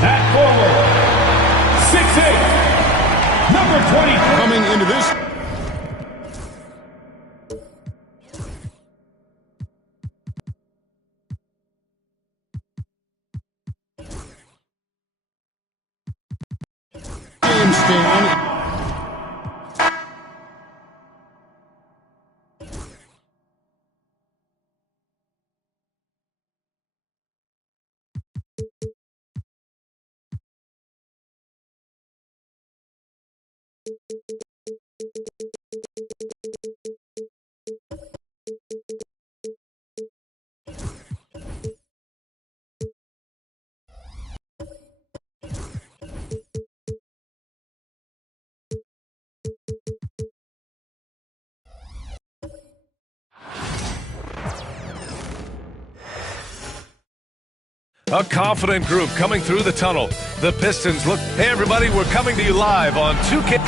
At forward, 6'8", number 20. Coming into this. Game stand. A confident group coming through the tunnel. The Pistons look. Hey, everybody, we're coming to you live on 2K.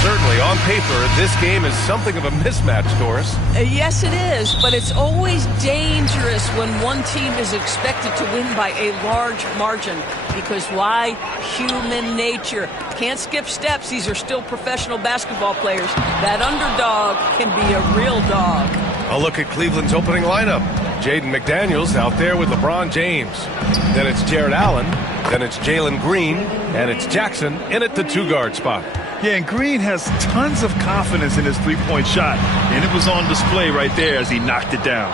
Certainly, on paper, this game is something of a mismatch, Doris. Yes, it is, but it's always dangerous when one team is expected to win by a large margin. Because why? Human nature. Can't skip steps. These are still professional basketball players. That underdog can be a real dog. A look at Cleveland's opening lineup. Jaden McDaniels out there with LeBron James. Then it's Jared Allen. Then it's Jalen Green. And it's Jackson in at the two-guard spot. Yeah, and Green has tons of confidence in his three-point shot, and it was on display right there as he knocked it down.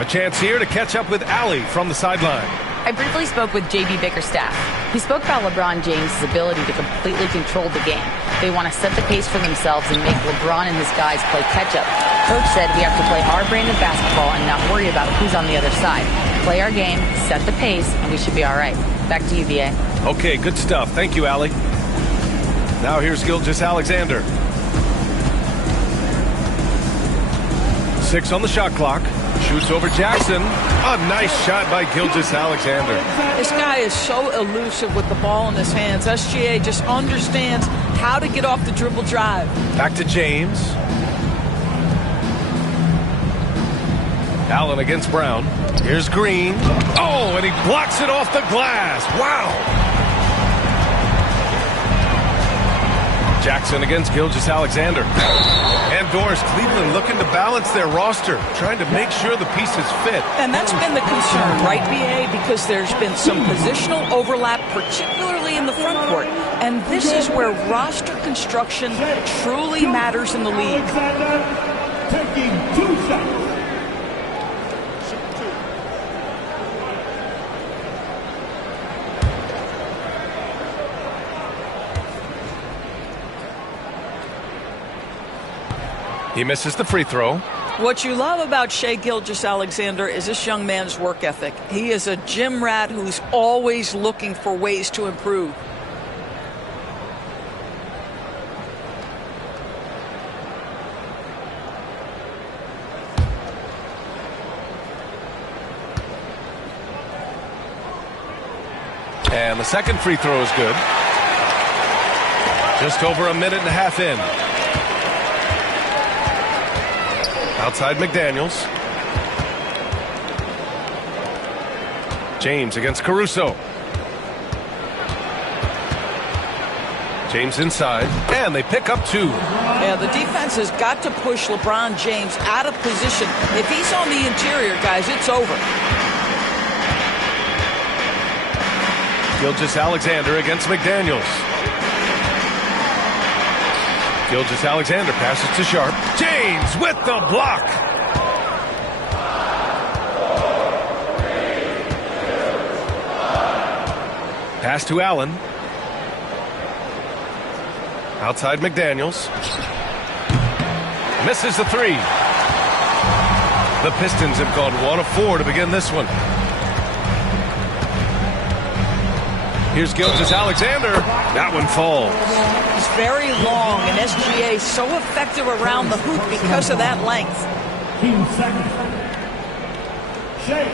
A chance here to catch up with Allie from the sideline. I briefly spoke with J.B. Bickerstaff. He spoke about LeBron James' ability to completely control the game. They want to set the pace for themselves and make LeBron and his guys play catch-up. Coach said we have to play our brand of basketball and not worry about who's on the other side. Play our game, set the pace, and we should be all right. Back to you, VA. Okay, good stuff. Thank you, Allie. Now here's Gilgeous-Alexander. 6 on the shot clock. Shoots over Jackson. A nice shot by Gilgeous-Alexander. This guy is so elusive with the ball in his hands. SGA just understands how to get off the dribble drive. Back to James. Allen against Brown. Here's Green. Oh, and he blocks it off the glass. Wow. Jackson against Gilgeous-Alexander. And Doris, Cleveland looking to balance their roster, trying to make sure the pieces fit. And that's been the concern, right, BA? Because there's been some positional overlap, particularly in the front court. And this is where roster construction truly matters in the league. Alexander taking 2 shots. He misses the free throw. What you love about Shai Gilgeous-Alexander is this young man's work ethic. He is a gym rat who's always looking for ways to improve. And the second free throw is good. Just over a minute and a half in. Outside McDaniels. James against Caruso. James inside, and they pick up 2. Yeah, the defense has got to push LeBron James out of position. If he's on the interior, guys, it's over. Gilgeous-Alexander against McDaniels. Gilgeous-Alexander passes to Sharp. James with the block. Pass to Allen. Outside McDaniels. Misses the 3. The Pistons have gone 1 of 4 to begin this one. Here's Gilgeous-Alexander. That one falls. He's very long, and SGA so effective around the hoop because of that length. 15 seconds. Shai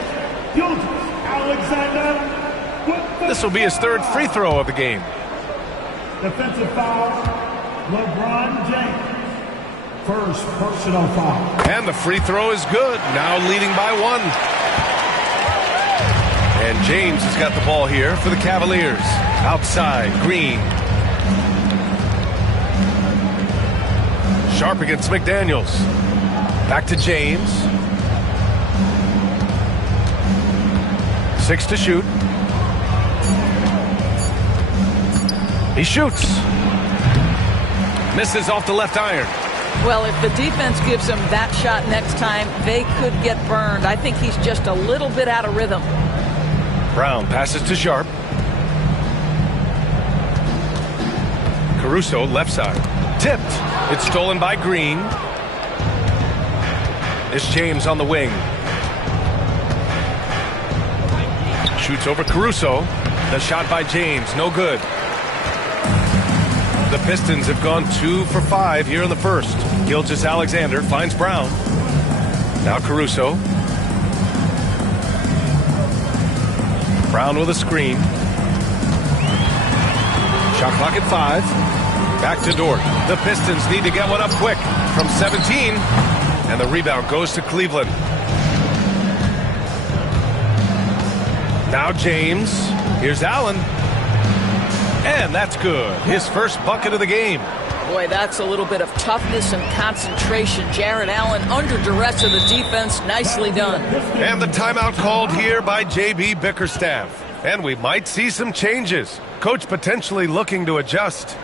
Gilgeous-Alexander. This will be his 3rd free throw of the game. Defensive foul, LeBron James. First personal foul. And the free throw is good. Now leading by 1. And James has got the ball here for the Cavaliers. Outside, Green. Sharp against McDaniels. Back to James. 6 to shoot. He shoots. Misses off the left iron. Well, if the defense gives him that shot next time, they could get burned. I think he's just a little bit out of rhythm. Brown passes to Sharp. Caruso, left side. Tipped. It's stolen by Green. It's James on the wing. Shoots over Caruso. The shot by James, no good. The Pistons have gone 2 for 5 here in the first. Gilgeous-Alexander finds Brown. Now Caruso. Brown with a screen. Shot clock at 5. Back to Dort. The Pistons need to get one up quick from 17. And the rebound goes to Cleveland. Now James. Here's Allen. And that's good. His first bucket of the game. Boy, that's a little bit of toughness and concentration. Jarrett Allen under duress of the defense. Nicely done. And the timeout called here by J.B. Bickerstaff. And we might see some changes. Coach potentially looking to adjust.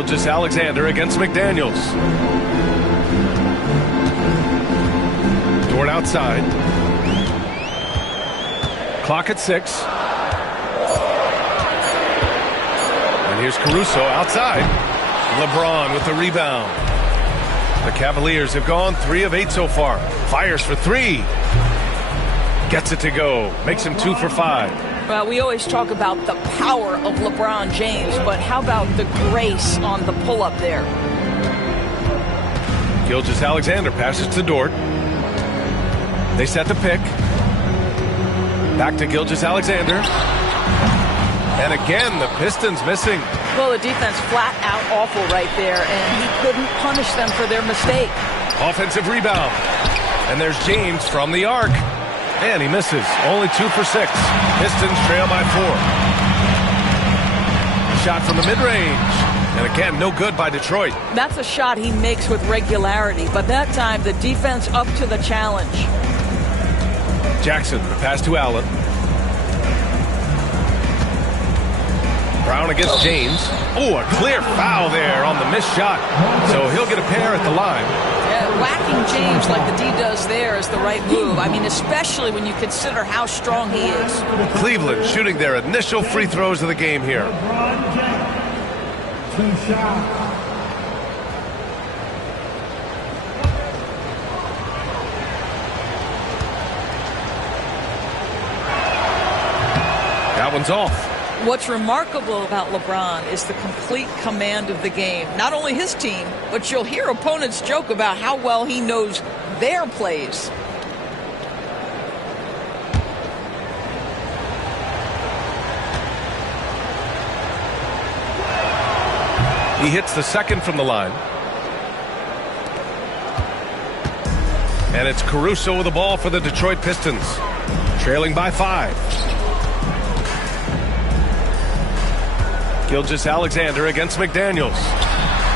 Gilgeous-Alexander against McDaniels. Dort outside. Clock at 6. And here's Caruso outside. LeBron with the rebound. The Cavaliers have gone 3 of 8 so far. Fires for 3. Gets it to go. Makes him 2 for 5. Well, we always talk about the power of LeBron James, but how about the grace on the pull-up there? Gilgeous-Alexander passes to Dort. They set the pick. Back to Gilgeous-Alexander. And again, the Pistons missing. Well, the defense flat out awful right there, and he couldn't punish them for their mistake. Offensive rebound. And there's James from the arc. And he misses. Only 2 for 6. Pistons trail by 4. Shot from the mid-range. And again, no good by Detroit. That's a shot he makes with regularity, but that time the defense up to the challenge. Jackson, the pass to Allen. Brown against James. Oh, a clear foul there on the missed shot. So he'll get a pair at the line. Yeah, whacking James like the D does there is the right move. I mean, especially when you consider how strong he is. Cleveland shooting their initial free throws of the game here. LeBron James. 2 shots. That one's off. What's remarkable about LeBron is the complete command of the game. Not only his team, but you'll hear opponents joke about how well he knows their plays. He hits the second from the line. And it's Caruso with the ball for the Detroit Pistons. Trailing by 5. Gilgeous-Alexander against McDaniels.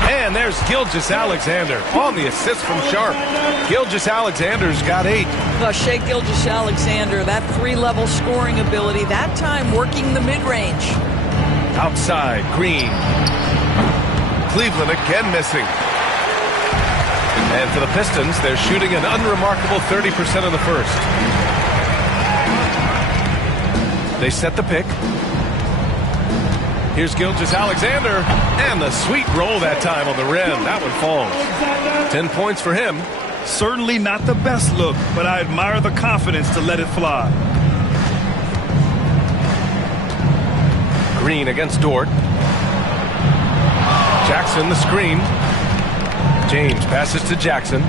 And there's Gilgeous-Alexander on the assist from Sharp. Gilgeous-Alexander's got 8. Shai Gilgeous-Alexander, that 3-level scoring ability, that time working the mid-range. Outside, Green. Cleveland again missing. And for the Pistons, they're shooting an unremarkable 30% in the first. They set the pick. Here's Gilgeous-Alexander, and the sweet roll that time on the rim. That one falls. 10 points for him. Certainly not the best look, but I admire the confidence to let it fly. Green against Dort. Jackson the screen. James passes to Jackson.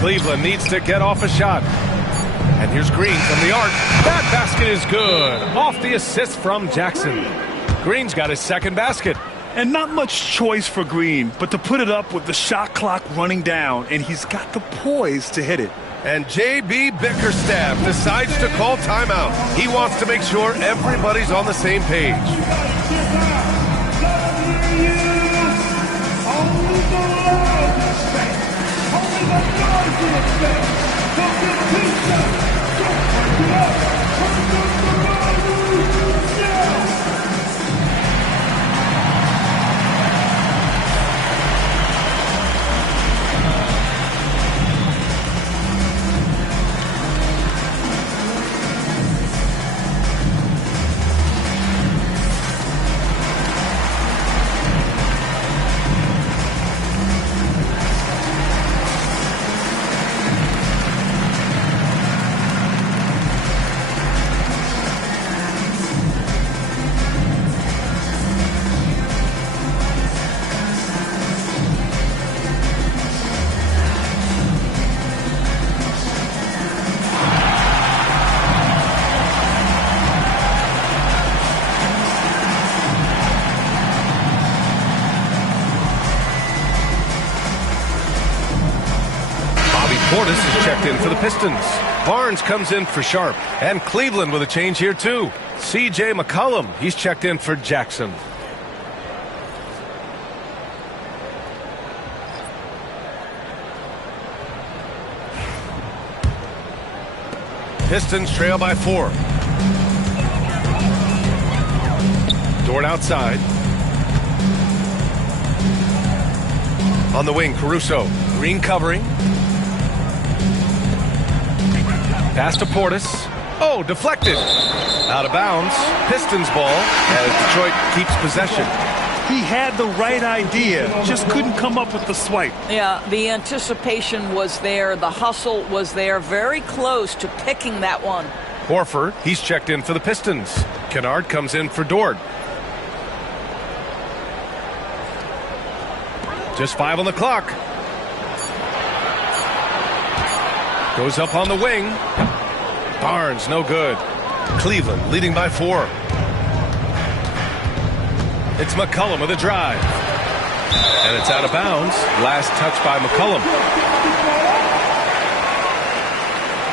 Cleveland needs to get off a shot. And here's Green from the arc. That basket is good. Off the assist from Jackson. Green's got his second basket. And not much choice for Green, but to put it up with the shot clock running down, and he's got the poise to hit it. And J.B. Bickerstaff decides to call timeout. He wants to make sure everybody's on the same page. Portis is checked in for the Pistons. Barnes comes in for Sharp. And Cleveland with a change here, too. C.J. McCollum, he's checked in for Jackson. Pistons trail by 4. Dort outside. On the wing, Caruso. Green covering. Pass to Portis. Oh, deflected. Out of bounds. Pistons ball as Detroit keeps possession. He had the right idea, just couldn't come up with the swipe. Yeah, the anticipation was there. The hustle was there. Very close to picking that one. Horford, he's checked in for the Pistons. Kennard comes in for Dort. Just 5 on the clock. Goes up on the wing. Barnes, no good. Cleveland leading by 4. It's McCollum with a drive. And it's out of bounds. Last touch by McCollum.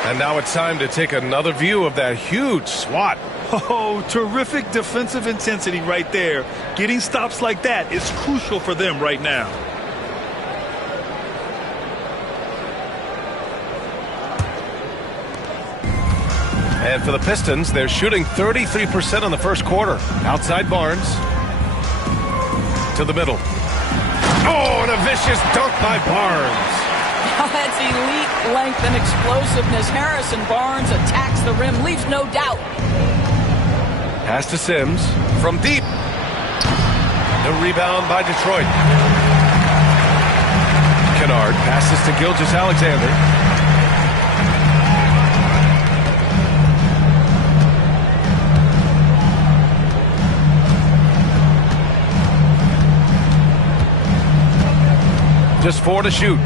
And now it's time to take another view of that huge swat. Oh, terrific defensive intensity right there. Getting stops like that is crucial for them right now. And for the Pistons, they're shooting 33% in the first quarter. Outside Barnes. To the middle. Oh, and a vicious dunk by Barnes. That's elite length and explosiveness. Harrison Barnes attacks the rim, leaves no doubt. Pass to Sims from deep. The rebound by Detroit. Kennard passes to Gilgeous-Alexander. Just 4 to shoot.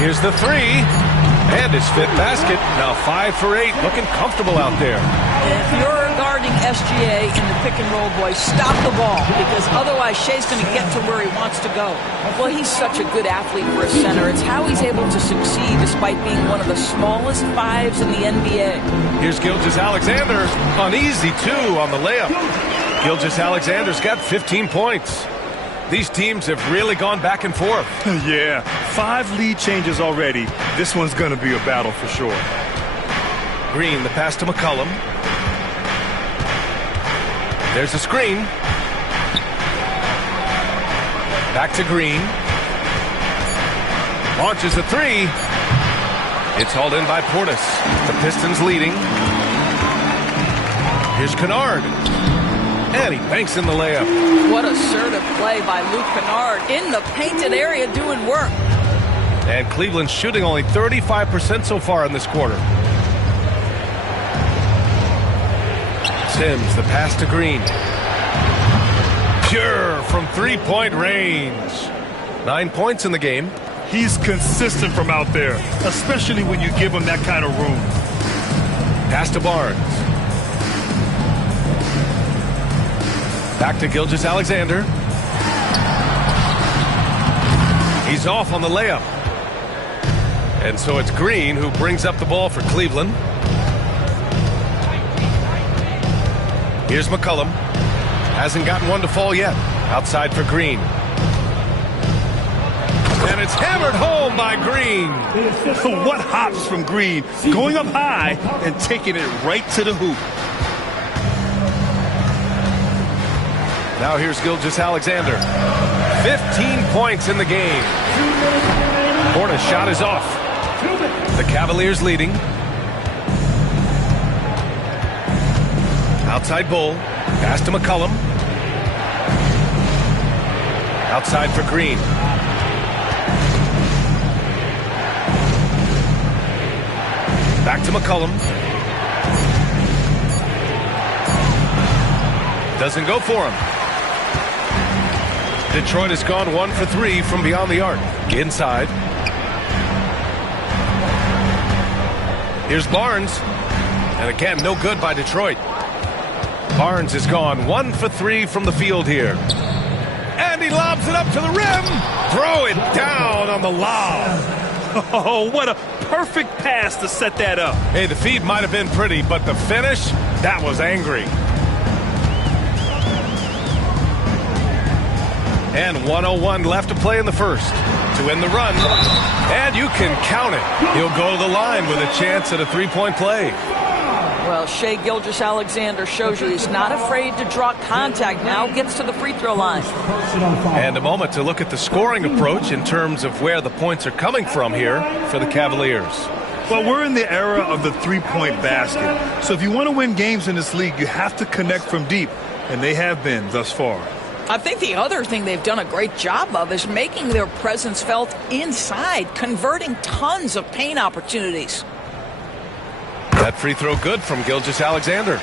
Here's the 3. And his 5th basket. Now 5 for 8. Looking comfortable out there. If you're guarding SGA in the pick and roll, boys, stop the ball, because otherwise Shea's going to get to where he wants to go. Well, he's such a good athlete for a center. It's how he's able to succeed despite being one of the smallest 5s in the NBA. Here's Gilgeous-Alexander on easy 2 on the layup. Gilgeous-Alexander's got 15 points. These teams have really gone back and forth. Yeah, 5 lead changes already. This one's going to be a battle for sure. Green, the pass to McCollum. There's a screen. Back to Green. Launches a 3. It's hauled in by Portis. The Pistons leading. Here's Kennard. And he banks in the layup. What assertive play by Luke Kennard in the painted area doing work. And Cleveland's shooting only 35% so far in this quarter. Sims, the pass to Green. Pure from 3-point range. 9 points in the game. He's consistent from out there, especially when you give him that kind of room. Pass to Barnes. Back to Gilgeous-Alexander. He's off on the layup. And so it's Green who brings up the ball for Cleveland. Here's McCollum. Hasn't gotten one to fall yet. Outside for Green. And it's hammered home by Green. What hops from Green, going up high and taking it right to the hoop. Now here's Gilgeous-Alexander. 15 points in the game. Portis' shot is off. The Cavaliers leading. Outside Bull. Pass to McCollum. Outside for Green. Back to McCollum. Doesn't go for him. Detroit has gone 1 for 3 from beyond the arc. Inside. Here's Barnes. And again, no good by Detroit. Barnes has gone 1 for 3 from the field here. And he lobs it up to the rim. Throw it down on the lob. Oh, what a perfect pass to set that up. Hey, the feed might have been pretty, but the finish, that was angry. And 1:01 left to play in the first to end the run. And you can count it. He'll go to the line with a chance at a 3-point play. Well, Shai Gilgeous-Alexander shows you he's not afraid to draw contact. Now gets to the free throw line. And a moment to look at the scoring approach in terms of where the points are coming from here for the Cavaliers. Well, we're in the era of the three-point basket. So if you want to win games in this league, you have to connect from deep, and they have been thus far. I think the other thing they've done a great job of is making their presence felt inside, converting tons of paint opportunities. That free throw good from Gilgeous-Alexander.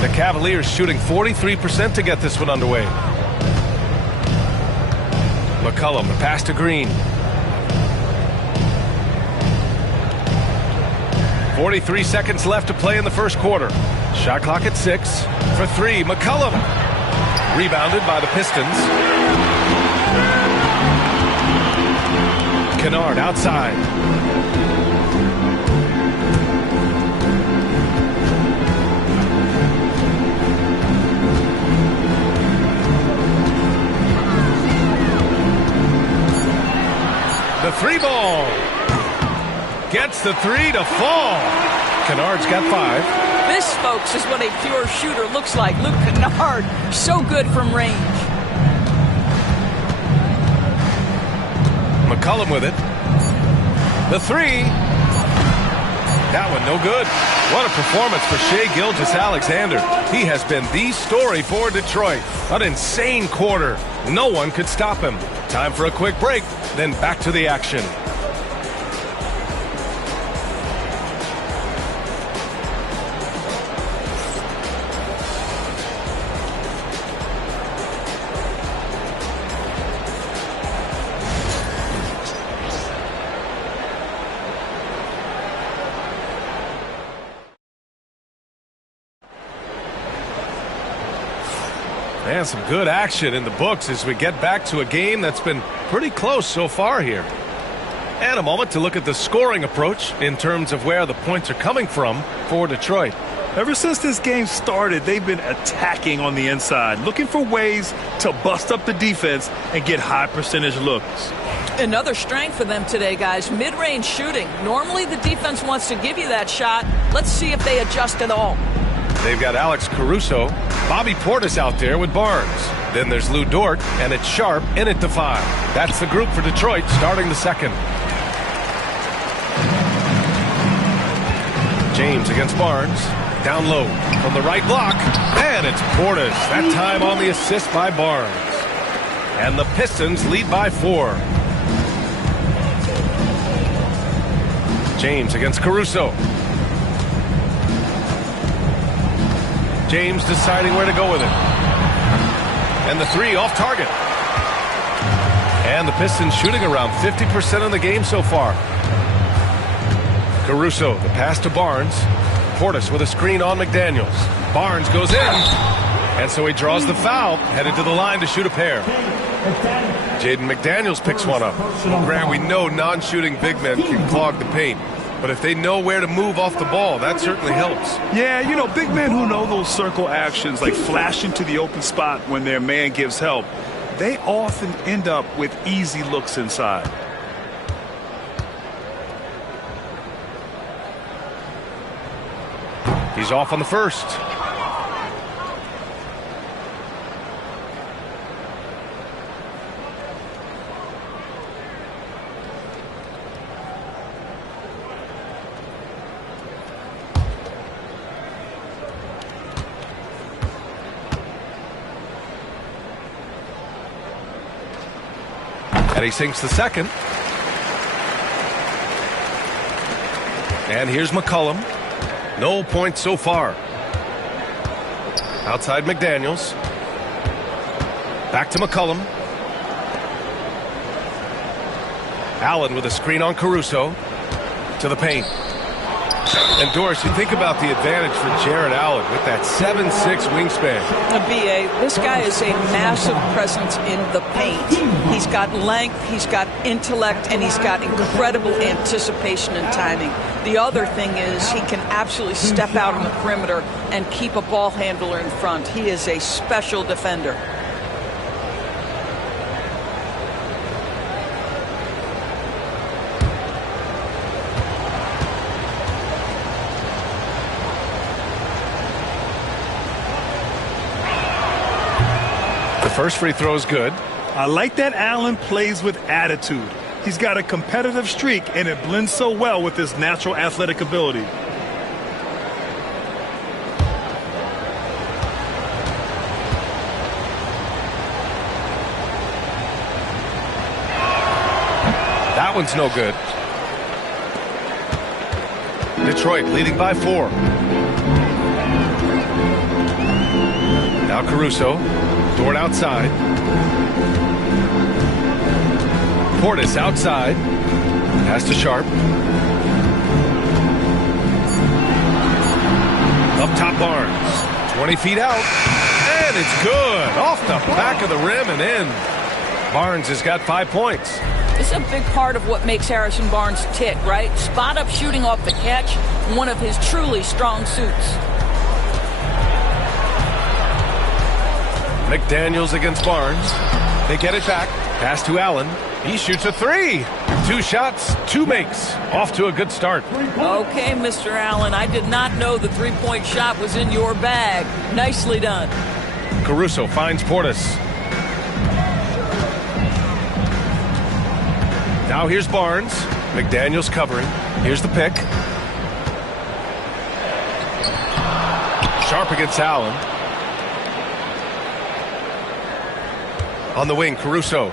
The Cavaliers shooting 43% to get this one underway. McCollum, the pass to Green. 43 seconds left to play in the first quarter. Shot clock at 6. For 3, McCollum. Rebounded by the Pistons. Kennard outside. The 3 ball. Gets the 3 to fall. Kennard's got 5. This, folks, is what a pure shooter looks like. Luke Kennard, so good from range. McCollum with it. The 3. That one no good. What a performance for Shai Gilgeous-Alexander. He has been the story for Detroit. An insane quarter. No one could stop him. Time for a quick break, then back to the action. And some good action in the books as we get back to a game that's been pretty close so far here. And a moment to look at the scoring approach in terms of where the points are coming from for Detroit. Ever since this game started, they've been attacking on the inside, looking for ways to bust up the defense and get high percentage looks. Another strength for them today, guys, mid-range shooting. Normally the defense wants to give you that shot. Let's see if they adjust at all. They've got Alex Caruso, Bobby Portis out there with Barnes. Then there's Lou Dort, and it's Sharp in at the 5. That's the group for Detroit starting the second. James against Barnes. Down low from the right block. And it's Portis. That time on the assist by Barnes. And the Pistons lead by 4. James against Caruso. James deciding where to go with it. And the 3 off target. And the Pistons shooting around 50% of the game so far. Caruso, the pass to Barnes. Portis with a screen on McDaniels. Barnes goes in. And so he draws the foul, headed to the line to shoot a pair. Jaden McDaniels picks one up. Grant, we know non-shooting big men can clog the paint. But if they know where to move off the ball, that certainly helps. Yeah, you know, big men who know those circle actions, like flashing to the open spot when their man gives help, they often end up with easy looks inside. He's off on the first. And he sinks the second. And here's McCollum. No points so far. Outside McDaniels. Back to McCollum. Allen with a screen on Caruso. To the paint. And Doris, you think about the advantage for Jared Allen with that 7'6" wingspan. B.A., this guy is a massive presence in the paint. He's got length, he's got intellect, and he's got incredible anticipation and timing. The other thing is he can absolutely step out on the perimeter and keep a ball handler in front. He is a special defender. first free throw is good. I like that Allen plays with attitude. He's got a competitive streak, and it blends so well with his natural athletic ability. That one's no good. Detroit leading by 4. Now Caruso. Dort outside. Portis outside. Pass to Sharp. Up top Barnes. 20 feet out. And it's good. Off the back of the rim and in. Barnes has got 5 points. This is a big part of what makes Harrison Barnes tick, right? Spot up shooting off the catch, one of his truly strong suits. McDaniels against Barnes. They get it back. Pass to Allen. He shoots a 3. 2 shots, 2 makes. Off to a good start. Okay, Mr. Allen, I did not know the three-point shot was in your bag. Nicely done. Caruso finds Portis. Now here's Barnes. McDaniels covering. Here's the pick. Sharp against Allen. On the wing, Caruso.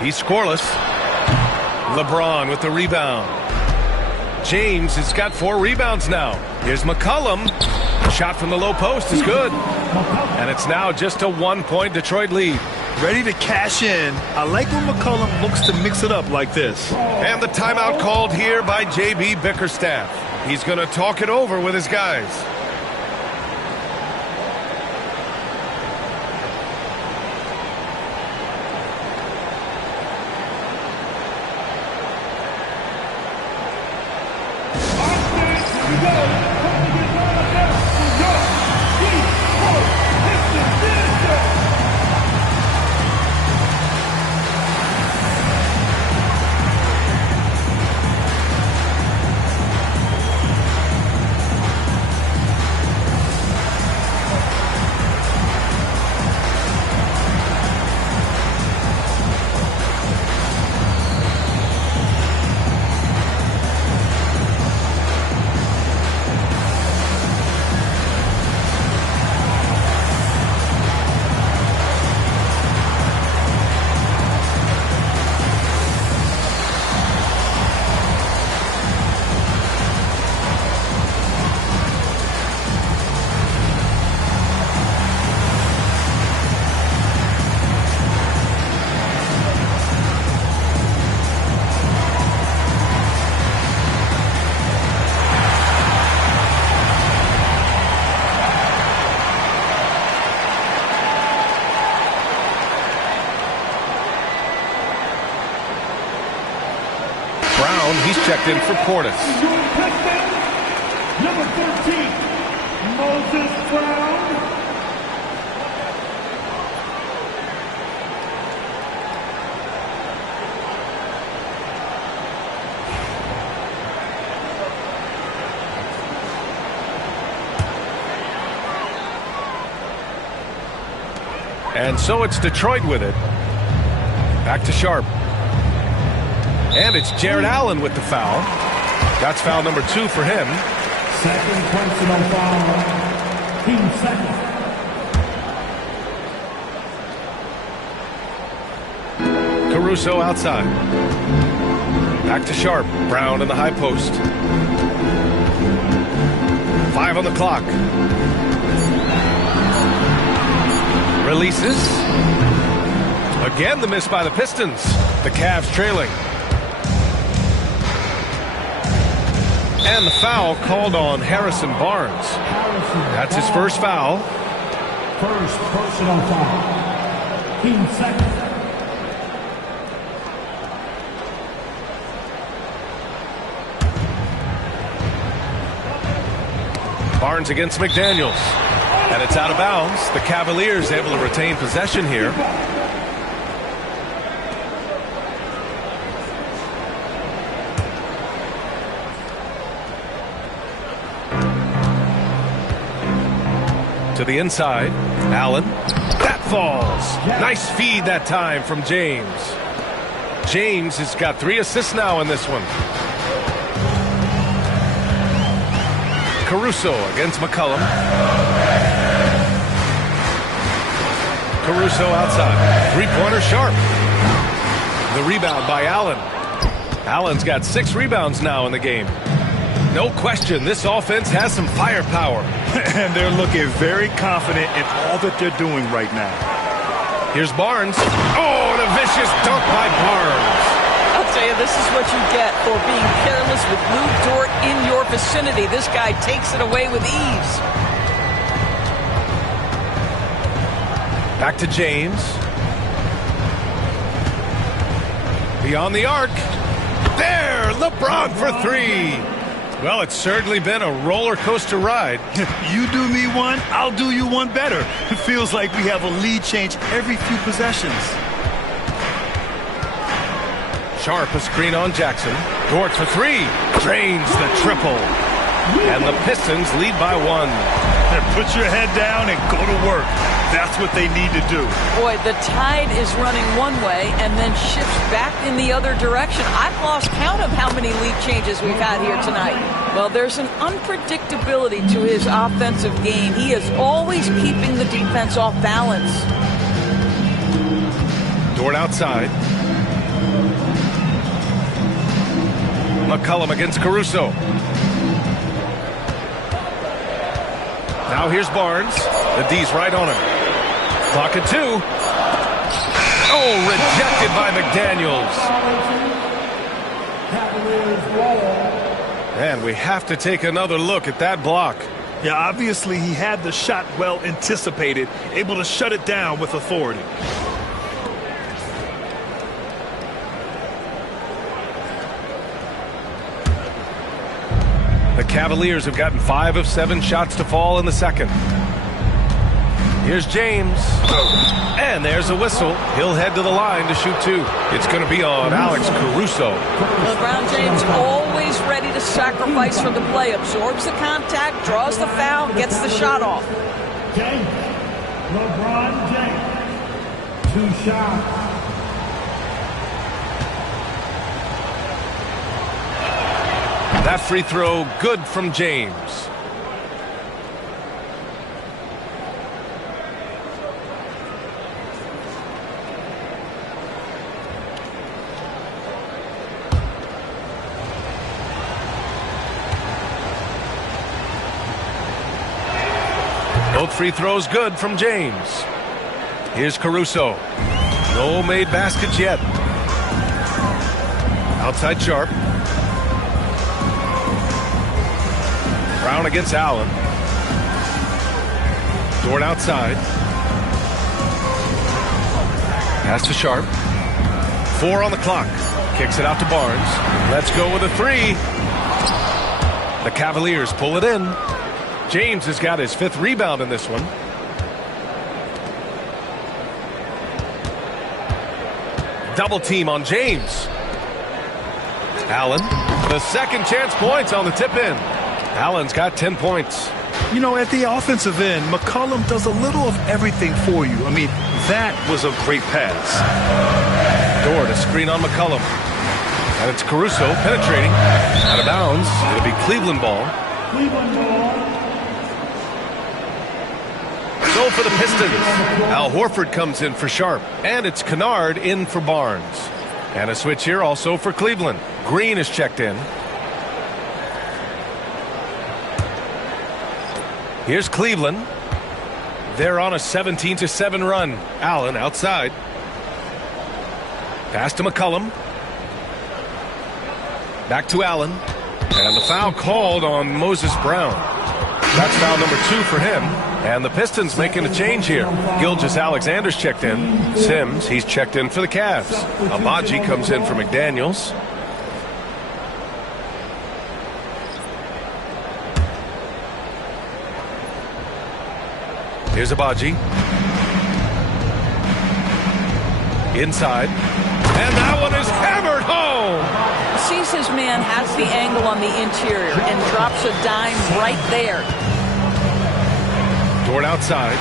He's scoreless. LeBron with the rebound. James has got 4 rebounds now. Here's McCollum. Shot from the low post is good. And it's now just a 1-point Detroit lead. Ready to cash in. I like when McCollum looks to mix it up like this. And the timeout called here by J.B. Bickerstaff. He's going to talk it over with his guys. He's checked in for Portis. Number 13, Moses Brown. And so it's Detroit with it. Back to Sharp. And it's Jared Allen with the foul. That's foul number 2 for him. Second personal foul. Team second. Caruso outside. Back to Sharp. Brown in the high post. 5 on the clock. Releases. Again, the miss by the Pistons. The Cavs trailing. And the foul called on Harrison Barnes. That's his first foul. First personal foul. Team second. Barnes against McDaniels. And it's out of bounds. The Cavaliers able to retain possession here. To the inside. Allen. That falls. Nice feed that time from James. James has got 3 assists now in this one. Caruso against McCollum. Caruso outside. Three-pointer Sharp. The rebound by Allen. Allen's got 6 rebounds now in the game. No question, this offense has some firepower. And they're looking very confident in all that they're doing right now. Here's Barnes. Oh, and a vicious dunk by Barnes. I'll tell you, this is what you get for being careless with Lou Dort in your vicinity. This guy takes it away with ease. Back to James. Beyond the arc. There, LeBron for 3. Well, it's certainly been a roller coaster ride. You do me one, I'll do you one better. It feels like we have a lead change every few possessions. Sharp a screen on Jackson. Dort for 3. Drains the triple. And the Pistons lead by 1. Put your head down and go to work. That's what they need to do. Boy, the tide is running one way and then shifts back in the other direction. I've lost count of how many lead changes we've had here tonight. Well, there's an unpredictability to his offensive game. He is always keeping the defense off balance. Dort outside. McCollum against Caruso. Now here's Barnes. The D's right on him. Clock at 2. Oh, rejected by McDaniels. And we have to take another look at that block. Yeah, obviously he had the shot well anticipated, able to shut it down with authority. The Cavaliers have gotten 5 of 7 shots to fall in the second. Here's James. And there's a whistle. He'll head to the line to shoot 2. It's going to be on Alex Caruso. LeBron James always ready to sacrifice for the play. Absorbs the contact, draws the foul, gets the shot off. James. LeBron James. 2 shots. That free throw good from James. Both free throws good from James. Here's Caruso. No made baskets yet. Outside Sharp. Brown against Allen. Dort outside. Pass to Sharp. 4 on the clock. Kicks it out to Barnes. Let's go with a 3. The Cavaliers pull it in. James has got his 5th rebound in this one. Double team on James. Allen. The second chance points on the tip in. Allen's got 10 points. You know, at the offensive end, McCollum does a little of everything for you. I mean, that was a great pass. Dort, a screen on McCollum. And it's Caruso penetrating. Out of bounds. It'll be Cleveland ball. Cleveland ball. So for the Pistons, Al Horford comes in for Sharp. And it's Kennard in for Barnes. And a switch here also for Cleveland. Green is checked in. Here's Cleveland. They're on a 17-7 run. Allen outside. Pass to McCollum. Back to Allen. And the foul called on Moses Brown. That's foul number 2 for him. And the Pistons making a change here. Gilgeous-Alexander's checked in. Sims, he's checked in for the Cavs. Abaji comes in for McDaniels. Here's Abaji. Inside. And that one is hammered home. Sees his man, has the angle on the interior, and drops a dime right there. Dort outside.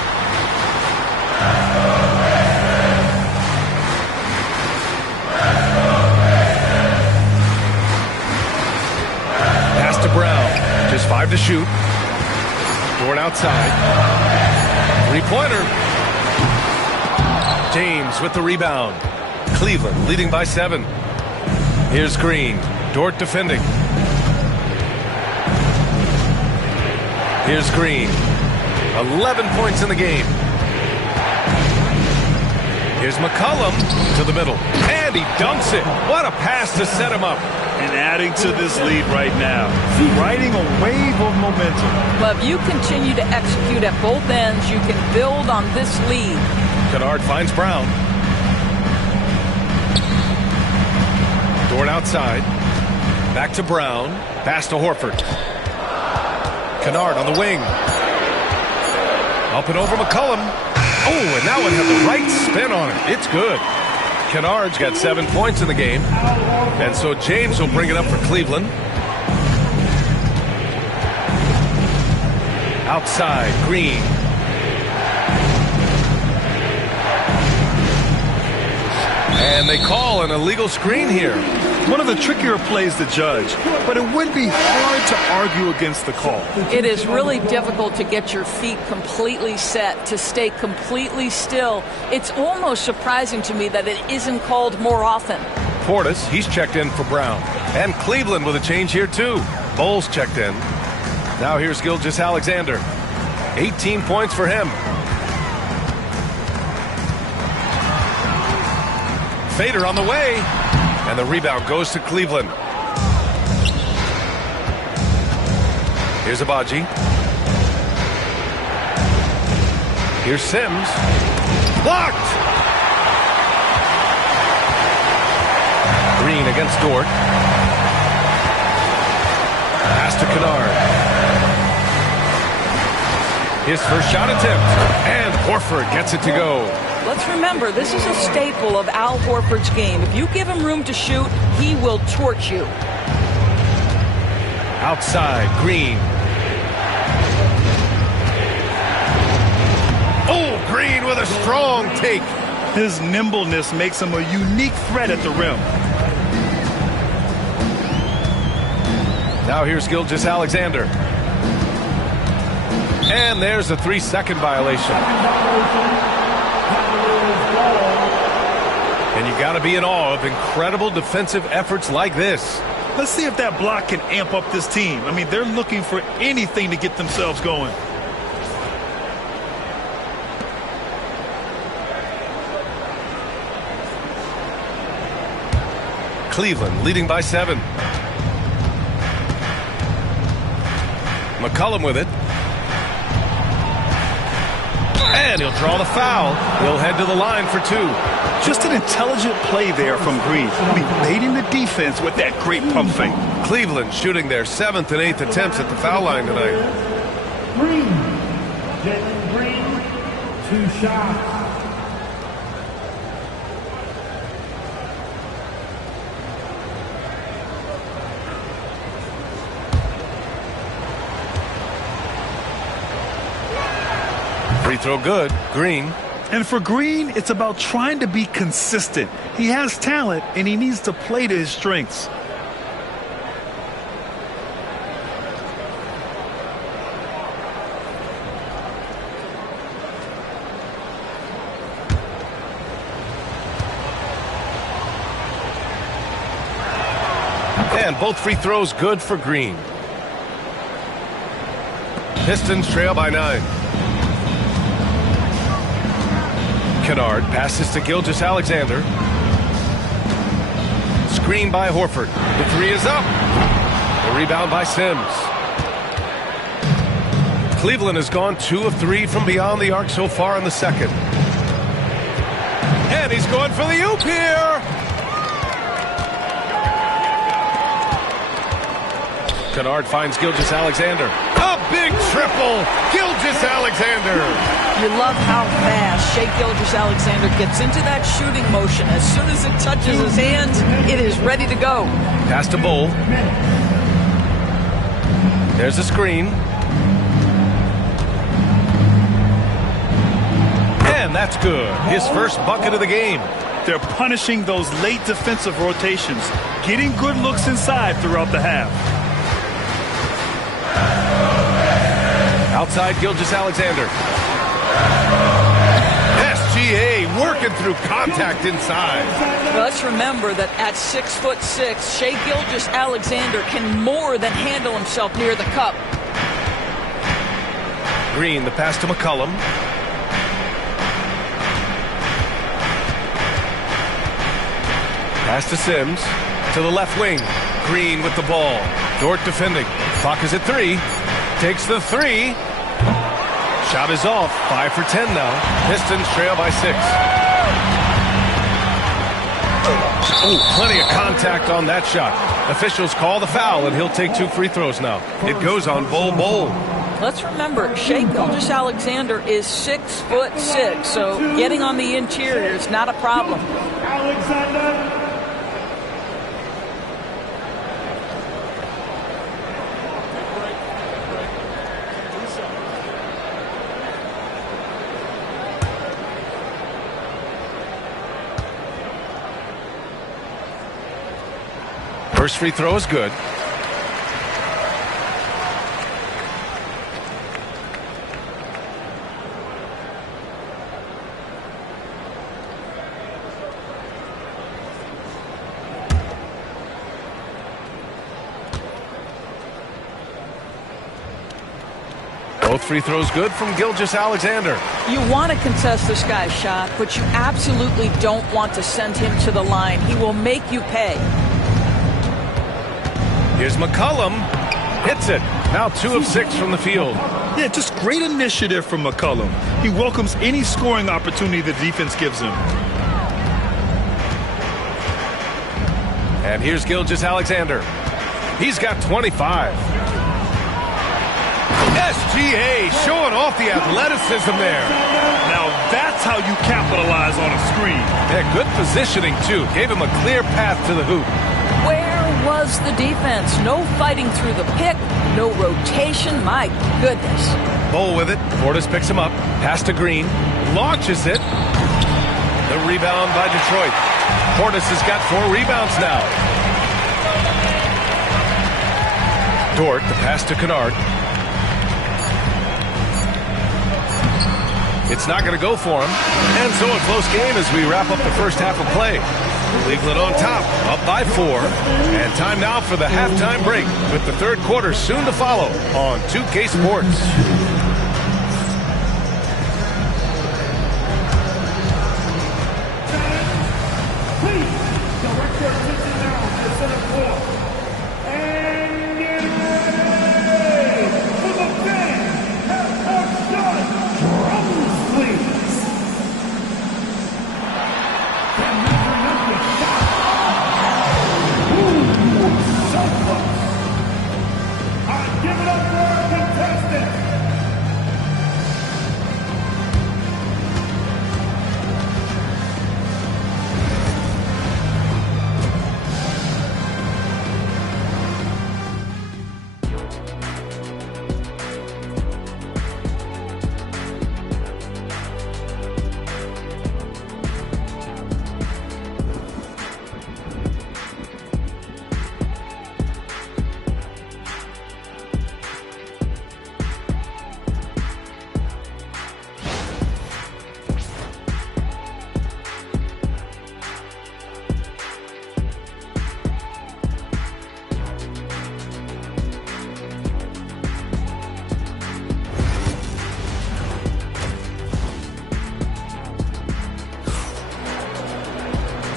Pass to Brown. Just 5 to shoot. Dort outside. Three-pointer. James with the rebound. Cleveland leading by 7. Here's Green. Dort defending. Here's Green. 11 points in the game. Here's McCollum to the middle. And he dunks it. What a pass to set him up. And adding to this lead right now. Riding a wave of momentum. But if you continue to execute at both ends, you can build on this lead. Kennard finds Brown. Dort outside. Back to Brown. Pass to Horford. Kennard on the wing. Up and over McCollum. Oh, and that one had the right spin on it. It's good. Kennard's got 7 points in the game. And so James will bring it up for Cleveland. Outside, Green. And they call an illegal screen here. One of the trickier plays to judge, but it would be hard to argue against the call. It is really difficult to get your feet completely set, to stay completely still. It's almost surprising to me that it isn't called more often. Portis, he's checked in for Brown. And Cleveland with a change here too. Bowles checked in. Now here's Gilgeous-Alexander. 18 points for him. Fader on the way. And the rebound goes to Cleveland. Here's Abaji. Here's Sims. Blocked! Green against Dort. Pass to Kennard. His first shot attempt. And Horford gets it to go. Let's remember, this is a staple of Al Horford's game. If you give him room to shoot, he will torch you. Outside, Green. Oh, Green with a strong take. His nimbleness makes him a unique threat at the rim. Now here's Gilgeous-Alexander. And there's a 3-second violation. And you got to be in awe of incredible defensive efforts like this. Let's see if that block can amp up this team. I mean, they're looking for anything to get themselves going. Cleveland leading by 7. McCollum with it. And he'll draw the foul. He'll head to the line for 2. Just an intelligent play there from Green. I mean, baiting the defense with that great pump fake. Cleveland shooting their 7th and 8th attempts at the foul line tonight. Green. Jalen Green, 2 shots. Free throw good. Green. And for Green, it's about trying to be consistent. He has talent, and he needs to play to his strengths. And both free throws good for Green. Pistons trail by 9. Kennard passes to Gilgeous-Alexander. Screen by Horford. The 3 is up. The rebound by Sims. Cleveland has gone 2 of 3 from beyond the arc so far in the second. And he's going for the oop here. Kennard finds Gilgeous-Alexander. A big triple. Gilgeous-Alexander. You love how fast Shai Gilgeous-Alexander gets into that shooting motion. As soon as it touches his hands, it is ready to go. Pass to Bull. There's a screen. and that's good. His first bucket of the game. They're punishing those late defensive rotations, getting good looks inside throughout the half. Outside Gilgeous-Alexander. SGA working through contact inside. Well, let's remember that at 6'6", Shai Gilgeous-Alexander can more than handle himself near the cup. Green, the pass to McCollum. Pass to Sims. To the left wing. Green with the ball. Dort defending. Clock is at 3. Takes the 3. Shot is off. 5 for 10 now. Pistons trail by 6. Oh, plenty of contact on that shot. Officials call the foul, and he'll take 2 free throws now. It goes on Bol. Let's remember, Shai Gilgeous-Alexander is 6'6", so getting on the interior is not a problem. Alexander. First free throw is good. Both free throws good from Gilgeous-Alexander. You want to contest this guy's shot, but you absolutely don't want to send him to the line. He will make you pay. Here's McCollum. Hits it. Now 2 of 6 from the field. Yeah, just great initiative from McCollum. He welcomes any scoring opportunity the defense gives him. And here's Gilgeous-Alexander. He's got 25. SGA showing off the athleticism there. Now that's how you capitalize on a screen. Yeah, good positioning, too. Gave him a clear path to the hoop. Where was the defense? No fighting through the pick, no rotation. My goodness. Bol with it. Portis picks him up. Pass to Green. Launches it. The rebound by Detroit. Portis has got 4 rebounds now. Dort, the pass to Kennard. It's not going to go for him. And so a close game as we wrap up the first half of play. Cleveland on top, up by 4. And time now for the halftime break with the third quarter soon to follow on 2K Sports.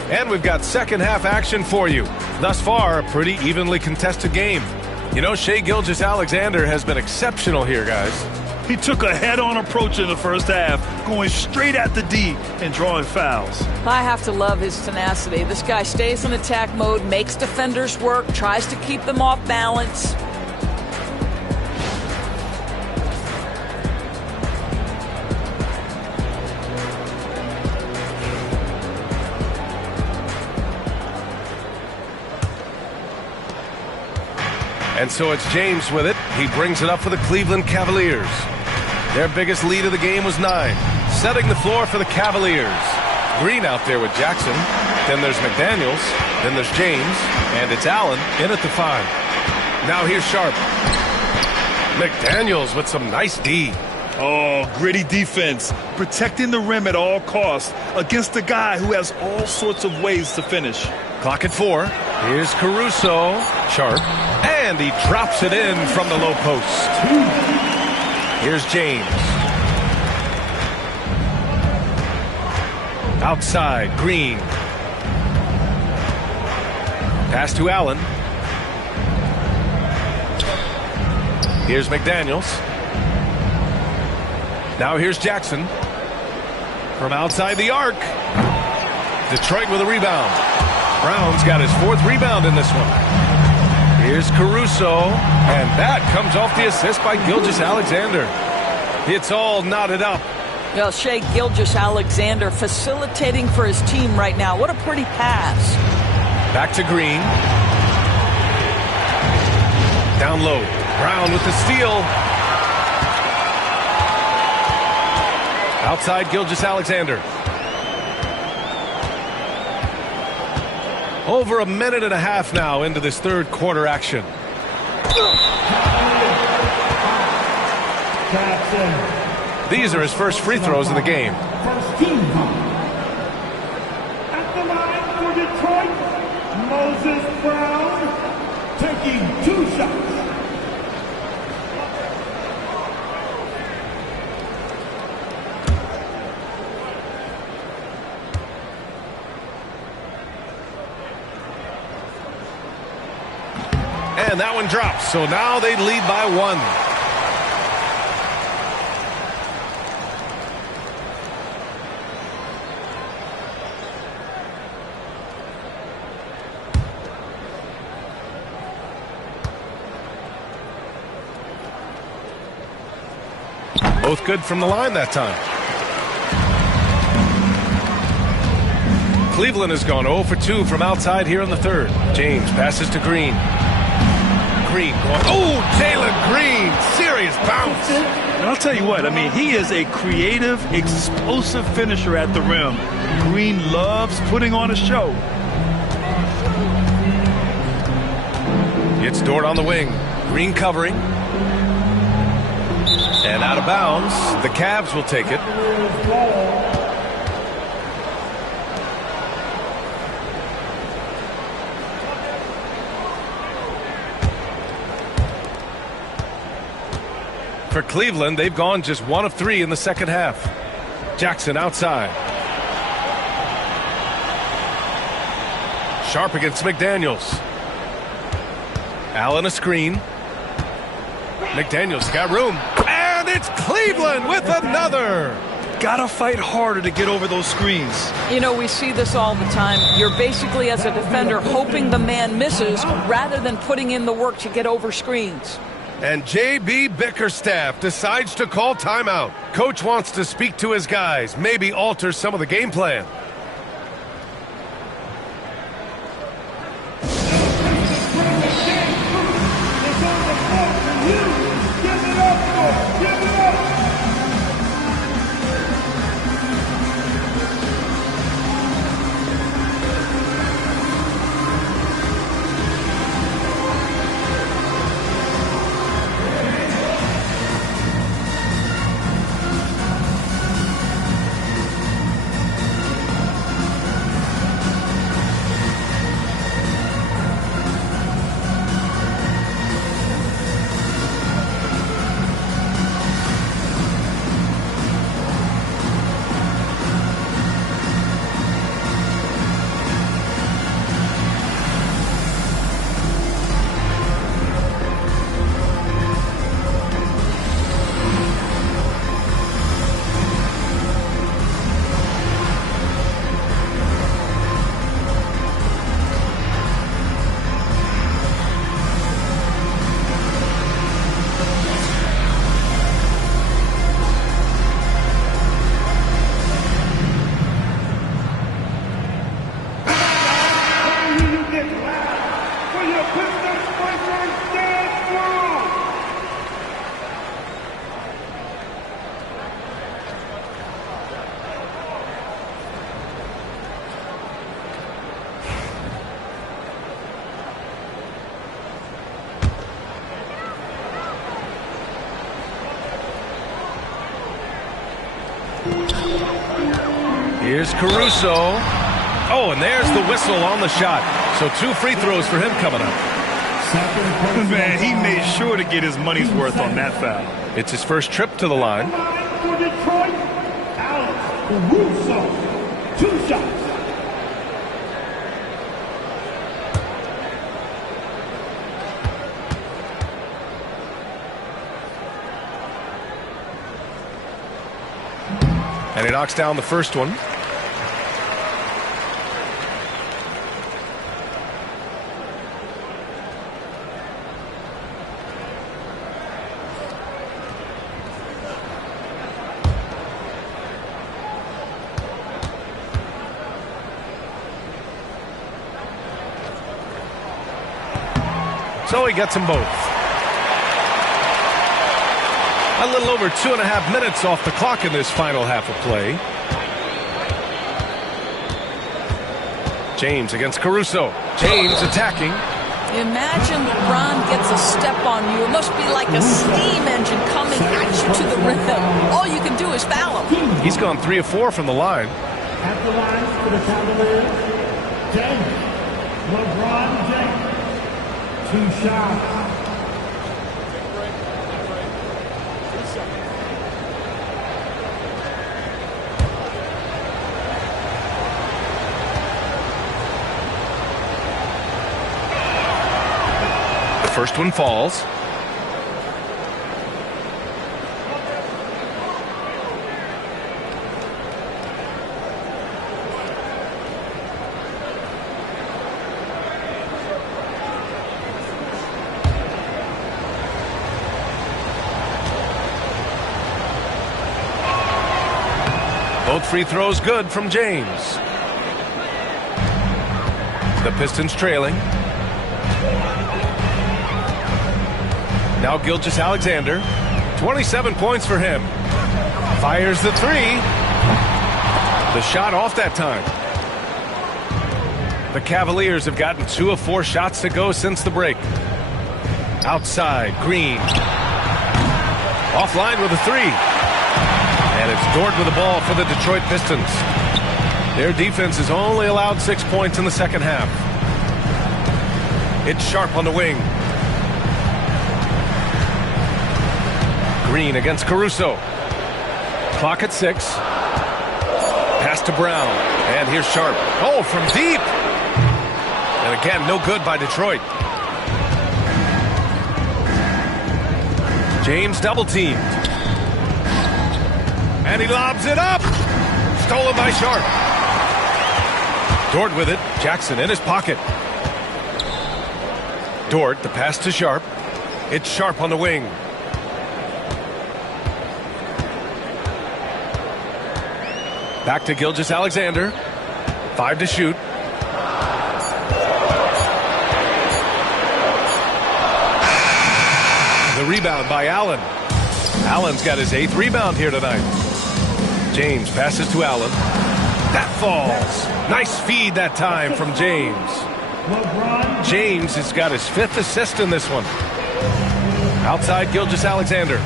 And we've got second half action for you. Thus far, a pretty evenly contested game. You know, Shai Gilgeous-Alexander has been exceptional here, guys. He took a head-on approach in the first half, going straight at the D and drawing fouls. I have to love his tenacity. This guy stays in attack mode, makes defenders work, tries to keep them off balance. And so it's James with it. He brings it up for the Cleveland Cavaliers. Their biggest lead of the game was 9. Setting the floor for the Cavaliers. Green out there with Jackson. Then there's McDaniels. Then there's James. And it's Allen in at the 5. Now here's Sharp. McDaniels with some nice D. Oh, gritty defense. Protecting the rim at all costs against a guy who has all sorts of ways to finish. Clock at 4. Here's Caruso. Sharp. And he drops it in from the low post. Here's James. Outside, Green. Pass to Allen. Here's McDaniels. Now here's Jackson. From outside the arc. Detroit with a rebound. Brown's got his 4th rebound in this one. Here's Caruso. And that comes off the assist by Gilgeous-Alexander. It's all knotted up. Well, Shai Gilgeous-Alexander facilitating for his team right now. What a pretty pass. Back to Green. Down low. Brown with the steal. Outside Gilgeous-Alexander. Over a minute and a half now into this 3rd quarter action. These are his first free throws of the game. First team foul. At the line for Detroit, Moses Brown taking 2 shots. And that one drops. So now they lead by 1. Both good from the line that time. Cleveland has gone 0 for 2 from outside here in the 3rd. James passes to Green. Green going, oh, Jalen Green, serious bounce. And I'll tell you what, I mean, he is a creative, explosive finisher at the rim. Green loves putting on a show. It's Dort on the wing. Green covering. And out of bounds. The Cavs will take it. For Cleveland, they've gone just 1 of 3 in the 2nd half. Jackson outside. Sharp against McDaniels. Allen a screen. McDaniels got room. And it's Cleveland with another. Gotta fight harder to get over those screens. You know, we see this all the time. You're basically, as a defender, hoping the man misses rather than putting in the work to get over screens. And J.B. Bickerstaff decides to call timeout. Coach wants to speak to his guys, maybe alter some of the game plan. Here's Caruso. Oh, and there's the whistle on the shot. So 2 free throws for him coming up. Man, he made sure to get his money's worth on that foul. It's his first trip to the line. For Detroit, Alex Caruso. 2 shots. And he knocks down the first one. So he gets them both. A little over 2.5 minutes off the clock in this final half of play. James against Caruso. James attacking. Imagine LeBron gets a step on you. It must be like a steam engine coming at you to the rim. All you can do is foul him. He's gone 3 of 4 from the line. At the line for the Cavaliers, James. LeBron James. 2 shots. First one falls. Both free throws good from James. The Pistons trailing. Now Gilgeous-Alexander, 27 points for him. Fires the 3. The shot off that time. The Cavaliers have gotten 2 of 4 shots to go since the break. Outside, Green. Offline with a 3. And it's Dort with the ball for the Detroit Pistons. Their defense has only allowed 6 points in the second half. It's Sharp on the wing. Green against Caruso. Clock at 6. Pass to Brown. And here's Sharp. Oh, from deep. And again, no good by Detroit. James double teamed. And he lobs it up. Stolen by Sharp. Dort with it. Jackson in his pocket. Dort, the pass to Sharp. It's Sharp on the wing. Back to Gilgeous-Alexander. 5 to shoot. The rebound by Allen. Allen's got his 8th rebound here tonight. James passes to Allen. That falls. Nice feed that time from James. James has got his 5th assist in this one. Outside Gilgeous-Alexander.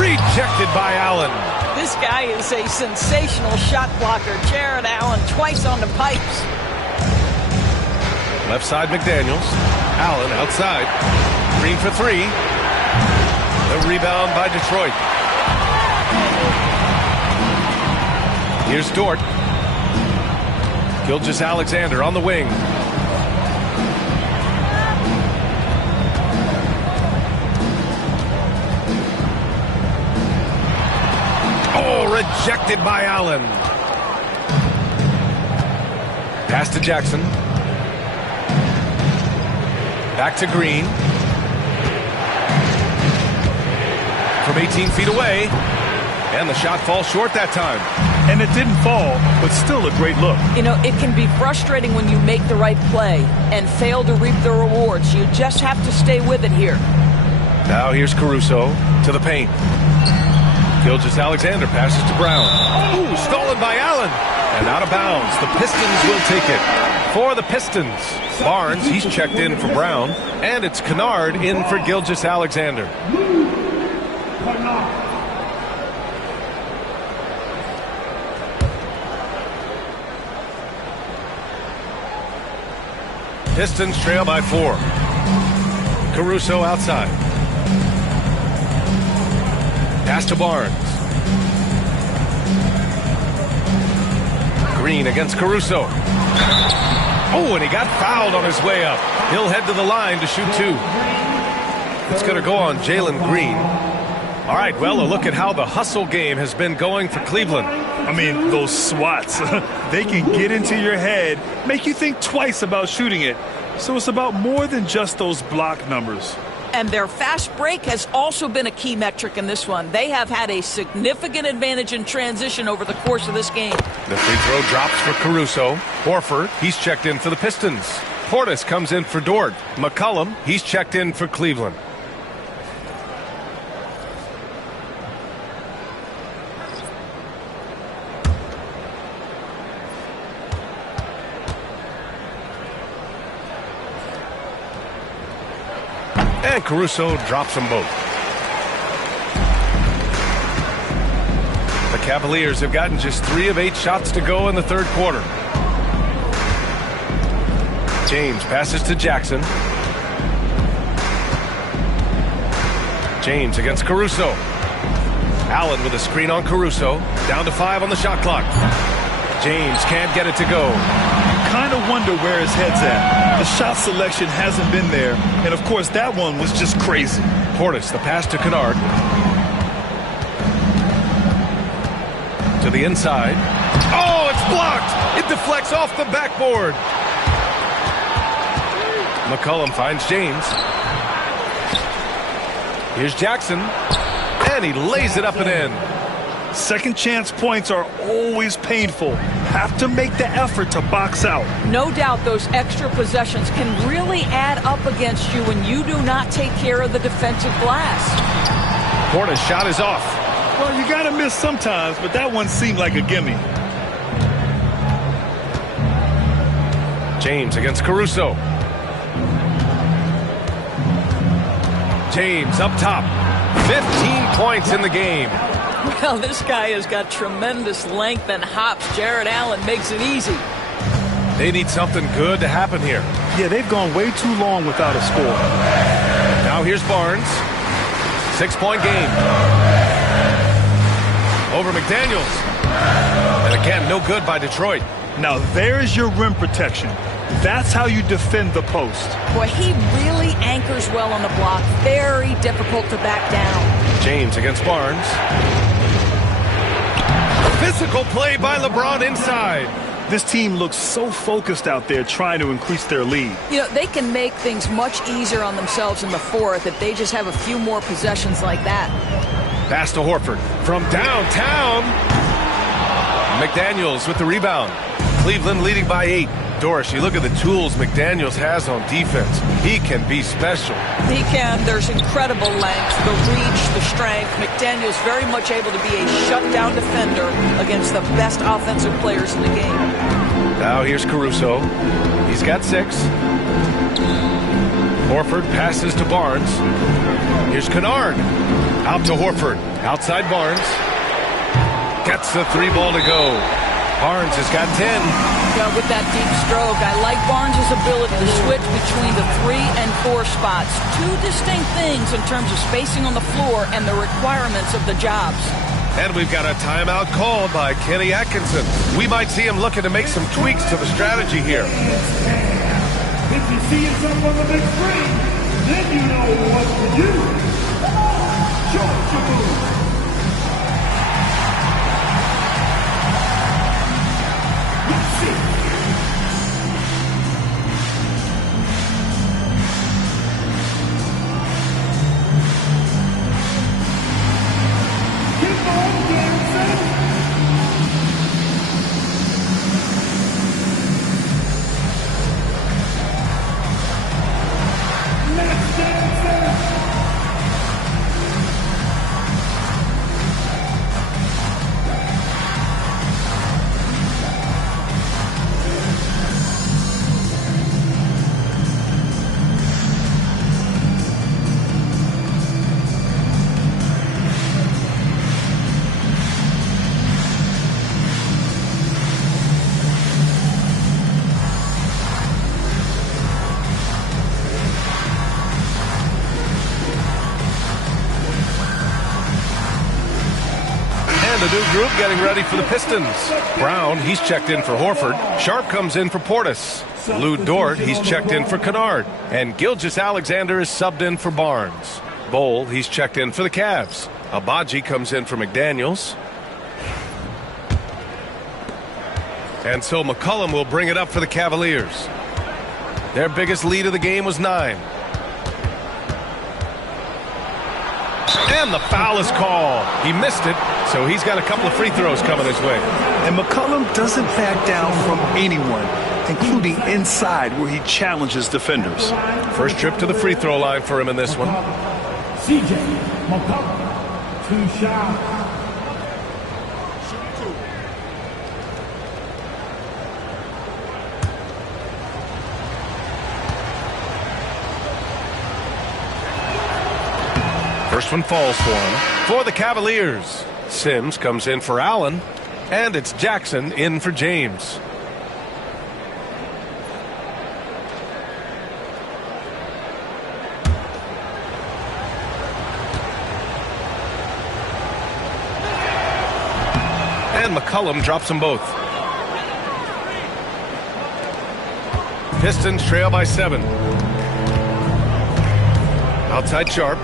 Rejected by Allen. This guy is a sensational shot blocker. Jared Allen twice on the pipes. Left side McDaniels. Allen outside. Green for 3. The rebound by Detroit. Here's Dort. Gilgeous-Alexander on the wing. Oh, rejected by Allen. Pass to Jackson. Back to Green. From 18 feet away. And the shot falls short that time. And it didn't fall, but still a great look. You know, it can be frustrating when you make the right play and fail to reap the rewards. You just have to stay with it here. Now here's Caruso to the paint. Gilgeous-Alexander passes to Brown. Ooh, stolen by Allen. And out of bounds. The Pistons will take it. For the Pistons, Barnes, he's checked in for Brown. And it's Kennard in for Gilgeous-Alexander. Pistons trail by 4. Caruso outside. Pass to Barnes. Green against Caruso. Oh, and he got fouled on his way up. He'll head to the line to shoot 2. It's going to go on Jalen Green. All right, well, a look at how the hustle game has been going for Cleveland. I mean, those swats, they can get into your head, make you think twice about shooting it. So it's about more than just those block numbers. And their fast break has also been a key metric in this one. They have had a significant advantage in transition over the course of this game. The free throw drops for Caruso. Horford, he's checked in for the Pistons. Portis comes in for Dort. McCollum, he's checked in for Cleveland. And Caruso drops them both. The Cavaliers have gotten just 3 of 8 shots to go in the third quarter. James passes to Jackson. James against Caruso. Allen with a screen on Caruso. Down to 5 on the shot clock. James can't get it to go. Kind of wonder where his head's at. The shot selection hasn't been there, and of course that one was just crazy. Portis, the pass to Kennard. To the inside. Oh, it's blocked! It deflects off the backboard. McCollum finds James. Here's Jackson. And he lays it up and in. Second chance points are always painful. Have to make the effort to box out. No doubt those extra possessions can really add up against you when you do not take care of the defensive glass. Portis' shot is off. Well, you got to miss sometimes, but that one seemed like a gimme. James against Caruso. James up top. 15 points in the game. Well, this guy has got tremendous length and hops. Jared Allen makes it easy. They need something good to happen here. Yeah, they've gone way too long without a score. Now here's Barnes. 6-point game. Over McDaniels. And again, no good by Detroit. Now there's your rim protection. That's how you defend the post. Boy, he really anchors well on the block. Very difficult to back down. James against Barnes. Physical play by LeBron inside. This team looks so focused out there trying to increase their lead. You know, they can make things much easier on themselves in the fourth if they just have a few more possessions like that. Pass to Horford from downtown. McDaniels with the rebound. Cleveland leading by 8. Doris, you look at the tools McDaniels has on defense. He can be special. He can. There's incredible length, the reach, the strength. McDaniels very much able to be a shutdown defender against the best offensive players in the game. Now here's Caruso. He's got 6. Horford passes to Barnes. Here's Kennard. Out to Horford. Outside Barnes. Gets the 3 ball to go. Barnes has got 10. Yeah, with that deep stroke, I like Barnes' ability to switch between the 3 and 4 spots. 2 distinct things in terms of spacing on the floor and the requirements of the jobs. And we've got a timeout called by Kenny Atkinson. We might see him looking to make some tweaks to the strategy here. If you see yourself on the big screen, then you know what to do. Show us your move. new group getting ready for the Pistons. Brown, he's checked in for Horford. Sharp comes in for Portis. Lou Dort, he's checked in for Kennard. And Gilgeous-Alexander is subbed in for Barnes. Bol, he's checked in for the Cavs. Abaji comes in for McDaniels. And so McCollum will bring it up for the Cavaliers. Their biggest lead of the game was 9. And the foul is called. He missed it, so he's got a couple of free throws coming his way. And McCollum doesn't back down from anyone, including inside where he challenges defenders. First trip to the free throw line for him in this one. CJ McCollum, 2 shots. First one falls for him. For the Cavaliers, Sims comes in for Allen, and it's Jackson in for James. And McCollum drops them both. Pistons trail by 7. Outside Sharp.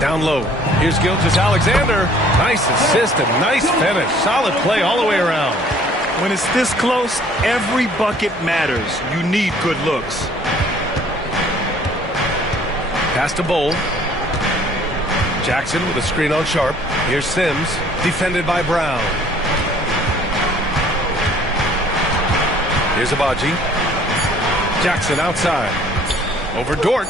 Down low. Here's Gilgeous-Alexander. Nice assist and nice finish. Solid play all the way around. When it's this close, every bucket matters. You need good looks. Pass to Bol. Jackson with a screen on Sharp. Here's Sims, defended by Brown. Here's Abaji. Jackson outside. Over Dort.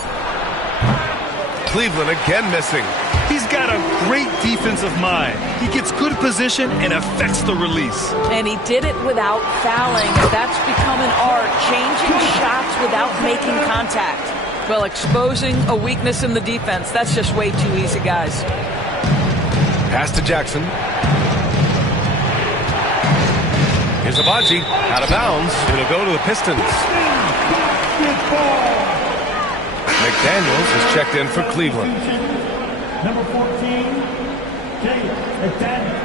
Cleveland again missing. He's got a great defensive mind. He gets good position and affects the release. And he did it without fouling. That's become an art, changing shots without making contact. Well, exposing a weakness in the defense, that's just way too easy, guys. Pass to Jackson. Here's Abaji, out of bounds. It'll go to the Pistons. McDaniels is checked in for Cleveland. Number 14, Jay McDaniels.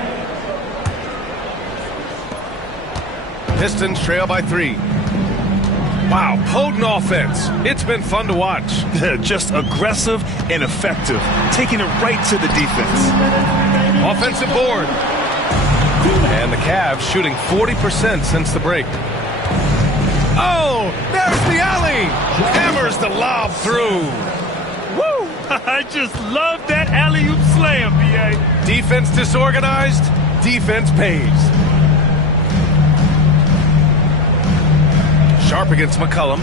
Pistons trail by 3. Wow, potent offense. It's been fun to watch. Just aggressive and effective, taking it right to the defense. Offensive board. And the Cavs shooting 40% since the break. Oh, there's the alley. Hammers the lob through. Woo! I just love that alley-oop slam, B.A. Defense disorganized, defense pays. Sharp against McCollum.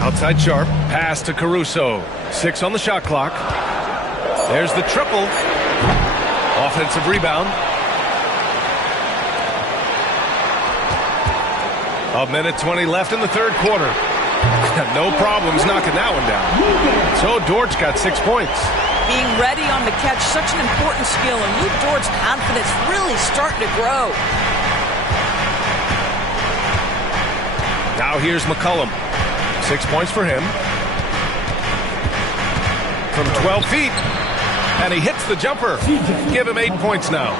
Outside Sharp. Pass to Caruso. 6 on the shot clock. There's the triple. Offensive rebound. A minute 20 left in the third quarter. No problems knocking that one down. So Dort's got 6 points. Being ready on the catch, such an important skill, and Lou Dort's confidence really starting to grow. Now here's McCollum. 6 points for him. From 12 feet. And he hits the jumper. Give him 8 points now.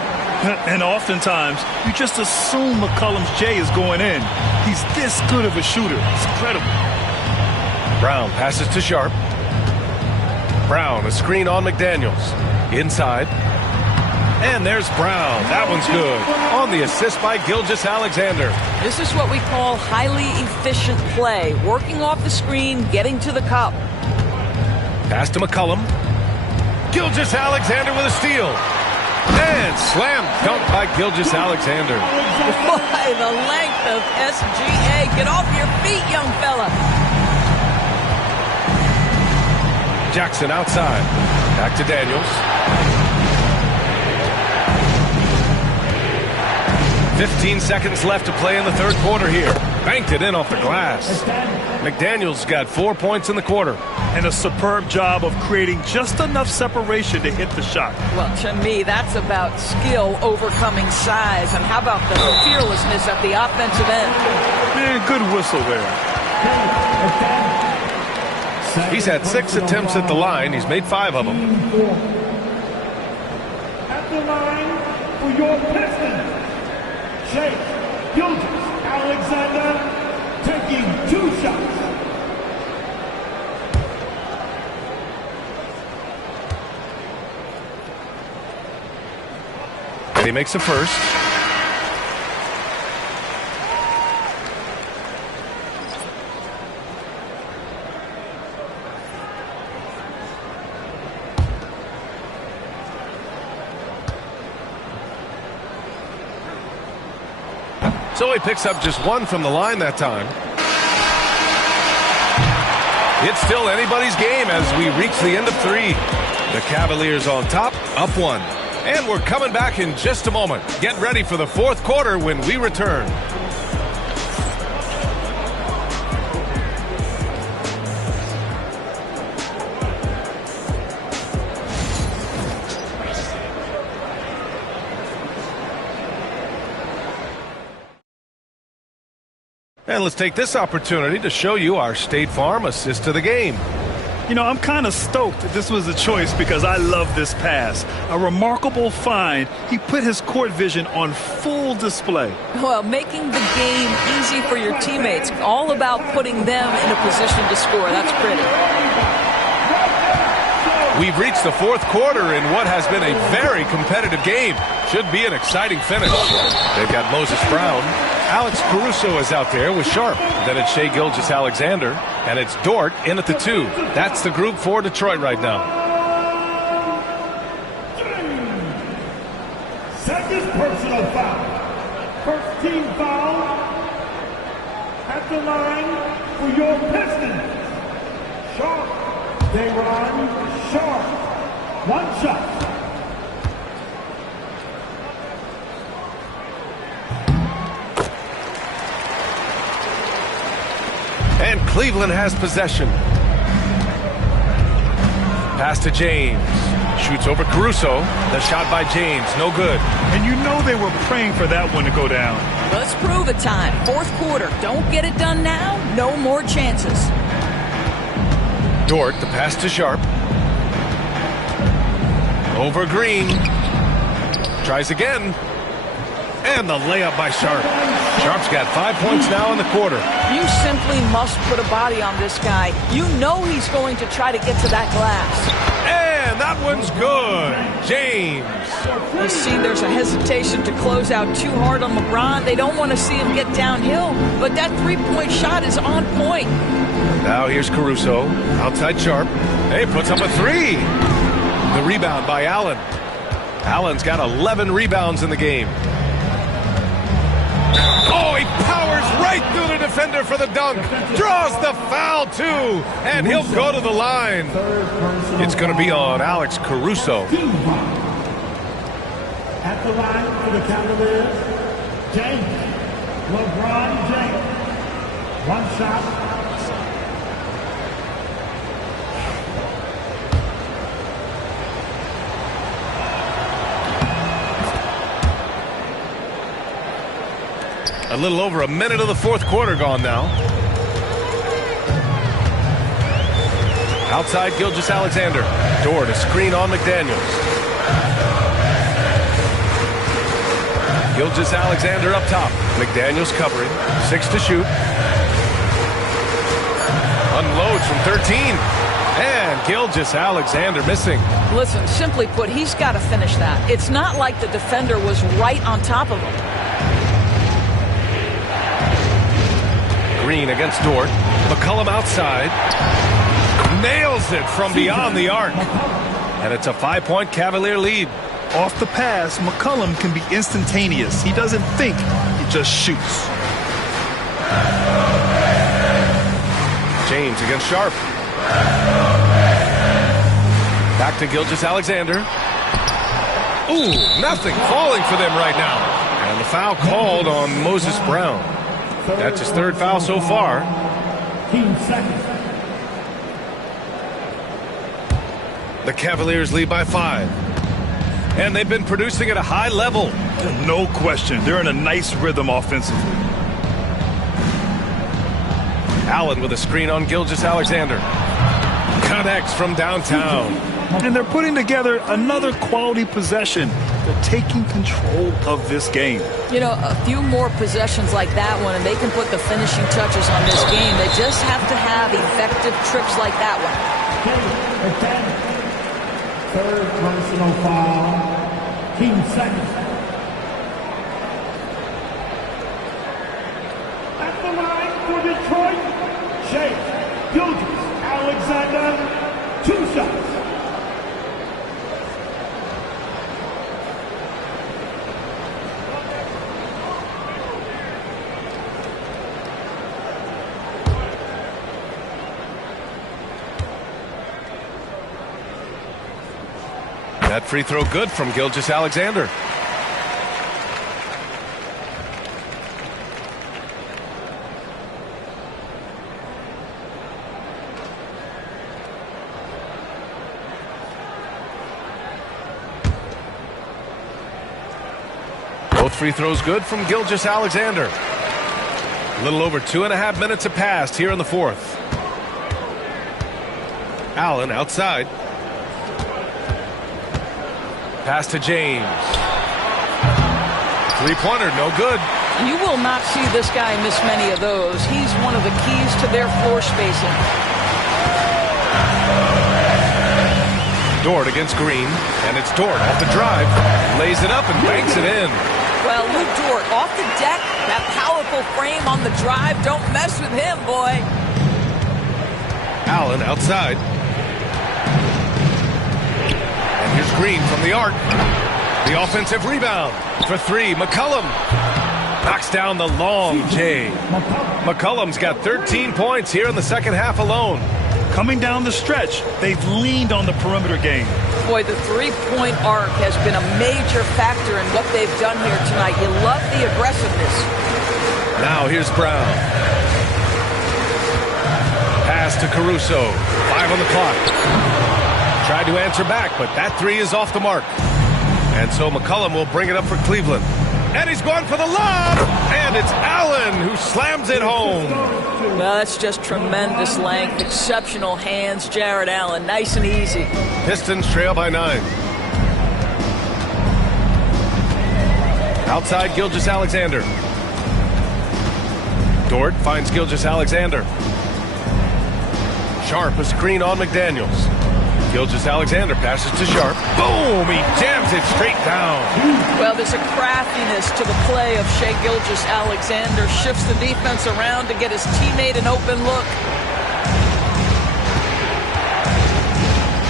And oftentimes, you just assume McCollum's J is going in. He's this good of a shooter. It's incredible. Brown passes to Sharp. Brown, a screen on McDaniels. Inside. And there's Brown. That one's good. On the assist by Gilgeous-Alexander. This is what we call highly efficient play. Working off the screen, getting to the cup. Pass to McCollum. Gilgeous-Alexander with a steal. And slam dunk by Gilgeous-Alexander. Boy, the length of SGA. Get off your feet, young fella. Jackson outside. Back to Daniels. 15 seconds left to play in the third quarter here. Banked it in off the glass. McDaniels got 4 points in the quarter. And a superb job of creating just enough separation to hit the shot. Well, to me, that's about skill overcoming size. And how about the fearlessness at the offensive end? Man, good whistle there. He's had 6 attempts at the line. He's made 5 of them. At the line for your Pistons, Shai Gilgeous-Alexander taking 2 shots. And he makes the first. So he picks up just 1 from the line that time. It's still anybody's game as we reach the end of 3. The Cavaliers on top, up 1. And we're coming back in just a moment. Get ready for the 4th quarter when we return. And let's take this opportunity to show you our State Farm assist to the game. You know, I'm kind of stoked that this was a choice because I love this pass. A remarkable find. He put his court vision on full display. Well, making the game easy for your teammates. All about putting them in a position to score. That's pretty. We've reached the 4th quarter in what has been a very competitive game. Should be an exciting finish. They've got Moses Brown. Alex Caruso is out there with Sharp. Then it's Shai Gilgeous-Alexander. And it's Dort in at the 2. That's the group for Detroit right now. Second personal foul. First team foul at the line for your Pistons. Sharp. Day'Ron Sharp. 1 shot. And Cleveland has possession. Pass to James. Shoots over Caruso. The shot by James, no good. And you know they were praying for that one to go down. Let's prove it time. 4th quarter. Don't get it done now. No more chances. Dort, the pass to Sharp. Over Green. Tries again. And the layup by Sharp. Sharp's got 5 points now in the quarter. You simply must put a body on this guy. You know he's going to try to get to that glass. And that one's good. James. You see, there's a hesitation to close out too hard on LeBron. They don't want to see him get downhill. But that 3-point shot is on point. Now here's Caruso. Outside Sharp. Hey, puts up a 3. The rebound by Allen. Allen's got 11 rebounds in the game. Oh, he powers right through the defender for the dunk. Draws the foul, too. And he'll go to the line. It's going to be on Alex Caruso. At the line for the Cavaliers, James. LeBron James. 1 shot. A little over a minute of the 4th quarter gone now. Outside Gilgeous-Alexander. Dort, a screen on McDaniels. Gilgeous-Alexander up top. McDaniels covering. 6 to shoot. Unloads from 13. And Gilgeous-Alexander missing. Listen, simply put, he's got to finish that. It's not like the defender was right on top of him. Green against Dort. McCollum outside. Nails it from beyond the arc. And it's a 5-point Cavalier lead. Off the pass, McCollum can be instantaneous. He doesn't think, he just shoots. James against Sharp. Back to Gilgeous-Alexander. Ooh, nothing falling for them right now. And the foul called on Moses Brown. That's his 3rd foul so far. Team seconds. The Cavaliers lead by 5. And they've been producing at a high level. No question. They're in a nice rhythm offensively. Allen with a screen on Gilgeous-Alexander. Connects from downtown. And they're putting together another quality possession. They're taking control of this game. You know, a few more possessions like that one, and they can put the finishing touches on this game. They just have to have effective trips like that one. Third personal foul. Team seconds. At the line for Detroit, Shai Gilgeous-Alexander, 2 shots. That free throw good from Gilgeous-Alexander. Both free throws good from Gilgeous-Alexander. A little over 2.5 minutes have passed here in the 4th. Allen outside. Pass to James. Three-pointer, no good. You will not see this guy miss many of those. He's one of the keys to their floor spacing. Dort against Green, and it's Dort off the drive. Lays it up and banks it in. Well, Luke Dort off the deck, that powerful frame on the drive. Don't mess with him, boy. Allen outside. Here's Green from the arc. The offensive rebound for 3. McCollum knocks down the long J. McCollum's got 13 points here in the second half alone. Coming down the stretch, they've leaned on the perimeter game. Boy, the three-point arc has been a major factor in what they've done here tonight. You love the aggressiveness. Now here's Brown. Pass to Caruso. 5 on the clock. Tried to answer back, but that 3 is off the mark. And so McCollum will bring it up for Cleveland. And he's going for the lob! And it's Allen who slams it home. Well, that's just tremendous length, exceptional hands, Jarrett Allen. Nice and easy. Pistons trail by 9. Outside Gilgeous-Alexander. Dort finds Gilgeous-Alexander. Sharp a screen on McDaniels. Gilgeous-Alexander passes to Sharp. Boom! He jams it straight down. Well, there's a craftiness to the play of Shai Gilgeous-Alexander. Shifts the defense around to get his teammate an open look.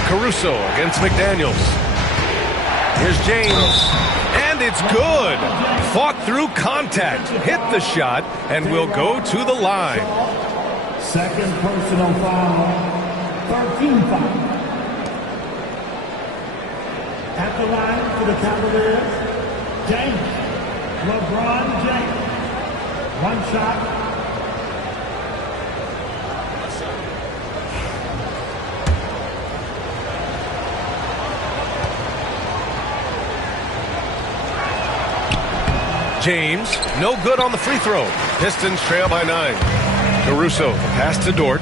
Caruso against McDaniels. Here's James. And it's good. Fought through contact. Hit the shot and will go to the line. Second personal foul. 13 foul. At the line for the Cavaliers, James, LeBron James. 1 shot. James, no good on the free throw. Pistons trail by 9. Caruso, pass to Dort.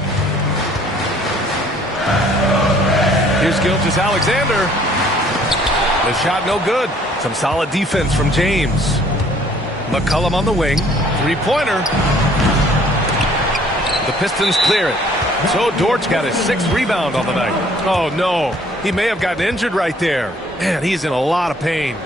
Here's Gilgeous-Alexander. The shot no good. Some solid defense from James. McCollum on the wing. Three-pointer. The Pistons clear it. So Dort's got his 6th rebound on the night. Oh, no. He may have gotten injured right there. Man, he's in a lot of pain.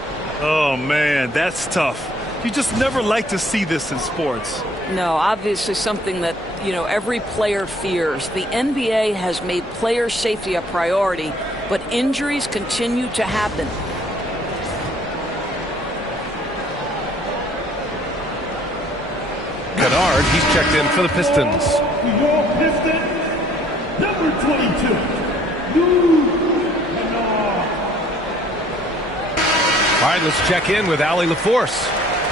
Oh, man, that's tough. You just never like to see this in sports. No, obviously something that, every player fears. The NBA has made player safety a priority, but injuries continue to happen. Kennard, he's checked in for the Pistons. Your Pistons, number 22, Lou Kennard. All right, let's check in with Allie LaForce.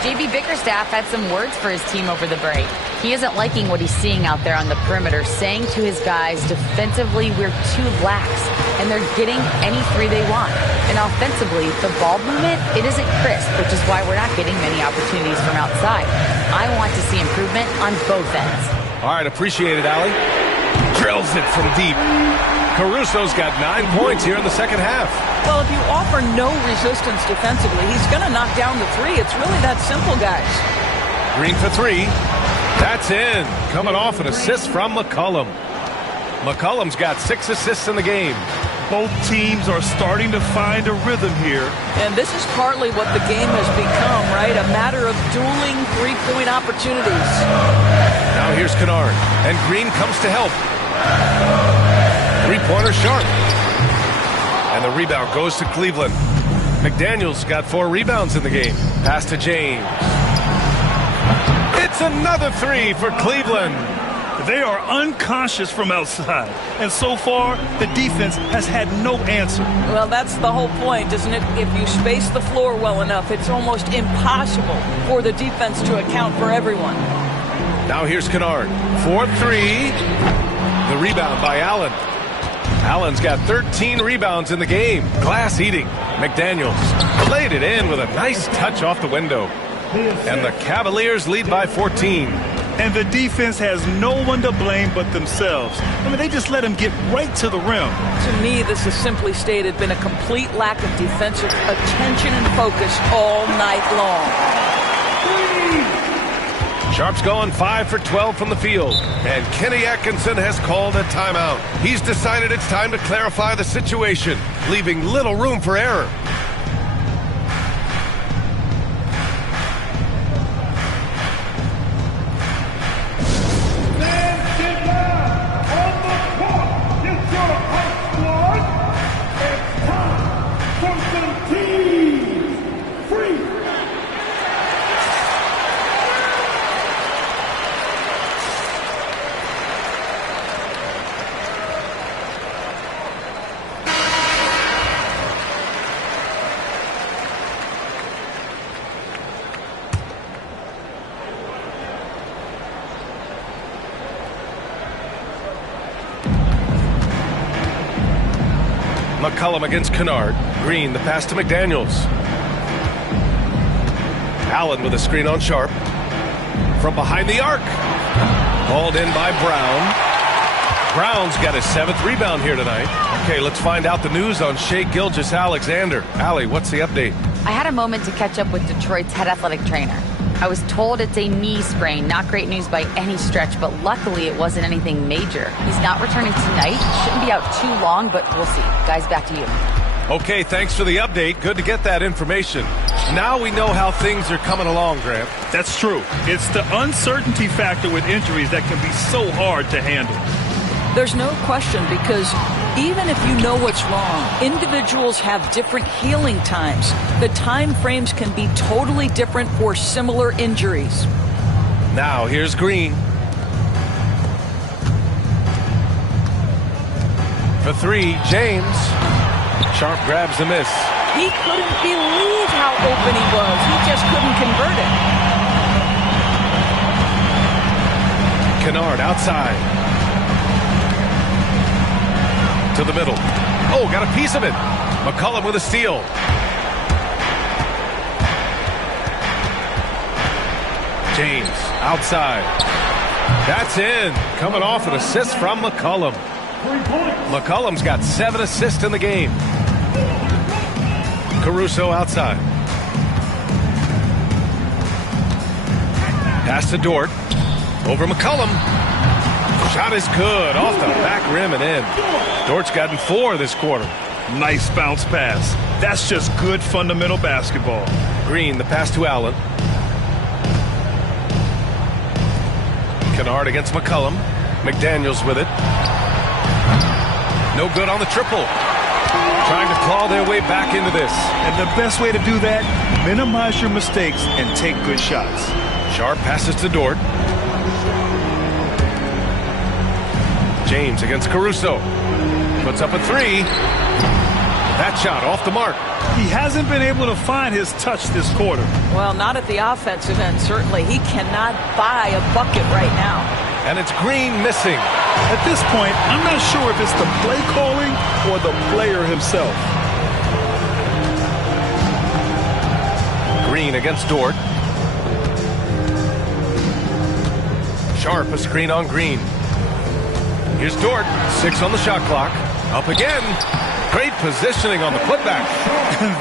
JB Bickerstaff had some words for his team over the break. He isn't liking what he's seeing out there on the perimeter, saying to his guys, defensively, we're too lax, and they're getting any three they want. And offensively, the ball movement, it isn't crisp, which is why we're not getting many opportunities from outside. I want to see improvement on both ends. All right, appreciate it, Allie. Drills it from deep. Caruso's got 9 points here in the second half. Well, if you offer no resistance defensively, he's going to knock down the three. It's really that simple, guys. Green for three. That's in. Coming off an assist from McCollum. McCollum's got 6 assists in the game. Both teams are starting to find a rhythm here. And this is partly what the game has become, right? A matter of dueling three-point opportunities. Now here's Kennard. And Green comes to help. Three-pointer Sharp. And the rebound goes to Cleveland. McDaniels got 4 rebounds in the game. Pass to James. It's another three for Cleveland. They are unconscious from outside. And so far, the defense has had no answer. Well, that's the whole point, isn't it? If you space the floor well enough, it's almost impossible for the defense to account for everyone. Now here's Kennard. 4-3. The rebound by Allen. Allen's got 13 rebounds in the game. Glass eating. McDaniels laid it in with a nice touch off the window. And the Cavaliers lead by 14. And the defense has no one to blame but themselves. I mean, they just let him get right to the rim. To me, this has simply stated been a complete lack of defensive attention and focus all night long. Sharp's gone 5 for 12 from the field. And Kenny Atkinson has called a timeout. He's decided it's time to clarify the situation, leaving little room for error. McCollum against Kennard. Green, the pass to McDaniels. Allen with a screen on Sharp. From behind the arc. Hauled in by Brown. Brown's got his 7th rebound here tonight. Okay, let's find out the news on Shai Gilgeous-Alexander. Allie, what's the update? I had a moment to catch up with Detroit's head athletic trainer. I was told it's a knee sprain, not great news by any stretch, but luckily it wasn't anything major. He's not returning tonight. Shouldn't be out too long, but we'll see. Guys, back to you. Okay, thanks for the update. Good to get that information. Now we know how things are coming along, Grant. That's true. It's the uncertainty factor with injuries that can be so hard to handle. There's no question, because even if you know what's wrong, individuals have different healing times. The time frames can be totally different for similar injuries. Now here's Green. For 3, James. Sharp grabs the miss. He couldn't believe how open he was. He just couldn't convert it. Kennard outside. To the middle. Oh, got a piece of it. McCollum with a steal. James outside. That's in. Coming off an assist from McCollum. McCollum's got 7 assists in the game. Caruso outside. Pass to Dort. Over McCollum. Shot is good. Off the back rim and in. Dort's gotten 4 this quarter. Nice bounce pass. That's just good fundamental basketball. Green, the pass to Allen. Kennard against McCollum. McDaniels with it. No good on the triple. Trying to claw their way back into this. And the best way to do that, minimize your mistakes and take good shots. Sharp passes to Dort. James against Caruso. Puts up a 3. That shot off the mark. He hasn't been able to find his touch this quarter. Well, not at the offensive end, certainly. He cannot buy a bucket right now. And it's Green missing. At this point, I'm not sure if it's the play calling or the player himself. Green against Dort. Sharp, a screen on Green. Here's Dort, 6 on the shot clock. Up again. Great positioning on the putback.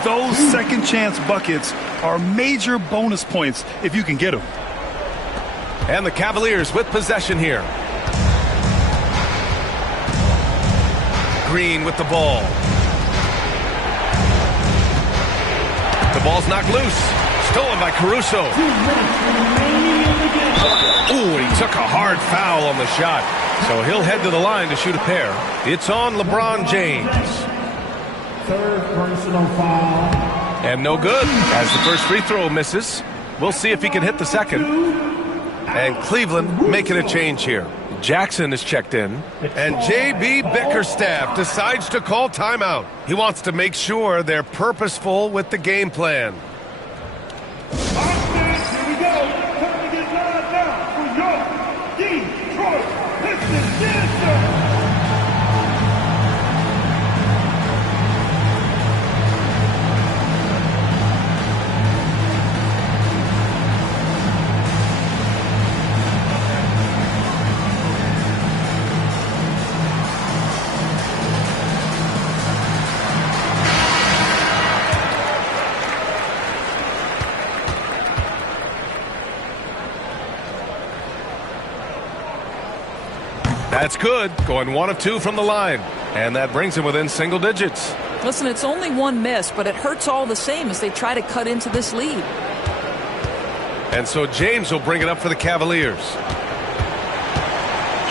Those second chance buckets are major bonus points if you can get them. And the Cavaliers with possession here. Green with the ball. The ball's knocked loose. Stolen by Caruso. Ooh, he took a hard foul on the shot. So he'll head to the line to shoot a pair. It's on LeBron James. Third personal foul. And no good as the first free throw misses. We'll see if he can hit the second. And Cleveland making a change here. Jackson is checked in. And J.B. Bickerstaff decides to call timeout. He wants to make sure they're purposeful with the game plan. Offense, here we go. Time to get lined down for your Detroit Pistons. Yes, sir. That's good. Going 1 of 2 from the line. And that brings him within single digits. Listen, it's only one miss, but it hurts all the same as they try to cut into this lead. And so James will bring it up for the Cavaliers.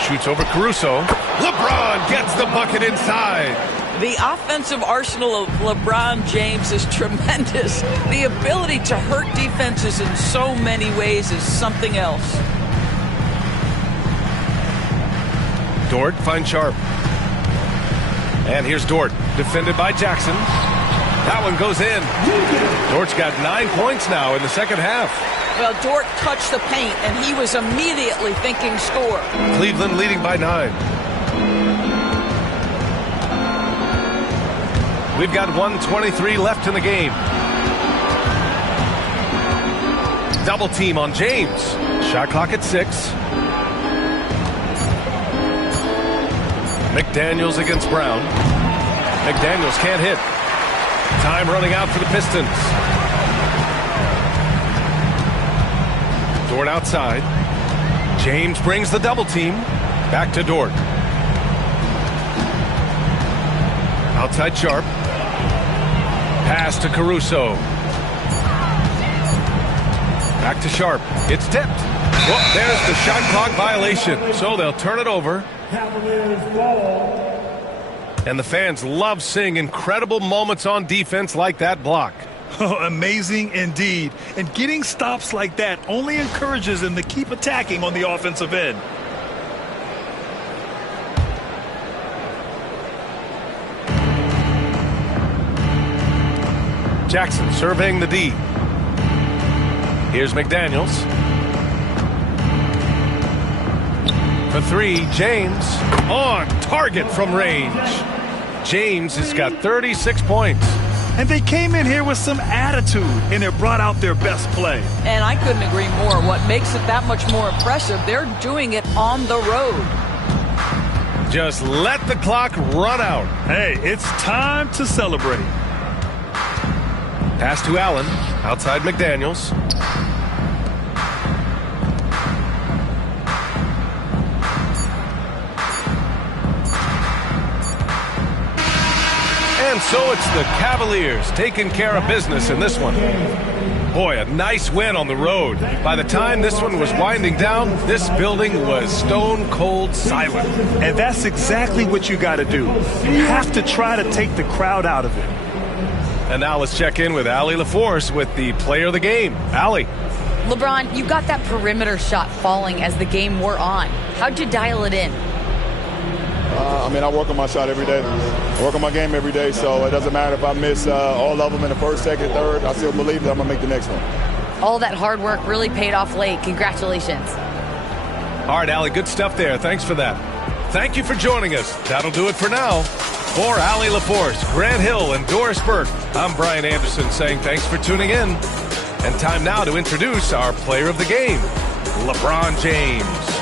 Shoots over Caruso. LeBron gets the bucket inside. The offensive arsenal of LeBron James is tremendous. The ability to hurt defenses in so many ways is something else. Dort finds Sharp. And here's Dort, defended by Jackson. That one goes in. Dort's got 9 points now in the second half. Well, Dort touched the paint, and he was immediately thinking score. Cleveland leading by 9. We've got 1:23 left in the game. Double team on James. Shot clock at 6. McDaniels against Brown. McDaniels can't hit. Time running out for the Pistons. Dort outside. James brings the double team. Back to Dort. Outside Sharp. Pass to Caruso. Back to Sharp. It's tipped. Well, there's the shot clock violation. So they'll turn it over. Cavaliers ball. And the fans love seeing incredible moments on defense like that block. Oh, amazing indeed. And getting stops like that only encourages them to keep attacking on the offensive end. Jackson surveying the D. Here's McDaniels. For 3, James on target from range. James has got 36 points. And they came in here with some attitude, and it brought out their best play. And I couldn't agree more. What makes it that much more impressive, they're doing it on the road. Just let the clock run out. Hey, it's time to celebrate. Pass to Allen. Outside McDaniels. And so it's the Cavaliers taking care of business in this one. Boy, a nice win on the road. By the time this one was winding down, this building was stone cold silent. And that's exactly what you got to do. You have to try to take the crowd out of it. And now let's check in with Allie LaForce with the player of the game. Allie. LeBron, you got that perimeter shot falling as the game wore on. How'd you dial it in? I mean, I work on my shot every day. I work on my game every day, so it doesn't matter if I miss all of them in the first, second, third. I still believe that I'm going to make the next one. All that hard work really paid off late. Congratulations. All right, Allie, good stuff there. Thanks for that. Thank you for joining us. That'll do it for now. For Allie LaForce, Grant Hill, and Doris Burke, I'm Brian Anderson saying thanks for tuning in. And time now to introduce our player of the game, LeBron James.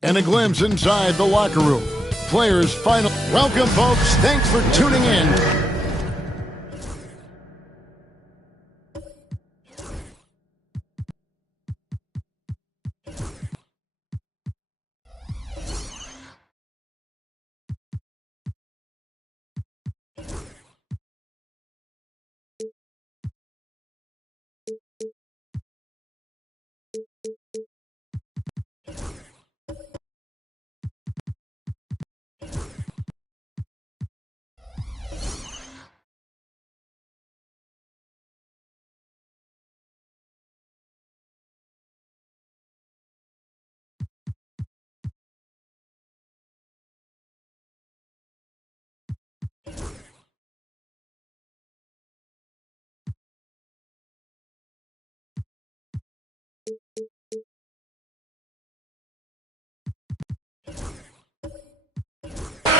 And a glimpse inside the locker room. Players' final. Welcome, folks. Thanks for tuning in.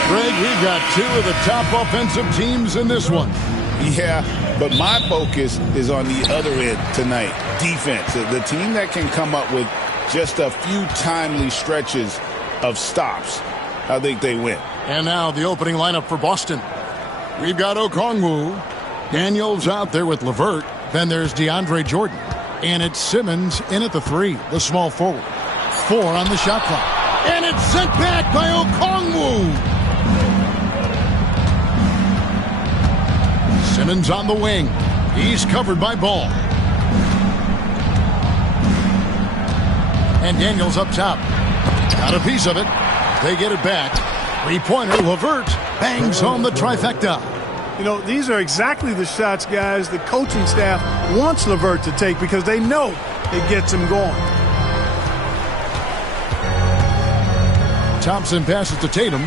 Greg, we've got two of the top offensive teams in this one. Yeah, but my focus is on the other end tonight, defense. The team that can come up with just a few timely stretches of stops, I think they win. And now the opening lineup for Boston. We've got Okongwu. Daniels out there with LeVert. Then there's DeAndre Jordan. And it's Simmons in at the 3, the small forward. 4 on the shot clock. And it's sent back by Okongwu. Simmons on the wing. He's covered by Ball. And Daniels up top. Got a piece of it. They get it back. Three-pointer, LeVert bangs home the trifecta. You know, these are exactly the shots, guys, the coaching staff wants LeVert to take because they know it gets him going. Thompson passes to Tatum.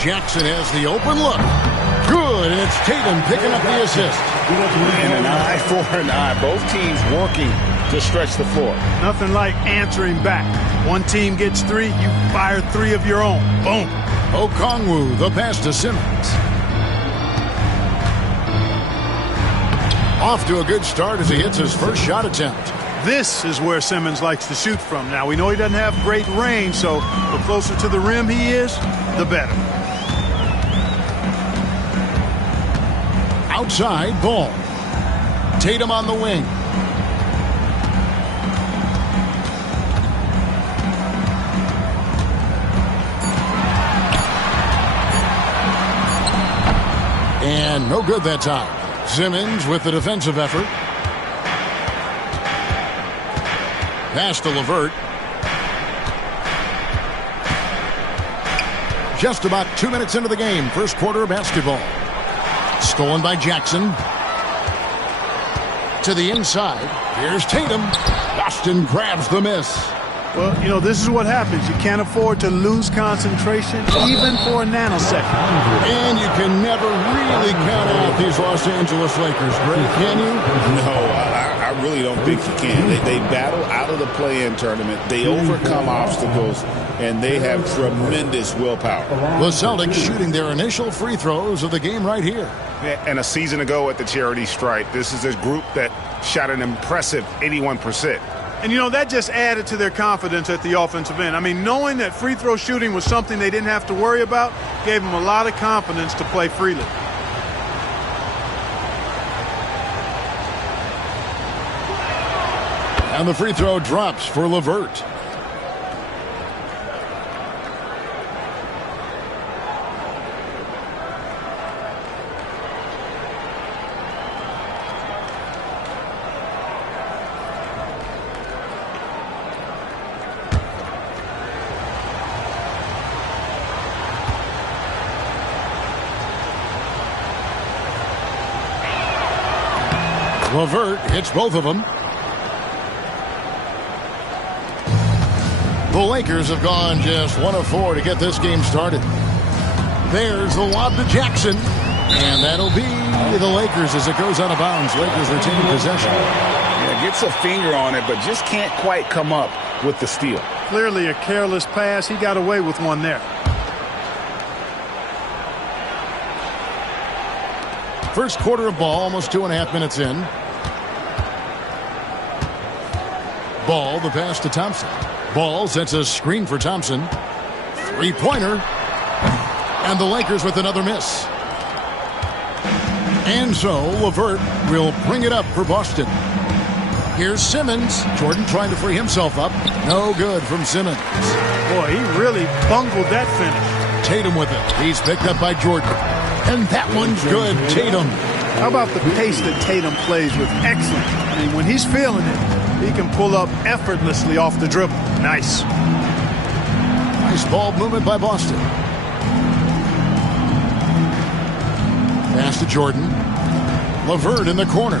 Jackson has the open look. Good, and it's Tatum picking up the assist. And an eye for an eye. Both teams working to stretch the floor. Nothing like answering back. One team gets 3, you fire 3 of your own. Boom. Okongwu, the pass to Simmons. Off to a good start as he hits his first shot attempt. This is where Simmons likes to shoot from. Now, we know he doesn't have great range, so the closer to the rim he is, the better. Outside, Ball. Tatum on the wing. And no good that time. Simmons with the defensive effort. Pass to LeVert. Just about 2 minutes into the game. First quarter of basketball. Stolen by Jackson. To the inside. Here's Tatum. Boston grabs the miss. Well, you know, this is what happens. You can't afford to lose concentration even for a nanosecond. And you can never really count out these Los Angeles Lakers, Greg, can you? No, I really don't think you can. They battle out of the play-in tournament. They overcome obstacles, and they have tremendous willpower. The Celtics shooting their initial free throws of the game right here. And a season ago at the charity stripe, this is a group that shot an impressive 81%. And, you know, that just added to their confidence at the offensive end. I mean, knowing that free throw shooting was something they didn't have to worry about gave them a lot of confidence to play freely. And the free throw drops for LeVert. LeVert hits both of them. The Lakers have gone just 1 of 4 to get this game started. There's the lob to Jackson. And that'll be the Lakers as it goes out of bounds. Lakers retaining possession. Yeah, gets a finger on it, but just can't quite come up with the steal. Clearly a careless pass. He got away with one there. First quarter of ball, almost 2.5 minutes in. Ball, the pass to Thompson. Ball sets a screen for Thompson. Three-pointer. And the Lakers with another miss. And so LeVert will bring it up for Boston. Here's Simmons. Jordan trying to free himself up. No good from Simmons. Boy, he really bungled that finish. Tatum with it. He's picked up by Jordan. And that one's good. Tatum. How about the pace that Tatum plays with? Excellent. I mean, when he's feeling it, he can pull up effortlessly off the dribble. Nice. Nice ball movement by Boston. Pass to Jordan. LeVert in the corner.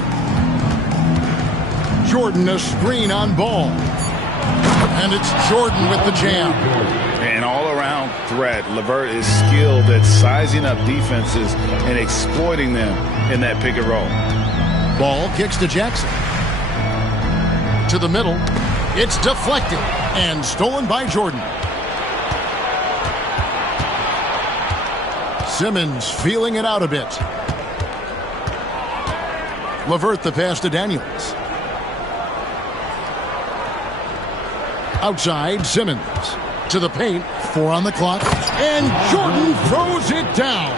Jordan a screen on Ball. And it's Jordan with the jam. And all-around threat. LeVert is skilled at sizing up defenses and exploiting them in that pick and roll. Ball kicks to Jackson. To the middle. It's deflected and stolen by Jordan. Simmons feeling it out a bit. LeVert the pass to Daniels. Outside, Simmons. To the paint. 4 on the clock. And Jordan throws it down.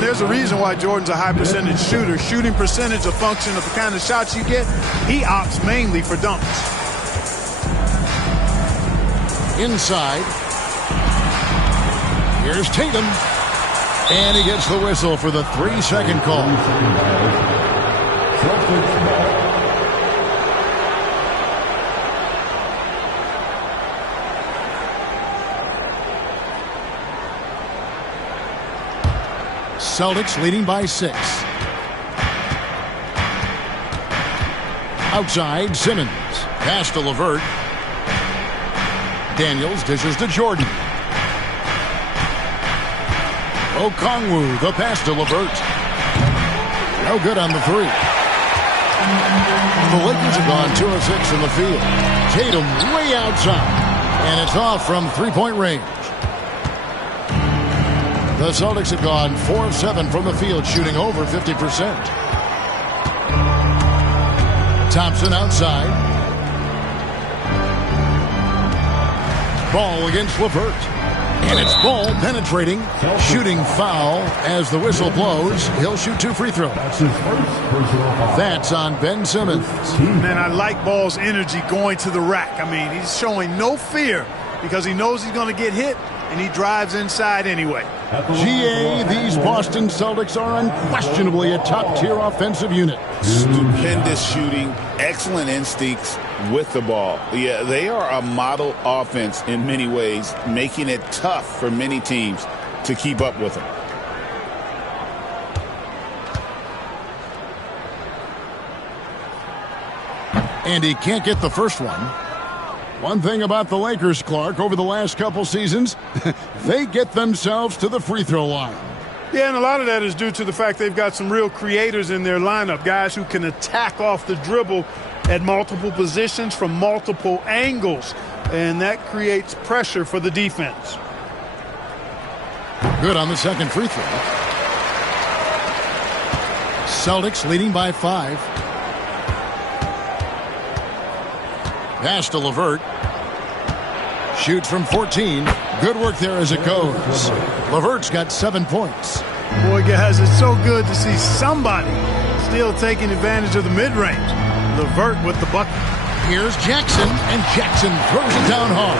There's a reason why Jordan's a high percentage shooter. Shooting percentage a function of the kind of shots you get. He opts mainly for dunks. Inside. Here's Tatum. And he gets the whistle for the 3-second call. Celtics leading by 6. Outside, Simmons. Pass to LeVert. Daniels dishes to Jordan. Okongwu, the pass to LeVert. No good on the 3. The Lakers have gone 2 of 6 from the field. Tatum way outside. And it's off from 3-point range. The Celtics have gone 4 of 7 from the field, shooting over 50%. Thompson outside. Ball against LeVert. And it's Ball penetrating, shooting foul as the whistle blows. He'll shoot 2 free throws. That's on Ben Simmons. Man, I like Ball's energy going to the rack. I mean, he's showing no fear because he knows he's going to get hit, and he drives inside anyway. GA, these Boston Celtics are unquestionably a top-tier offensive unit. Stupendous shooting, excellent instincts with the ball. Yeah, they are a model offense in many ways, making it tough for many teams to keep up with them. And he can't get the first one. One thing about the Lakers, Clark, over the last couple seasons, they get themselves to the free throw line. Yeah, and a lot of that is due to the fact they've got some real creators in their lineup, guys who can attack off the dribble at multiple positions from multiple angles, and that creates pressure for the defense. Good on the second free throw. Celtics leading by 5. Pass to LeVert. Shoots from 14. Good work there as it goes. LeVert's got 7 points. Boy, guys, it's so good to see somebody still taking advantage of the mid-range. LeVert with the bucket. Here's Jackson, and Jackson throws it down hard.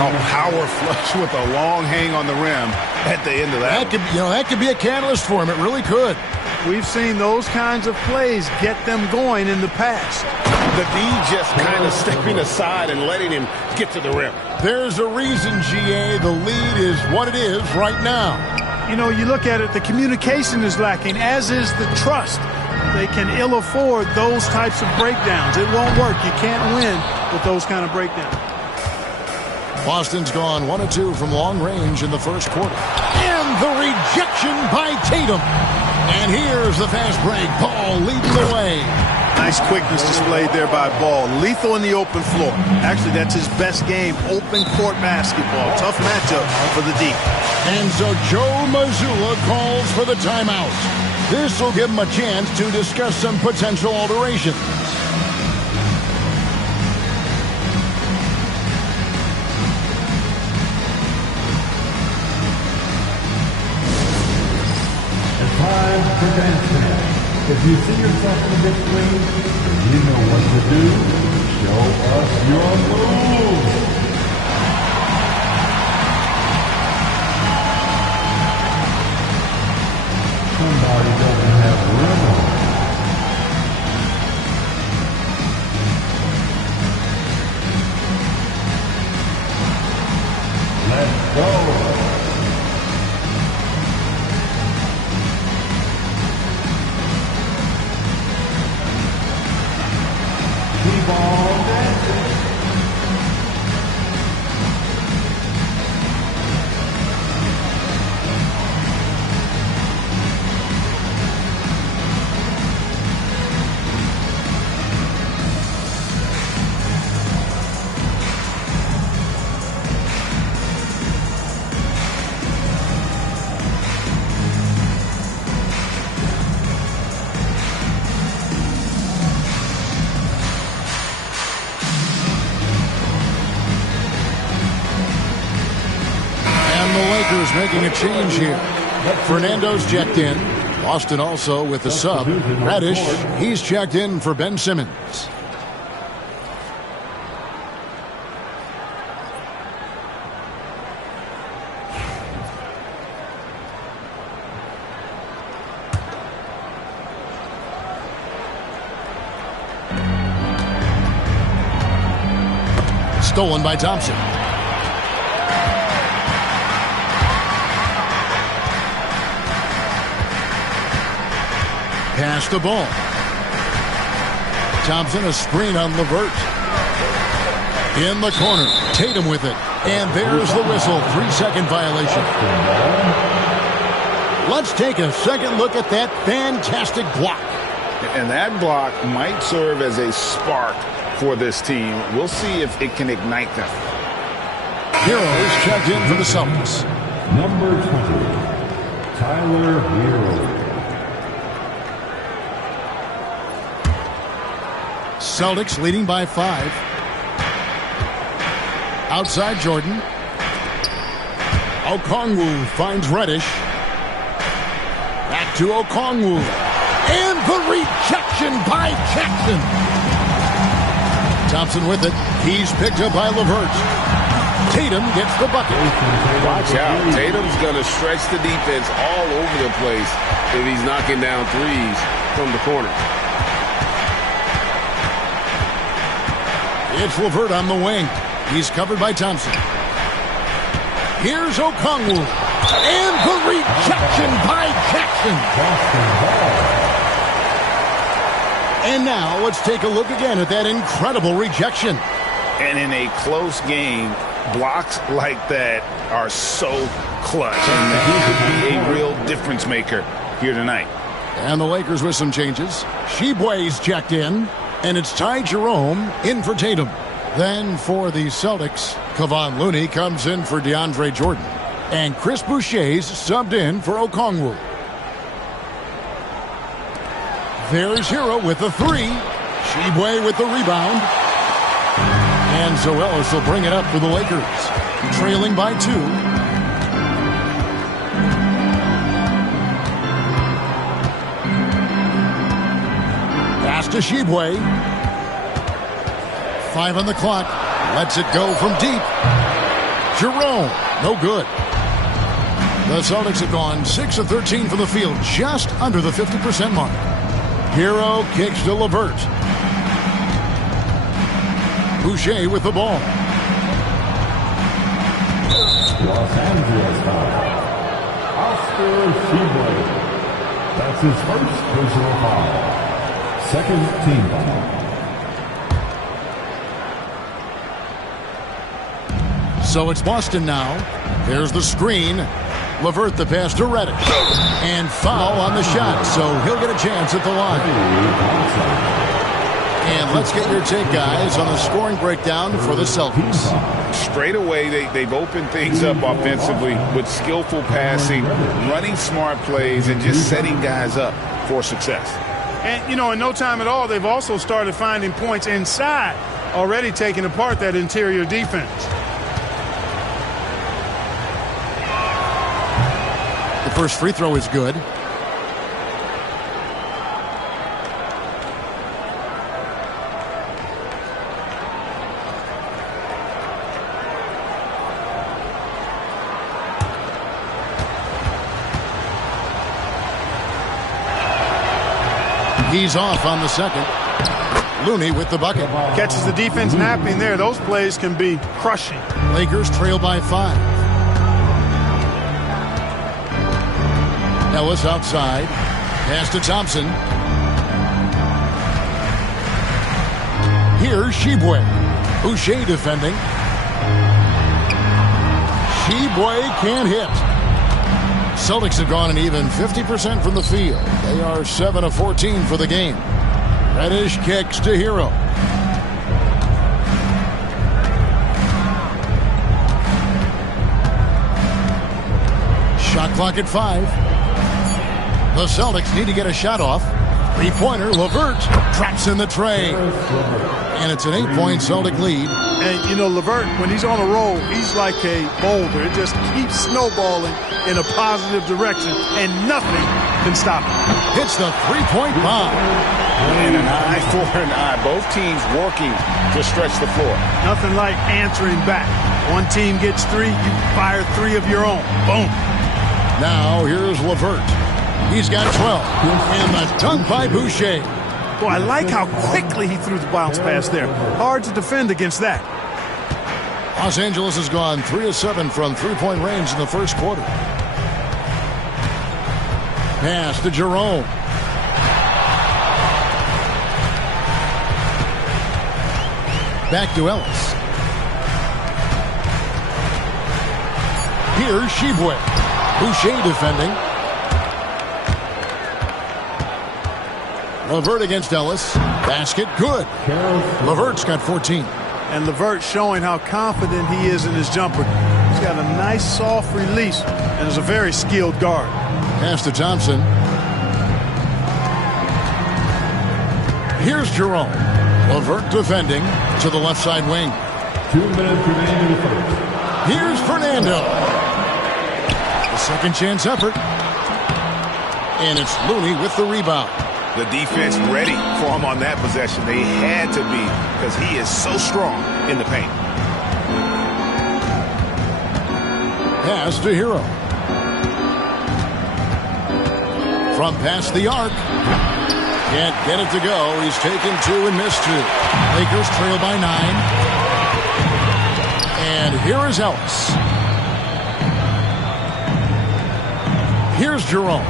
A power flush with a long hang on the rim at the end of that. That could be a catalyst for him. It really could. We've seen those kinds of plays get them going in the past. The D just kind of stepping aside and letting him get to the rim. There's a reason, GA, the lead is what it is right now. You know, you look at it, the communication is lacking, as is the trust. They can ill afford those types of breakdowns. It won't work. You can't win with those kind of breakdowns. Boston's gone 1 of 2 from long range in the first quarter. And the rejection by Tatum. And here's the fast break. Ball leading the way. Nice quickness displayed there by Ball. Lethal in the open floor. Actually, that's his best game. Open court basketball. Tough matchup for the D. And so Joe Mazzulla calls for the timeout. This will give him a chance to discuss some potential alterations. Time for dancing. If you see yourself on the big screen, and you know what to do, show us your moves. Somebody doesn't have rhythm. Let's go. Making a change here. Fernando's checked in. Boston also with the sub. Reddish, he's checked in for Ben Simmons. Stolen by Thompson. Pass the ball. Thompson, a screen on LeVert. In the corner. Tatum with it. And there's the whistle. 3-second violation. Let's take a second look at that fantastic block. And that block might serve as a spark for this team. We'll see if it can ignite them. Heroes checked in for the Celtics. Number 20, Tyler Hero. Celtics leading by 5. Outside Jordan. Okongwu finds Reddish. Back to Okongwu. And the rejection by Jackson. Thompson with it. He's picked up by LeVert. Tatum gets the bucket. Watch out. Tatum's going to stretch the defense all over the place if he's knocking down threes from the corner. It's LeVert on the wing. He's covered by Thompson. Here's Okongwu. And the rejection by Jackson. And now let's take a look again at that incredible rejection. And in a close game, blocks like that are so clutch. And he could be a real difference maker here tonight. And the Lakers with some changes. Tshiebwe's checked in, and it's Ty Jerome in for Tatum. Then for the Celtics, Kevon Looney comes in for DeAndre Jordan. And Chris Boucher's subbed in for Okongwu. There's Hero with the three. Tshiebwe with the rebound. And so Ellis will bring it up for the Lakers. Trailing by 2. Pass to Tshiebwe. 5 on the clock. Lets it go from deep. Jerome, no good. The Celtics have gone 6 of 13 from the field, just under the 50% mark. Hero kicks to LeVert. Boucher with the ball. Los Angeles foul. Oscar Tshiebwe. That's his first personal foul. Second team foul. So it's Boston now. There's the screen. LeVert the pass to Reddish. And foul on the shot, so he'll get a chance at the line. And let's get your take, guys, on the scoring breakdown for the Celtics. Straight away, they've opened things up offensively with skillful passing, running smart plays, and just setting guys up for success. And, you know, in no time at all, they've also started finding points inside, already taking apart that interior defense. The first free throw is good. He's off on the second. Looney with the bucket. Catches the defense napping there. Those plays can be crushing. Lakers trail by 5. Ellis outside. Pass to Thompson. Here's Tshiebwe. Boucher defending. Tshiebwe can't hit. Celtics have gone an even 50% from the field. They are 7 of 14 for the game. Reddish kicks to Hero. Shot clock at 5. The Celtics need to get a shot off. Three-pointer, LeVert traps in the tray. And it's an 8-point Celtic lead. And, you know, LeVert, when he's on a roll, he's like a boulder. It just keeps snowballing in a positive direction, and nothing can stop him. Hits the three-point bomb. And an eye for an eye. Both teams working to stretch the floor. Nothing like answering back. One team gets 3, you fire 3 of your own. Boom. Now here's LeVert. He's got 12. And the dunk by Boucher. Boy, I like how quickly he threw the bounce pass there. Hard to defend against that. Los Angeles has gone 3 of 7 from three-point range in the first quarter. Pass to Jerome. Back to Ellis. Here's Tshiebwe. Boucher defending. LeVert against Ellis. Basket good. LeVert's got 14. And LeVert showing how confident he is in his jumper. He's got a nice soft release and is a very skilled guard. Pass to Thompson. Here's Jerome. LeVert defending to the left side wing. 2 minutes remaining in the first. Here's Fernando. The second chance effort. And it's Looney with the rebound. The defense ready for him on that possession. They had to be because he is so strong in the paint. Pass to Hero. From past the arc. Can't get it to go. He's taken 2 and missed 2. Lakers trail by 9. And here is Ellis. Here's Jerome.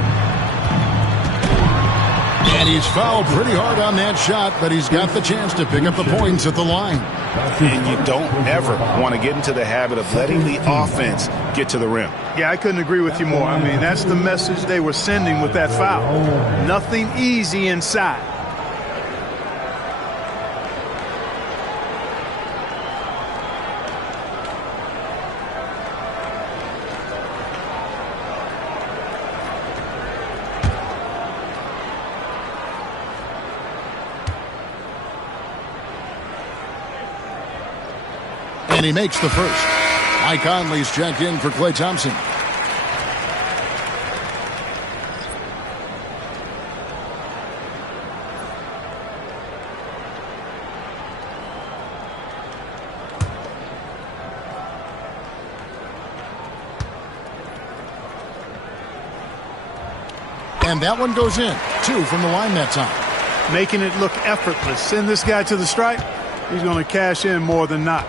And he's fouled pretty hard on that shot, but he's got the chance to pick up the points at the line. And you don't ever want to get into the habit of letting the offense get to the rim. Yeah, I couldn't agree with you more. I mean, that's the message they were sending with that foul. Nothing easy inside. And he makes the first. Mike Conley's checked in for Klay Thompson. And that one goes in. 2 from the line that time. Making it look effortless. Send this guy to the stripe. He's going to cash in more than not.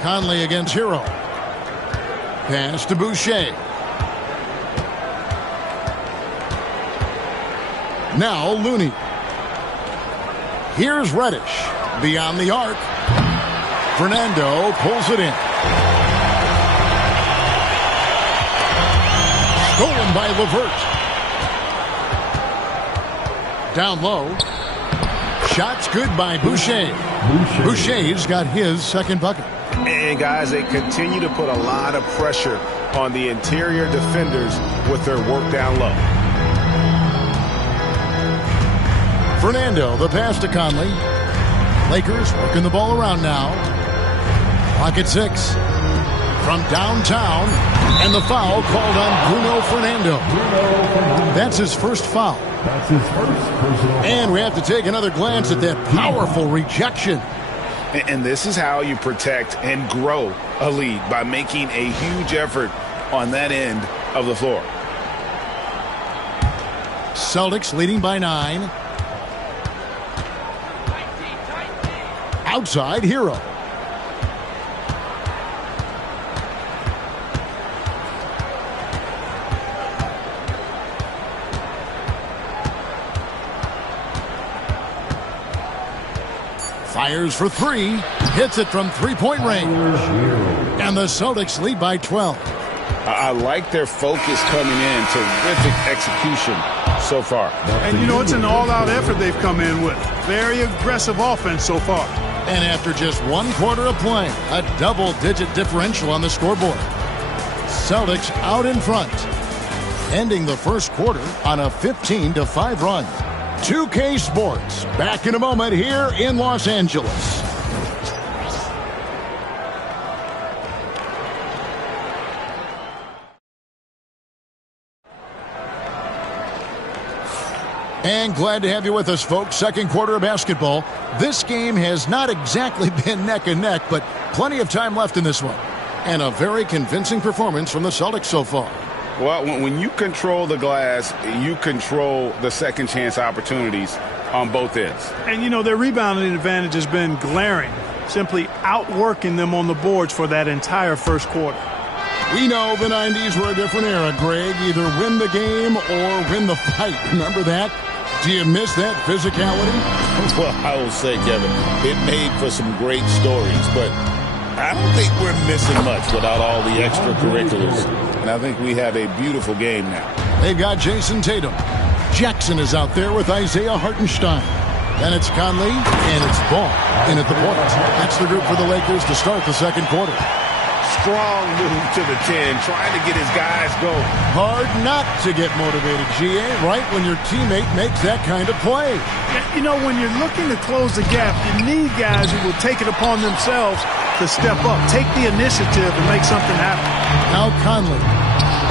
Conley against Hero. Pass to Boucher. Now Looney. Here's Reddish. Beyond the arc. Fernando pulls it in. Stolen by LeVert. Down low. Shots good by Boucher. Boucher's got his second bucket. And, guys, they continue to put a lot of pressure on the interior defenders with their work down low. Fernando, the pass to Conley. Lakers working the ball around now. Clock at 6. From downtown. And the foul called on Bruno Fernando. That's his first foul. That's his first personal. And we have to take another glance at that powerful rejection. And this is how you protect and grow a lead, by making a huge effort on that end of the floor. Celtics leading by 9. Outside, Hero. Fires for 3. Hits it from three-point range. And the Celtics lead by 12. I like their focus coming in. Terrific execution so far. And, you know, it's an all-out effort they've come in with. Very aggressive offense so far. And after just 1 quarter of play, a double-digit differential on the scoreboard. Celtics out in front, ending the first quarter on a 15-5 run. 2K Sports, back in a moment here in Los Angeles. And glad to have you with us, folks. Second quarter of basketball. This game has not exactly been neck and neck, but plenty of time left in this one. And a very convincing performance from the Celtics so far. Well, when you control the glass, you control the second chance opportunities on both ends. And, you know, their rebounding advantage has been glaring, simply outworking them on the boards for that entire first quarter. We know the 90s were a different era, Greg. Either win the game or win the fight. Remember that? Do you miss that physicality? Well, I will say, Kevin, it made for some great stories, but I don't think we're missing much without all the extracurriculars. And I think we have a beautiful game now. They've got Jason Tatum. Jackson is out there with Isaiah Hartenstein. Then it's Conley, and it's Ball in at the point. That's the group for the Lakers to start the second quarter. Strong move to the 10, trying to get his guys going. Hard not to get motivated, GA, right when your teammate makes that kind of play. You know, when you're looking to close the gap, you need guys who will take it upon themselves to step up, take the initiative, and make something happen. Now Conley,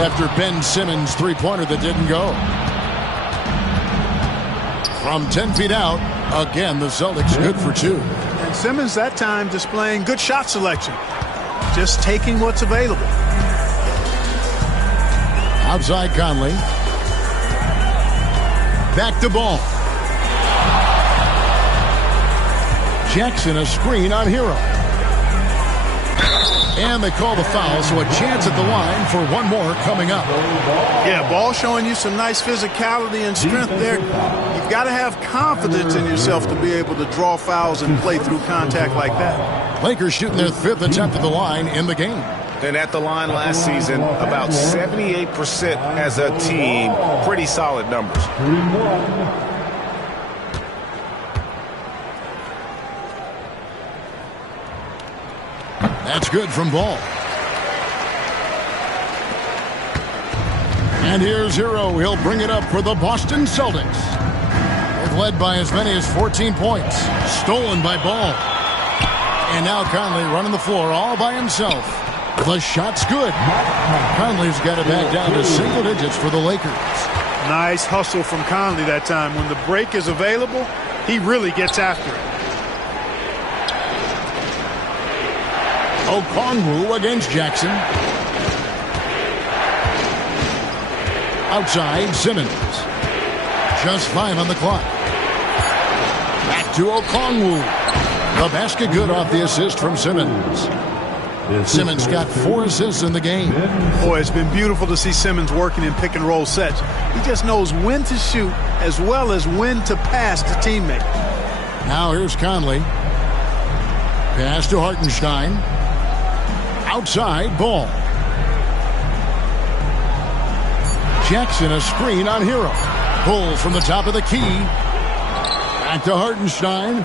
after Ben Simmons' three-pointer that didn't go. From 10 feet out, again, the Celtics good for 2. And Simmons that time displaying good shot selection. Just taking what's available. Outside Conley. Back to Ball. Jackson a screen on Hero. And they call the foul, so a chance at the line for one more coming up. Yeah, Ball showing you some nice physicality and strength there. You've got to have confidence in yourself to be able to draw fouls and play through contact like that. Lakers shooting their 5th attempt at the line in the game. And at the line last season, about 78% as a team. Pretty solid numbers. That's good from Ball. And here's Hero. He'll bring it up for the Boston Celtics. They've led by as many as 14 points. Stolen by Ball. And now Conley running the floor all by himself. The shot's good. Conley's got it back down to single digits for the Lakers. Nice hustle from Conley that time. When the break is available, he really gets after it. Okongwu against Jackson. Outside, Simmons. Just 5 on the clock. Back to Okongwu. The basket good off the assist from Simmons. Simmons got 4 assists in the game. Boy, it's been beautiful to see Simmons working in pick and roll sets. He just knows when to shoot as well as when to pass to teammate. Now here's Conley. Pass to Hartenstein. Outside, Ball. Jackson a screen on Hero. Pulls from the top of the key. Back to Hartenstein.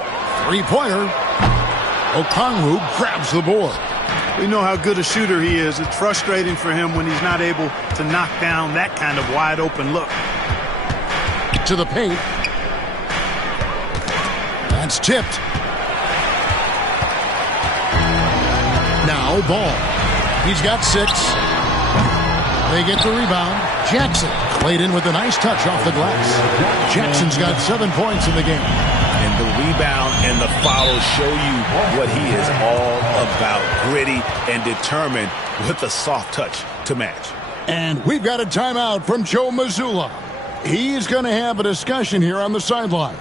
3-pointer. Okongwu grabs the board. We know how good a shooter he is. It's frustrating for him when he's not able to knock down that kind of wide open look. To the paint. That's tipped. Now Ball. He's got 6. They get the rebound. Jackson played in with a nice touch off the glass. Jackson's got 7 points in the game. And the rebound and the follow show you what he is all about. Gritty and determined with a soft touch to match. And we've got a timeout from Joe Mazzulla. He's going to have a discussion here on the sideline.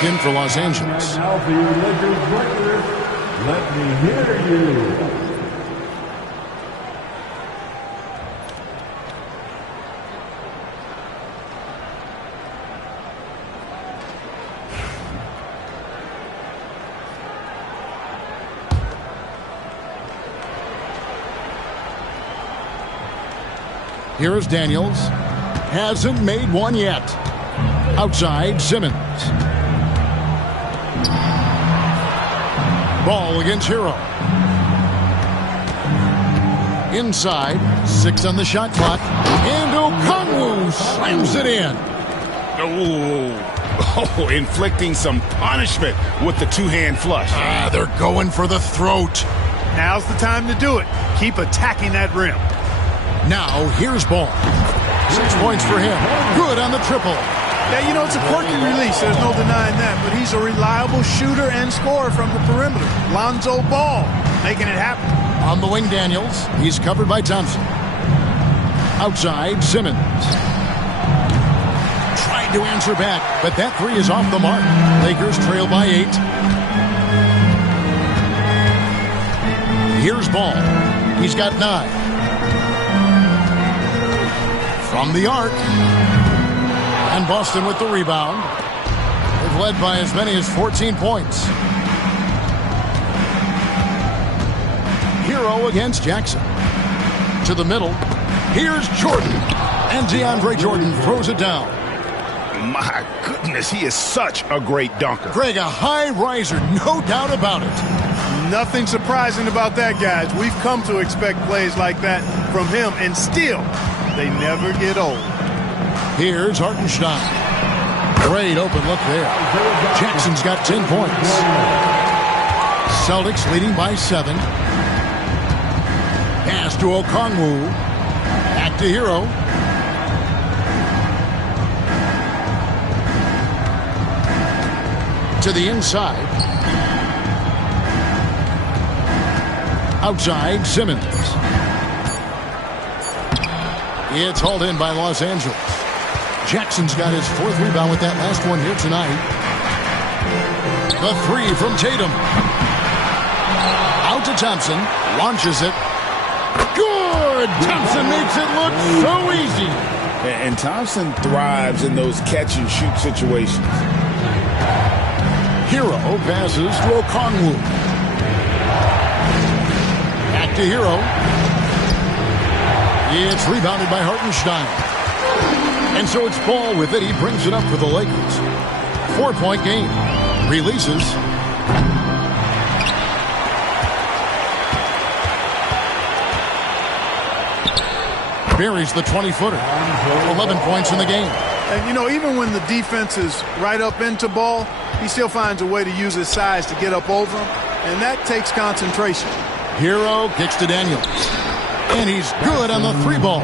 In for Los Angeles. And now for your Lakers breakfast, let me hear you. Here's Daniels. Hasn't made one yet. Outside, Simmons. Ball against Hero. Inside, 6 on the shot clock. And Okongwu slams it in. Oh, inflicting some punishment with the 2-hand flush. They're going for the throat. Now's the time to do it. Keep attacking that rim. Now, here's Ball. 6 points for him. Good on the triple. Yeah, you know, it's a quirky release. There's no denying that. But he's a reliable shooter and scorer from the perimeter. Lonzo Ball making it happen. On the wing, Daniels. He's covered by Thompson. Outside, Simmons. Tried to answer back, but that 3 is off the mark. Lakers trail by 8. Here's Ball. He's got 9. From the arc. And Boston with the rebound. They've led by as many as 14 points. Hero against Jackson. To the middle. Here's Jordan. And DeAndre Jordan throws it down. My goodness, he is such a great dunker. Greg, a high riser, no doubt about it. Nothing surprising about that, guys. We've come to expect plays like that from him, and still, they never get old. Here's Hartenstein. Great open look there. Jackson's got 10 points. Celtics leading by 7. Pass to Okongwu. Back to Hero. To the inside. Outside, Simmons. It's hauled in by Los Angeles. Jackson's got his 4th rebound with that last one here tonight. The 3 from Tatum. Out to Thompson. Launches it. Good! Thompson makes it look so easy. And Thompson thrives in those catch-and-shoot situations. Hero passes to Okongwu. Back to Hero. It's rebounded by Hartenstein. And so it's Ball with it. He brings it up for the Lakers. 4-point game. Releases. Buries the 20-footer. 11 points in the game. And, you know, even when the defense is right up into Ball, he still finds a way to use his size to get up over him, and that takes concentration. Hero kicks to Daniels. And he's good on the 3-ball.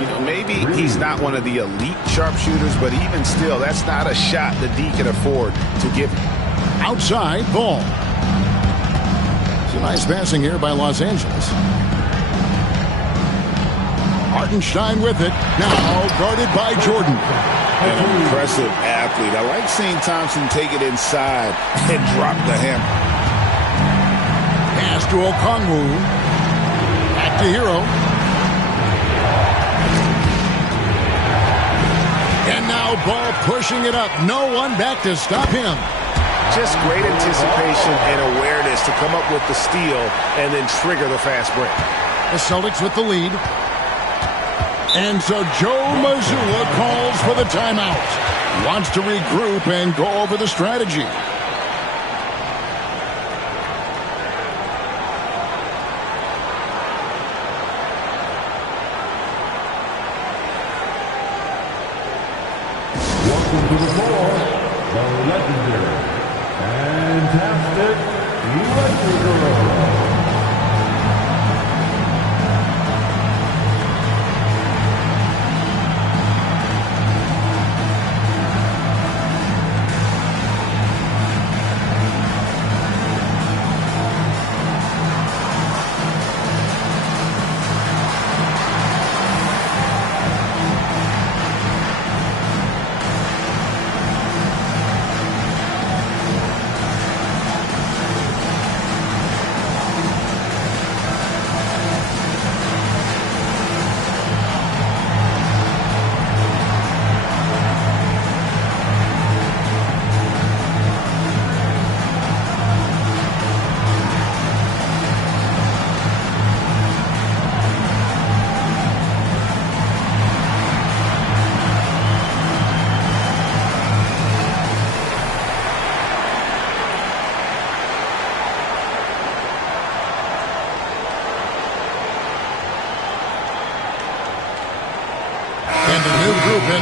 You know, maybe he's not one of the elite sharpshooters, but even still, that's not a shot that D can afford to give him. Outside, Ball. It's a nice passing here by Los Angeles. Hartenstein with it. Now guarded by Jordan. An impressive athlete. I like seeing Thompson take it inside and drop the hammer. Pass to Okongwu. Back to Hero. And now Ball pushing it up. No one back to stop him. Just great anticipation and awareness to come up with the steal and then trigger the fast break. The Celtics with the lead. And so Joe Mazzulla calls for the timeout. Wants to regroup and go over the strategy. Welcome to the floor, the legendary, fantastic Electric.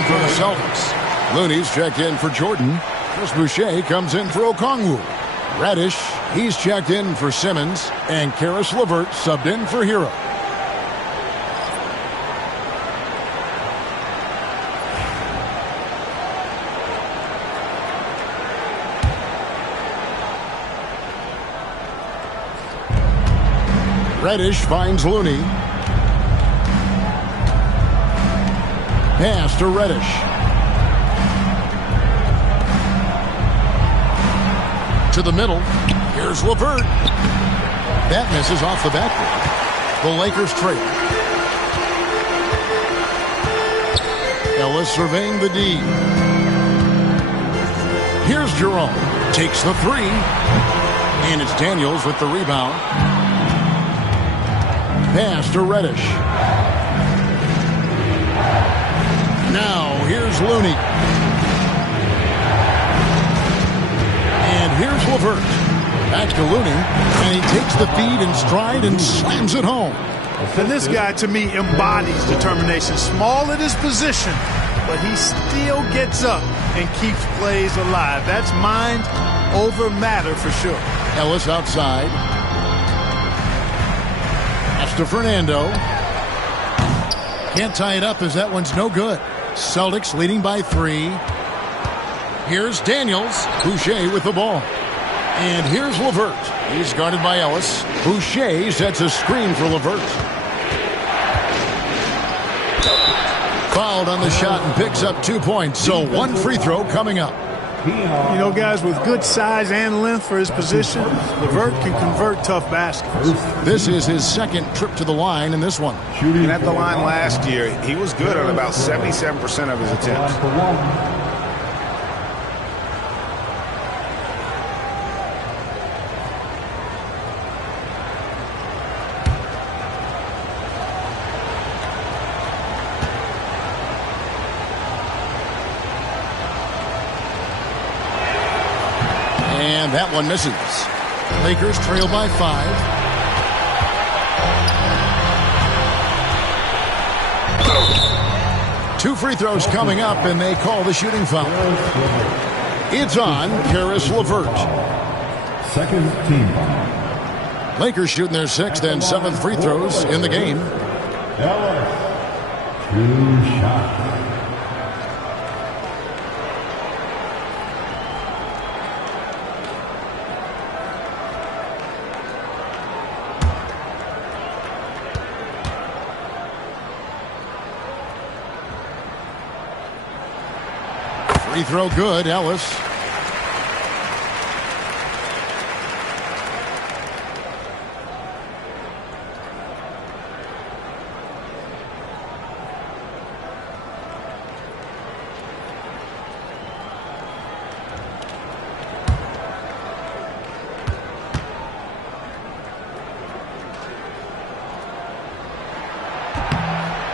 For the Celtics. Looney's checked in for Jordan. Chris Boucher comes in for Okongwu. Reddish, he's checked in for Simmons. And Karis LeVert subbed in for Hero. Reddish finds Looney. Pass to Reddish. To the middle. Here's LeVert. That misses off the backboard. The Lakers trail. Ellis surveying the D. Here's Jerome. Takes the three. And it's Daniels with the rebound. Pass to Reddish. Now here's Looney. And here's LeVert. Back to Looney. And he takes the feed in stride and slams it home. And this guy, to me, embodies determination. Small at his position, but he still gets up and keeps plays alive. That's mind over matter for sure. Ellis outside. That's to Fernando. Can't tie it up as that one's no good. Celtics leading by 3. Here's Daniels. Boucher with the ball. And here's LeVert. He's guarded by Ellis. Boucher sets a screen for LeVert. Fouled on the shot and picks up 2 points. So 1 free throw coming up. You know, guys, with good size and length for his position, LeVert can convert tough baskets. This is his second trip to the line in this one. And at the line last year, he was good on about 77% of his attempts. And that one misses. Lakers trail by 5. Two free throws coming up, and they call the shooting foul. It's on Caris LeVert. Second team foul. Lakers shooting their 6th and 7th free throws in the game. Ellis. 2 shots. Free throw good, Ellis.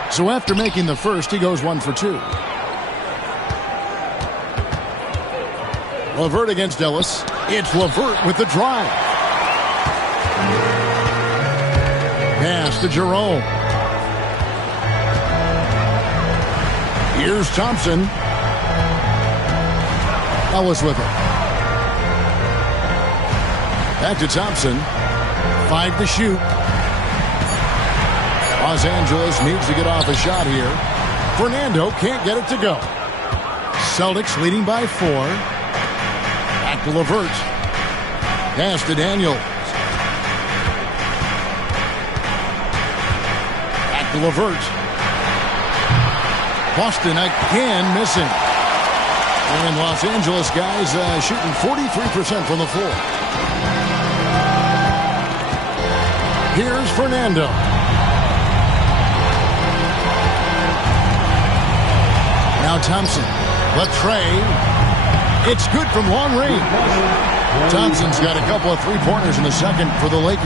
So after making the first, he goes 1 for 2. LeVert against Ellis. It's LeVert with the drive. Pass to Jerome. Here's Thompson. Ellis with it. Back to Thompson. 5 to shoot. Los Angeles needs to get off a shot here. Fernando can't get it to go. Celtics leading by 4. Back to LeVert. Pass to Daniels. Back to LeVert. Boston again missing. And Los Angeles guys shooting 43% from the floor. Here's Fernando. Now Thompson. Latrey. It's good from long range. Thompson's got a couple of three-pointers in the second for the Lakers.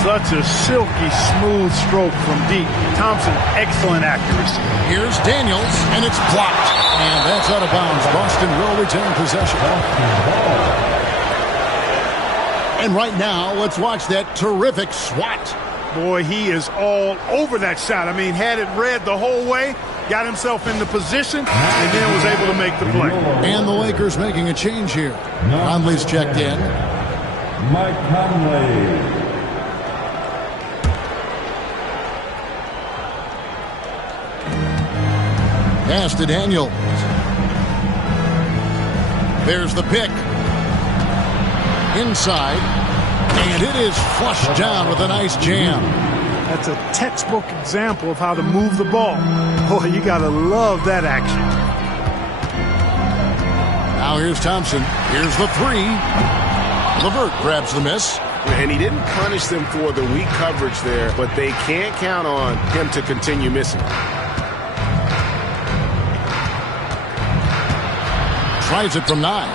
Such a silky, smooth stroke from deep. Thompson, excellent accuracy. Here's Daniels, and it's blocked. And that's out of bounds. Boston will retain possession. And right now, let's watch that terrific swat. Boy, he is all over that shot. I mean, had it read the whole way, got himself into position, and then was able to make the play. And the Lakers making a change here. Conley's checked in. Mike Conley. Pass to Daniels. There's the pick. Inside. And it is flushed down with a nice jam. That's a textbook example of how to move the ball. Boy, you got to love that action. Now here's Thompson. Here's the 3. LeVert grabs the miss. And he didn't punish them for the weak coverage there, but they can't count on him to continue missing. Tries it from 9.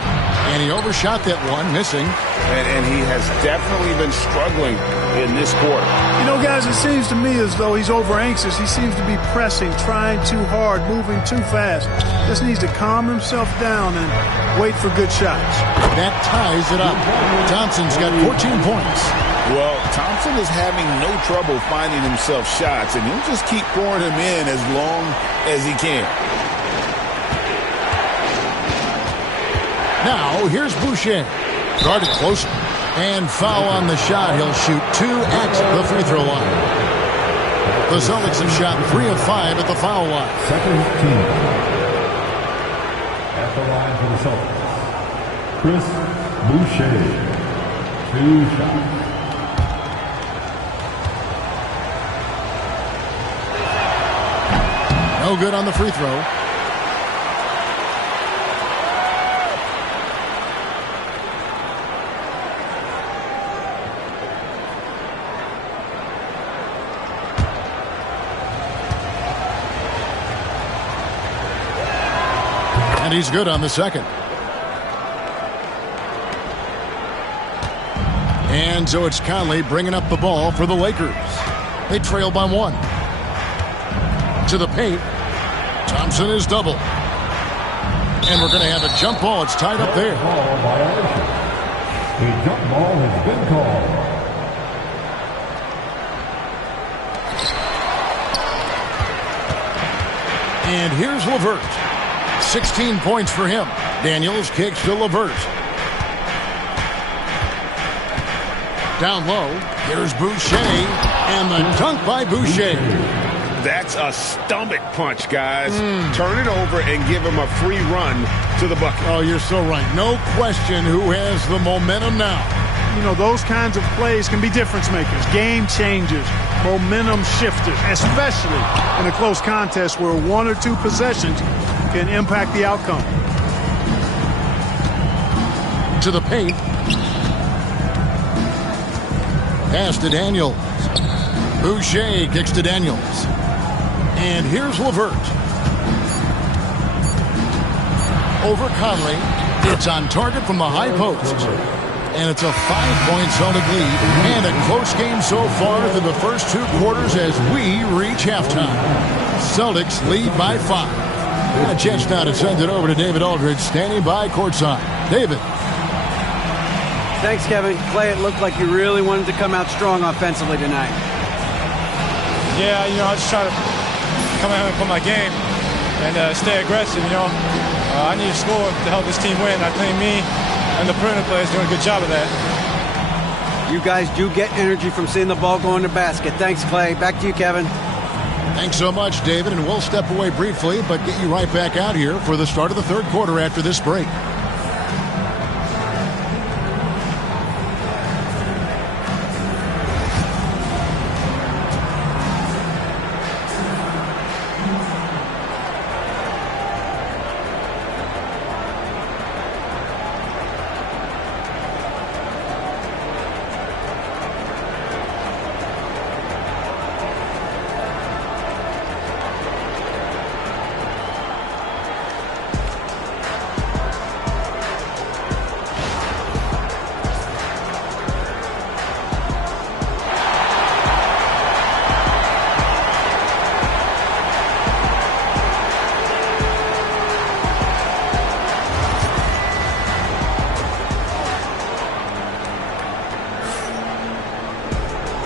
And he overshot that one, missing. And he has definitely been struggling in this quarter. You know, guys, it seems to me as though he's over anxious. He seems to be pressing, trying too hard, moving too fast. Just needs to calm himself down and wait for good shots. That ties it up. Thompson's got 14 points. Well, Thompson is having no trouble finding himself shots, and he'll just keep pouring him in as long as he can. Now, here's Boucher. Guarded close. And foul on the shot. He'll shoot 2 at the free throw line. The Celtics have shot 3 of 5 at the foul line. Second team. At the line for the Celtics, Chris Boucher. 2 shots. No good on the free throw. And he's good on the second. And so it's Conley bringing up the ball for the Lakers. They trail by 1. To the paint. Thompson is double. And we're going to have a jump ball. It's tied up there. A jump ball has been called. And here's LeVert. 16 points for him. Daniels kicks to LeVert. Down low. Here's Boucher. And the dunk by Boucher. That's a stomach punch, guys. Turn it over and give him a free run to the bucket. Oh, you're so right. No question who has the momentum now. You know, those kinds of plays can be difference makers, game changers, momentum shifters, especially in a close contest where 1 or 2 possessions can impact the outcome. To the paint. Pass to Daniels. Boucher kicks to Daniels. And here's LeVert. Over Conley. It's on target from the high post. And it's a 5-point Celtic lead. And a close game so far through the first 2 quarters as we reach halftime. Celtics lead by 5. A chance now to send it over to David Aldridge, standing by courtside. David. Thanks, Kevin. Clay, it looked like you really wanted to come out strong offensively tonight. Yeah, you know, I just try to come out and play my game and stay aggressive, you know. I need to score to help this team win. I think me and the perimeter players doing a good job of that. You guys do get energy from seeing the ball go in the basket. Thanks, Clay. Back to you, Kevin. Thanks so much, David, and we'll step away briefly, but get you right back out here for the start of the third quarter after this break.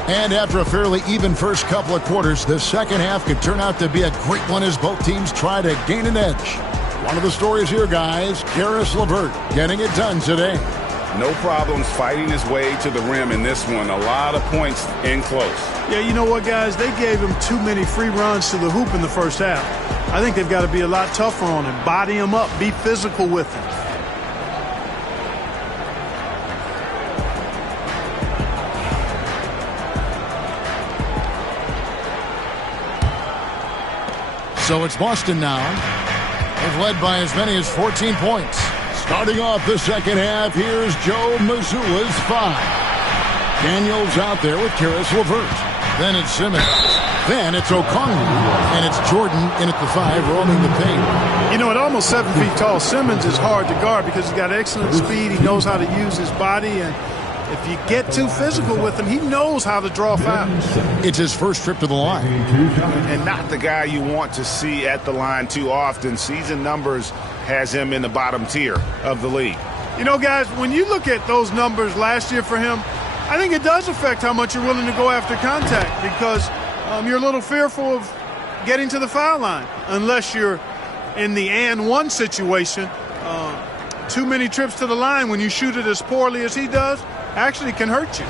And after a fairly even first couple of quarters, the second half could turn out to be a great one as both teams try to gain an edge. One of the stories here, guys, Caris LeVert getting it done today. No problems fighting his way to the rim in this one. A lot of points in close. Yeah, you know what, guys? They gave him too many free runs to the hoop in the first half. I think they've got to be a lot tougher on him. Body him up. Be physical with him. So it's Boston now. They've led by as many as 14 points. Starting off the second half, here's Joe Mazzulla's 5. Daniels out there with Karis LeVert. Then it's Simmons. Then it's Okongwu. And it's Jordan in at the 5, roaming the paint. You know, at almost 7 feet tall, Simmons is hard to guard because he's got excellent speed. He knows how to use his body. And if you get too physical with him, he knows how to draw fouls. It's his first trip to the line. And not the guy you want to see at the line too often. Season numbers has him in the bottom tier of the league. You know, guys, when you look at those numbers last year for him, I think it does affect how much you're willing to go after contact because you're a little fearful of getting to the foul line unless you're in the and one situation. Too many trips to the line when you shoot it as poorly as he does actually can hurt you.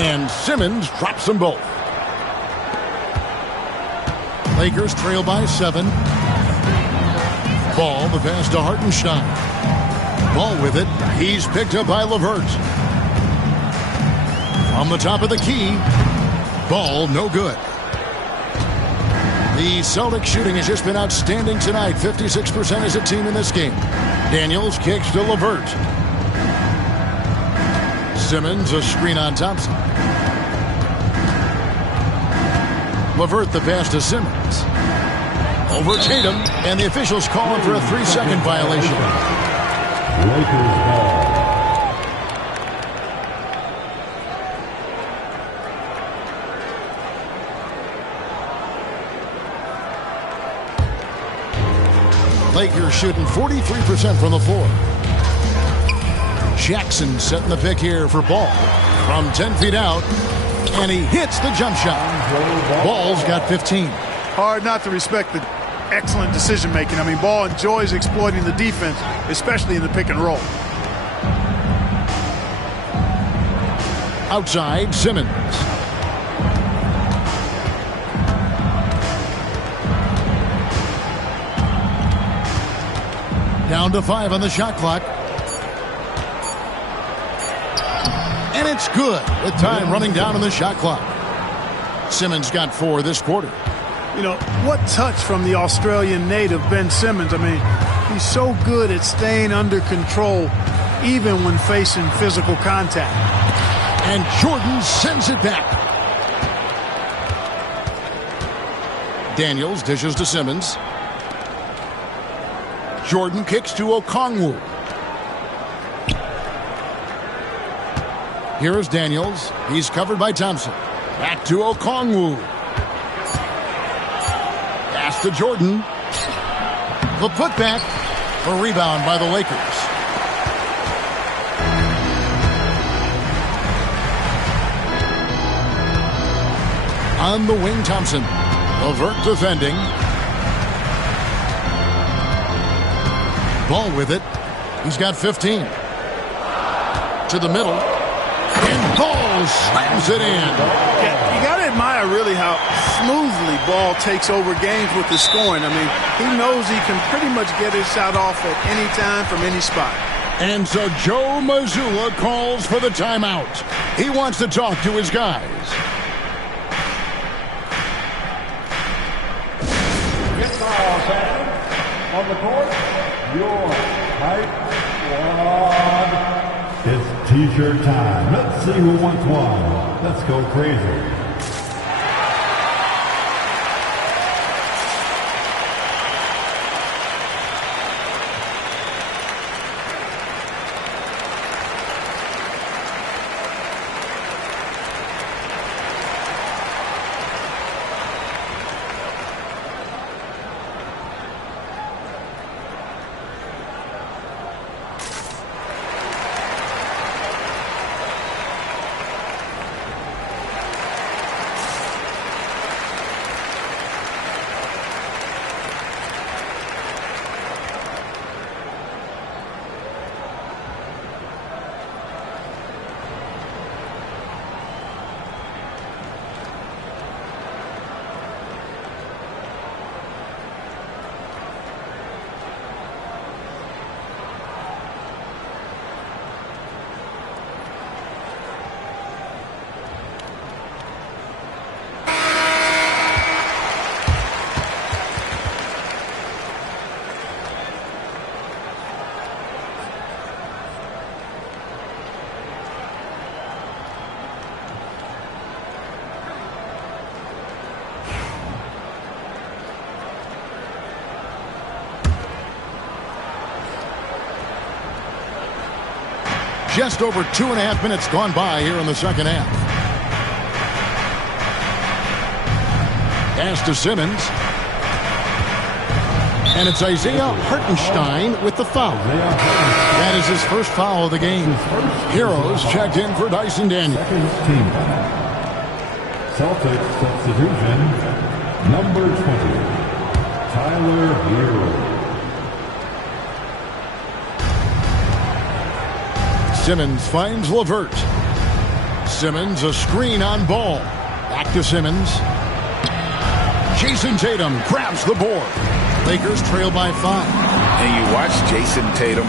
And Simmons drops them both. Lakers trail by 7. Ball, the pass to Hartenstein. Ball with it. He's picked up by LeVert. From the top of the key. Ball, no good. The Celtics shooting has just been outstanding tonight. 56% as a team in this game. Daniels kicks to LeVert. Simmons, a screen on Thompson. LeVert the pass to Simmons. Over Tatum, and the officials calling for a 3-second violation. Lakers ball. Lakers shooting 43% from the floor. Jackson setting the pick here for Ball. From 10 feet out, and he hits the jump shot. Ball's got 15. Hard not to respect the excellent decision making. I mean, Ball enjoys exploiting the defense, especially in the pick and roll. Outside, Simmons. Down to 5 on the shot clock. And it's good with time running down on the shot clock. Simmons got 4 this quarter. You know, what touch from the Australian native, Ben Simmons. I mean, he's so good at staying under control even when facing physical contact. And Jordan sends it back. Daniels dishes to Simmons. Jordan kicks to Okongwu. Here is Daniels. He's covered by Thompson. Back to Okongwu. Pass to Jordan. The putback. A rebound by the Lakers. On the wing, Thompson. LeVert defending. Ball with it. He's got 15. To the middle. And Ball slams it in. Yeah, you got to admire really how smoothly Ball takes over games with his scoring. I mean, he knows he can pretty much get his shot off at any time from any spot. And so Joe Mazzulla calls for the timeout. He wants to talk to his guys. Get all fans on the court. Your hype squad. It's t-shirt time. Let's see who wants one. Let's go crazy. Just over 2.5 minutes gone by here in the second half. Pass to Simmons. And it's Isaiah Hartenstein with the foul. That is his first foul of the game. Heroes checked in for Dyson Daniels. Celtics substitution, number 20, Tyler Hero. Simmons finds LeVert. Simmons a screen on Ball. Back to Simmons. Jason Tatum grabs the board. Lakers trail by 5. And you watch Jason Tatum,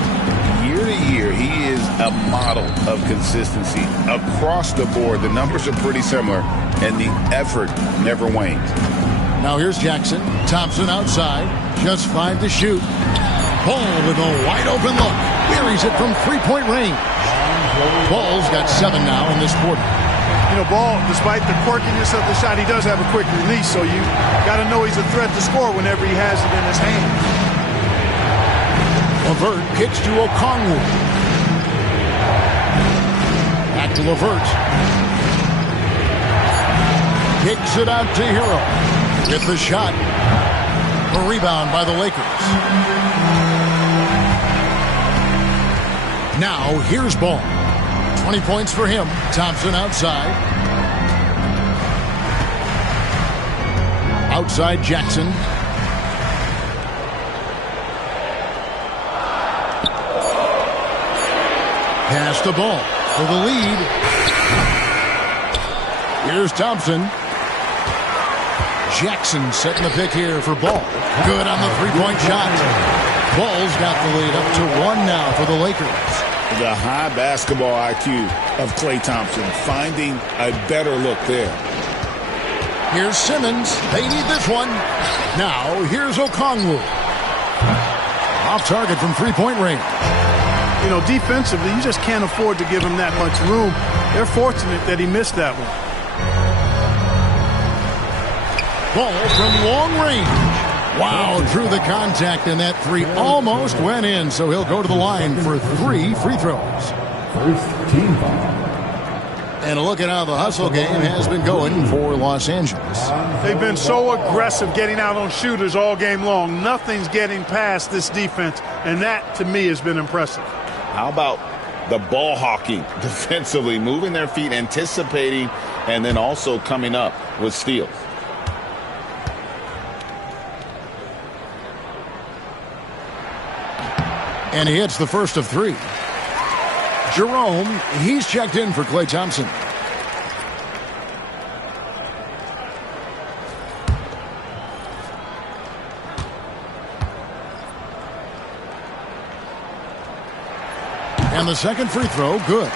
year to year, he is a model of consistency. Across the board, the numbers are pretty similar, and the effort never wanes. Now here's Jackson. Thompson outside. Just 5 to shoot. Ball with a wide open look. Buries it from three-point range. Ball's got 7 now in this quarter. You know, Ball, despite the quirkiness of the shot, he does have a quick release, so you got to know he's a threat to score whenever he has it in his hand. LeVert kicks to Okongwu. Back to LeVert. Kicks it out to Hero. Get the shot. A rebound by the Lakers. Now here's Ball. 20 points for him. Thompson outside. Outside Jackson. Pass the ball for the lead. Here's Thompson. Jackson setting the pick here for Ball. Good on the three-point shot. Ball's got the lead up to 1 now for the Lakers. The high basketball IQ of Klay Thompson, finding a better look there. Here's Simmons. They need this one. Now, here's Okongwu. Off target from three-point range. You know, defensively, you just can't afford to give him that much room. They're fortunate that he missed that one. Ball from long range. Wow, drew the contact, and that 3 almost went in, so he'll go to the line for 3 free throws. First team foul. And a look at how the hustle game has been going for Los Angeles. They've been so aggressive getting out on shooters all game long. Nothing's getting past this defense, and that, to me, has been impressive. How about the ball hawking defensively, moving their feet, anticipating, and then also coming up with steals. And he hits the first of 3. Jerome, he's checked in for Klay Thompson. And the second free throw, good.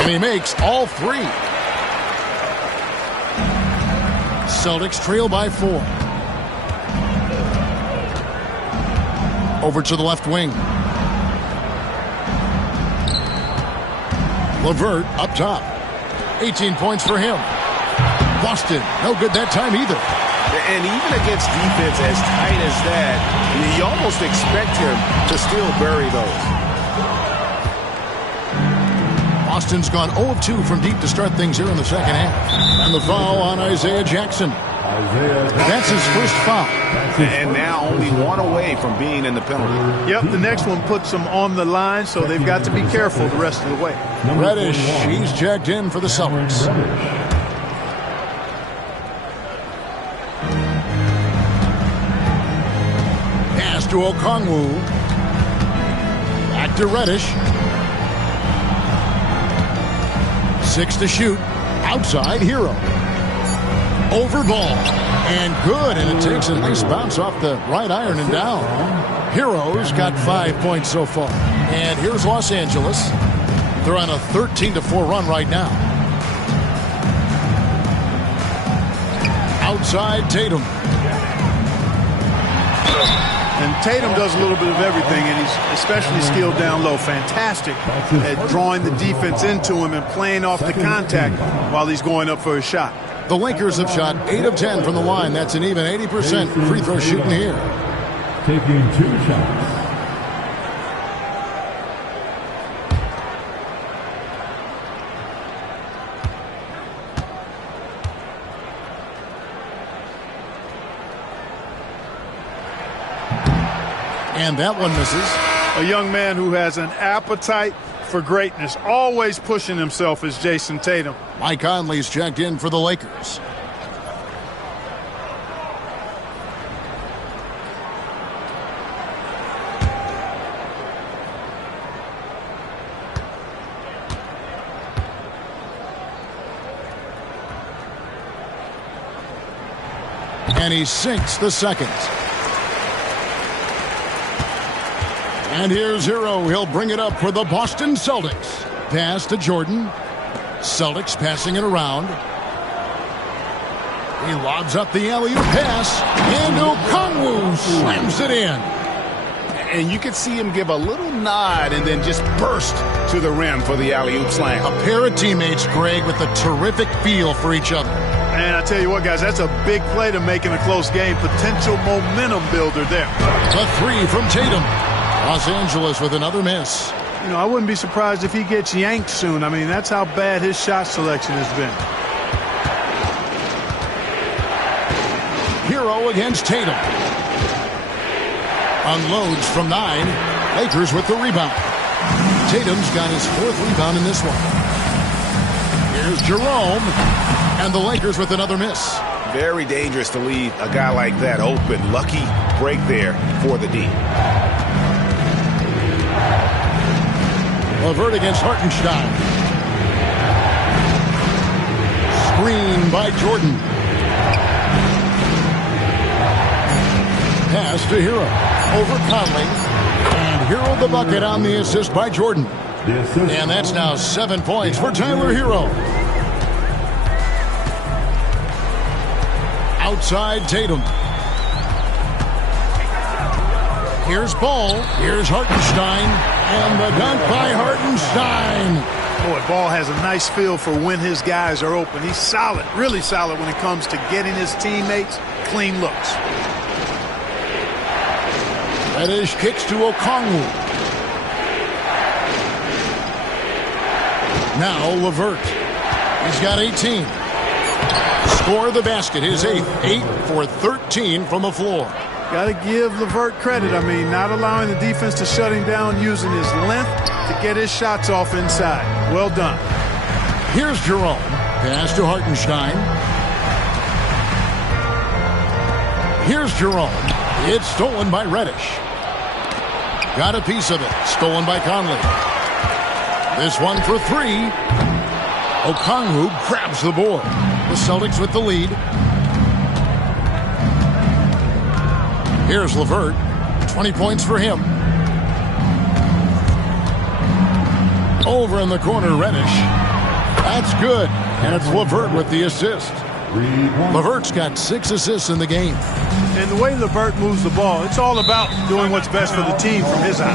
And he makes all 3. Celtics trail by 4. Over to the left wing. LeVert up top. 18 points for him. Boston, no good that time either. And even against defense as tight as that, you almost expect him to still bury those. Boston's gone 0 of 2 from deep to start things here in the second half. And the foul on Isaiah Jackson. That's his first foul. And now only 1 away from being in the penalty. Yep, the next one puts them on the line, so they've got to be careful the rest of the way. Reddish, he's checked in for the Celtics. Pass to Okongwu. Back to Reddish. 6 to shoot. Outside, Hero. Over Ball. And good. And it takes a nice bounce off the right iron and down. Hero's got 5 points so far. And here's Los Angeles. They're on a 13-4 run right now. Outside Tatum. And Tatum does a little bit of everything, and he's especially skilled down low. Fantastic at drawing the defense into him and playing off the contact while he's going up for a shot. The Lakers have shot 8 of 10 from the line. That's an even 80% free throw shooting here. Taking 2 shots. And that one misses. A young man who has an appetite for greatness, always pushing himself, is Jason Tatum. Mike Conley's checked in for the Lakers. And he sinks the second. And here's Hero. He'll bring it up for the Boston Celtics. Pass to Jordan. Celtics passing it around. He lobs up the alley-oop pass. And Okongwu slams it in. And you could see him give a little nod and then just burst to the rim for the alley-oop slam. A pair of teammates, Greg, with a terrific feel for each other. And I tell you what, guys, that's a big play to make in a close game. Potential momentum builder there. The 3 from Tatum. Los Angeles with another miss. You know, I wouldn't be surprised if he gets yanked soon. I mean, that's how bad his shot selection has been. Hero against Tatum. Unloads from 9. Lakers with the rebound. Tatum's got his 4th rebound in this one. Here's Jerome. And the Lakers with another miss. Very dangerous to leave a guy like that open. Lucky break there for the D. LeVert against Hartenstein. Screen by Jordan. Pass to Hero. Over Conley. And Hero the bucket on the assist by Jordan. And that's now 7 points for Tyler Hero. Outside Tatum. Here's Ball. Here's Hartenstein. And the dunk by Hartenstein. Boy, Ball has a nice feel for when his guys are open. He's solid, really solid when it comes to getting his teammates clean looks. Reddish kicks to Okongwu. Now LeVert. He's got 18. Score the basket, his 8th. 8 for 13 from the floor. Got to give LeVert credit. I mean, not allowing the defense to shut him down, using his length to get his shots off inside. Well done. Here's Jerome. Pass to Hartenstein. Here's Jerome. It's stolen by Reddish. Got a piece of it. Stolen by Conley. This one for 3. Okongwu grabs the board. The Celtics with the lead. Here's LeVert. 20 points for him. Over in the corner, Reddish. That's good. And it's LeVert with the assist. LeVert's got 6 assists in the game. And the way LeVert moves the ball, it's all about doing what's best for the team from his eye.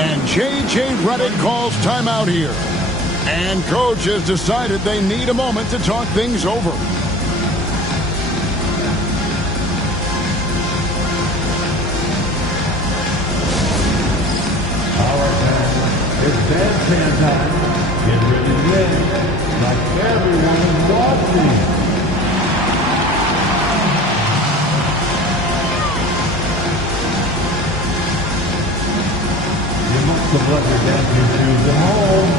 And J.J. Redick calls timeout here. And coach has decided they need a moment to talk things over. It's bandstand time. Get ready to win. Like everyone is watching. You must have left your dancing shoes at home.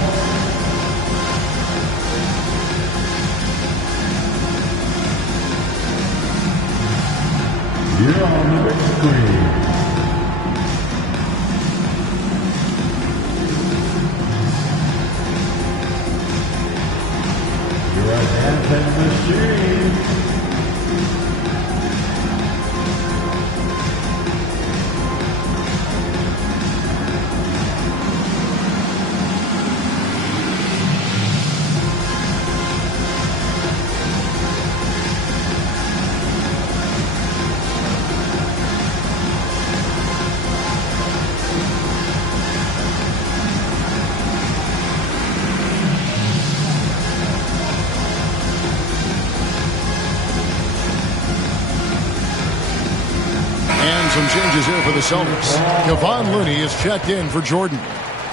You're on the big screen. Dancing machine. some changes here for the Celtics. Kevon Looney is checked in for Jordan.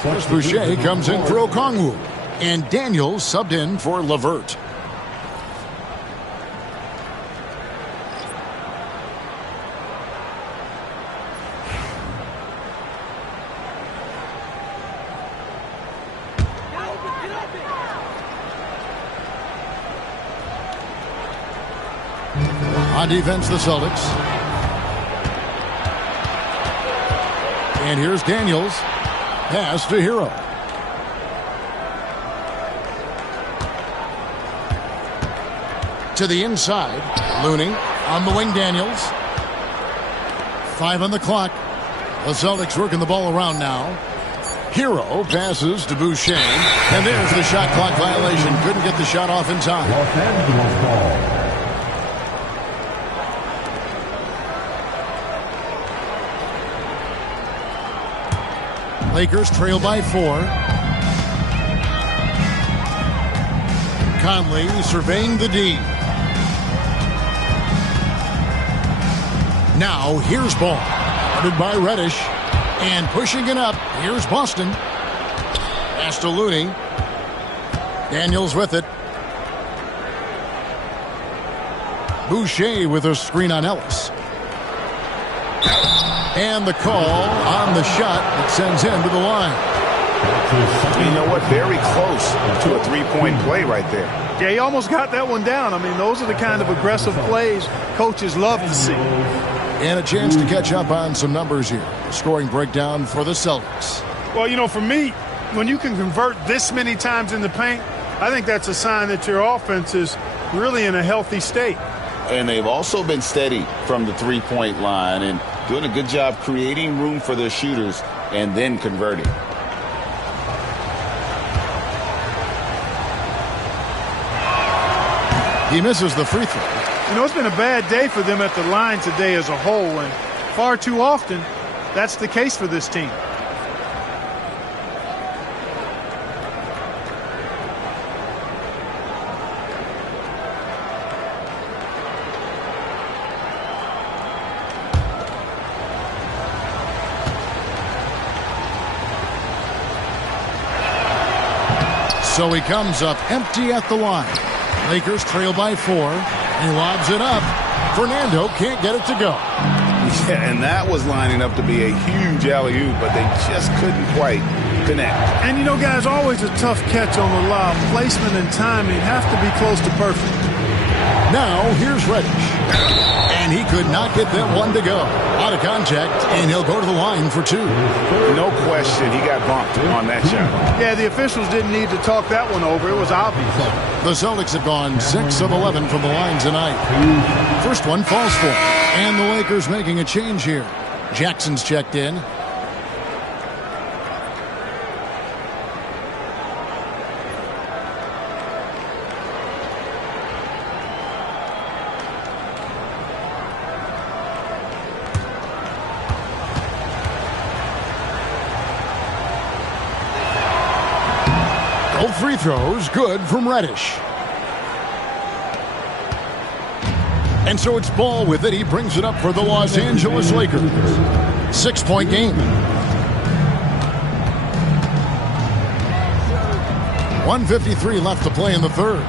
Chris Boucher comes in for Okongwu. And Daniels subbed in for LeVert. On defense, the Celtics. And here's Daniels. Pass to Hero. To the inside. Looney on the wing. Daniels. 5 on the clock. The Celtics working the ball around now. Hero passes to Boucher. And there's the shot clock violation. Couldn't get the shot off in time. Los Angeles ball. Lakers trail by 4. Conley surveying the D. Now here's ball. Guarded by Reddish. And pushing it up. Here's Boston. Pass to Looney. Daniels with it. Boucher with a screen on Ellis. And the call on the shot that sends him to the line. You know what? Very close to a three-point play right there. Yeah, he almost got that one down. I mean, those are the kind of aggressive plays coaches love to see. And a chance to catch up on some numbers here. Scoring breakdown for the Celtics. Well, you know, for me, when you can convert this many times in the paint, I think that's a sign that your offense is really in a healthy state. And they've also been steady from the three-point line and doing a good job creating room for their shooters and then converting. He misses the free throw. You know, it's been a bad day for them at the line today as a whole, and far too often that's the case for this team. So he comes up empty at the line. Lakers trail by 4. He lobs it up. Fernando can't get it to go. Yeah, and that was lining up to be a huge alley-oop, but they just couldn't quite connect. And, you know, guys, always a tough catch on the lob. Placement and timing have to be close to perfect. Now, here's Reddish. And he could not get that one to go. Out of contact, and he'll go to the line for 2. No question, he got bumped on that shot. Yeah, the officials didn't need to talk that one over. It was obvious. The Celtics have gone 6 of 11 from the line tonight. First one falls for him. And the Lakers making a change here. Jackson's checked in. Both free throws good from Reddish. And so it's Ball with it. He brings it up for the Los Angeles Lakers. 6-point game. 1:53 left to play in the third.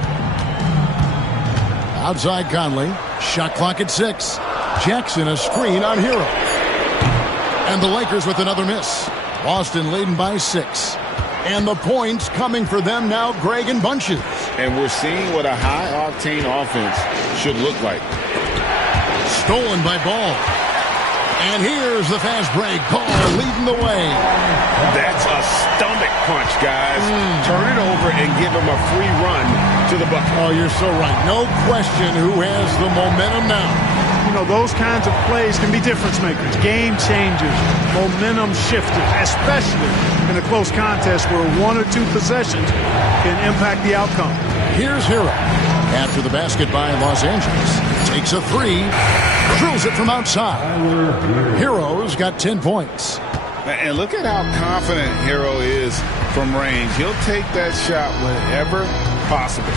Outside Conley. Shot clock at 6. Jackson a screen on Hero. And the Lakers with another miss. Boston leading by 6. And the points coming for them now, Greg, in bunches. And we're seeing what a high-octane offense should look like. Stolen by Ball. And here's the fast break. Ball leading the way. That's a stomach punch, guys. Turn it over and give him a free run to the bucket. Oh, you're so right. No question who has the momentum now. You know, those kinds of plays can be difference makers, game changers, momentum shifters, especially in a close contest where 1 or 2 possessions can impact the outcome. Here's Hero. After the basket by Los Angeles. Takes a 3. Drills it from outside. Hero's got 10 points. And look at how confident Hero is from range. He'll take that shot whenever possible.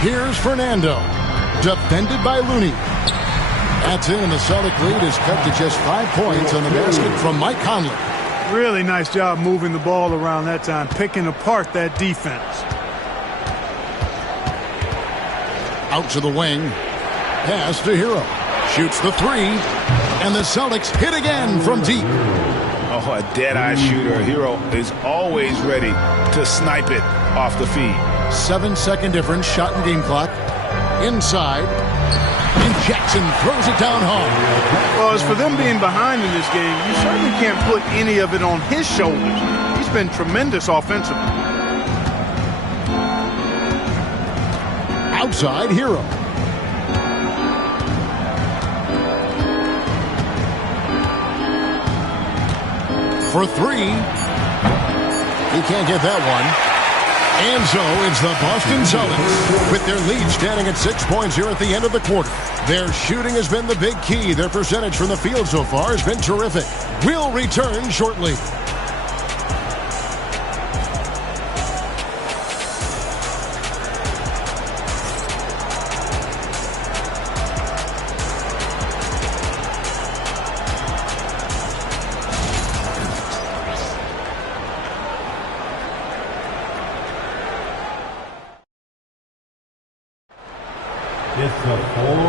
Here's Fernando. Defended by Looney. That's in, and the Celtic lead is cut to just 5 points on the basket from Mike Conley. Really nice job moving the ball around that time, picking apart that defense. Out to the wing. Pass to Hero. Shoots the three. And the Celtics hit again from deep. Oh, a dead-eye shooter. Hero is always ready to snipe it off the feed. 7-second difference, shot and game clock. Inside. And Jackson throws it down hard. Well, as for them being behind in this game, you certainly can't put any of it on his shoulders. He's been tremendous offensively. Outside, Hero. For three. He can't get that one. And so it's the Boston Celtics with their lead standing at 6 points here at the end of the quarter. Their shooting has been the big key. Their percentage from the field so far has been terrific. We'll return shortly.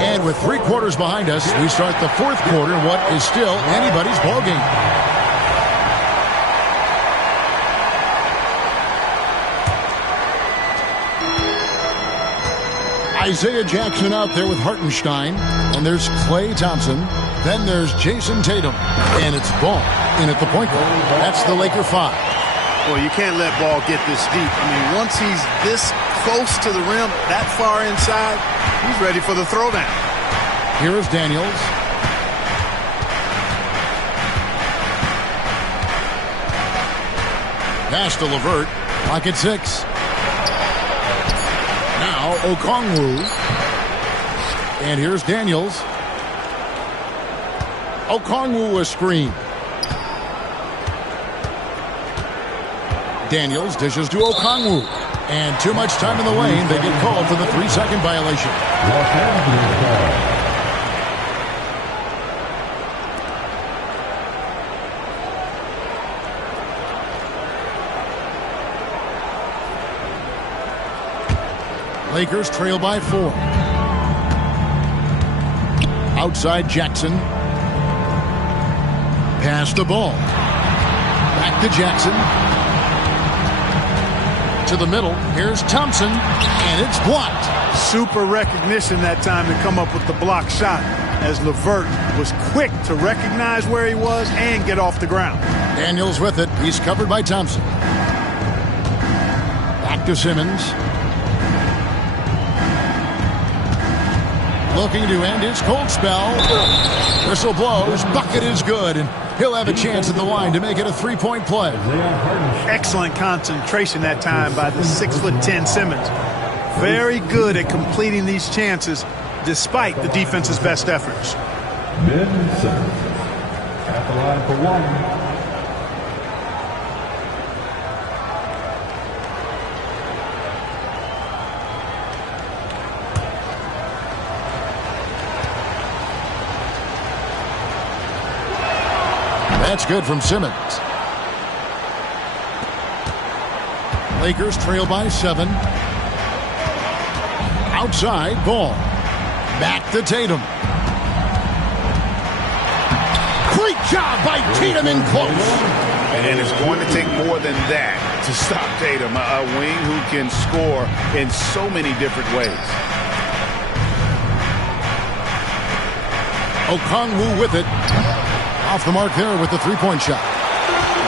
And with 3 quarters behind us, we start the 4th quarter, what is still anybody's ballgame. Isaiah Jackson out there with Hartenstein, and there's Klay Thompson. Then there's Jason Tatum, and it's Ball in at the point guard. That's the Laker 5. Well, you can't let Ball get this deep. I mean, once he's this close to the rim, that far inside, he's ready for the throwdown. Here is Daniels. Pass to LeVert. Clock at 6. Now Okongwu. And here's Daniels. Okongwu a screen. Daniels dishes to Okongwu. And too much time in the lane. They get called for the 3-second violation. Lakers trail by 4. Outside Jackson. Pass the ball. Back to Jackson. To the middle. Here's Thompson. And it's blocked. Super recognition that time to come up with the block shot, as LeVert was quick to recognize where he was and get off the ground. Daniels with it. He's covered by Thompson. Back to Simmons. Looking to end his cold spell. Whistle blows. Bucket is good. And he'll have a chance at the line to make it a 3-point play. Excellent concentration that time by the 6'10" Simmons. Very good at completing these chances despite the defense's best efforts. Ben Simmons at the line for one. That's good from Simmons. Lakers trail by 7. Outside, Ball. Back to Tatum. Great job by Tatum in close. And it's going to take more than that to stop Tatum, a wing who can score in so many different ways. Okongwu with it. Off the mark there with the 3-point shot.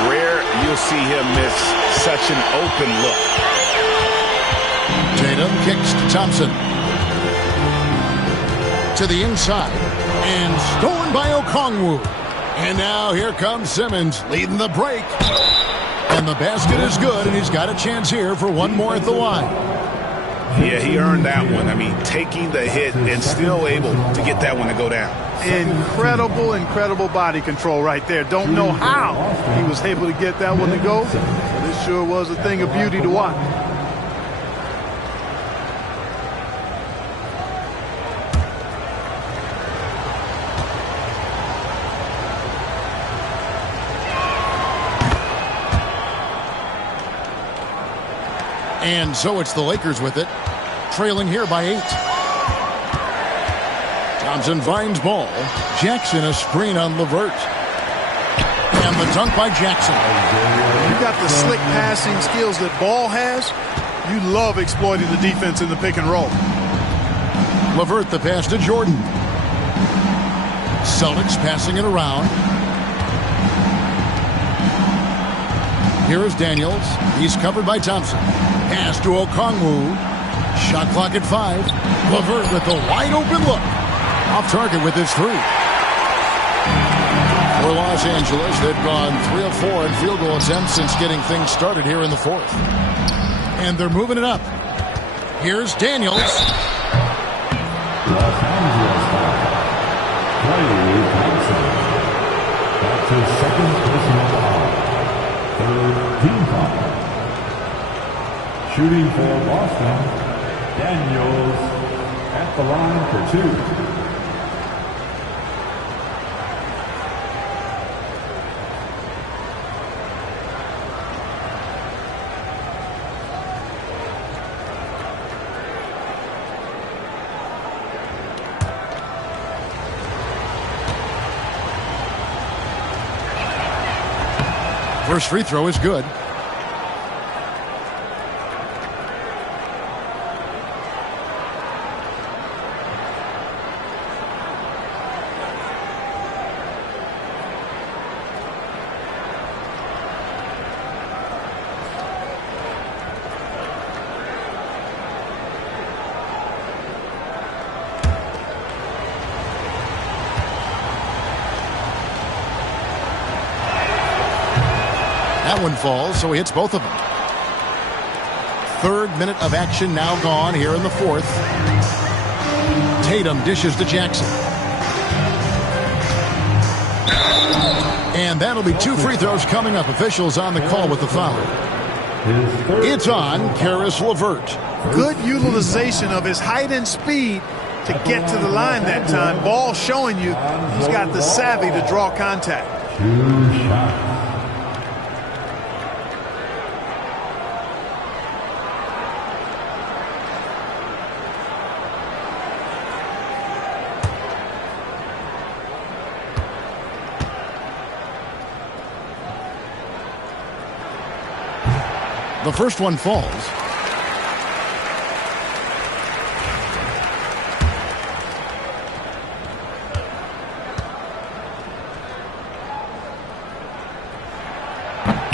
Rare you'll see him miss such an open look. Tatum kicks to Thompson. To the inside. And stolen by Okongwu. And now here comes Simmons leading the break. And the basket is good, and he's got a chance here for one more at the line. Yeah, he earned that one. I mean, taking the hit and still able to get that one to go down. Incredible body control right there. Don't know how he was able to get that one to go, but it sure was a thing of beauty to watch. And so it's the Lakers with it, trailing here by 8. Thompson finds ball. Jackson a screen on LeVert. And the dunk by Jackson. You got the slick passing skills that Ball has. You love exploiting the defense in the pick and roll. LeVert the pass to Jordan. Celtics passing it around. Here is Daniels. He's covered by Thompson. Pass to Okongwu. Shot clock at 5. LeVert with the wide open look. Off target with his 3. For Los Angeles, they've gone 3 of 4 in field goal attempts since getting things started here in the 4th. And they're moving it up. Here's Daniels. Los Angeles foul. Klay Thompson. That's his second personal foul. 3rd team foul. Shooting for Boston, Daniels at the line for 2. First free throw is good. That one falls, so he hits both of them. 3rd minute of action now gone here in the 4th. Tatum dishes to Jackson. And that'll be 2 free throws coming up. Officials on the call with the foul. It's on Caris LeVert. Good utilization of his height and speed to get to the line that time. Ball showing you he's got the savvy to draw contact. 2 shots. The first one falls.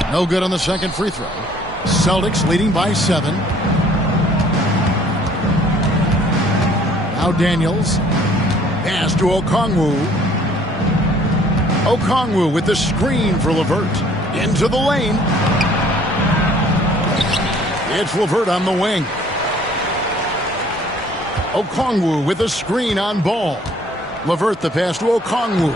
No good on the second free throw. Celtics leading by 7. Now Daniels. Pass to Okongwu. Okongwu with the screen for LeVert. Into the lane. It's LeVert on the wing. Okongwu with a screen on Ball. LeVert the pass to Okongwu.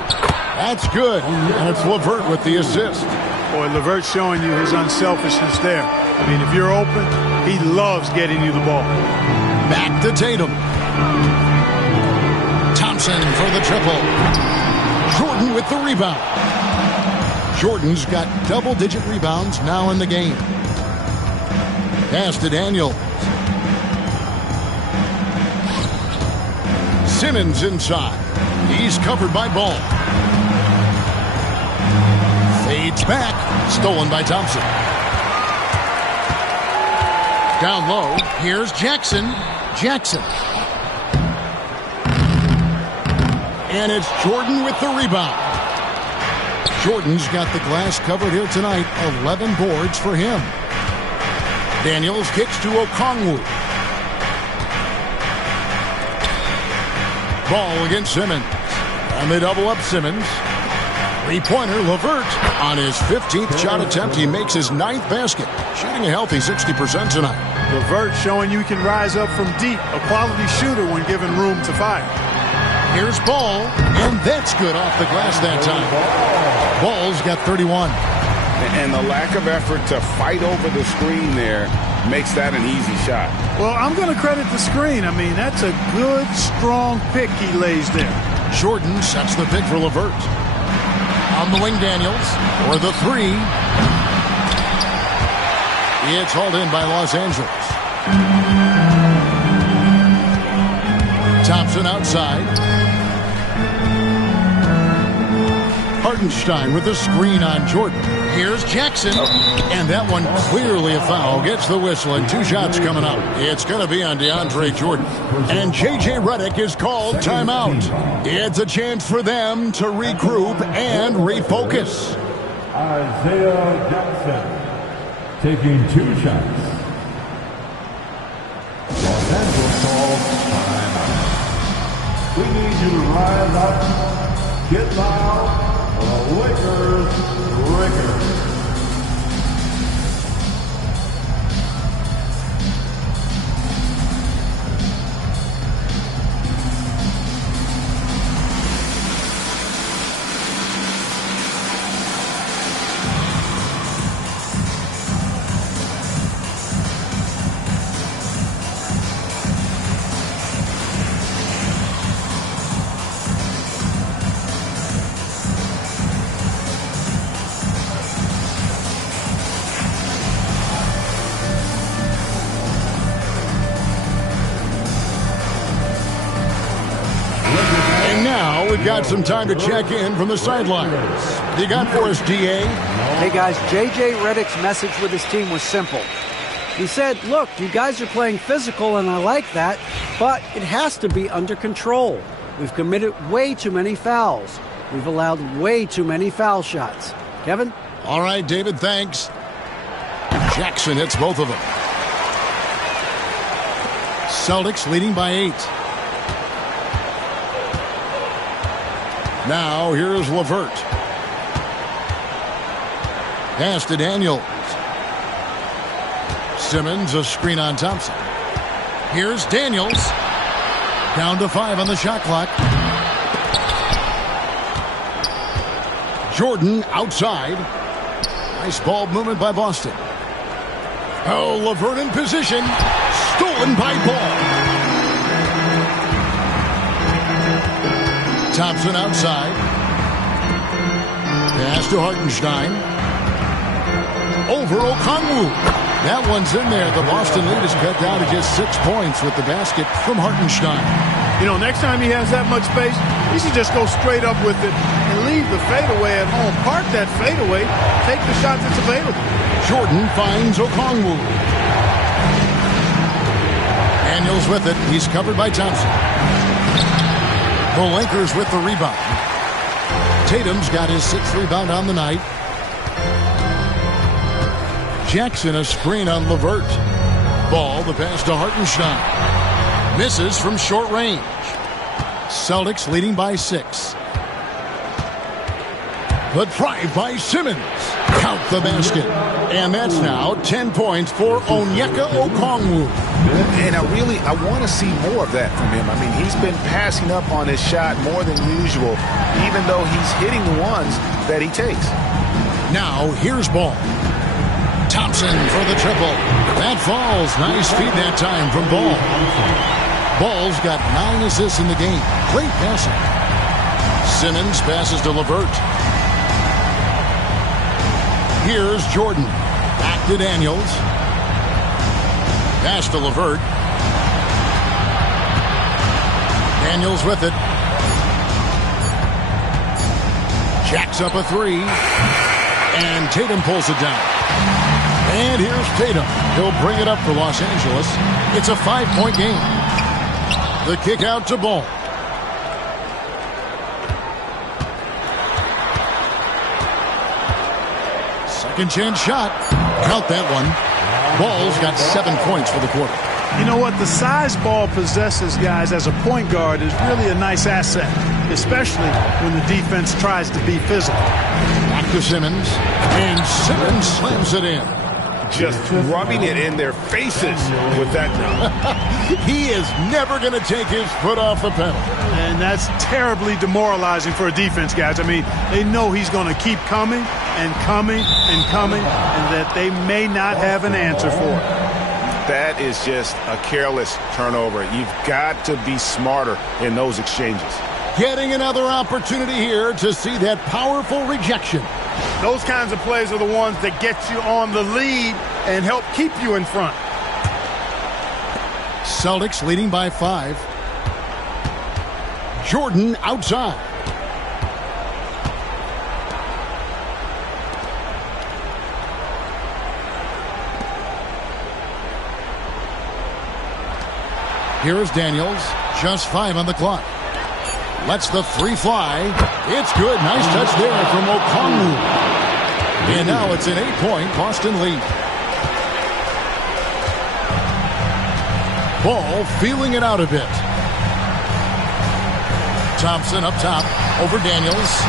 That's good. And it's LeVert with the assist. Boy, LeVert showing you his unselfishness there. I mean, if you're open, he loves getting you the ball. Back to Tatum. Thompson for the triple. Jordan with the rebound. Jordan's got double-digit rebounds now in the game. Pass to Daniels. Simmons inside. He's covered by Ball. Fades back. Stolen by Thompson. Down low. Here's Jackson. Jackson. And it's Jordan with the rebound. Jordan's got the glass covered here tonight. 11 boards for him. Daniels kicks to Okongwu. Ball against Simmons. And they double up Simmons. Three-pointer, LeVert. On his 15th shot attempt, he makes his 9th basket. Shooting a healthy 60% tonight. LeVert showing you can rise up from deep. A quality shooter when given room to fire. Here's Ball. And that's good off the glass that time. Ball's got 31. And the lack of effort to fight over the screen there makes that an easy shot. Well, I'm going to credit the screen. I mean, that's a good, strong pick he lays there. Jordan sets the pick for LeVert. On the wing, Daniels for the 3. It's hauled in by Los Angeles. Thompson outside. Hartenstein with the screen on Jordan. Here's Jackson. And that one clearly a foul. Gets the whistle and 2 shots coming up. It's going to be on DeAndre Jordan. And J.J. Redick is called timeout. It's a chance for them to regroup and refocus. Isaiah Jackson taking 2 shots. Los Angeles calls timeout. We need you to rise up, get loud. The Lakers. We've got some time to check in from the sidelines. You got for us, DA? Hey, guys, J.J. Redick's message with his team was simple. He said, look, you guys are playing physical, and I like that, but it has to be under control. We've committed way too many fouls. We've allowed way too many foul shots. Kevin? All right, David, thanks. Jackson hits both of them. Celtics leading by 8. Now, here's LeVert. Pass to Daniels. Simmons, a screen on Thompson. Here's Daniels. Down to 5 on the shot clock. Jordan outside. Nice ball movement by Boston. Oh, LeVert in position. Stolen by Ball. Thompson outside. Pass to Hartenstein. Over Okongwu. That one's in there. The Boston lead is cut down to just 6 points with the basket from Hartenstein. You know, next time he has that much space, he should just go straight up with it and leave the fadeaway at home. Park that fadeaway. Take the shot that's available. Jordan finds Okongwu. Daniels with it. He's covered by Thompson. The Lakers with the rebound. Tatum's got his 6th rebound on the night. Jackson a screen on LeVert. Ball, the pass to Hartenstein. Misses from short range. Celtics leading by 6. The drive by Simmons. Count the basket. And that's now 10 points for Onyeka Okongwu. And I want to see more of that from him. I mean, he's been passing up on his shot more than usual, even though he's hitting the ones that he takes. Now, here's Ball. Thompson for the triple. That falls. Nice feed that time from Ball. Ball's got 9 assists in the game. Great passing. Simmons passes to LeVert. Here's Jordan. Back to Daniels. Pass to LeVert. Daniels with it. Jacks up a 3. And Tatum pulls it down. And here's Tatum. He'll bring it up for Los Angeles. It's a 5-point game. The kick out to Ball. Second chance shot. Count that one. Ball's got 7 points for the quarter. You know what? The size Ball possesses, guys, as a point guard is really a nice asset, especially when the defense tries to be physical. Back to Simmons. And Simmons slams it in. Just rubbing it in their faces with that dunk. He is never going to take his foot off the pedal. And that's terribly demoralizing for a defense, guys. I mean, they know he's going to keep coming and coming and coming, and that they may not have an answer for it. That is just a careless turnover. You've got to be smarter in those exchanges. Getting another opportunity here to see that powerful rejection. Those kinds of plays are the ones that get you on the lead and help keep you in front. Celtics leading by 5. Jordan outside. Here is Daniels. Just 5 on the clock. Lets the 3 fly. It's good. Nice touch there from Okongwu. And now it's an 8-point Boston lead. Ball feeling it out a bit. Thompson up top over Daniels.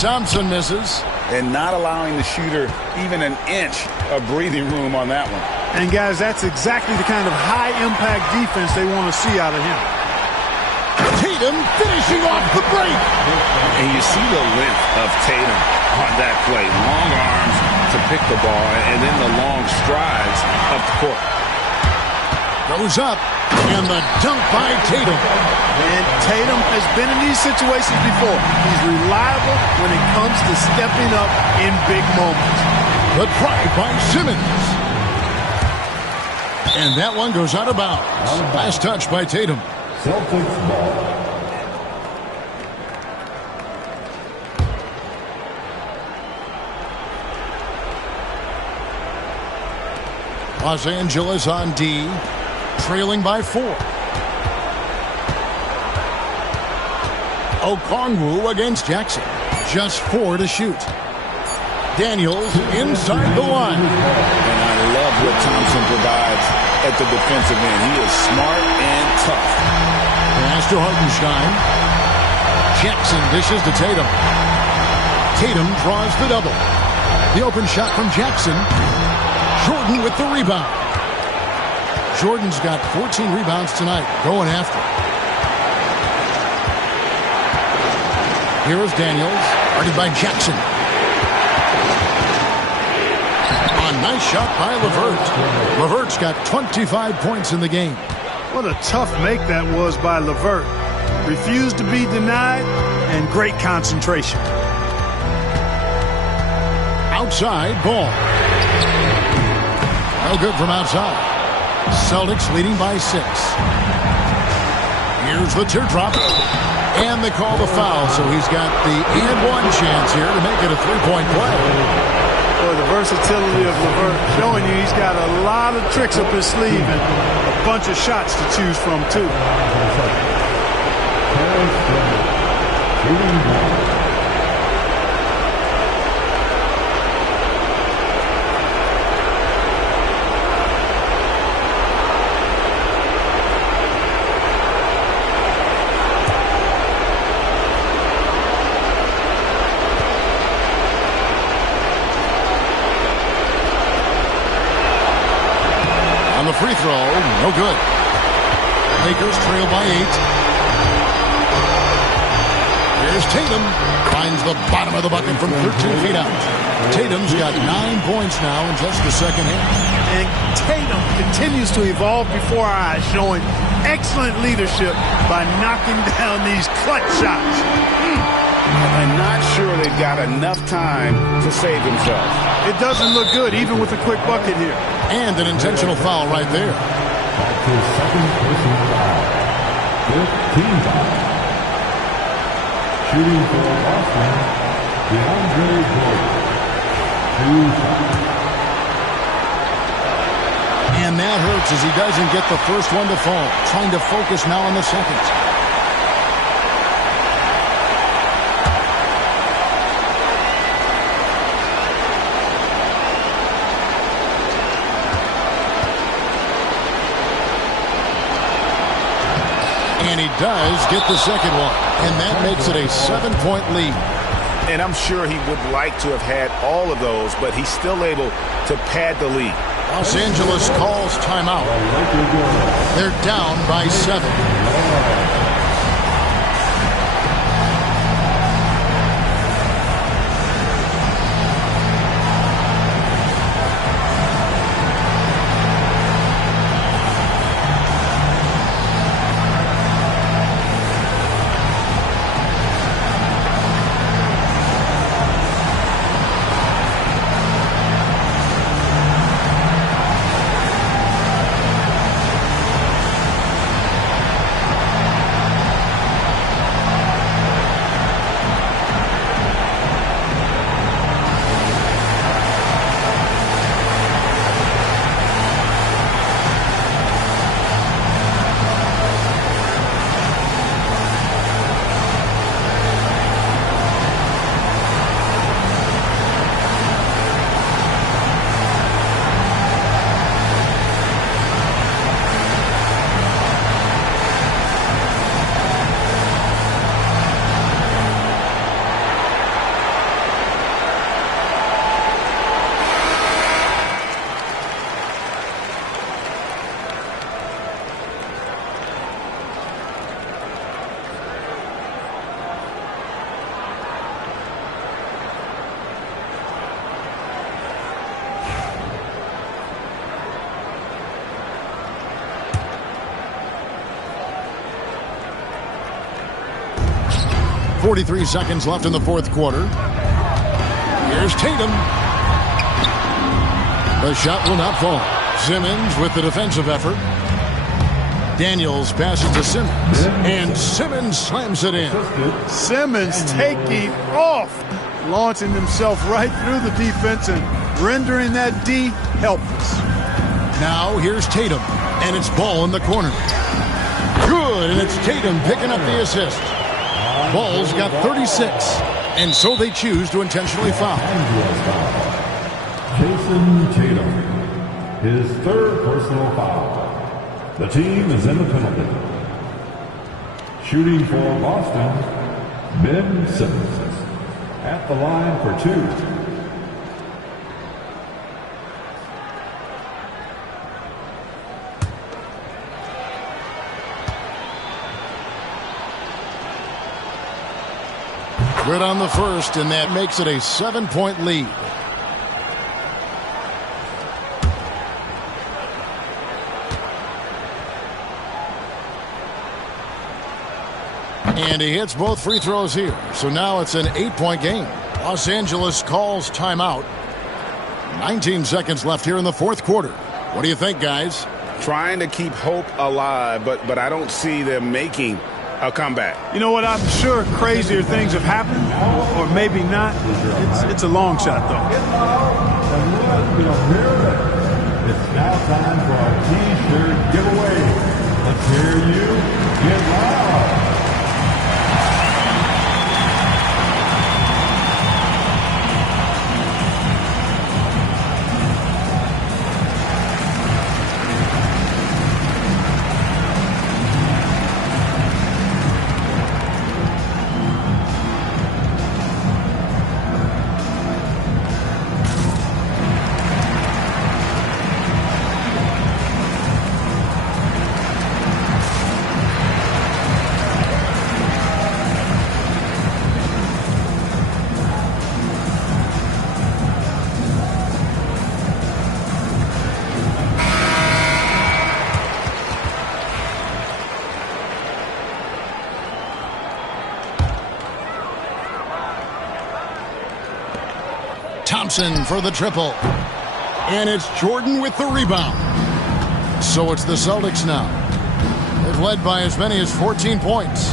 Thompson misses. And not allowing the shooter even an inch of breathing room on that one. And guys, that's exactly the kind of high-impact defense they want to see out of him. Tatum finishing off the break. And you see the length of Tatum on that play. Long arms to pick the ball, and then the long strides up the court. Goes up, and the dunk by Tatum. And Tatum has been in these situations before. He's reliable when it comes to stepping up in big moments. The drive by Simmons. And that one goes out of bounds. Last touch by Tatum. Celtics ball. Los Angeles on D, trailing by 4. Okongwu against Jackson. Just 4 to shoot. Daniels inside the line. And I love what Thompson provides at the defensive end. He is smart and tough. Pass to Hartenstein. Jackson dishes to Tatum. Tatum draws the double. The open shot from Jackson. Jordan with the rebound. Jordan's got 14 rebounds tonight, going after. Here is Daniels, guarded by Jackson. A nice shot by LeVert. LeVert's got 25 points in the game. What a tough make that was by LeVert. Refused to be denied, and great concentration. Outside ball. No good from outside. Celtics leading by 6. Here's the teardrop. And they call the foul, so he's got the and-one chance here to make it a 3-point play. Boy, the versatility of LeVert showing you he's got a lot of tricks up his sleeve and a bunch of shots to choose from, too. On the free throw, no good. Lakers trail by 8. Here's Tatum. Finds the bottom of the bucket from 13 feet out. Tatum's got 9 points now in just the second half. And Tatum continues to evolve before our eyes, showing excellent leadership by knocking down these clutch shots. I'm not sure they've got enough time to save themselves. It doesn't look good, even with a quick bucket here. And an intentional foul right there. That's his second personal foul. 15 foul. Shooting for Boston, DeAndre Jordan. 2 fouls. And that hurts as he doesn't get the first one to fall. Trying to focus now on the second. And he does get the second one. And that makes it a 7-point lead. And I'm sure he would like to have had all of those, but he's still able to pad the lead. Los Angeles calls timeout. They're down by 7. 43 seconds left in the fourth quarter. Here's Tatum. The shot will not fall. Simmons with the defensive effort. Daniels passes to Simmons, and Simmons slams it in. Simmons taking off, launching himself right through the defense and rendering that D helpless. Now here's Tatum, and it's ball in the corner. Good, and it's Tatum picking up the assist. Ball's got 36, and so they choose to intentionally foul. Jason Tatum, his third personal foul. The team is in the penalty. Shooting for Boston, Ben Simmons. At the line for 2. Good on the first, and that makes it a 7-point lead. And he hits both free throws here. So now it's an 8-point game. Los Angeles calls timeout. 19 seconds left here in the fourth quarter. What do you think, guys? Trying to keep hope alive, but I don't see them making a comeback. You know what? I'm sure crazier things have happened, or maybe not. It's a long shot, though. It's now time for our T-shirt giveaway. Let's hear you get loud. Thompson for the triple. And it's Jordan with the rebound. So it's the Celtics now. They've led by as many as 14 points.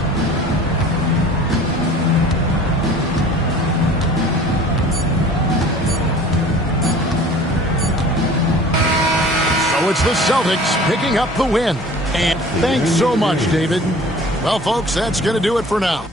So it's the Celtics picking up the win. And thanks so much, David. Well, folks, that's going to do it for now.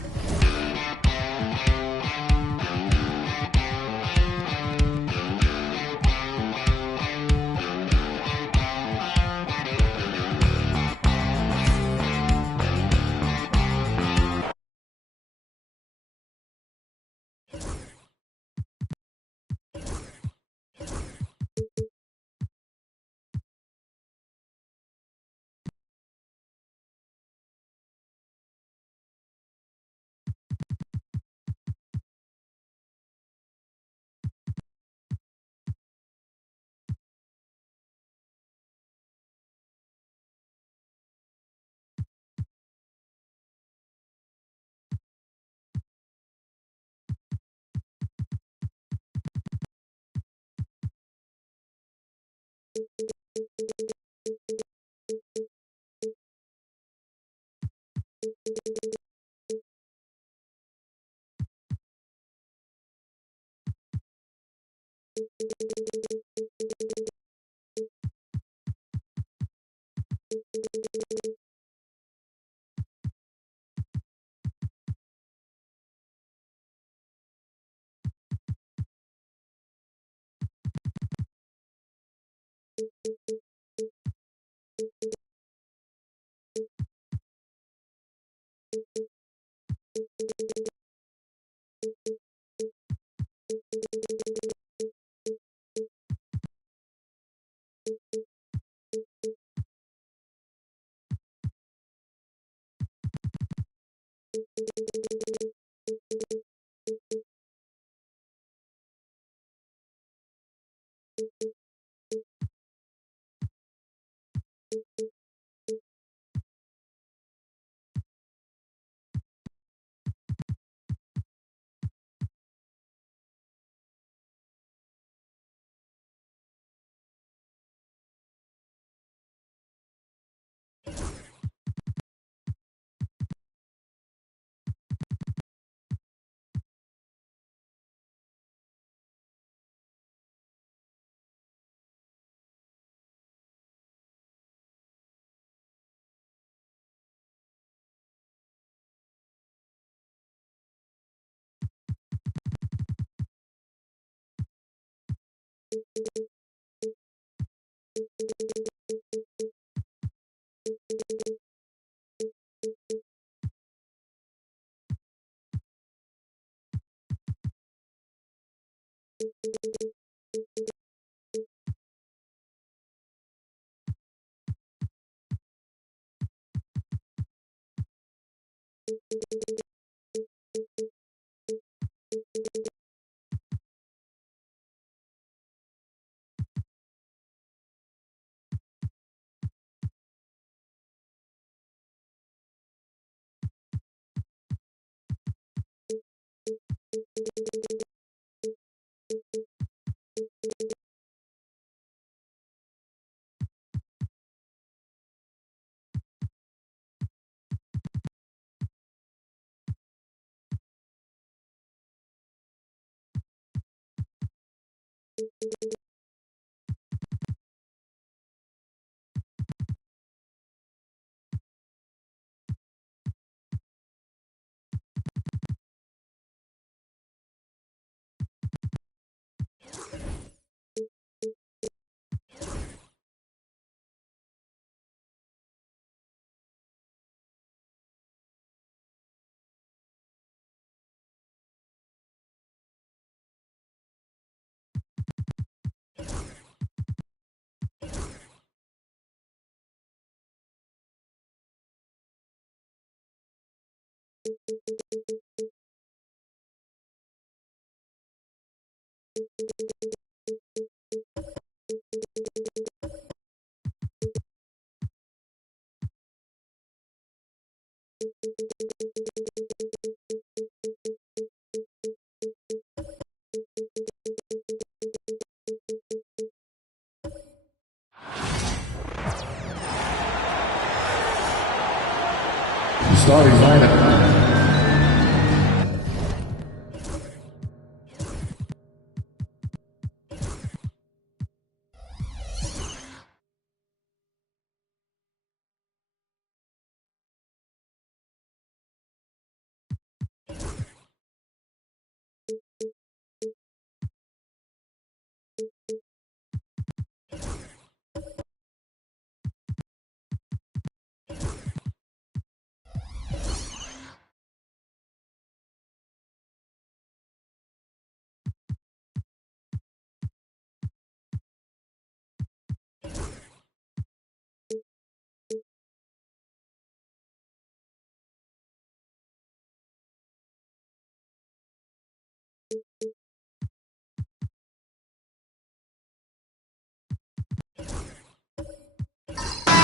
The starting lineup.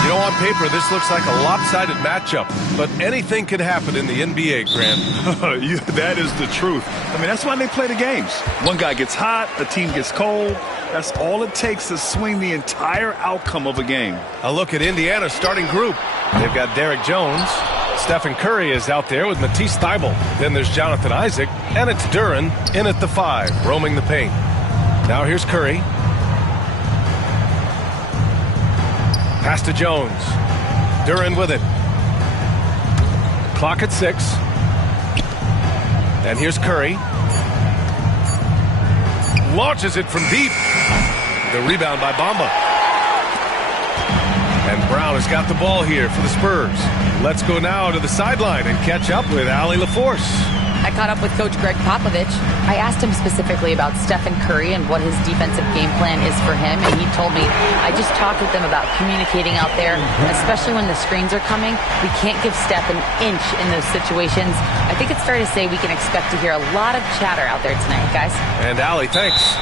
You know, on paper, this looks like a lopsided matchup, but anything can happen in the NBA, Grant. That is the truth. I mean, that's why they play the games. One guy gets hot, a team gets cold. That's all it takes to swing the entire outcome of a game. A look at Indiana's starting group. They've got Derek Jones. Stephen Curry is out there with Matisse Thybulle. Then there's Jonathan Isaac, and it's Duren in at the 5, roaming the paint. Now here's Curry. Pass to Jones. Duren with it. Clock at 6. And here's Curry. Launches it from deep. The rebound by Bamba. And Brown has got the ball here for the Spurs. Let's go now to the sideline and catch up with Allie LaForce. I caught up with Coach Greg Popovich. I asked him specifically about Stephen Curry and what his defensive game plan is for him, and he told me, I just talked with them about communicating out there, especially when the screens are coming. We can't give Steph an inch in those situations. I think it's fair to say we can expect to hear a lot of chatter out there tonight, guys. And Allie, thanks.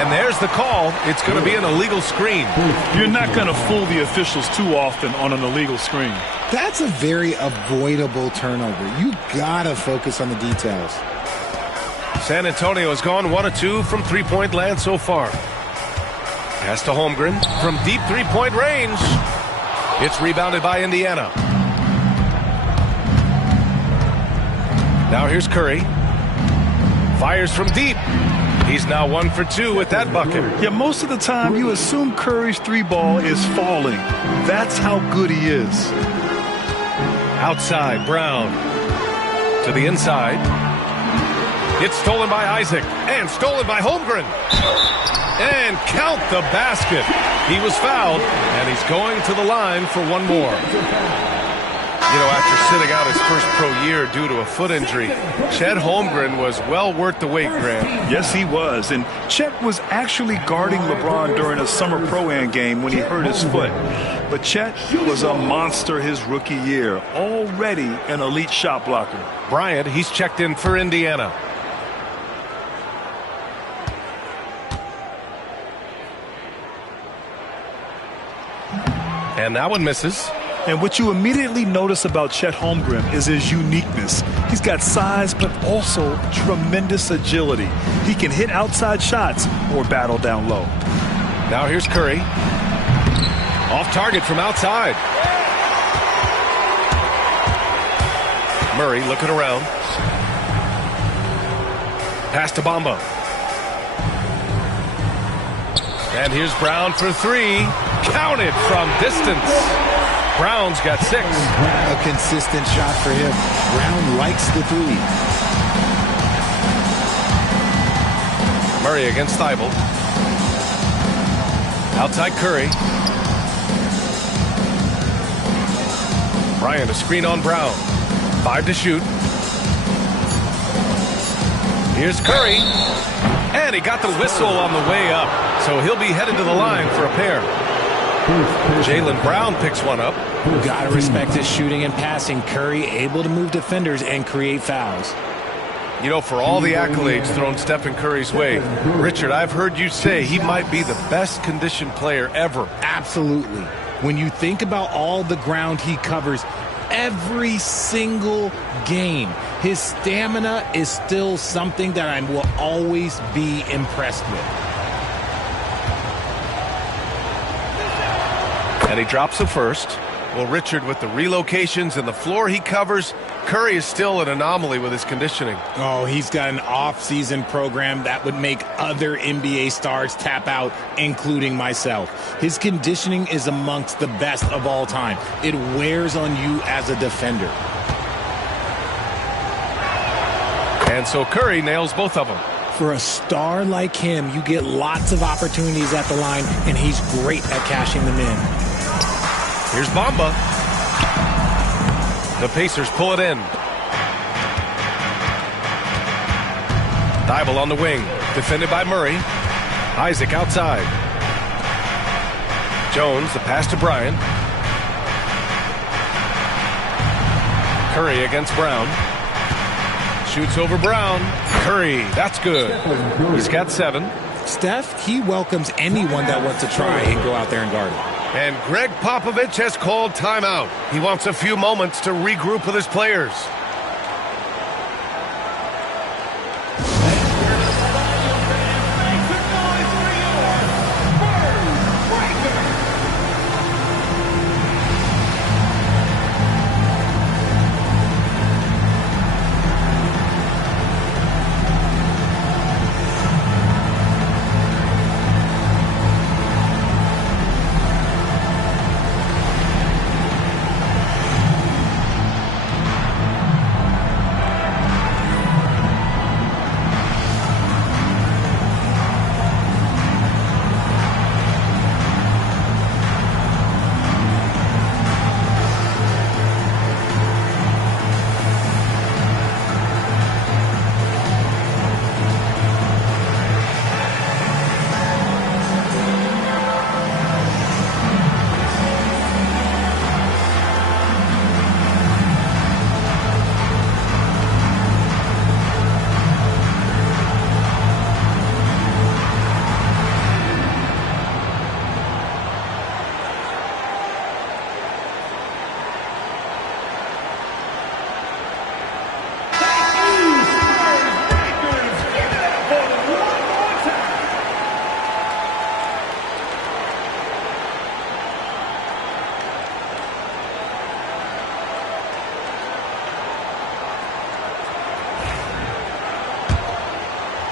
And there's the call. It's going to be an illegal screen. You're not going to fool the officials too often on an illegal screen. That's a very avoidable turnover. You gotta focus on the details. San Antonio has gone 1 of 2 from three-point land so far. Pass to Holmgren from deep three-point range. It's rebounded by Indiana. Now here's Curry. Fires from deep. He's now 1 for 2 with that bucket. Yeah, most of the time you assume Curry's three ball is falling. That's how good he is. Outside, Brown. To the inside. It's stolen by Isaac and stolen by Holmgren. And count the basket. He was fouled, and he's going to the line for one more. You know, after sitting out his first pro year due to a foot injury, Chet Holmgren was well worth the wait, Grant. Yes, he was. And Chet was actually guarding LeBron during a summer Pro-Am game when he hurt his foot. But Chet was a monster his rookie year, already an elite shot blocker. Bryant, he's checked in for Indiana. And that one misses. And what you immediately notice about Chet Holmgren is his uniqueness. He's got size, but also tremendous agility. He can hit outside shots or battle down low. Now here's Curry. Off target from outside. Murray looking around. Pass to Bamba. And here's Brown for three. Counted from distance. Brown's got 6. A consistent shot for him. Brown likes the three. Murray against Thibault. Outside Curry. Bryant a screen on Brown. 5 to shoot. Here's Curry. And he got the whistle on the way up. So he'll be headed to the line for a pair. Jaylen Brown picks one up. Gotta respect his shooting and passing. Curry able to move defenders and create fouls. You know, for all the accolades thrown Stephen Curry's way, Richard, I've heard you say he might be the best conditioned player ever. Absolutely. When you think about all the ground he covers every single game, his stamina is still something that I will always be impressed with. And he drops the first. Well, Richard, with the relocations and the floor he covers, Curry is still an anomaly with his conditioning. Oh, he's got an off-season program that would make other NBA stars tap out, including myself. His conditioning is amongst the best of all time. It wears on you as a defender. And so Curry nails both of them. For a star like him, you get lots of opportunities at the line, and he's great at cashing them in. Here's Bamba. The Pacers pull it in. Thibault on the wing. Defended by Murray. Isaac outside. Jones, the pass to Bryant. Curry against Brown. Shoots over Brown. Curry, that's good. He's got 7. Steph, he welcomes anyone that wants to try and go out there and guard him. And Greg Popovich has called timeout. He wants a few moments to regroup with his players.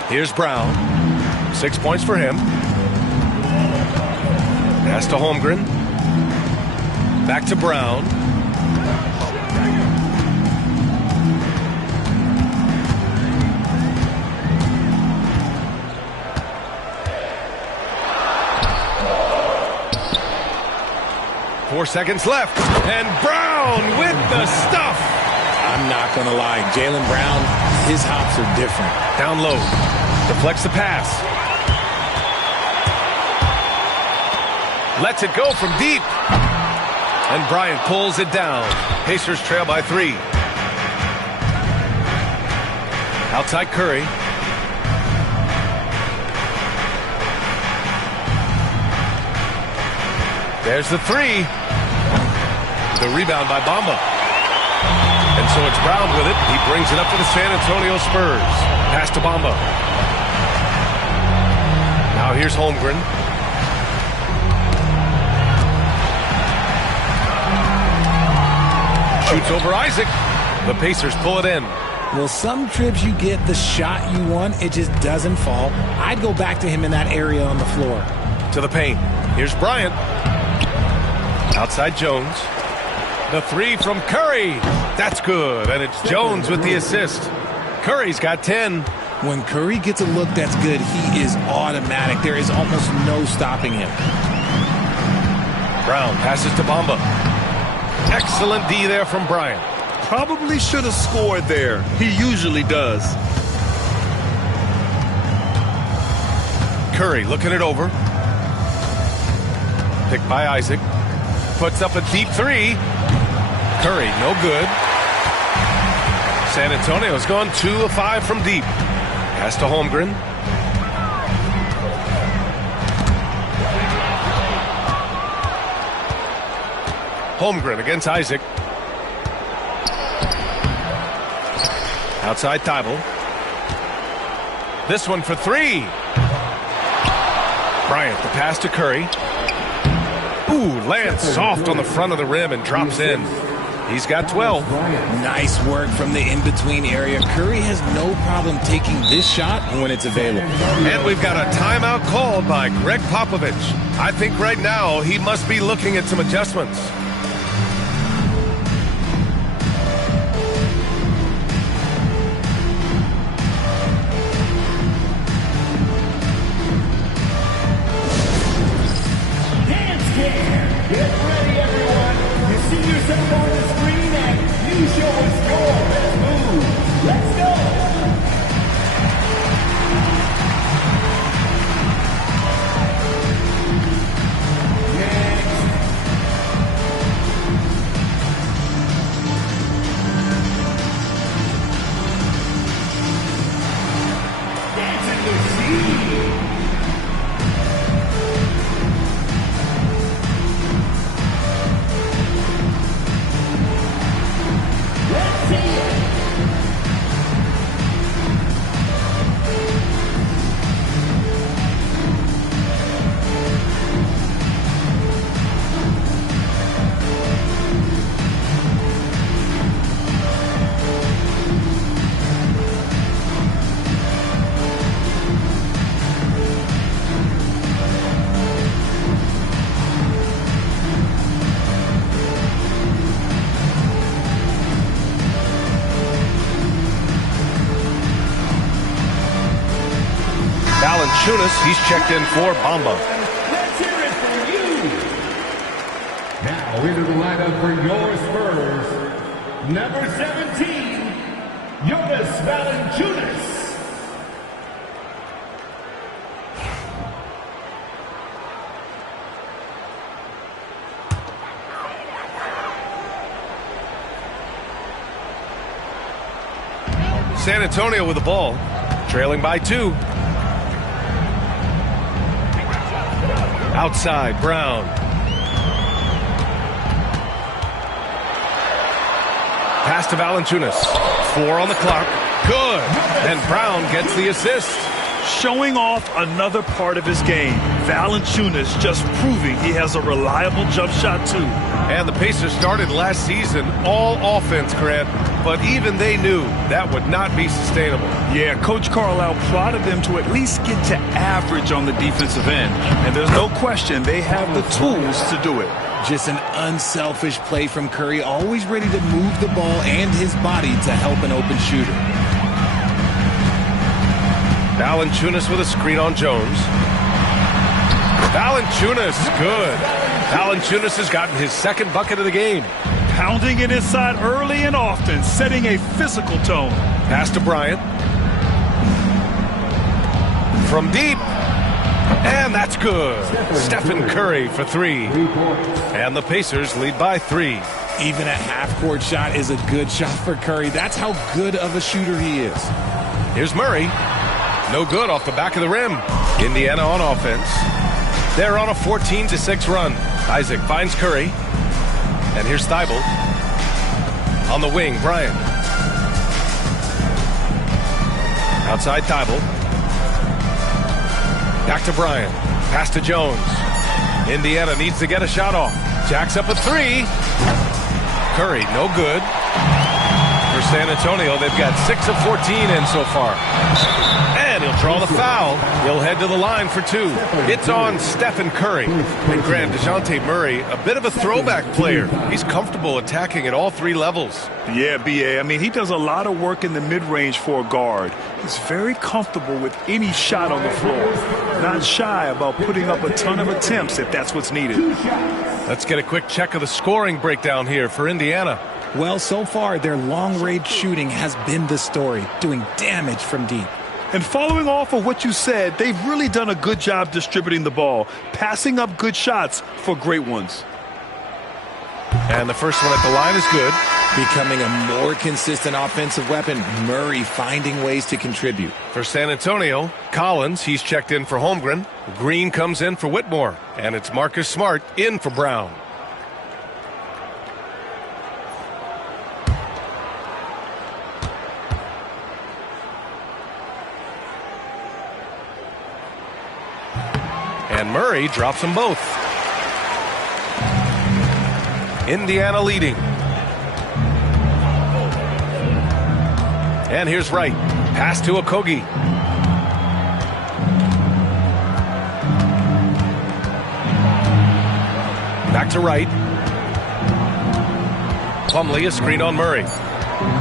Here's Brown. 6 points for him. Pass to Holmgren. Back to Brown. 4 seconds left. And Brown with the stuff. I'm not going to lie. Jaylen Brown, his hops are different. Down low. Deflects the pass. Lets it go from deep. And Bryant pulls it down. Pacers trail by 3. Outside Curry. There's the 3. The rebound by Bamba. And so it's Brown with it. He brings it up for the San Antonio Spurs. Pass to Bamba. Now here's Holmgren. Shoots over Isaac. The Pacers pull it in. Well, some trips you get the shot you want, it just doesn't fall. I'd go back to him in that area on the floor. To the paint. Here's Bryant. Outside Jones. The 3 from Curry. That's good. And it's Jones with the assist. Curry's got 10. When Curry gets a look that's good, he is automatic. There is almost no stopping him. Brown passes to Bamba. Excellent D there from Bryant. Probably should have scored there. He usually does. Curry looking it over. Picked by Isaac. Puts up a deep 3. Curry, no good. San Antonio's gone 2 of 5 from deep. Pass to Holmgren. Holmgren against Isaac. Outside Thibault. This one for 3. Bryant, the pass to Curry. Ooh, lands soft on the front of the rim and drops in. He's got 12. Nice work from the in-between area. Curry has no problem taking this shot when it's available. And we've got a timeout called by Greg Popovich. I think right now he must be looking at some adjustments. Valanciunas, he's checked in for Bamba. Let's hear it for you. Now into the lineup for your Spurs, number 17, Jonas Valanciunas. San Antonio with the ball, trailing by 2. Outside, Brown. Pass to Valanciunas. 4 on the clock. Good. And Brown gets the assist. Showing off another part of his game. Valanciunas just proving he has a reliable jump shot, too. And the Pacers started last season all offense, Grant, but even they knew that would not be sustainable. Yeah, Coach Carlisle prodded them to at least get to average on the defensive end. And there's no question they have the tools to do it. Just an unselfish play from Curry, always ready to move the ball and his body to help an open shooter. Valanciunas with a screen on Jones. Valanciunas, good. Valanciunas has gotten his second bucket of the game. Pounding it inside early and often, setting a physical tone. Pass to Bryant. From deep. And that's good. Stephen Curry for 3. And the Pacers lead by 3. Even a half-court shot is a good shot for Curry. That's how good of a shooter he is. Here's Murray. No good off the back of the rim. Indiana on offense. They're on a 14-6 run. Isaac finds Curry. And here's Thibault. On the wing, Bryant. Outside Thibault. Back to Bryant. Pass to Jones. Indiana needs to get a shot off. Jacks up a 3. Curry, no good. For San Antonio, they've got 6 of 14 in so far. And he'll draw the foul. He'll head to the line for 2. It's on Stephen Curry. And Grant, DeJounte Murray, a bit of a throwback player. He's comfortable attacking at all 3 levels. Yeah, B.A. I mean, he does a lot of work in the mid-range for a guard. He's very comfortable with any shot on the floor. Not shy about putting up a ton of attempts if that's what's needed. Let's get a quick check of the scoring breakdown here for Indiana. Well, so far, their long-range shooting has been the story, doing damage from deep. And following off of what you said, they've really done a good job distributing the ball, passing up good shots for great ones. And the first one at the line is good. Becoming a more consistent offensive weapon, Murray finding ways to contribute. For San Antonio, Collins, he's checked in for Holmgren. Green comes in for Whitmore. And it's Marcus Smart in for Brown. And Murray drops them both. Indiana leading. And here's Wright. Pass to Okogie. Back to Wright. Plumlee, a screen on Murray.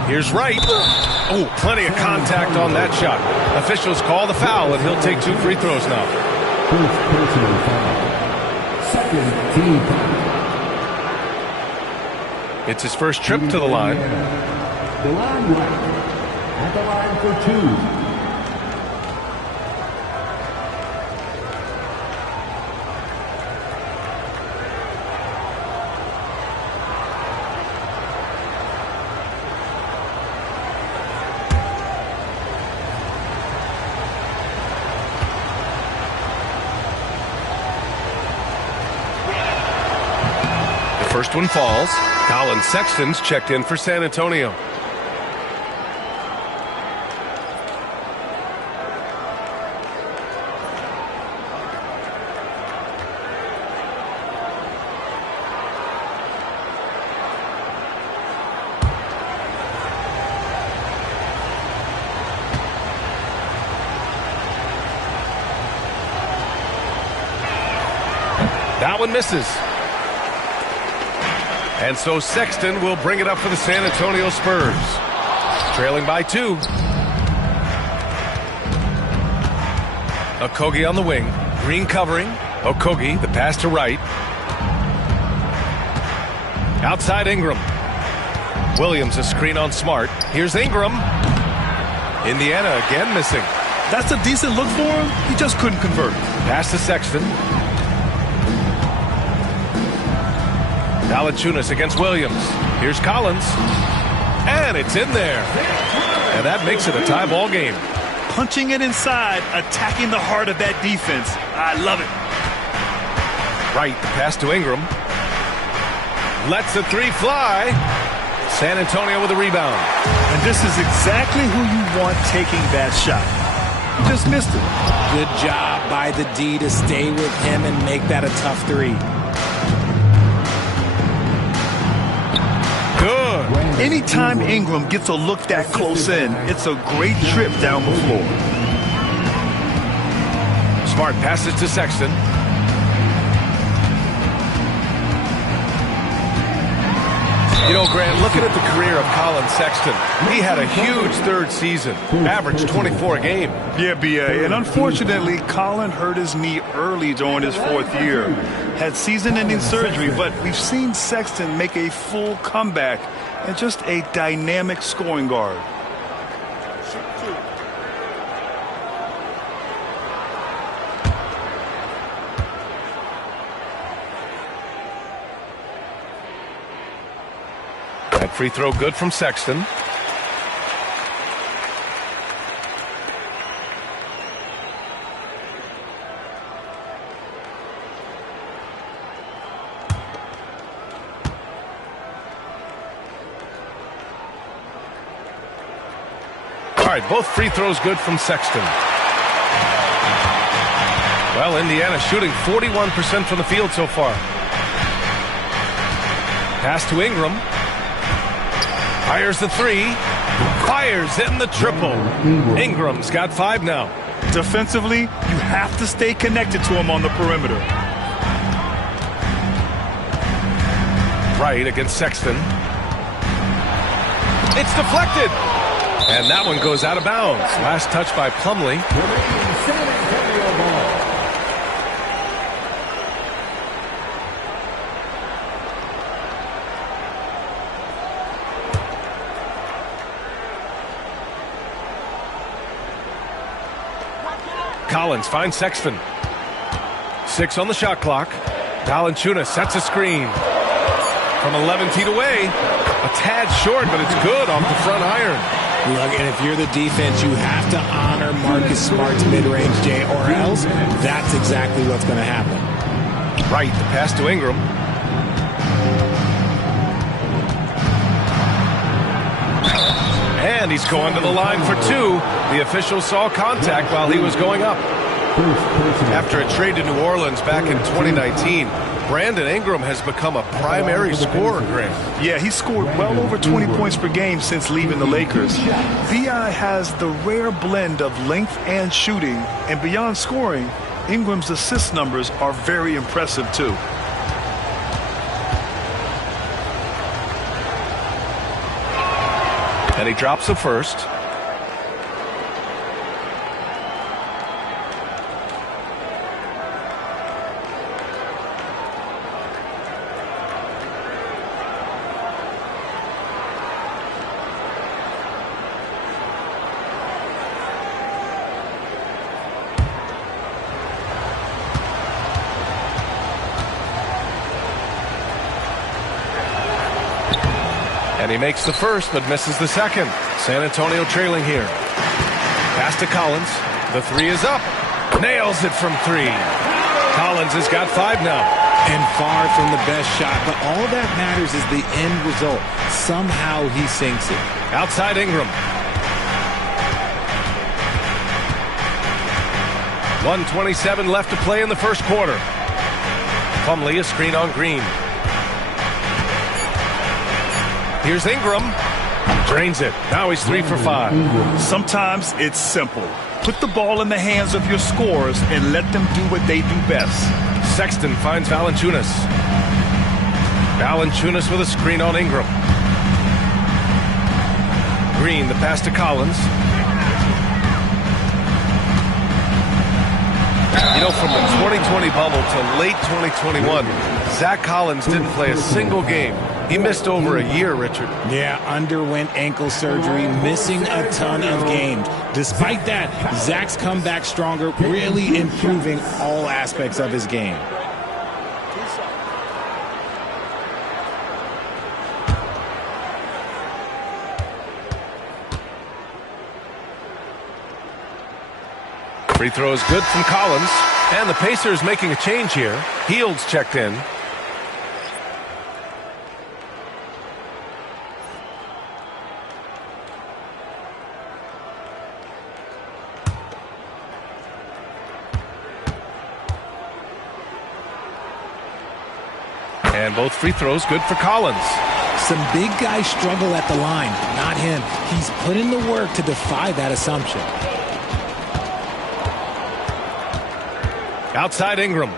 Here's Wright. Oh, plenty of contact on that shot. Officials call the foul, and he'll take 2 free throws now. First personal foul. Second team foul. It's his first trip to the line. DeLon Wright at the line for 2. First one falls. Colin Sexton's checked in for San Antonio. That one misses. And so Sexton will bring it up for the San Antonio Spurs. Trailing by 2. Okogie on the wing. Green covering. Okogie, the pass to Wright. Outside Ingram. Williams, a screen on Smart. Here's Ingram. Indiana again missing. That's a decent look for him. He just couldn't convert. Pass to Sexton. Valanciunas against Williams. Here's Collins. And it's in there. And that makes it a tie ball game. Punching it inside, attacking the heart of that defense. I love it. Wright, the pass to Ingram. Lets the 3 fly. San Antonio with a rebound. And this is exactly who you want taking that shot. He just missed it. Good job by the D to stay with him and make that a tough 3. Good. Anytime Ingram gets a look that close in, it's a great trip down the floor. Smart passes to Sexton. You know, Grant, looking at the career of Colin Sexton, he had a huge third season, averaged 24 a game. Yeah, B.A., and unfortunately, Colin hurt his knee early during his 4th year. had season-ending surgery, but we've seen Sexton make a full comeback and just a dynamic scoring guard. That free throw good from Sexton. All right, both free throws good from Sexton. Well, Indiana shooting 41% from the field so far. Pass to Ingram. Fires the three. Fires in the triple. Ingram's got 5 now. Defensively, you have to stay connected to him on the perimeter. Right against Sexton. It's deflected. And that one goes out of bounds. Last touch by Plumlee. Collins finds Sexton. 6 on the shot clock. Valanciunas sets a screen. From 11 feet away. A tad short, but it's good off the front iron. Look, and if you're the defense, you have to honor Marcus Smart's mid-range, Jay, or else that's exactly what's going to happen. Right, the pass to Ingram. And he's going to the line for 2. The official saw contact while he was going up. After a trade to New Orleans back in 2019, Brandon Ingram has become a primary scorer, Grant. Yeah, he scored well over 20 points per game since leaving the Lakers. B.I. has the rare blend of length and shooting, and beyond scoring, Ingram's assist numbers are very impressive too. And he drops the first. And he makes the first, but misses the second. San Antonio trailing here. Pass to Collins. The 3 is up. Nails it from 3. Collins has got 5 now. And far from the best shot, but all that matters is the end result. Somehow he sinks it. Outside Ingram. 1:27 left to play in the first quarter. Plumlee, a screen on Green. Here's Ingram. Drains it. Now he's 3 for 5. Sometimes it's simple. Put the ball in the hands of your scorers and let them do what they do best. Sexton finds Valanciunas. Valanciunas with a screen on Ingram. Green, the pass to Collins. You know, from the 2020 bubble to late 2021, Zach Collins didn't play a single game. He missed over a year, Richard. Yeah, underwent ankle surgery, missing a ton of games. Despite that, Zach's come back stronger, really improving all aspects of his game. Free throw is good from Collins. And the Pacers making a change here. Hields checked in. And both free throws good for Collins. Some big guys struggle at the line, not him. He's put in the work to defy that assumption. Outside Ingram.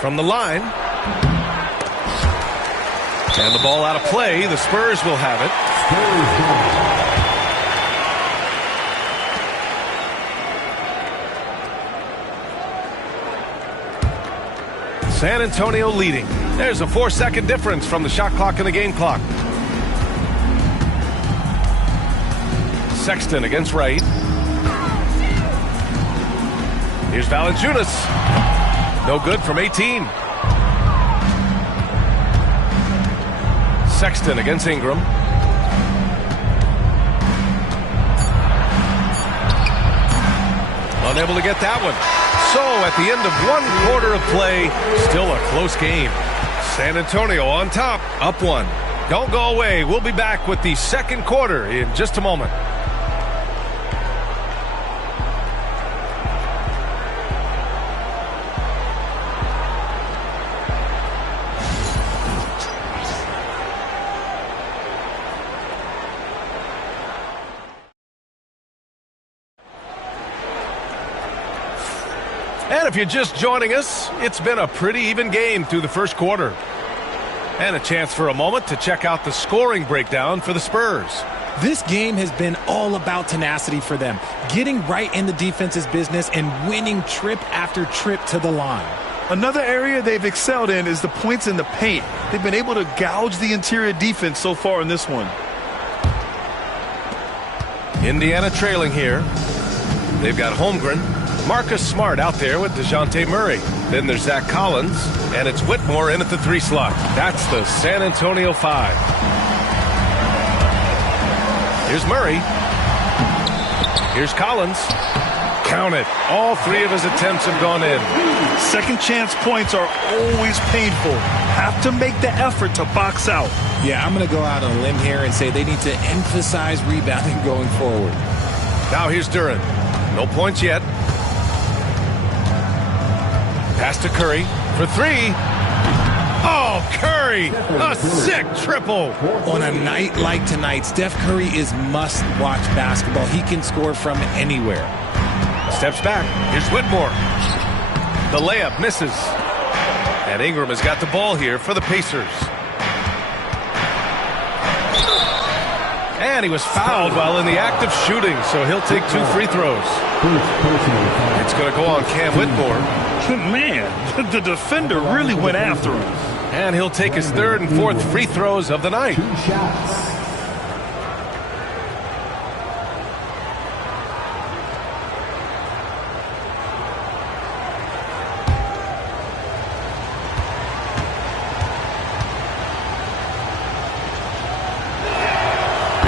From the line. And the ball out of play. The Spurs will have it. San Antonio leading. There's a 4-second difference from the shot clock and the game clock. Sexton against Wright. Here's Valanciunas. No good from 18. Sexton against Ingram. Unable to get that one. So at the end of 1 quarter of play, still a close game. San Antonio on top, up 1. Don't go away. We'll be back with the second quarter in just a moment. And if you're just joining us, it's been a pretty even game through the first quarter. And a chance for a moment to check out the scoring breakdown for the Spurs. This game has been all about tenacity for them, getting right in the defense's business and winning trip after trip to the line. Another area they've excelled in is the points in the paint. They've been able to gouge the interior defense so far in this one. Indiana trailing here. They've got Holmgren. Marcus Smart out there with DeJounte Murray. Then there's Zach Collins, and it's Whitmore in at the 3 slot. That's the San Antonio 5. Here's Murray. Here's Collins. Count it. All 3 of his attempts have gone in. Second chance points are always painful. Have to make the effort to box out. Yeah, I'm going to go out on a limb here and say they need to emphasize rebounding going forward. Now here's Duren. No points yet. Pass to Curry for 3. Oh, Curry! A sick triple! On a night like tonight, Steph Curry is must-watch basketball. He can score from anywhere. Steps back. Here's Whitmore. The layup misses. And Ingram has got the ball here for the Pacers. And he was fouled while in the act of shooting, so he'll take 2 free throws. It's going to go on Cam Whitmore. Man, the defender really went after him. And he'll take his 3rd and 4th free throws of the night. 2 shots.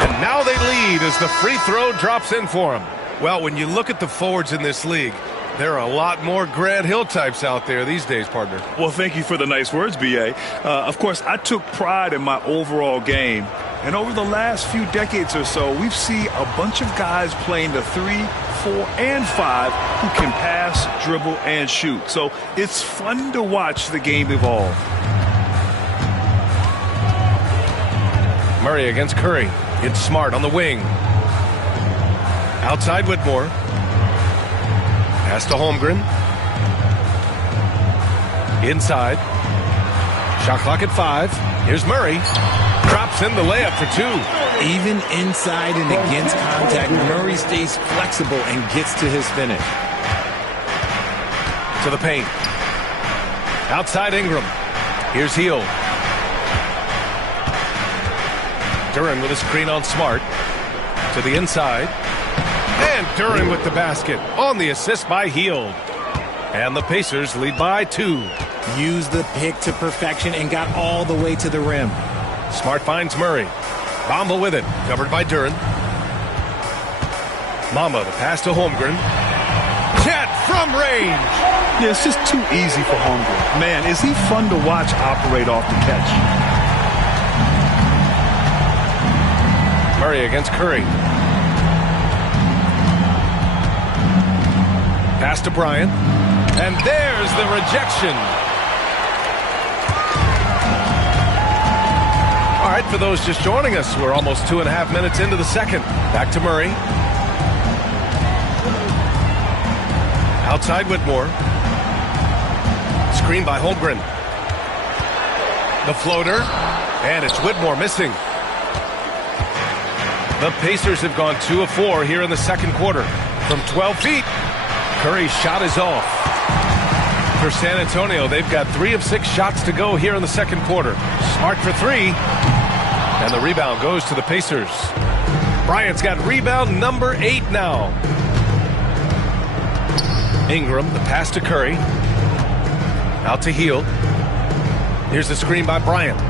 And now they lead as the free throw drops in for him. Well, when you look at the forwards in this league, there are a lot more Grant Hill types out there these days, partner. Well, thank you for the nice words, B.A. Of course, I took pride in my overall game. And over the last few decades or so, we've seen a bunch of guys playing the 3, 4, and 5 who can pass, dribble, and shoot. So it's fun to watch the game evolve. Murray against Curry. It's Smart on the wing. Outside Whitmore. Pass to Holmgren. Inside. Shot clock at 5. Here's Murray. Drops in the layup for 2. Even inside and against contact, Murray stays flexible and gets to his finish. To the paint. Outside Ingram. Here's Hill. Duren with a screen on Smart. To the inside. And Duren with the basket on the assist by Hield. And the Pacers lead by 2. Used the pick to perfection and got all the way to the rim. Smart finds Murray. Bamba with it, covered by Duren. Mama, the pass to Holmgren. Chet from range. Yeah, it's just too easy for Holmgren. Man, is he fun to watch operate off the catch. Murray against Curry. Pass to Bryant. And there's the rejection. All right, for those just joining us, we're almost 2.5 minutes into the second. Back to Murray. Outside Whitmore. Screen by Holmgren. The floater. And it's Whitmore missing. The Pacers have gone 2 of 4 here in the second quarter. From 12 feet, Curry's shot is off. For San Antonio, they've got 3 of 6 shots to go here in the second quarter. Smart for 3. And the rebound goes to the Pacers. Bryant's got rebound number 8 now. Ingram, the pass to Curry. Out to Hield. Here's the screen by Bryant.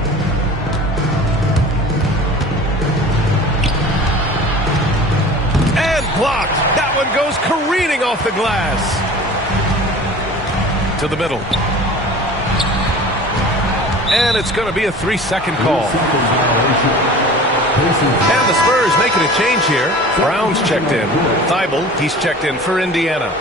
And blocked. That one goes careening off the glass. To the middle. And it's going to be a 3-second call. And the Spurs making a change here. Brown's checked in. Thibault, he's checked in for Indiana.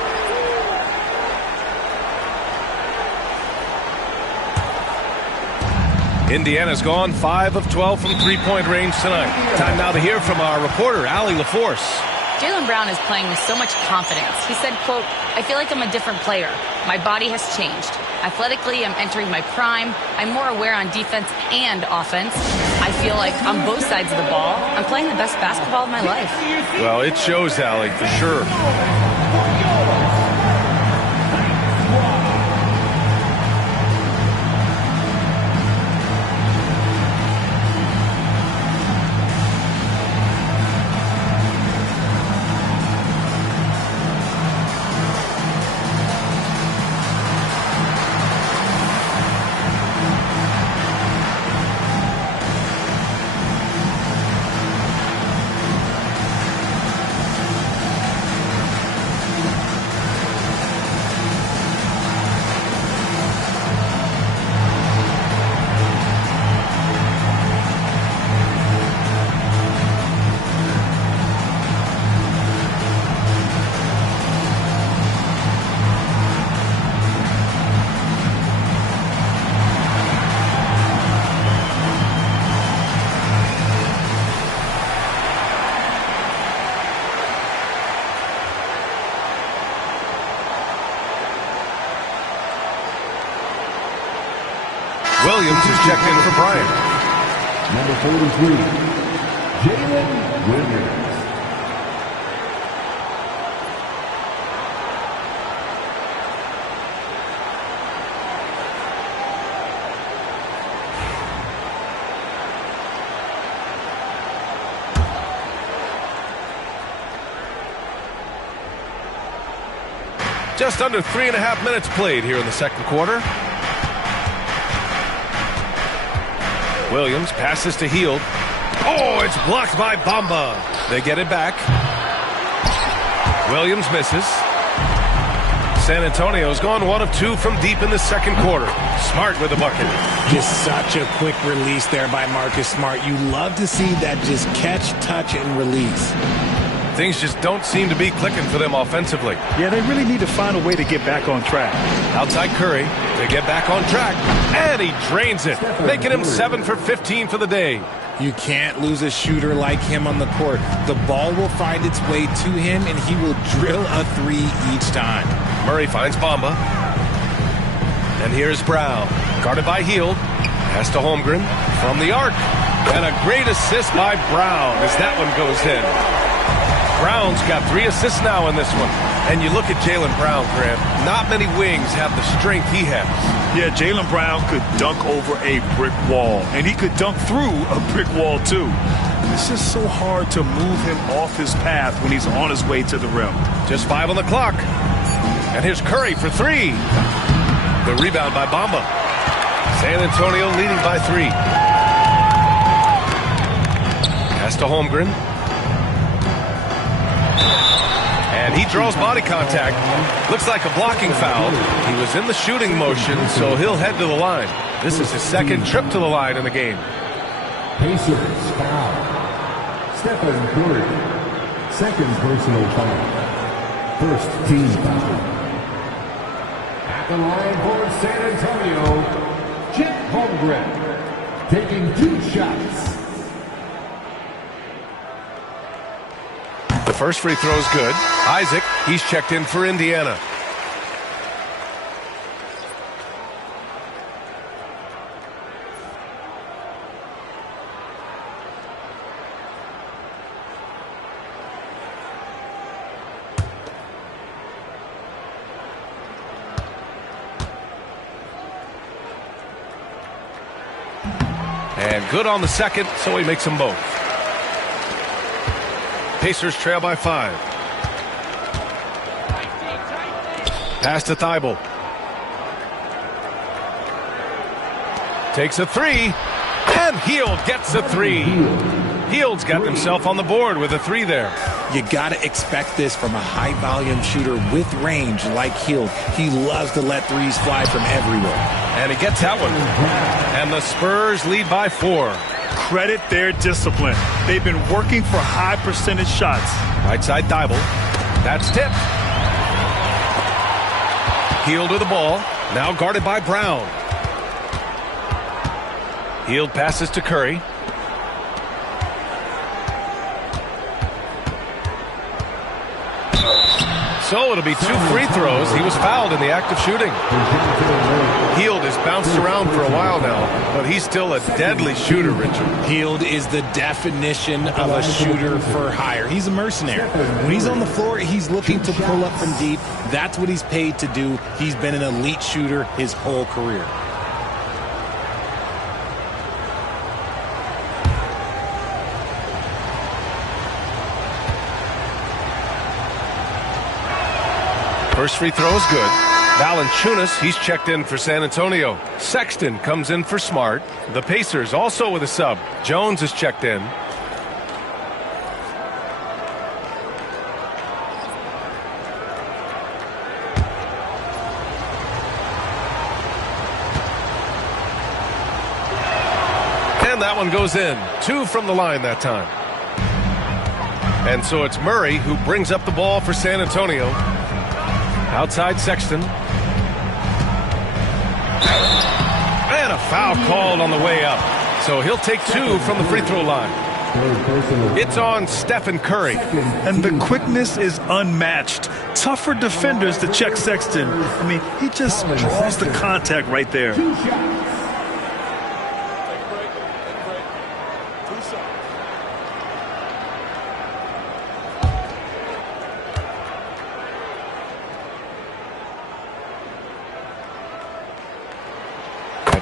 Indiana's gone 5 of 12 from three-point range tonight. Time now to hear from our reporter, Allie LaForce. Jaylen Brown is playing with so much confidence. He said, quote, "I feel like I'm a different player. My body has changed. Athletically, I'm entering my prime. I'm more aware on defense and offense. I feel like on both sides of the ball, I'm playing the best basketball of my life." Well, it shows, Allie, for sure. Williams is checked in for Bryant. Number 43, Jalen Williams. Just under 3.5 minutes played here in the second quarter. Williams passes to Hield. Oh, it's blocked by Bamba. They get it back. Williams misses. San Antonio's gone 1 of 2 from deep in the second quarter. Smart with the bucket. Just such a quick release there by Marcus Smart. You love to see that just catch, touch, and release. Things just don't seem to be clicking for them offensively. Yeah, they really need to find a way to get back on track. Outside Curry to get back on track. And he drains it, making him 7 for 15 for the day. You can't lose a shooter like him on the court. The ball will find its way to him, and he will drill a 3 each time. Murray finds Bamba. And here's Brown. Guarded by Hield. Pass to Holmgren from the arc. And a great assist by Brown as that one goes in. Brown's got 3 assists now in this one. And you look at Jaylen Brown, Grant, not many wings have the strength he has. Yeah, Jaylen Brown could dunk over a brick wall, and he could dunk through a brick wall, too. It's just so hard to move him off his path when he's on his way to the rim. Just 5 on the clock. And here's Curry for 3. The rebound by Bamba. San Antonio leading by 3. Pass to Holmgren. And he draws body contact. Looks like a blocking foul. He was in the shooting motion, so he'll head to the line. This is his second trip to the line in the game. Pacers foul. Stephen Curry. Second personal foul. First team foul. At the line for San Antonio, Chet Holmgren. Taking 2 shots. The first free throw is good. Isaac, he's checked in for Indiana. And good on the second, so he makes them both. Pacers trail by 5. Pass to Thibault. Takes a 3, and Hield gets a 3. Hield's got himself on the board with a 3 there. You got to expect this from a high-volume shooter with range like Hield. He loves to let threes fly from everywhere. And he gets that one. And the Spurs lead by 4. Credit their discipline. They've been working for high percentage shots. Right side Thibault. That's tipped. Hield with the ball. Now guarded by Brown. Hield passes to Curry. So it'll be 2 free throws. He was fouled in the act of shooting. Hield has bounced around for a while now, but he's still a deadly shooter, Richard. Hield is the definition of a shooter for hire. He's a mercenary. When he's on the floor, he's looking to pull up from deep. That's what he's paid to do. He's been an elite shooter his whole career. First free throw is good. Valanciunas, he's checked in for San Antonio. Sexton comes in for Smart. The Pacers also with a sub. Jones is checked in. And that one goes in. 2 from the line that time. And so it's Murray who brings up the ball for San Antonio. Outside Sexton. And a foul called on the way up. So he'll take 2 from the free throw line. It's on Stephen Curry. And the quickness is unmatched. Tough for defenders to check Sexton. I mean, he just draws the contact right there.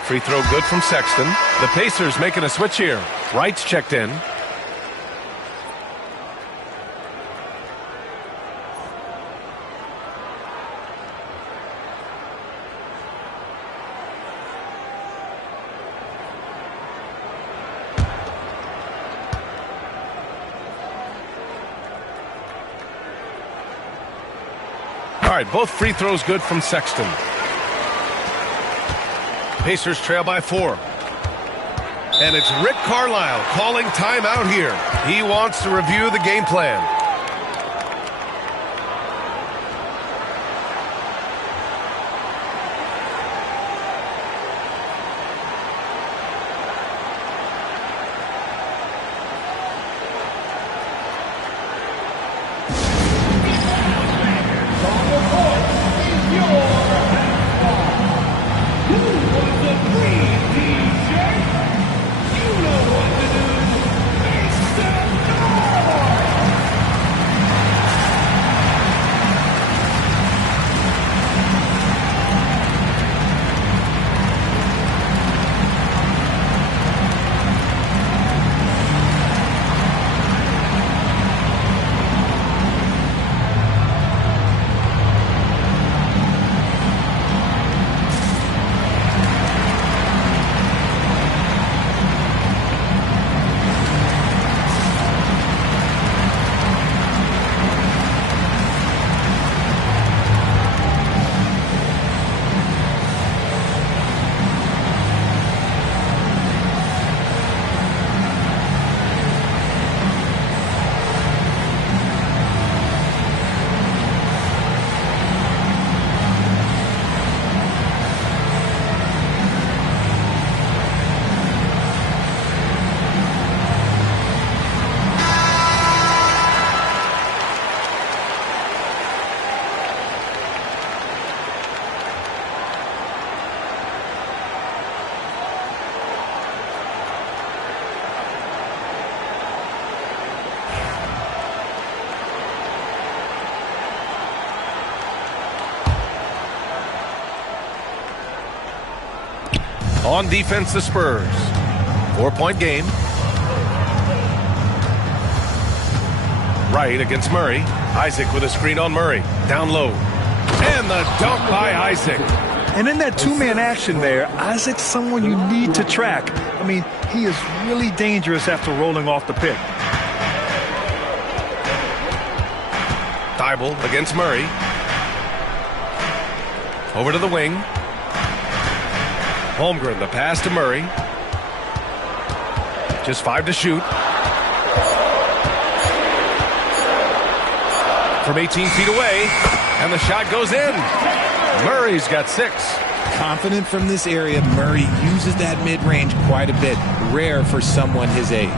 Free throw good from Sexton. The Pacers making a switch here. Wright's checked in. All right, both free throws good from Sexton. Pacers trail by 4. And it's Rick Carlisle calling timeout here. He wants to review the game plan. On defense, the Spurs. 4-point game. Wright against Murray. Isaac with a screen on Murray. Down low. And the dunk by Isaac. And in that two-man action there, Isaac's someone you need to track. I mean, he is really dangerous after rolling off the pick. Thibault against Murray. Over to the wing. Holmgren, the pass to Murray. Just 5 to shoot. From 18 feet away, and the shot goes in. Murray's got 6. Confident from this area, Murray uses that mid-range quite a bit. Rare for someone his age.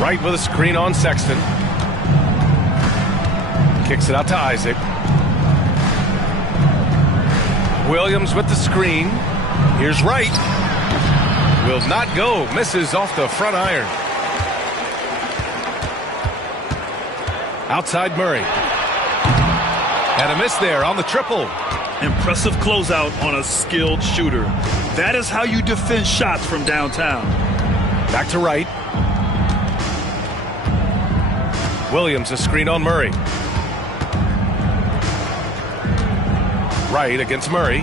Wright with a screen on Sexton. Kicks it out to Isaac. Williams with the screen. Here's Wright. Will not go. Misses off the front iron. Outside Murray. And a miss there on the triple. Impressive closeout on a skilled shooter. That is how you defend shots from downtown. Back to Wright. Williams a screen on Murray. Wright against Murray.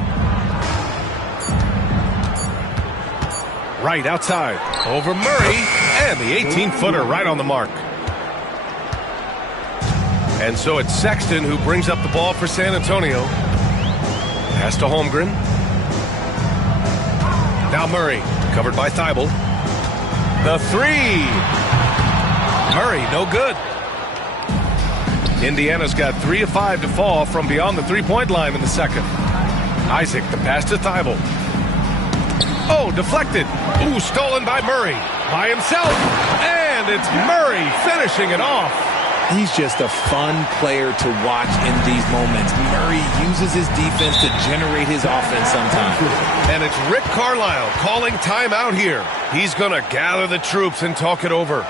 Wright outside. Over Murray. And the 18-footer right on the mark. And so it's Sexton who brings up the ball for San Antonio. Pass to Holmgren. Now Murray, covered by Thibault. The 3. Murray, no good. Indiana's got 3 of 5 to fall from beyond the three-point line in the second. Isaac, the pass to Thibault. Oh, deflected. Ooh, stolen by Murray. By himself. And it's Murray finishing it off. He's just a fun player to watch in these moments. Murray uses his defense to generate his offense sometimes. And it's Rick Carlisle calling timeout here. He's going to gather the troops and talk it over.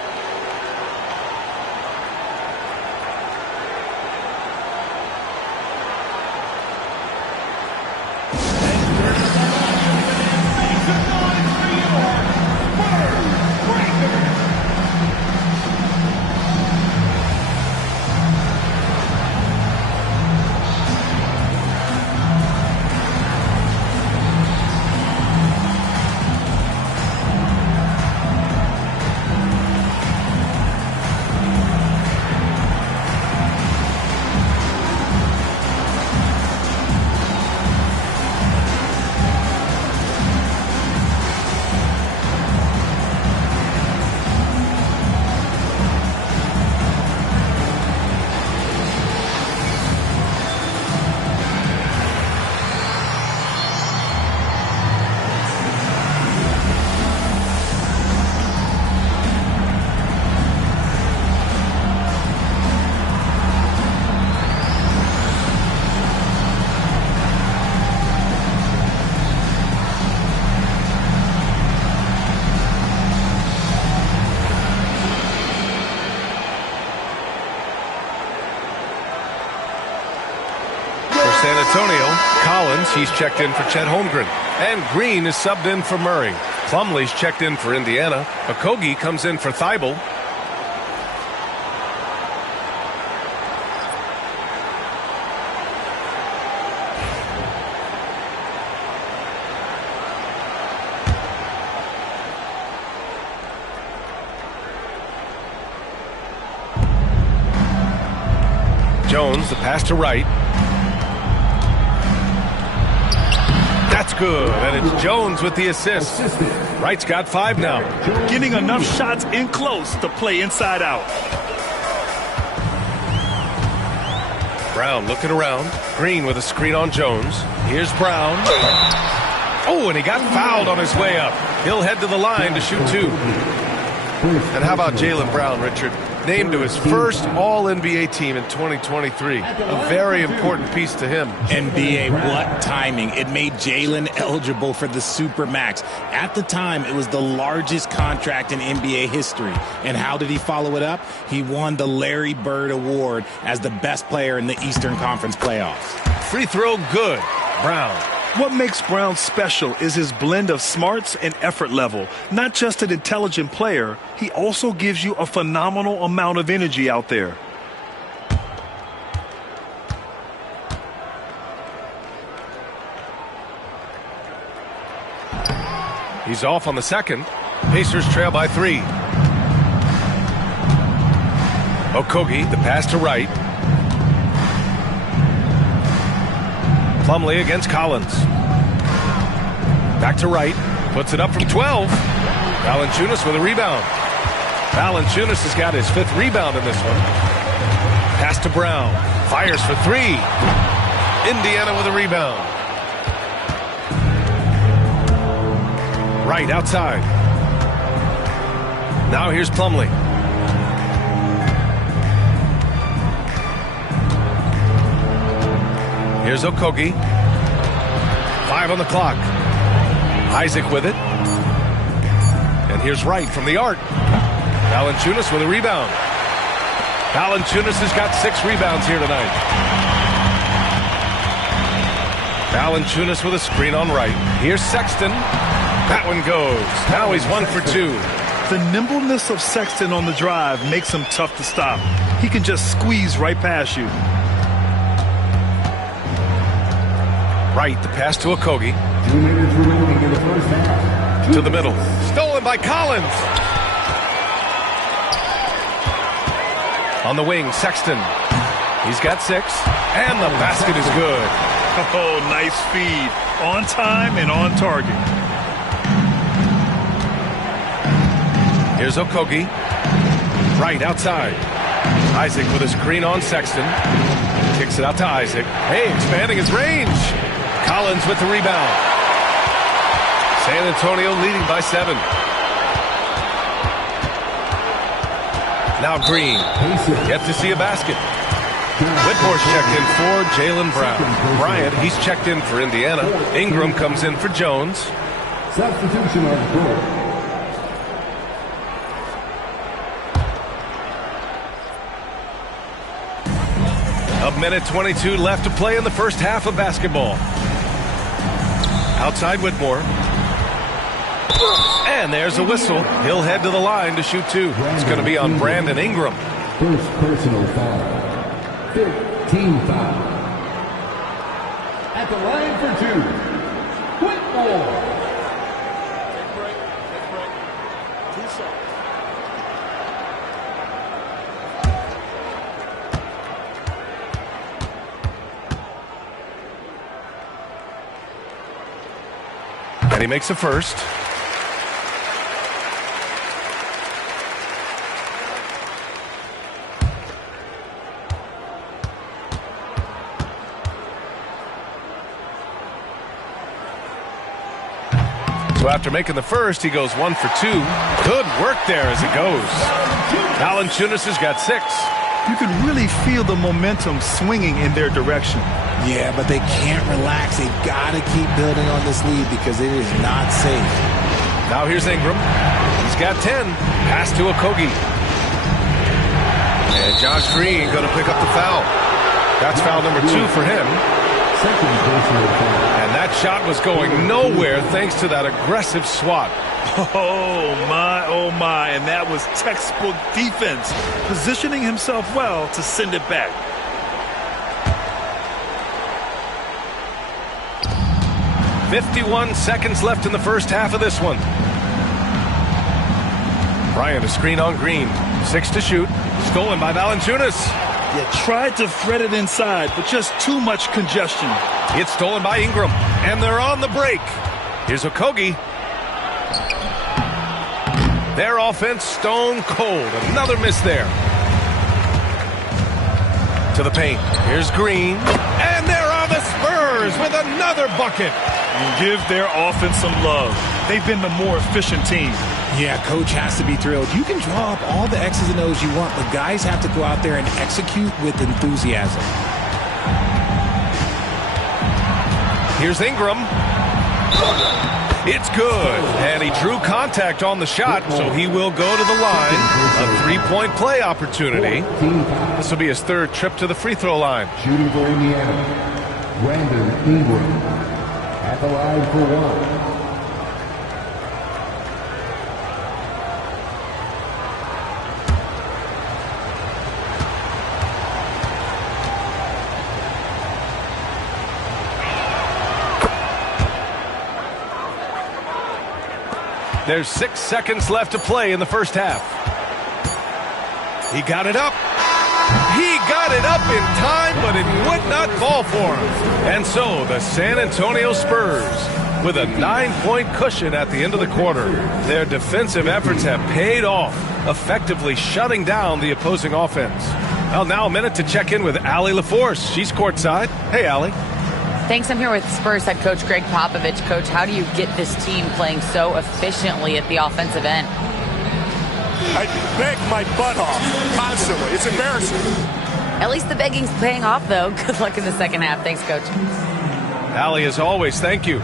San Antonio, Collins, he's checked in for Chet Holmgren. And Green is subbed in for Murray. Plumlee's checked in for Indiana. Okogie comes in for Thibault. Jones, the pass to Wright. That's good, and it's Jones with the assist. Wright's got 5 now. Getting enough shots in close to play inside out. Brown looking around. Green with a screen on Jones. Here's Brown. Oh, and he got fouled on his way up. He'll head to the line to shoot 2. And how about Jaylen Brown, Richard? Named to his first All-NBA team in 2023. A very important piece to him. NBA, what timing. It made Jaylen eligible for the Supermax. At the time, it was the largest contract in NBA history. And how did he follow it up? He won the Larry Bird Award as the best player in the Eastern Conference playoffs. Free throw good. Brown What makes Brown special is his blend of smarts and effort level. Not just an intelligent player, he also gives you a phenomenal amount of energy out there. He's off on the second. Pacers trail by 3. Okogie, the pass to Wright. Plumlee against Collins. Back to Wright. Puts it up from 12. Valanciunas with a rebound. Valanciunas has got his 5th rebound in this one. Pass to Brown. Fires for 3. Indiana with a rebound. Wright outside. Now here's Plumlee. Here's Okogie. 5 on the clock. Isaac with it. And here's Wright from the arc. Valanciunas with a rebound. Valanciunas has got 6 rebounds here tonight. Valanciunas with a screen on Wright. Here's Sexton. That one goes. Now he's 1 for 2. The nimbleness of Sexton on the drive makes him tough to stop. He can just squeeze right past you. Wright, the pass to Okogie. 2 minutes remaining in the first half. To the middle. Stolen by Collins. On the wing, Sexton. He's got 6. And the basket is good. Oh, nice feed. On time and on target. Here's Okogie. Wright outside. Isaac with a screen on Sexton. Kicks it out to Isaac. Hey, expanding his range. Collins with the rebound. San Antonio leading by 7. Now Green. Yet to see a basket. Whitmore's checked in for Jaylen Brown. Bryant, he's checked in for Indiana. Ingram comes in for Jones. Substitution on the court. A minute 22 left to play in the first half of basketball. Outside Whitmore. And there's a whistle. He'll head to the line to shoot 2. It's going to be on Brandon Ingram. First personal foul. 15 foul. At the line for 2. Whitmore. And he makes a first. So after making the first, he goes 1 for 2. Good work there as it goes. Valanciunas has got 6. You can really feel the momentum swinging in their direction. Yeah, but they can't relax. They've got to keep building on this lead because it is not safe. Now here's Ingram. He's got 10. Pass to Okogie. And Josh Green going to pick up the foul. That's foul number 2 for him. And that shot was going nowhere thanks to that aggressive swat. Oh, my. And that was textbook defense. Positioning himself well to send it back. .51 seconds left in the first half of this one. Bryant, a screen on Green. 6 to shoot. Stolen by Valanciunas. Yeah, tried to thread it inside, but just too much congestion. It's stolen by Ingram. And they're on the break. Here's Okogie. Their offense stone cold. Another miss there. To the paint. Here's Green. And there are the Spurs with another bucket. Give their offense some love. They've been the more efficient team. Yeah, coach has to be thrilled. You can draw up all the X's and O's you want, but guys have to go out there and execute with enthusiasm. Here's Ingram. It's good. And he drew contact on the shot, so he will go to the line. A three-point play opportunity. This will be his 3rd trip to the free throw line. Shooting for Indiana, Brandon Ingram. at the line for one. There's 6 seconds left to play in the first half. He got it up. He got it up in time, but it would not fall for him. And so the San Antonio Spurs, with a 9-point cushion at the end of the quarter, their defensive efforts have paid off, effectively shutting down the opposing offense. Well, now a minute to check in with Allie LaForce. She's courtside. Hey, Allie. Thanks. I'm here with Spurs head coach Greg Popovich. Coach, how do you get this team playing so efficiently at the offensive end? I beg my butt off constantly. It's embarrassing. At least the begging's paying off, though. Good luck in the second half. Thanks, Coach. Allie, as always, thank you.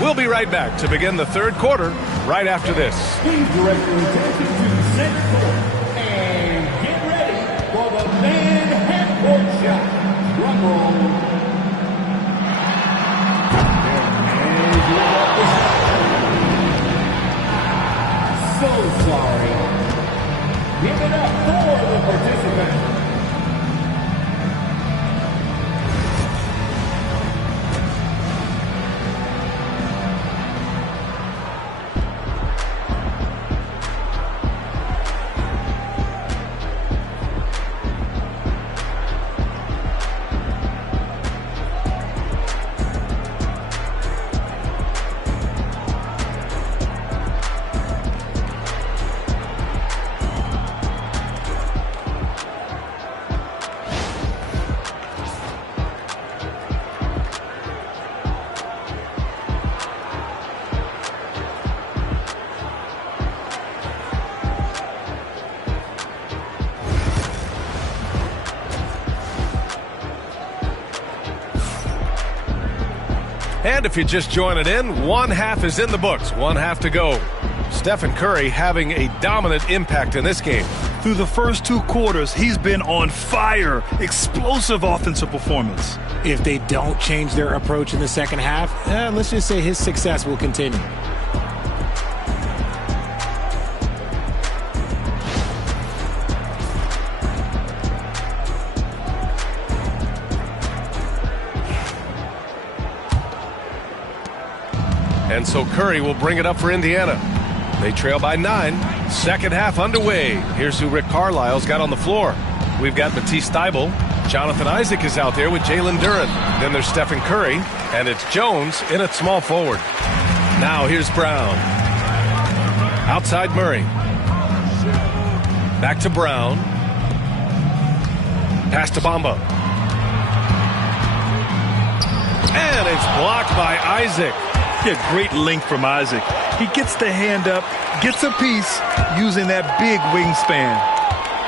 We'll be right back to begin the third quarter right after this. Please direct your attention to center court and get ready for the man half-court shot. Drum roll. So sorry. Give it up for the participant. And if you're just joining in, one half is in the books, one half to go. Stephen Curry having a dominant impact in this game. Through the first 2 quarters, he's been on fire. Explosive offensive performance. If they don't change their approach in the second half, let's just say his success will continue. And so Curry will bring it up for Indiana. They trail by 9. Second half underway. Here's who Rick Carlisle's got on the floor. We've got Matisse Thybulle. Jonathan Isaac is out there with Jalen Duren. Then there's Stephen Curry. And it's Jones in at small forward. Now here's Brown. Outside Murray. Back to Brown. Pass to Bamba. And it's blocked by Isaac. Yeah, great length from Isaac. He gets the hand up, gets a piece using that big wingspan.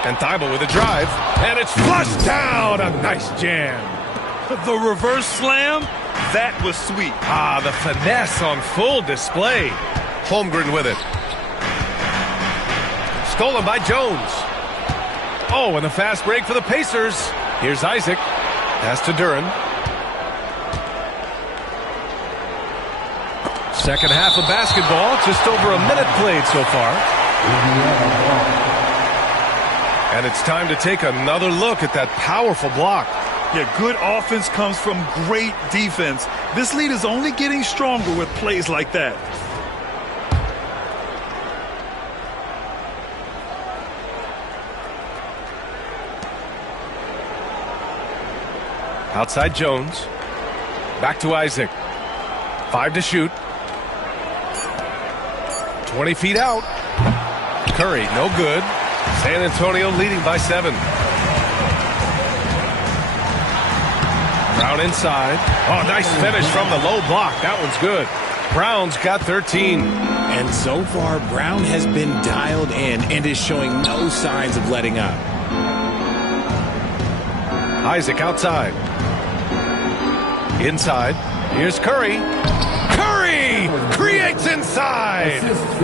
And Thybulle with a drive, and it's flushed down. A nice jam. The reverse slam, that was sweet. Ah, the finesse on full display. Holmgren with it. Stolen by Jones. Oh, and a fast break for the Pacers. Here's Isaac. Pass to Duren. Second half of basketball, just over a minute played so far. And it's time to take another look at that powerful block. Yeah, good offense comes from great defense. This lead is only getting stronger with plays like that. Outside Jones. Back to Isaac. 5 to shoot. 20 feet out. Curry, no good. San Antonio leading by 7. Brown inside. Oh, nice finish from the low block. That one's good. Brown's got 13. And so far, Brown has been dialed in and is showing no signs of letting up. Isaac outside. Inside. Here's Curry. Curry creates inside.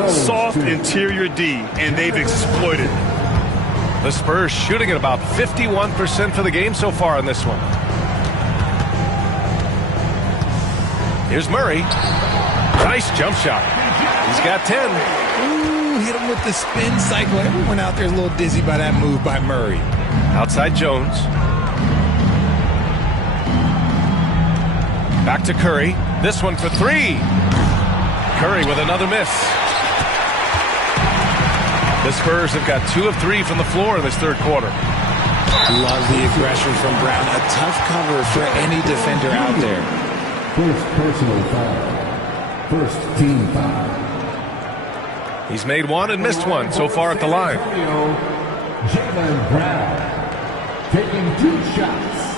Soft interior D, and they've exploited. The Spurs shooting at about 51% for the game so far in this one. Here's Murray. Nice jump shot. He's got 10. Ooh, hit him with the spin cycle. Everyone out there is a little dizzy by that move by Murray. Outside Jones. Back to Curry. This one for 3. Curry with another miss. The Spurs have got 2 of 3 from the floor in this third quarter. Love the aggression from Brown. A tough cover for any defender out there. First personal foul. First team foul. He's made 1 and missed 1 so far at the line. Jaylen Brown taking 2 shots.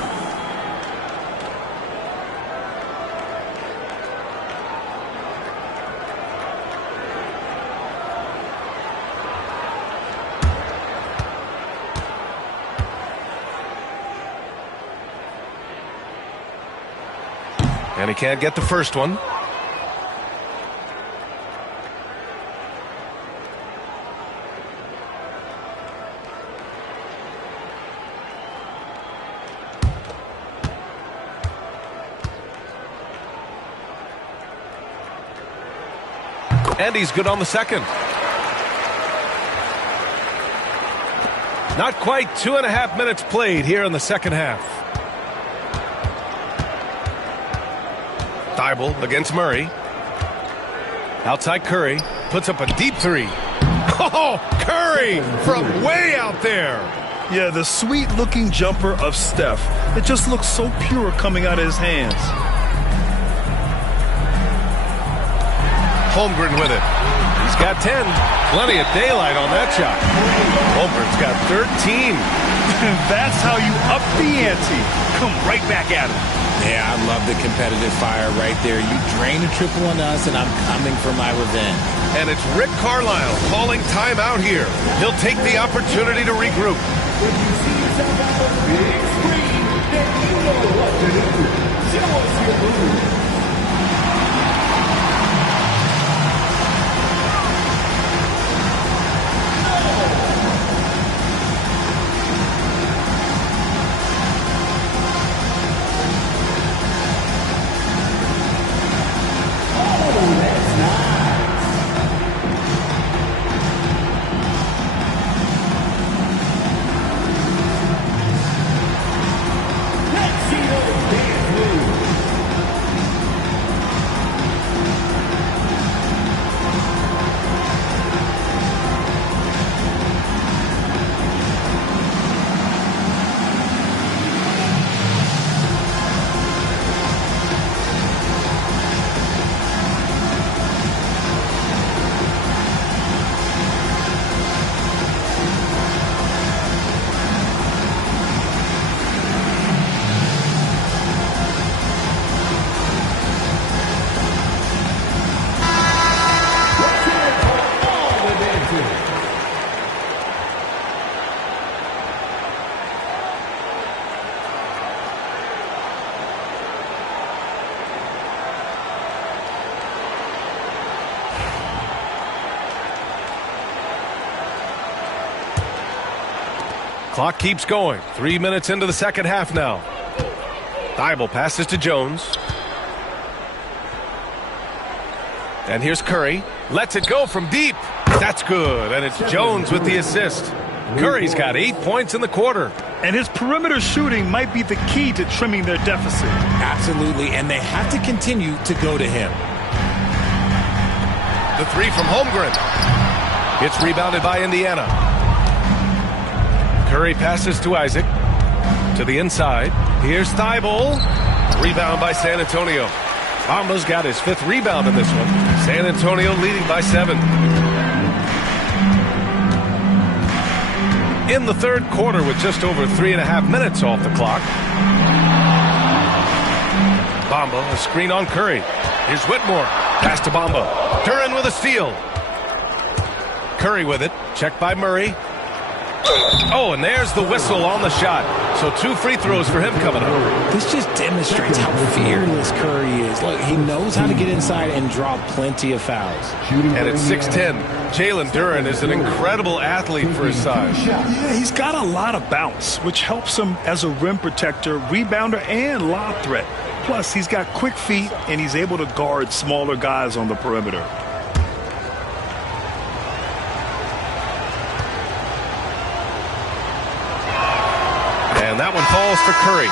And he can't get the first one. And he's good on the second. Not quite 2.5 minutes played here in the second half. Thybulle against Murray. Outside Curry. Puts up a deep 3. Oh, Curry from way out there. Yeah, the sweet-looking jumper of Steph. It just looks so pure coming out of his hands. Holmgren with it. He's got 10. Plenty of daylight on that shot. Holmgren's got 13. That's how you up the ante. Come right back at him. Yeah, I love the competitive fire right there. You drain a triple on us, and I'm coming for my revenge. And it's Rick Carlisle calling timeout here. He'll take the opportunity to regroup. When you see yourself on the big screen, then you know what to do. Show us your move. Clock keeps going. 3 minutes into the second half now. Thybulle passes to Jones. And here's Curry. Lets it go from deep. That's good. And it's Jones with the assist. Curry's got 8 points in the quarter. And his perimeter shooting might be the key to trimming their deficit. Absolutely. And they have to continue to go to him. The 3 from Holmgren. It's rebounded by Indiana. Curry passes to Isaac. To the inside. Here's Thybulle. Rebound by San Antonio. Bamba's got his 5th rebound in this one. San Antonio leading by 7. In the third quarter with just over 3.5 minutes off the clock. Bamba, a screen on Curry. Here's Whitmore. Pass to Bamba. Duren with a steal. Curry with it. Checked by Murray. Oh, and there's the whistle on the shot. So 2 free throws for him coming up. This just demonstrates how fearless Curry is. Look, he knows how to get inside and draw plenty of fouls. And at 6'10", Jalen Duren is an incredible athlete for his size. Yeah, he's got a lot of bounce, which helps him as a rim protector, rebounder, and lob threat. Plus, he's got quick feet, and he's able to guard smaller guys on the perimeter. And that one falls for Curry.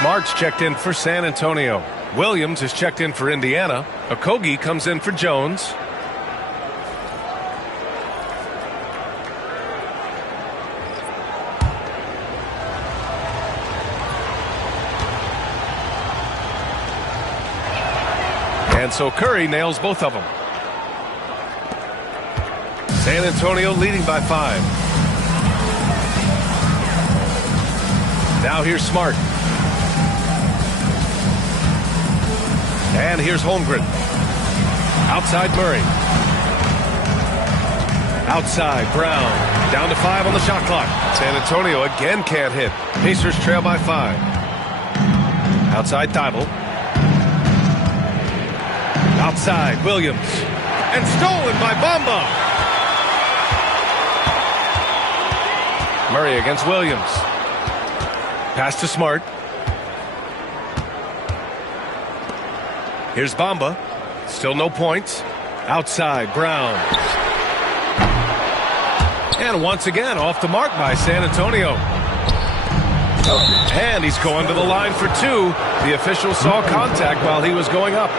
Smart's checked in for San Antonio. Williams is checked in for Indiana. Okogie comes in for Jones. And so Curry nails both of them. San Antonio leading by 5. Now here's Smart. And here's Holmgren. Outside Murray. Outside Brown. Down to 5 on the shot clock. San Antonio again can't hit. Pacers trail by 5. Outside Thibault. Outside Williams. And stolen by Bamba. Murray against Williams. Pass to Smart. Here's Bamba. Still no points. Outside Brown. And once again off the mark by San Antonio. And he's going to the line for 2. The official saw contact while he was going up.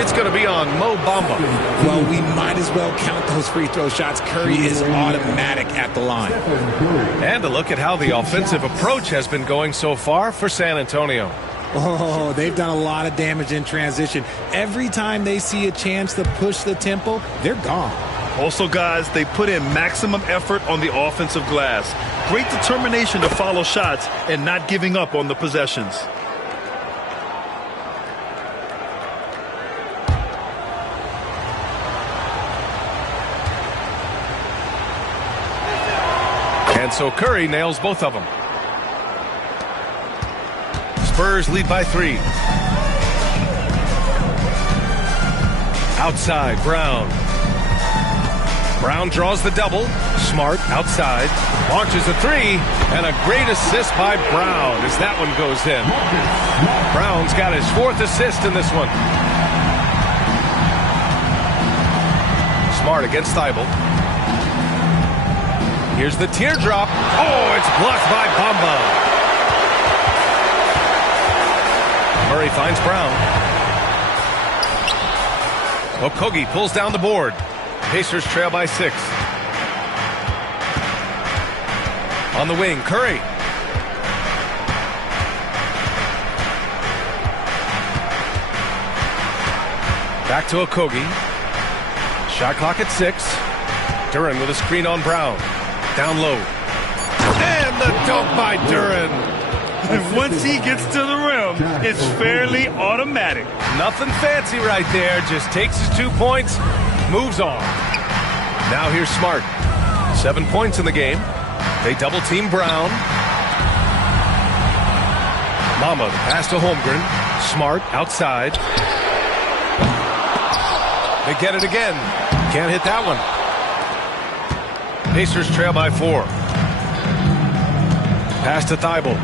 It's going to be on Mo Bamba. Well, we might as well count those free throw shots. Curry is automatic at the line. And a look at how the offensive approach has been going so far for San Antonio. Oh, they've done a lot of damage in transition. Every time they see a chance to push the tempo, they're gone. Also, guys, they put in maximum effort on the offensive glass. Great determination to follow shots and not giving up on the possessions. And so Curry nails both of them. Spurs lead by 3. Outside Brown. Brown draws the double. Smart outside. Launches a 3. And a great assist by Brown as that one goes in. Brown's got his 4th assist in this one. Smart against Thibault. Here's the teardrop. Oh, it's blocked by Bamba. Murray finds Brown. Okogie pulls down the board. Pacers trail by 6. On the wing, Curry. Back to Okogie. Shot clock at 6. Duren with a screen on Brown. Down low. And the dunk by Duren. And once he gets to the rim, it's fairly automatic. Nothing fancy right there. Just takes his 2 points, moves on. Now here's Smart. 7 points in the game. They double team Brown. Bamba, the pass to Holmgren. Smart outside. They get it again. Can't hit that one. Pacers trail by 4. Pass to Thibault.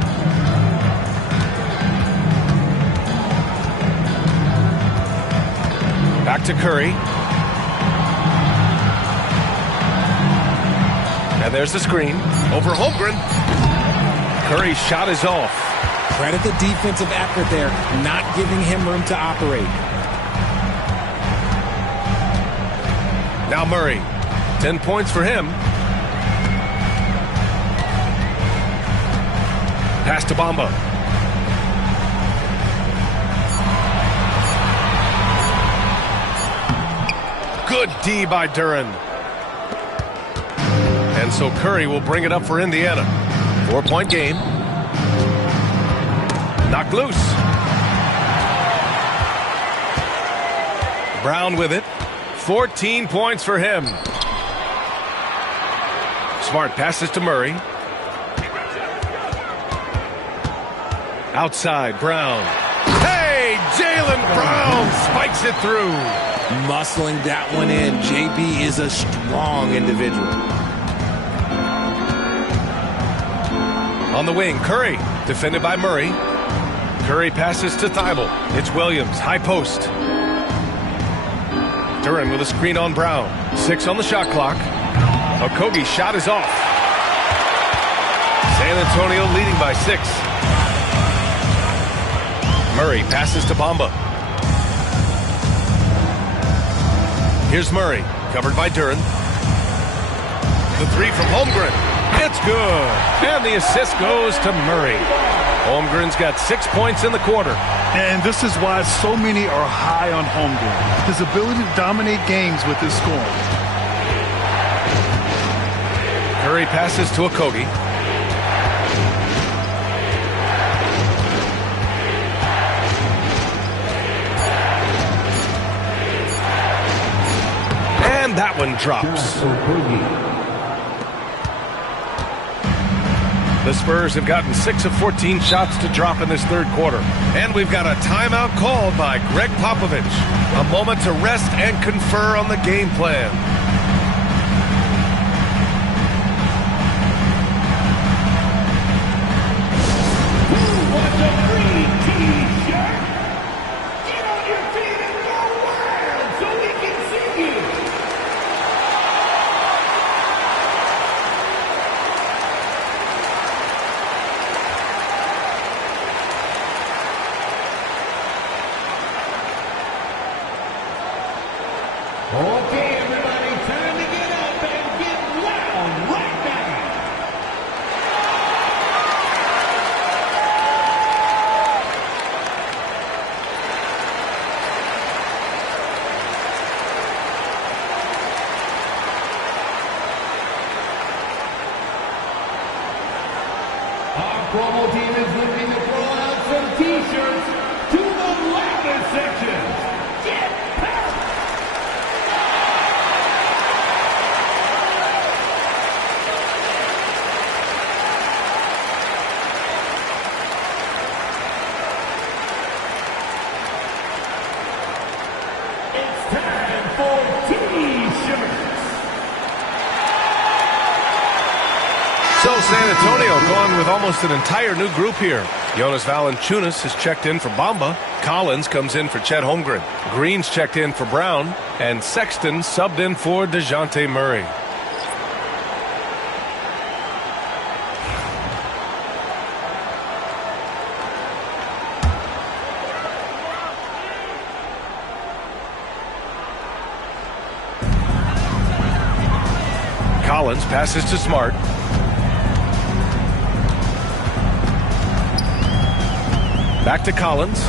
Back to Curry. And there's the screen. Over Holmgren. Curry's shot is off. Credit the defensive effort there, not giving him room to operate. Now Murray. 10 points for him. Pass to Bamba. Good D by Duren. And so Curry will bring it up for Indiana. 4-point game. Knocked loose. Brown with it. 14 points for him. Smart passes to Murray. Outside, Brown. Hey, Jaylen Brown spikes it through. Muscling that one in. JB is a strong individual. On the wing, Curry, defended by Murray. Curry passes to Thibault. It's Williams, high post. Duren with a screen on Brown. 6 on the shot clock. Okogie's shot is off. San Antonio leading by 6. Murray passes to Bamba. Here's Murray, covered by Duren. The 3 from Holmgren. It's good. And the assist goes to Murray. Holmgren's got 6 points in the quarter. And this is why so many are high on Holmgren. His ability to dominate games with his scoring. Curry passes to Okogie. And that one drops. The Spurs have gotten 6 of 14 shots to drop in this third quarter. And we've got a timeout called by Greg Popovich. A moment to rest and confer on the game plan. Okay, everybody, time to get up and get loud right now. Our promo team is looking to throw out some T-shirts to the loudest sections. Get packed! It's time for T-shirts. So San Antonio going with almost an entire new group here. Jonas Valanciunas has checked in for Bamba. Collins comes in for Chet Holmgren. Green's checked in for Brown. And Sexton subbed in for DeJounte Murray. Collins passes to Smart. Back to Collins.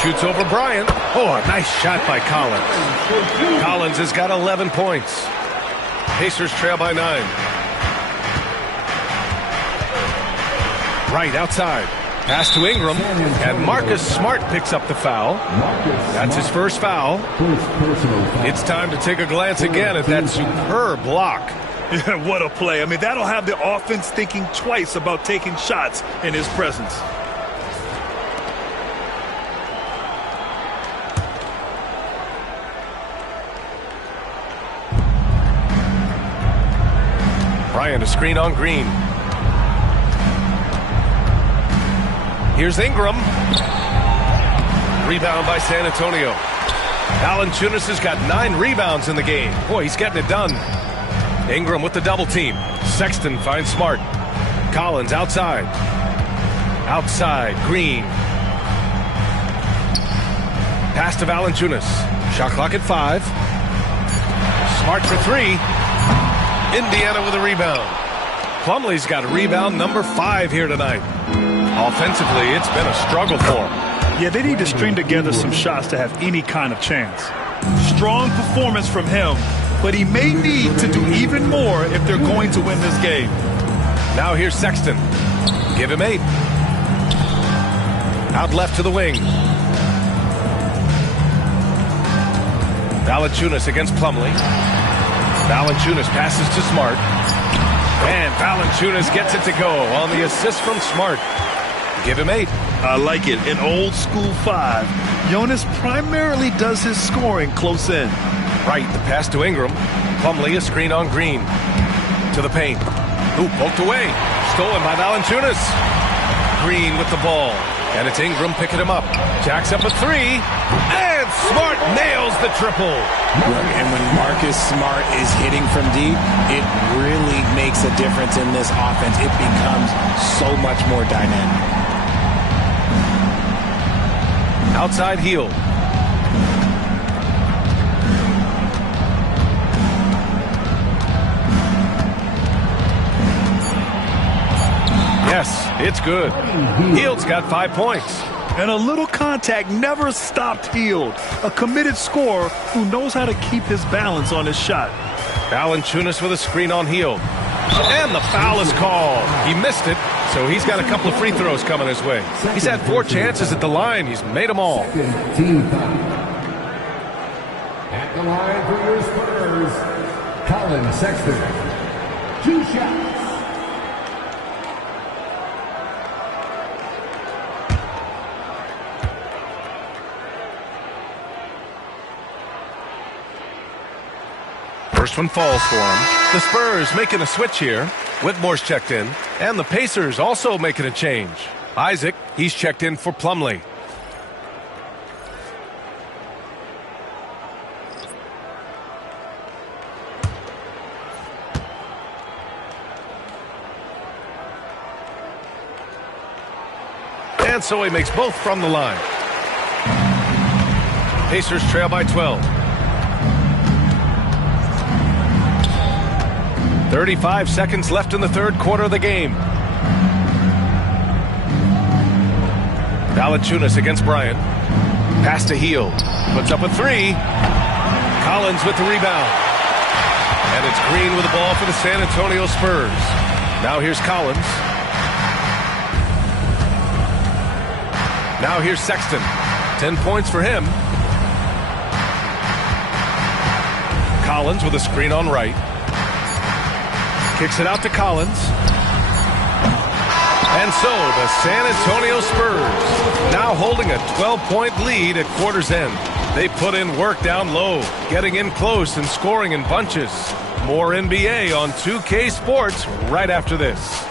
Shoots over Bryant. Oh, a nice shot by Collins. Collins has got 11 points. Pacers trail by 9. Right outside. Pass to Ingram, and Marcus Smart picks up the foul. That's his first foul. It's time to take a glance again at that superb block. Yeah, what a play. I mean, that'll have the offense thinking twice about taking shots in his presence. Bryant, a screen on Green. Here's Ingram. Rebound by San Antonio. Valanciunas has got 9 rebounds in the game. Boy, he's getting it done. Ingram with the double team. Sexton finds Smart. Collins outside. Outside, Green. Pass to Valanciunas. Shot clock at 5. Smart for 3. Indiana with a rebound. Plumlee's got rebound number 5 here tonight. Offensively, it's been a struggle for him. Yeah, they need to string together some shots to have any kind of chance. Strong performance from him, but he may need to do even more if they're going to win this game. Now here's Sexton. Give him 8. Out left to the wing. Valanciunas against Plumlee. Valanciunas passes to Smart. And Valanciunas gets it to go on the assist from Smart. Give him 8. I like it. An old school 5. Jonas primarily does his scoring close in. Right, the pass to Ingram. Plumlee, a screen on Green. To the paint. Ooh, poked away. Stolen by Valanciunas. Green with the ball. And it's Ingram picking him up. Jacks up a three. And Smart nails the triple. And when Marcus Smart is hitting from deep, it really makes a difference in this offense. It becomes so much more dynamic. Outside heel. Yes, it's good. Hield's got 5 points. And a little contact never stopped Hield. A committed scorer who knows how to keep his balance on his shot. Valanciunas with a screen on Hield. And the foul is called. He missed it, so he's got a couple of free throws coming his way. He's had 4 chances at the line. He's made them all. At the line for your Spurs, Colin Sexton. 2 shots. First one falls for him. The Spurs making a switch here. Whitmore's checked in. And the Pacers also making a change. Isaac, he's checked in for Plumlee. And so he makes both from the line. Pacers trail by 12. 35 seconds left in the third quarter of the game. Valanciunas against Bryant. Pass to Hield. Puts up a three. Collins with the rebound. And it's Green with the ball for the San Antonio Spurs. Now here's Collins. Now here's Sexton. 10 points for him. Collins with a screen on right. Kicks it out to Collins. And so the San Antonio Spurs now holding a 12-point lead at quarter's end. They put in work down low, getting in close and scoring in bunches. More NBA on 2K Sports right after this.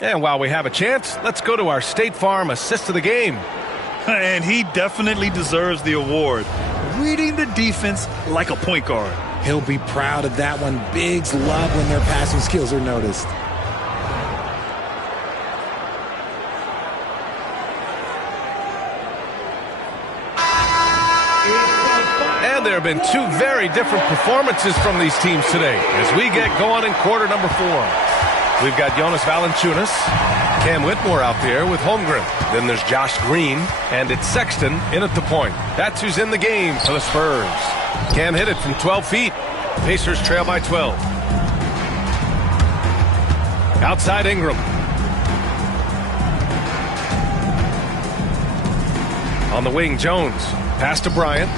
And while we have a chance, let's go to our State Farm assist of the game. And he definitely deserves the award. Reading the defense like a point guard. He'll be proud of that one. Bigs love when their passing skills are noticed. And there have been 2 very different performances from these teams today as we get going in quarter number 4. We've got Jonas Valanciunas, Cam Whitmore out there with Holmgren. Then there's Josh Green, and it's Sexton in at the point. That's who's in the game for the Spurs. Cam hit it from 12 feet. Pacers trail by 12. Outside Ingram. On the wing, Jones. Pass to Bryant.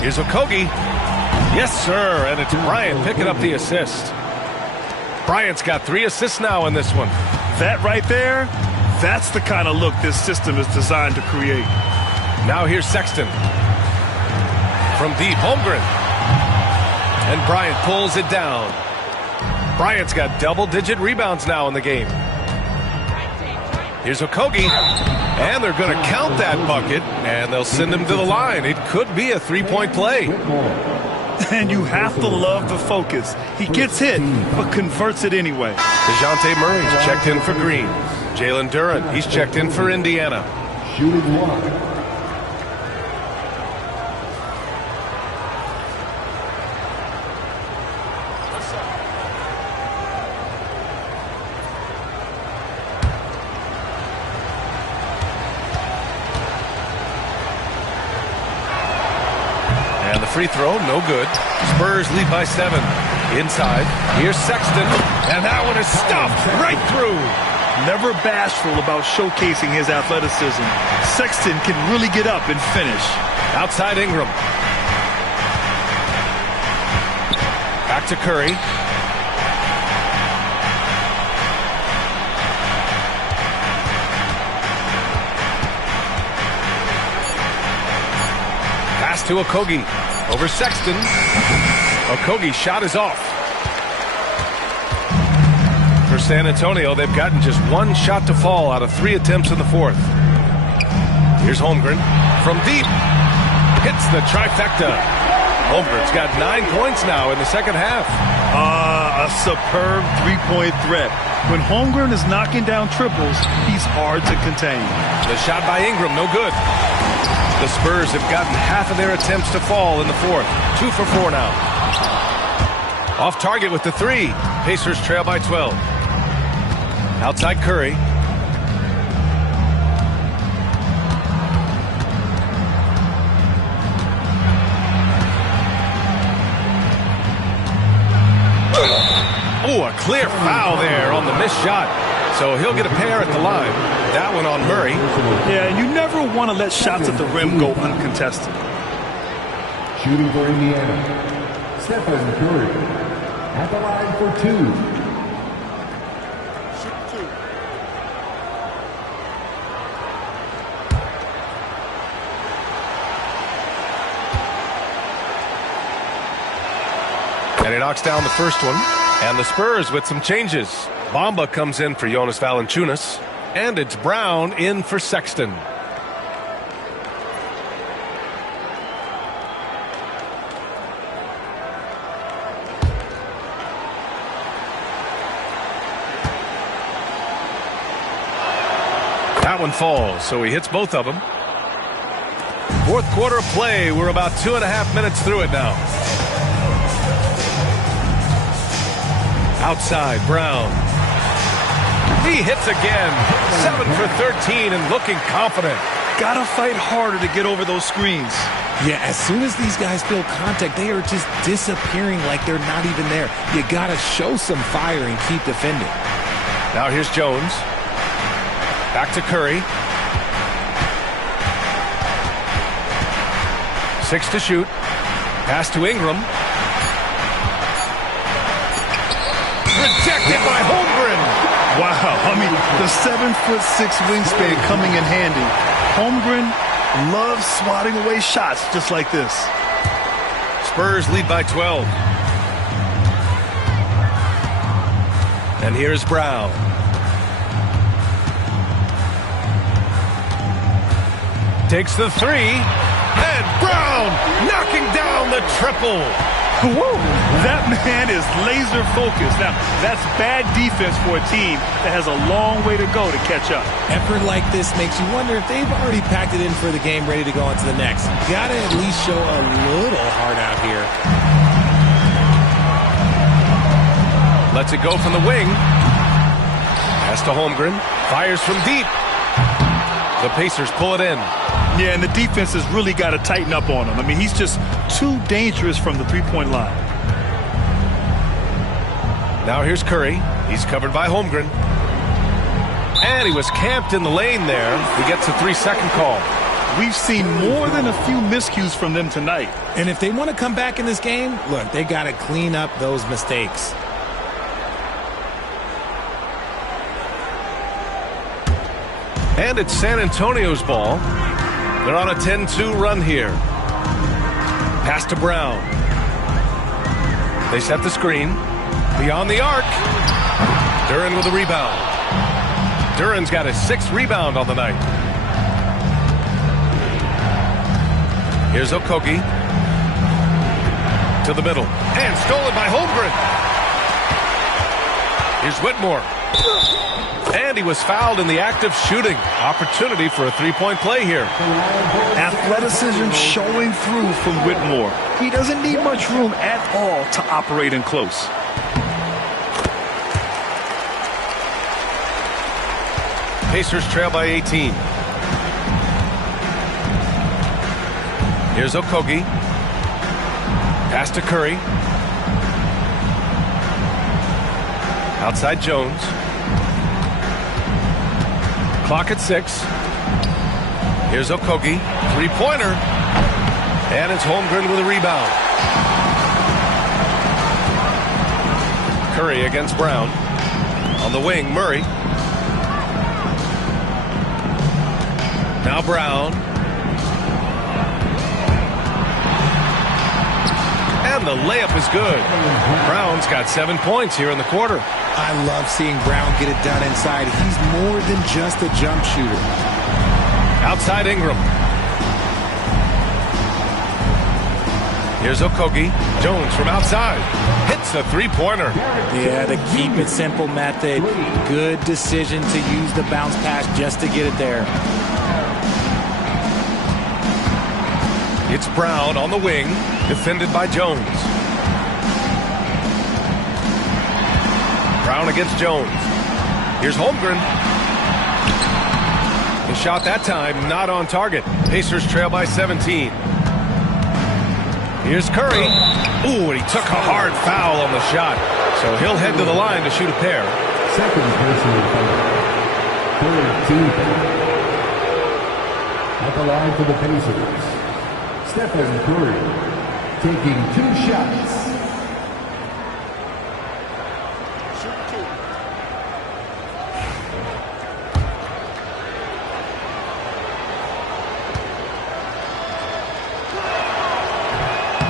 Here's Okogie. Yes, sir, and it's Bryant picking up the assist. Bryant's got 3 assists now in this one. That right there, that's the kind of look this system is designed to create. Now here's Sexton. From deep, Holmgren. And Bryant pulls it down. Bryant's got double-digit rebounds now in the game. Here's Okogie. And they're going to count that bucket, and they'll send him to the line. It could be a 3-point play. And you have to love the focus. He gets hit, but converts it anyway. DeJounte Murray's checked in for Green. Jalen Duren, he's checked in for Indiana. Shooting 1. Free throw, no good. Spurs lead by 7. Inside, here's Sexton, and that one is stuffed right through. Never bashful about showcasing his athleticism. Sexton can really get up and finish. Outside Ingram. Back to Curry. Pass to Okogie. Over Sexton. Okogie's shot is off. For San Antonio, they've gotten just one shot to fall out of 3 attempts in the fourth. Here's Holmgren from deep. Hits the trifecta. Holmgren's got 9 points now in the second half. A superb three-point threat. When Holmgren is knocking down triples, he's hard to contain. The shot by Ingram, no good. The Spurs have gotten half of their attempts to fall in the fourth. 2 for 4 now. Off target with the 3. Pacers trail by 12. Outside Curry. Oh, a clear foul there on the missed shot. So he'll get a pair at the line. That one on Murray. Yeah, and you never want to let shots at the rim go uncontested. Shooting for Indiana, Stephen Curry. At the line for 2. And he knocks down the first one. And the Spurs with some changes. Bamba comes in for Jonas Valanciunas. And it's Brown in for Sexton. That one falls, so he hits both of them. Fourth quarter of play. We're about 2.5 minutes through it now. Outside, Brown. He hits again. 7 for 13 and looking confident. Gotta fight harder to get over those screens. Yeah, as soon as these guys feel contact, they are just disappearing like they're not even there. You gotta show some fire and keep defending. Now here's Jones. Back to Curry. 6 to shoot. Pass to Ingram. Rejected by Holmgren. Wow, I mean, the 7'6" wingspan coming in handy. Holmgren loves swatting away shots just like this. Spurs lead by 12. And here's Brown. Takes the 3. And Brown knocking down the triple. Whoa, that man is laser focused. Now, that's bad defense for a team that has a long way to go to catch up. Effort like this makes you wonder if they've already packed it in for the game, ready to go on to the next. Gotta at least show a little heart out here. Lets it go from the wing. Pass to Holmgren. Fires from deep. The Pacers pull it in. Yeah, and the defense has really got to tighten up on him. I mean, he's just too dangerous from the three-point line. Now here's Curry. He's covered by Holmgren. And he was camped in the lane there. He gets a 3-second call. We've seen more than a few miscues from them tonight. And if they want to come back in this game, look, they got to clean up those mistakes. And it's San Antonio's ball. They're on a 10-2 run here. Pass to Brown. They set the screen. Beyond the arc. Duren with a rebound. Duren's got his 6th rebound on the night. Here's Okogie. To the middle. And stolen by Holmgren. Here's Whitmore. And he was fouled in the act of shooting. Opportunity for a 3-point play here. Athleticism showing through from Whitmore. He doesn't need much room at all to operate in close. Pacers trail by 18. Here's Okogie. Pass to Curry. Outside Jones. Clock at 6. Here's Okogie. Three-pointer. And it's Holmgren with a rebound. Curry against Brown. On the wing, Murray. Now Brown. And the layup is good. Brown's got 7 points here in the quarter. I love seeing Brown get it done inside. He's more than just a jump shooter. Outside Ingram. Here's Okogie. Jones from outside. Hits the three-pointer. Yeah, the keep it simple method. Good decision to use the bounce pass just to get it there. It's Brown on the wing, defended by Jones. Brown against Jones. Here's Holmgren. The shot that time not on target. Pacers trail by 17. Here's Curry. Ooh, and he took a hard foul on the shot. So he'll head to the line to shoot a pair. Second personal foul. Third team foul. At the line for the Pacers, Stephen Curry taking 2 shots.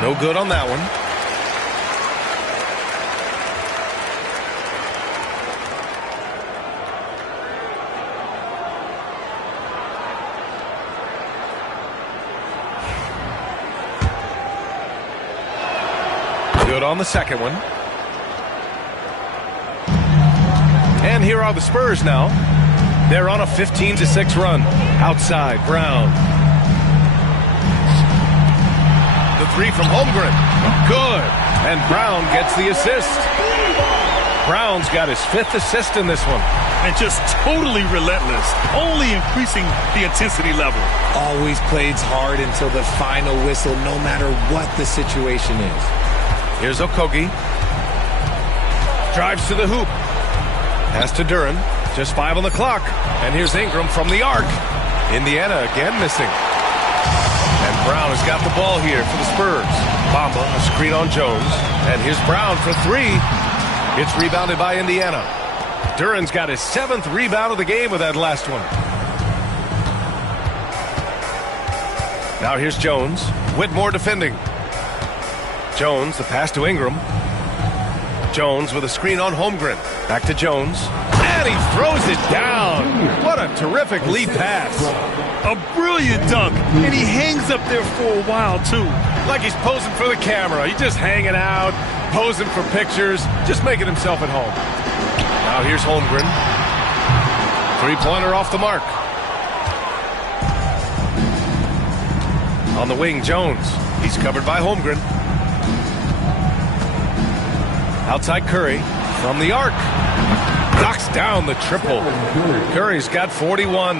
No good on that one. Good on the second one. And here are the Spurs now. They're on a 15-6 run. Outside, Brown. The three from Holmgren. Good. And Brown gets the assist. Brown's got his 5th assist in this one. And just totally relentless, only increasing the intensity level. Always plays hard until the final whistle, no matter what the situation is. Here's Okogie. Drives to the hoop. Pass to Duren. Just 5 on the clock. And here's Ingram from the arc. Indiana again missing. And Brown has got the ball here for the Spurs. Bamba, a screen on Jones. And here's Brown for 3. It's rebounded by Indiana. Duren's got his 7th rebound of the game with that last one. Now here's Jones. Whitmore defending. Jones, the pass to Ingram. Jones with a screen on Holmgren. Back to Jones. And he throws it down. What a terrific lead pass. A brilliant dunk. And he hangs up there for a while, too. Like he's posing for the camera. He's just hanging out, posing for pictures, just making himself at home. Now here's Holmgren. Three-pointer off the mark. On the wing, Jones. He's covered by Holmgren. Outside Curry from the arc. Knocks down the triple. Curry's got 41.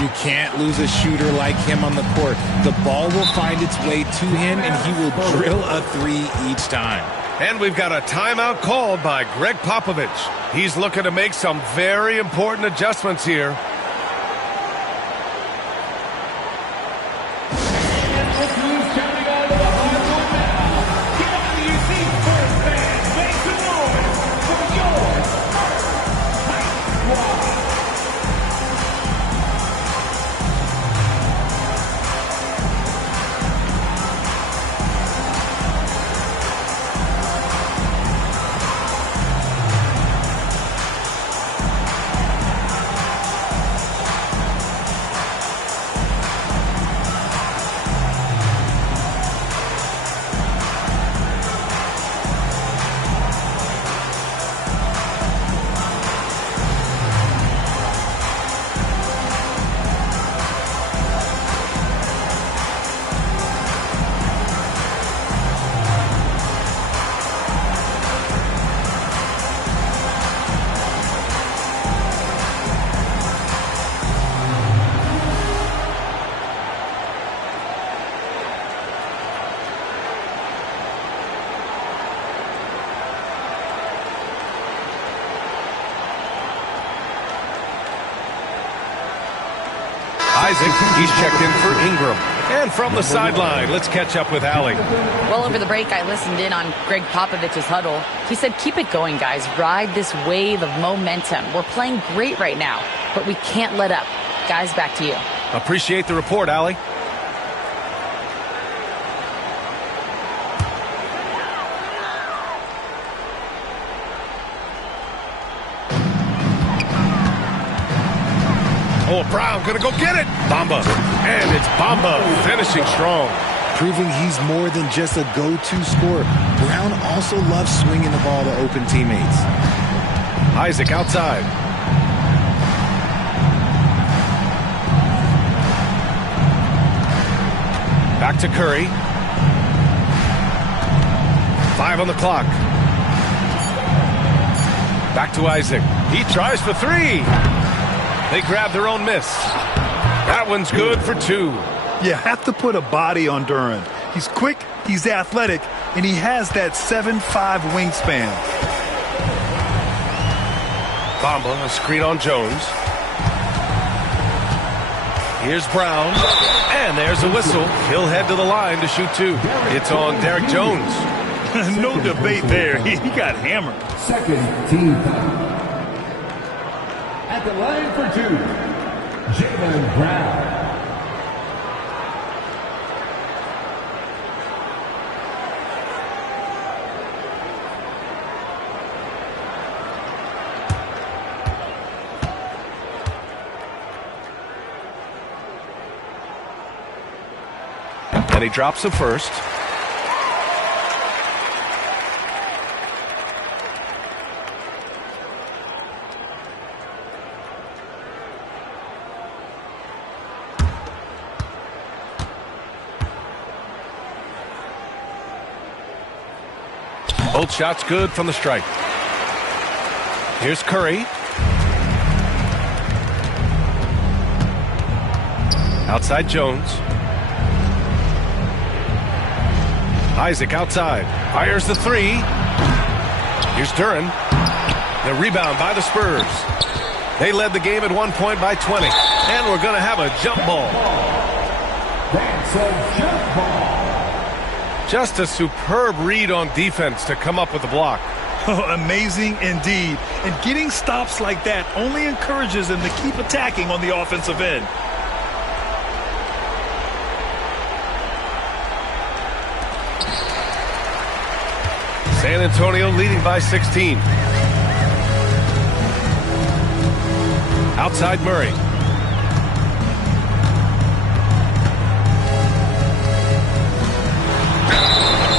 You can't lose a shooter like him on the court. The ball will find its way to him, and he will drill a 3 each time. And we've got a timeout called by Greg Popovich. He's looking to make some very important adjustments here. Isaac. He's checked in for Ingram. And from the sideline, let's catch up with Allie. Well, over the break, I listened in on Greg Popovich's huddle. He said, keep it going, guys. Ride this wave of momentum. We're playing great right now, but we can't let up. Guys, back to you. Appreciate the report, Allie. Oh, Brown gonna go get it. Bamba. And it's Bamba finishing strong. Proving he's more than just a go-to scorer. Brown also loves swinging the ball to open teammates. Isaac outside. Back to Curry. 5 on the clock. Back to Isaac. He tries for 3. They grab their own miss. That one's good for 2. You have to put a body on Duren. He's quick, he's athletic, and he has that 7'5" wingspan. Bamba, a screen on Jones. Here's Brown. And there's a whistle. He'll head to the line to shoot 2. It's on Derek Jones. No debate there. He got hammered. Second team foul. At the line for 2, Jaylen Brown. And he drops the first. Both shots good from the stripe. Here's Curry. Outside Jones. Isaac outside. Fires the 3. Here's Duren. The rebound by the Spurs. They led the game at 1 point by 20. And we're going to have a jump ball. That's a jump ball. Just a superb read on defense to come up with the block. Oh, amazing indeed. And getting stops like that only encourages them to keep attacking on the offensive end. San Antonio leading by 16. Outside Murray.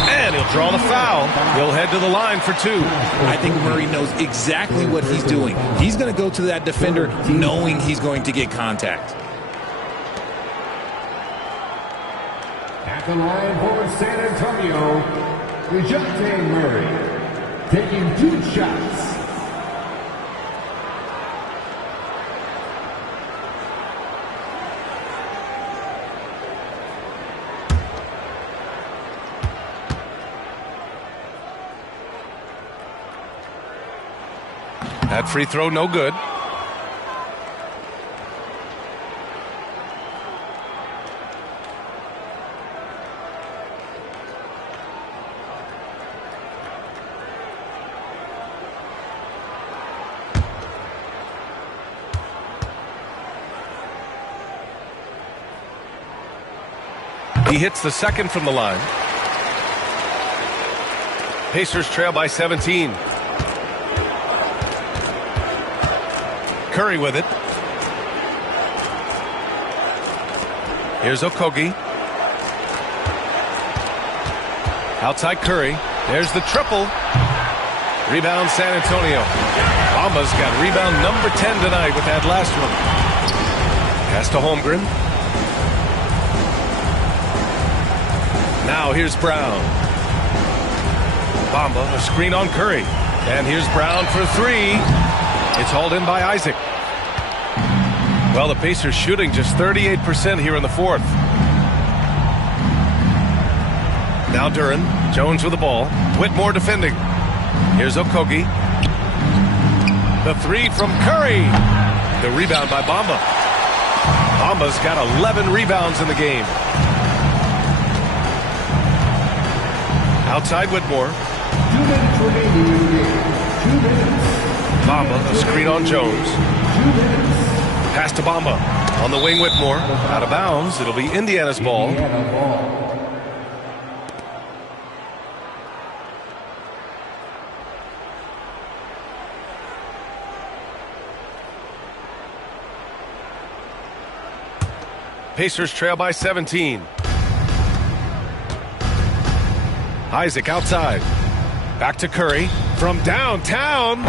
And he'll draw the foul. He'll head to the line for 2. I think Murray knows exactly what he's doing. He's going to go to that defender knowing he's going to get contact. At the line for San Antonio, DeJounte Murray, taking 2 shots. That free throw no good. He hits the second from the line. Pacers trail by 17. Curry with it. Here's Okogie. Outside Curry. There's the triple. Rebound San Antonio. Bamba's got rebound number 10 tonight with that last one. Pass to Holmgren. Now here's Brown. Bamba, a screen on Curry. And here's Brown for 3. It's hauled in by Isaac. Well, the Pacers shooting just 38% here in the 4th. Now Duren. Jones with the ball. Whitmore defending. Here's Okogie. The 3 from Curry. The rebound by Bamba. Bamba's got 11 rebounds in the game. Outside Whitmore. 2 minutes remaining in the game. 2 minutes. Bamba, a screen on Jones. 2 minutes. Pass to Bamba. On the wing, Whitmore. Out of bounds. It'll be Indiana's ball. Indiana ball. Pacers trail by 17. Isaac outside. Back to Curry. From downtown.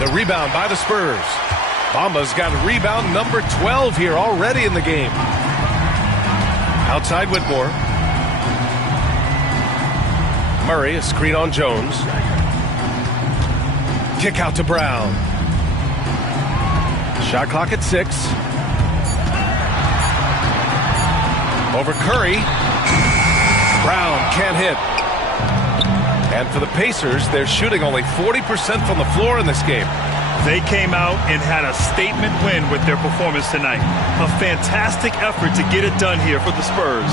The rebound by the Spurs. Bamba's got rebound number 12 here already in the game. Outside Whitmore. Murray, a screen on Jones. Kick out to Brown. Shot clock at 6. Over Curry. Brown can't hit. And for the Pacers, they're shooting only 40% from the floor in this game. They came out and had a statement win with their performance tonight. A fantastic effort to get it done here for the Spurs.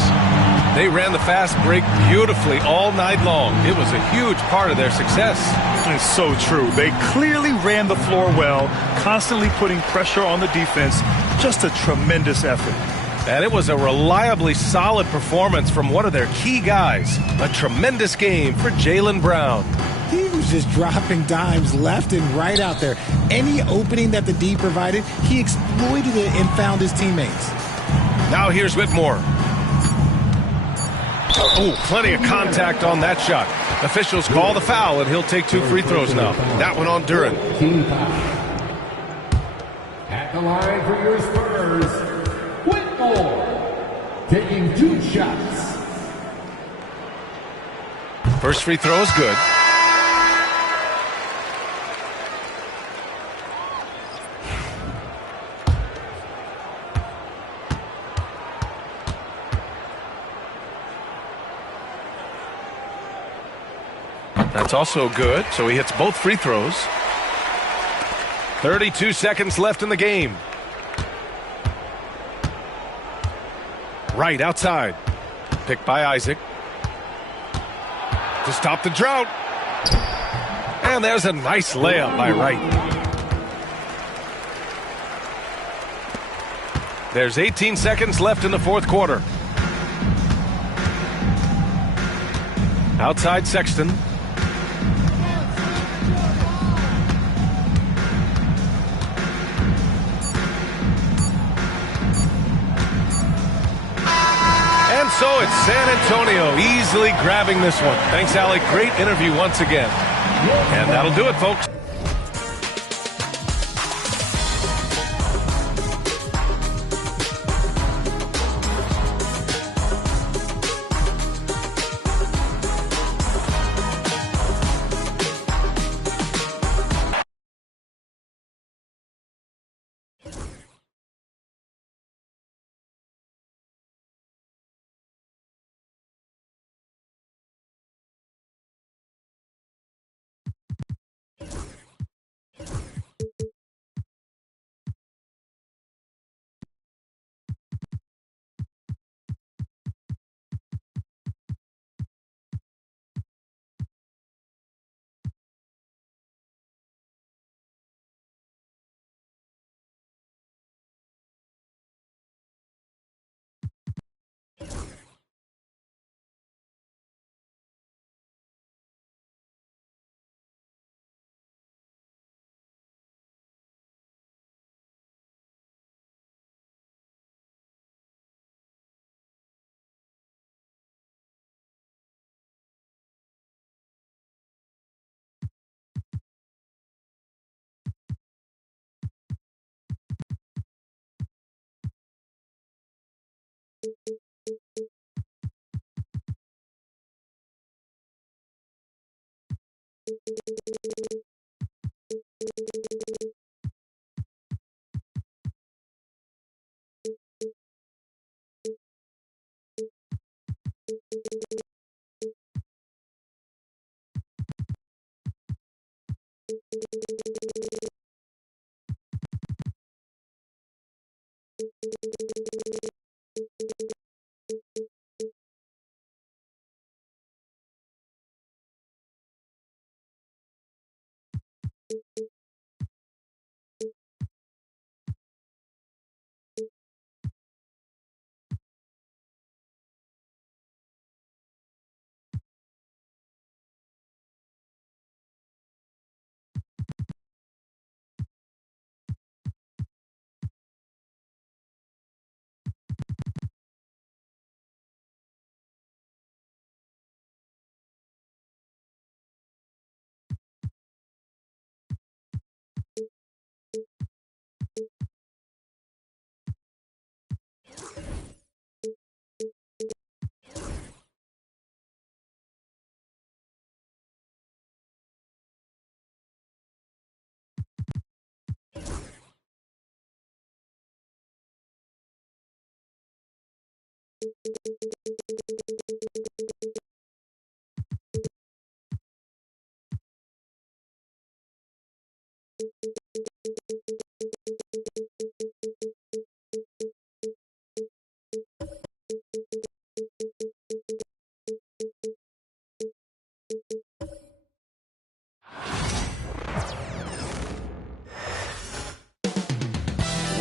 They ran the fast break beautifully all night long. It was a huge part of their success. It's so true. They clearly ran the floor well, constantly putting pressure on the defense. Just a tremendous effort. And it was a reliably solid performance from one of their key guys. A tremendous game for Jaylen Brown. He was just dropping dimes left and right out there. Any opening that the D provided, he exploited it and found his teammates. Now here's Whitmore. Oh, plenty of contact on that shot. Officials call the foul, and he'll take 2 free throws now. That one on Duren. Team foul. At the line for your Spurs, Whitmore, taking 2 shots. First free throw is good. That's also good, so he hits both free throws. 32 seconds left in the game. Right outside. Picked by Isaac. To stop the drought. And there's a nice layup by Wright. There's 18 seconds left in the fourth quarter. Outside Sexton. And so it's San Antonio easily grabbing this one. Thanks, Allie. Great interview once again. And that'll do it, folks.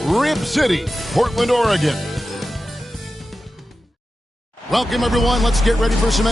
Rip City, Portland, Oregon. Welcome, everyone. Let's get ready for some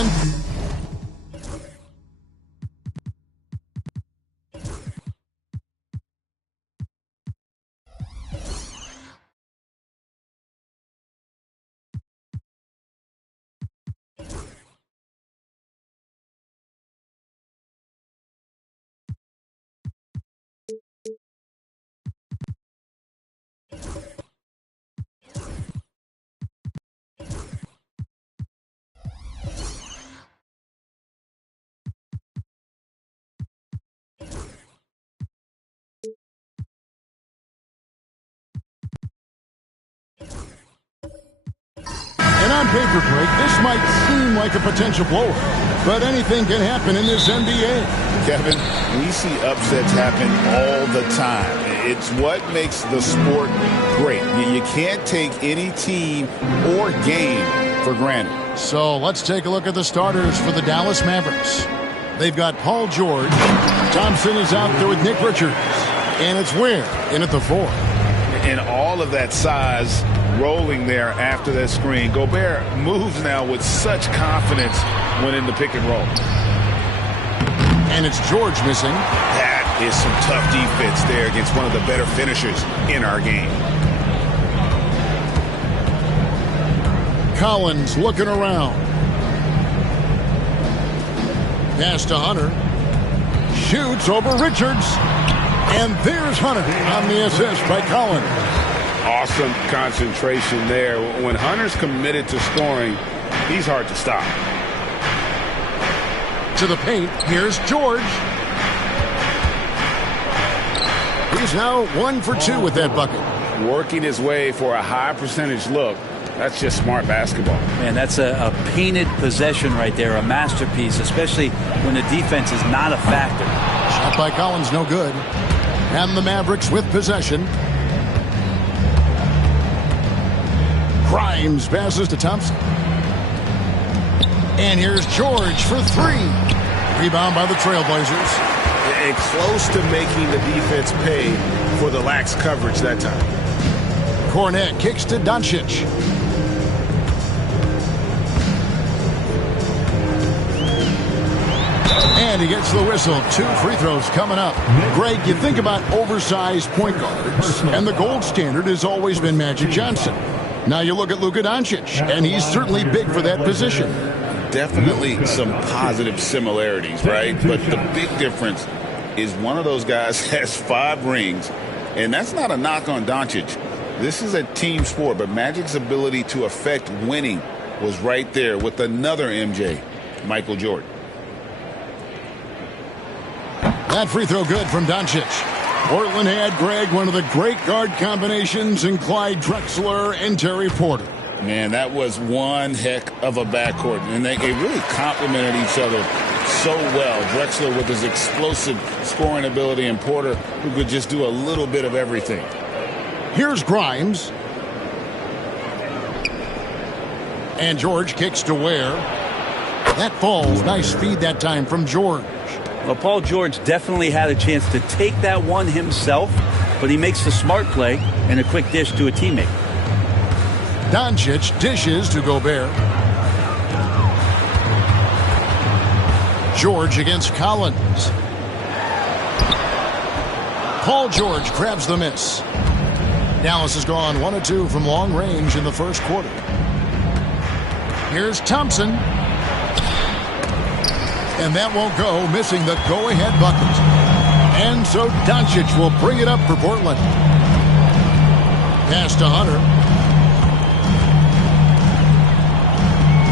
And on paper, Greg, this might seem like a potential blowout, but anything can happen in this NBA. Kevin, we see upsets happen all the time. It's what makes the sport great. You can't take any team or game for granted. So let's take a look at the starters for the Dallas Mavericks. They've got Paul George. Thompson is out there with Nick Richards. And it's Ware in at the 4. And all of that size rolling there after that screen. Gobert moves now with such confidence when in the pick and roll. And it's George missing. That is some tough defense there against one of the better finishers in our game. Collins looking around. Pass to Hunter. Shoots over Richards. And there's Hunter on the assist by Collins. Awesome concentration there. When Hunter's committed to scoring, he's hard to stop. To the paint, here's George. He's now 1 for 2 with that bucket. Working his way for a high percentage look. That's just smart basketball. Man, that's a painted possession right there, a masterpiece, especially when the defense is not a factor. Shot by Collins, no good. And the Mavericks with possession. Grimes passes to Thompson. And here's George for 3. Rebound by the Trailblazers. And close to making the defense pay for the lax coverage that time. Cornet kicks to Doncic. And he gets the whistle. 2 free throws coming up. Greg, you think about oversized point guards, and the gold standard has always been Magic Johnson. Now you look at Luka Doncic, and he's certainly big for that position. Definitely some positive similarities, right? But the big difference is one of those guys has 5 rings, and that's not a knock on Doncic. This is a team sport, but Magic's ability to affect winning was right there with another MJ, Michael Jordan. That free throw good from Doncic. Portland had, Greg, one of the great guard combinations in Clyde Drexler and Terry Porter. Man, that was one heck of a backcourt, and they really complemented each other so well. Drexler with his explosive scoring ability, and Porter who could just do a little bit of everything. Here's Grimes. And George kicks to Ware. That falls. Nice feed that time from George. Well, Paul George definitely had a chance to take that one himself, but he makes the smart play and a quick dish to a teammate. Doncic dishes to Gobert. George against Collins. Paul George grabs the miss. Dallas has gone 1 of 2 from long range in the first quarter. Here's Thompson. And that won't go, missing the go-ahead bucket. And so Doncic will bring it up for Portland. Pass to Hunter.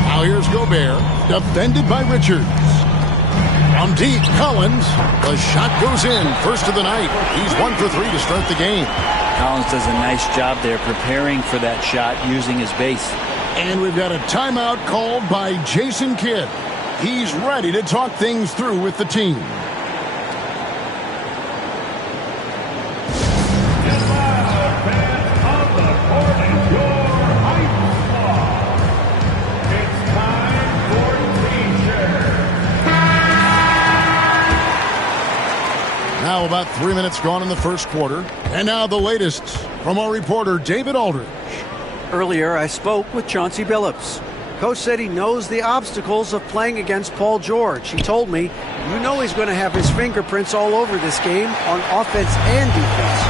Now here's Gobert, defended by Richards. On deep, Collins. The shot goes in, first of the night. He's 1 for 3 to start the game. Collins does a nice job there preparing for that shot using his base. And we've got a timeout called by Jason Kidd. He's ready to talk things through with the team. Now about 3 minutes gone in the first quarter. And now the latest from our reporter, David Aldridge. Earlier, I spoke with Chauncey Billups. Coach said he knows the obstacles of playing against Paul George. He told me, you know he's going to have his fingerprints all over this game on offense and defense.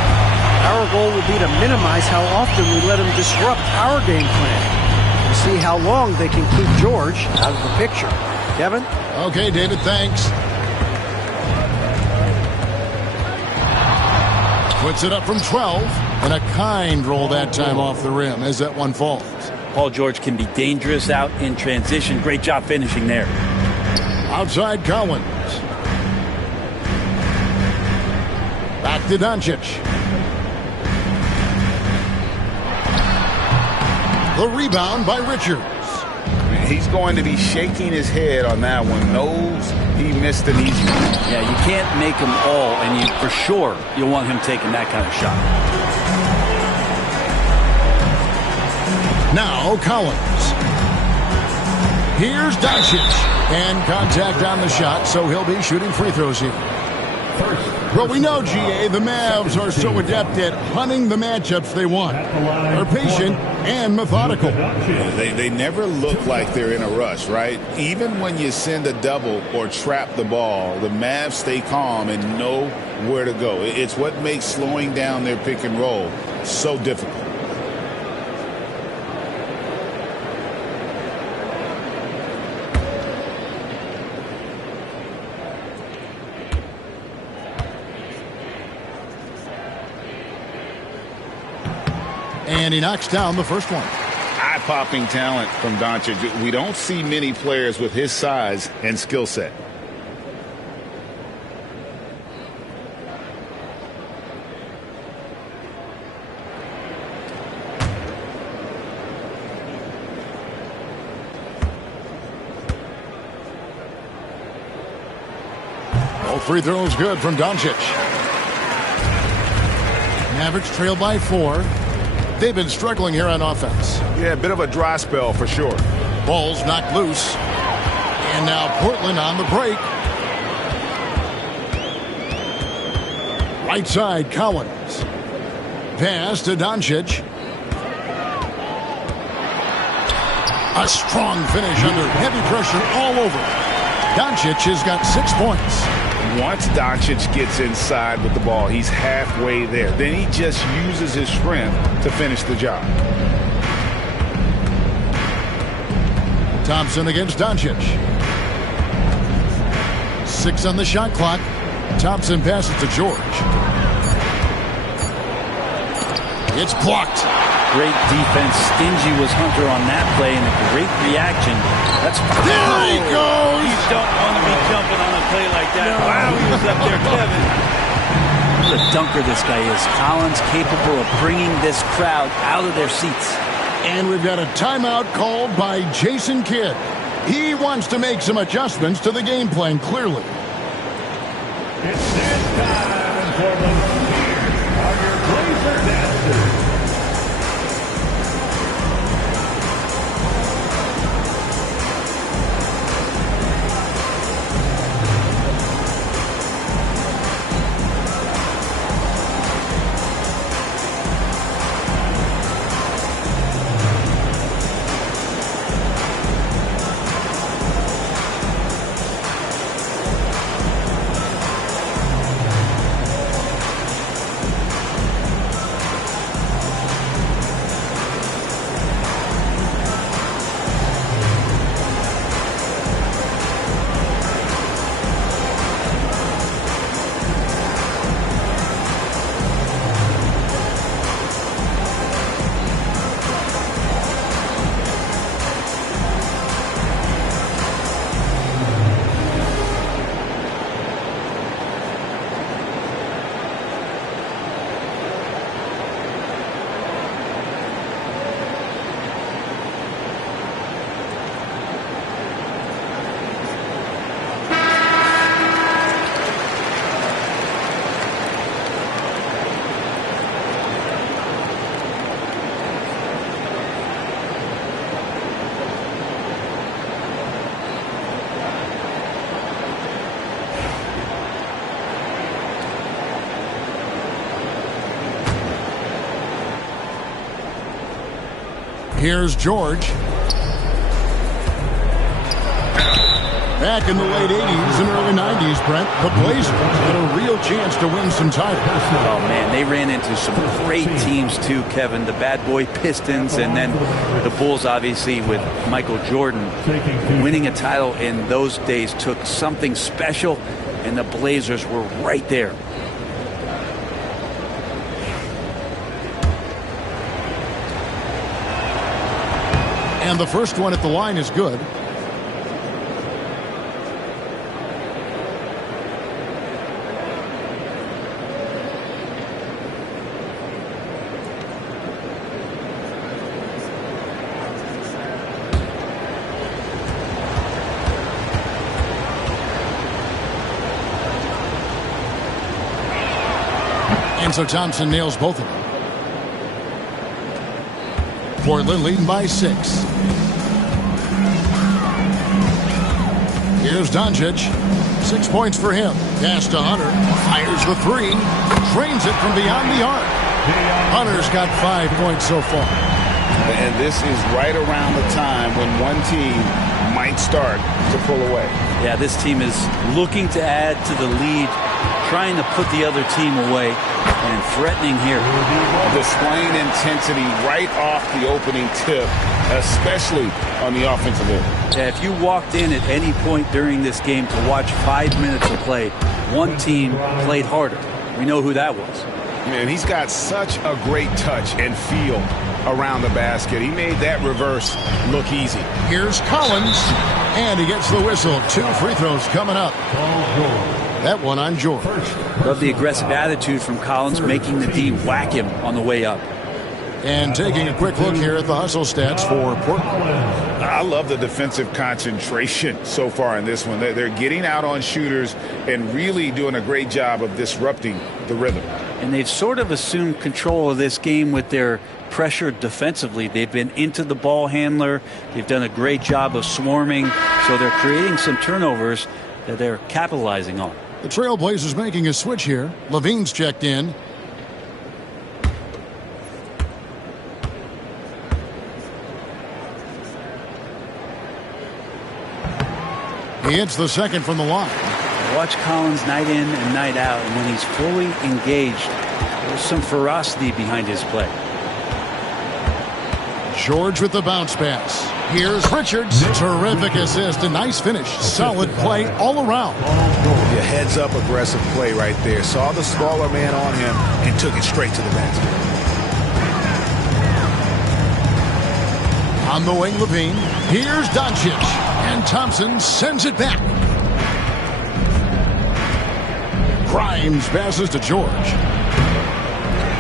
Our goal will be to minimize how often we let him disrupt our game plan. We'll see how long they can keep George out of the picture. Kevin? Okay, David, thanks. Puts it up from 12, and a kind roll that time off the rim as that one falls. Paul George can be dangerous out in transition. Great job finishing there. Outside Collins. Back to Doncic. The rebound by Richards. He's going to be shaking his head on that one. Knows he missed an easy one. Yeah, you can't make them all, and you for sure you'll want him taking that kind of shot. Now Collins. Here's Doncic. And contact on the shot, so he'll be shooting free throws here. Well, we know, GA, the Mavs are so adept at hunting the matchups they want. They're patient and methodical. They never look like they're in a rush, right? Even when you send a double or trap the ball, the Mavs stay calm and know where to go. It's what makes slowing down their pick and roll so difficult. And he knocks down the first one. Eye-popping talent from Doncic. We don't see many players with his size and skill set. All free throws good from Doncic. Mavericks trail by 4. They've been struggling here on offense. Yeah, a bit of a dry spell for sure. Ball's knocked loose. And now Portland on the break. Right side, Collins. Pass to Doncic. A strong finish under heavy pressure all over. Doncic has got 6 points. Once Doncic gets inside with the ball, he's halfway there. Then he just uses his strength to finish the job. Thompson against Doncic. 6 on the shot clock. Thompson passes to George. It's blocked. Great defense. Stingy was Hunter on that play, and a great reaction. That's there he goes. You don't want to be jumping on a play like that. No. Wow, he was up there, Kevin. What a dunker this guy is. Collins capable of bringing this crowd out of their seats. And we've got a timeout called by Jason Kidd. He wants to make some adjustments to the game plan, clearly. It's time for the Here are your Blazer dancers. Here's George. Back in the late 80s and early 90s, Brent, the Blazers had a real chance to win some titles. Oh, man, they ran into some great teams, too, Kevin. The Bad Boy Pistons and then the Bulls, obviously, with Michael Jordan. Winning a title in those days took something special, and the Blazers were right there. And the first one at the line is good. And so Thompson nails both of them. Portland leading by 6. Here's Doncic. 6 points for him. Pass to Hunter. Fires the 3. Drains it from beyond the arc. Hunter's got 5 points so far. And this is right around the time when one team might start to pull away. Yeah, this team is looking to add to the lead, trying to put the other team away, and threatening here. Displaying intensity right off the opening tip, especially on the offensive end. Yeah, if you walked in at any point during this game to watch 5 minutes of play, one team played harder. We know who that was. Man, he's got such a great touch and feel around the basket. He made that reverse look easy. Here's Collins, and he gets the whistle. 2 free throws coming up. That one on George. Love the aggressive attitude from Collins, making the D whack him on the way up. And taking a quick look here at the hustle stats for Portland. I love the defensive concentration so far in this one. They're getting out on shooters and really doing a great job of disrupting the rhythm. And they've sort of assumed control of this game with their pressure defensively. They've been into the ball handler. They've done a great job of swarming. So they're creating some turnovers that they're capitalizing on. The Trailblazers making a switch here. Levine's checked in. He hits the second from the line. Watch Collins night in and night out, and when he's fully engaged, there's some ferocity behind his play. George with the bounce pass. Here's Richards. Terrific assist. A nice finish. Solid play all around. Yeah, heads up aggressive play right there. Saw the smaller man on him and took it straight to the basket. On the wing, Levine. Here's Doncic. And Thompson sends it back. Grimes passes to George.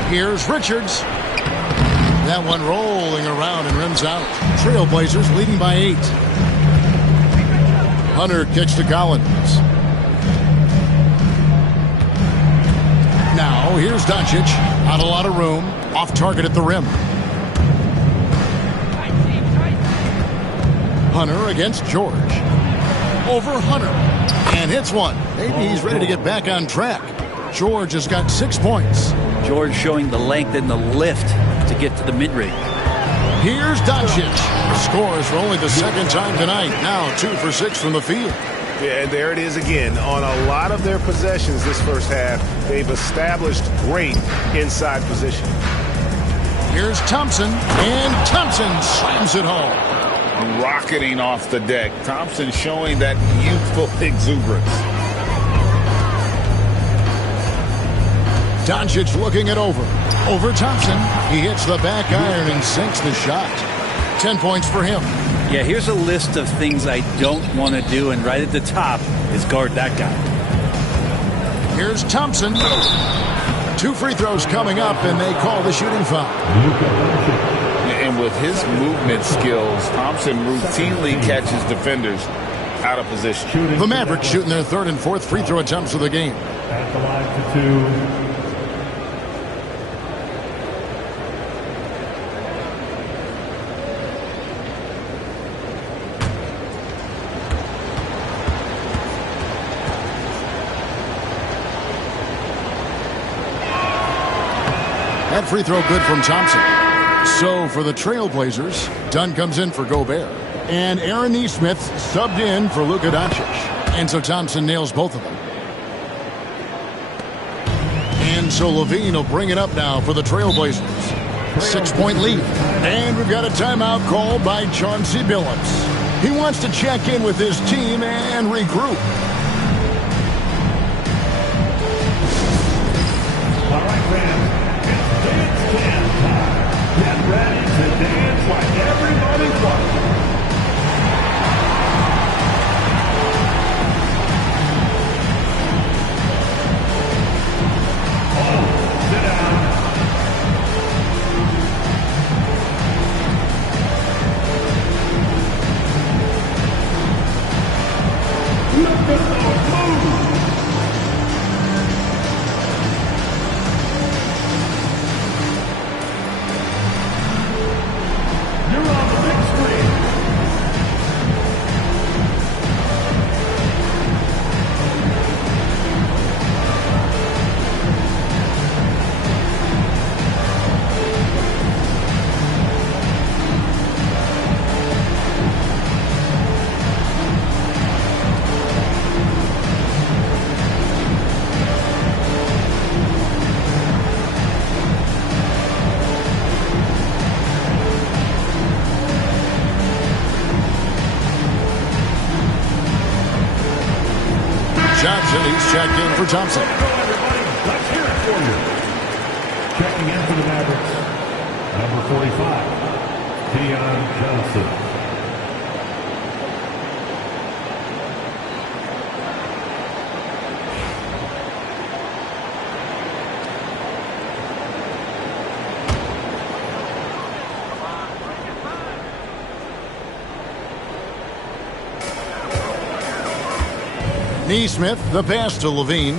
Here's Richards. That one rolling around and rims out. Trailblazers leading by 8. Hunter kicks to Collins. Now here's Doncic. Not a lot of room. Off target at the rim. Hunter against George. Over Hunter. And hits one. Maybe he's ready to get back on track. George has got 6 points. George showing the length and the lift to get to the mid-range. Here's Doncic. Scores for only the second time tonight. Now 2 for 6 from the field. Yeah, and there it is again. On a lot of their possessions this first half, they've established great inside position. Here's Thompson, and Thompson slams it home. Rocketing off the deck. Thompson showing that youthful exuberance. Doncic looking it over. Over Thompson. He hits the back iron and sinks the shot. 10 points for him. Yeah, here's a list of things I don't want to do, and right at the top is guard that guy. Here's Thompson. 2 free throws coming up, and they call the shooting foul. And with his movement skills, Thompson routinely catches defenders out of position. The Mavericks shooting their 3rd and 4th free throw attempts of the game. At the line for 2. That free throw good from Thompson. So for the Trailblazers, Dunn comes in for Gobert. And Aaron Nesmith subbed in for Luka Doncic. And so Thompson nails both of them. And so Levine will bring it up now for the Trailblazers. 6-point lead. And we've got a timeout called by Chauncey Billups. He wants to check in with his team and regroup. All right, fans, it's dance time. Get ready to dance like everybody's watching. Sit down. Johnson, he's checked in for Thompson. Let's hear it for you. Checking in for the Mavericks, number 45, Keon Johnson. Nesmith, the pass to Levine.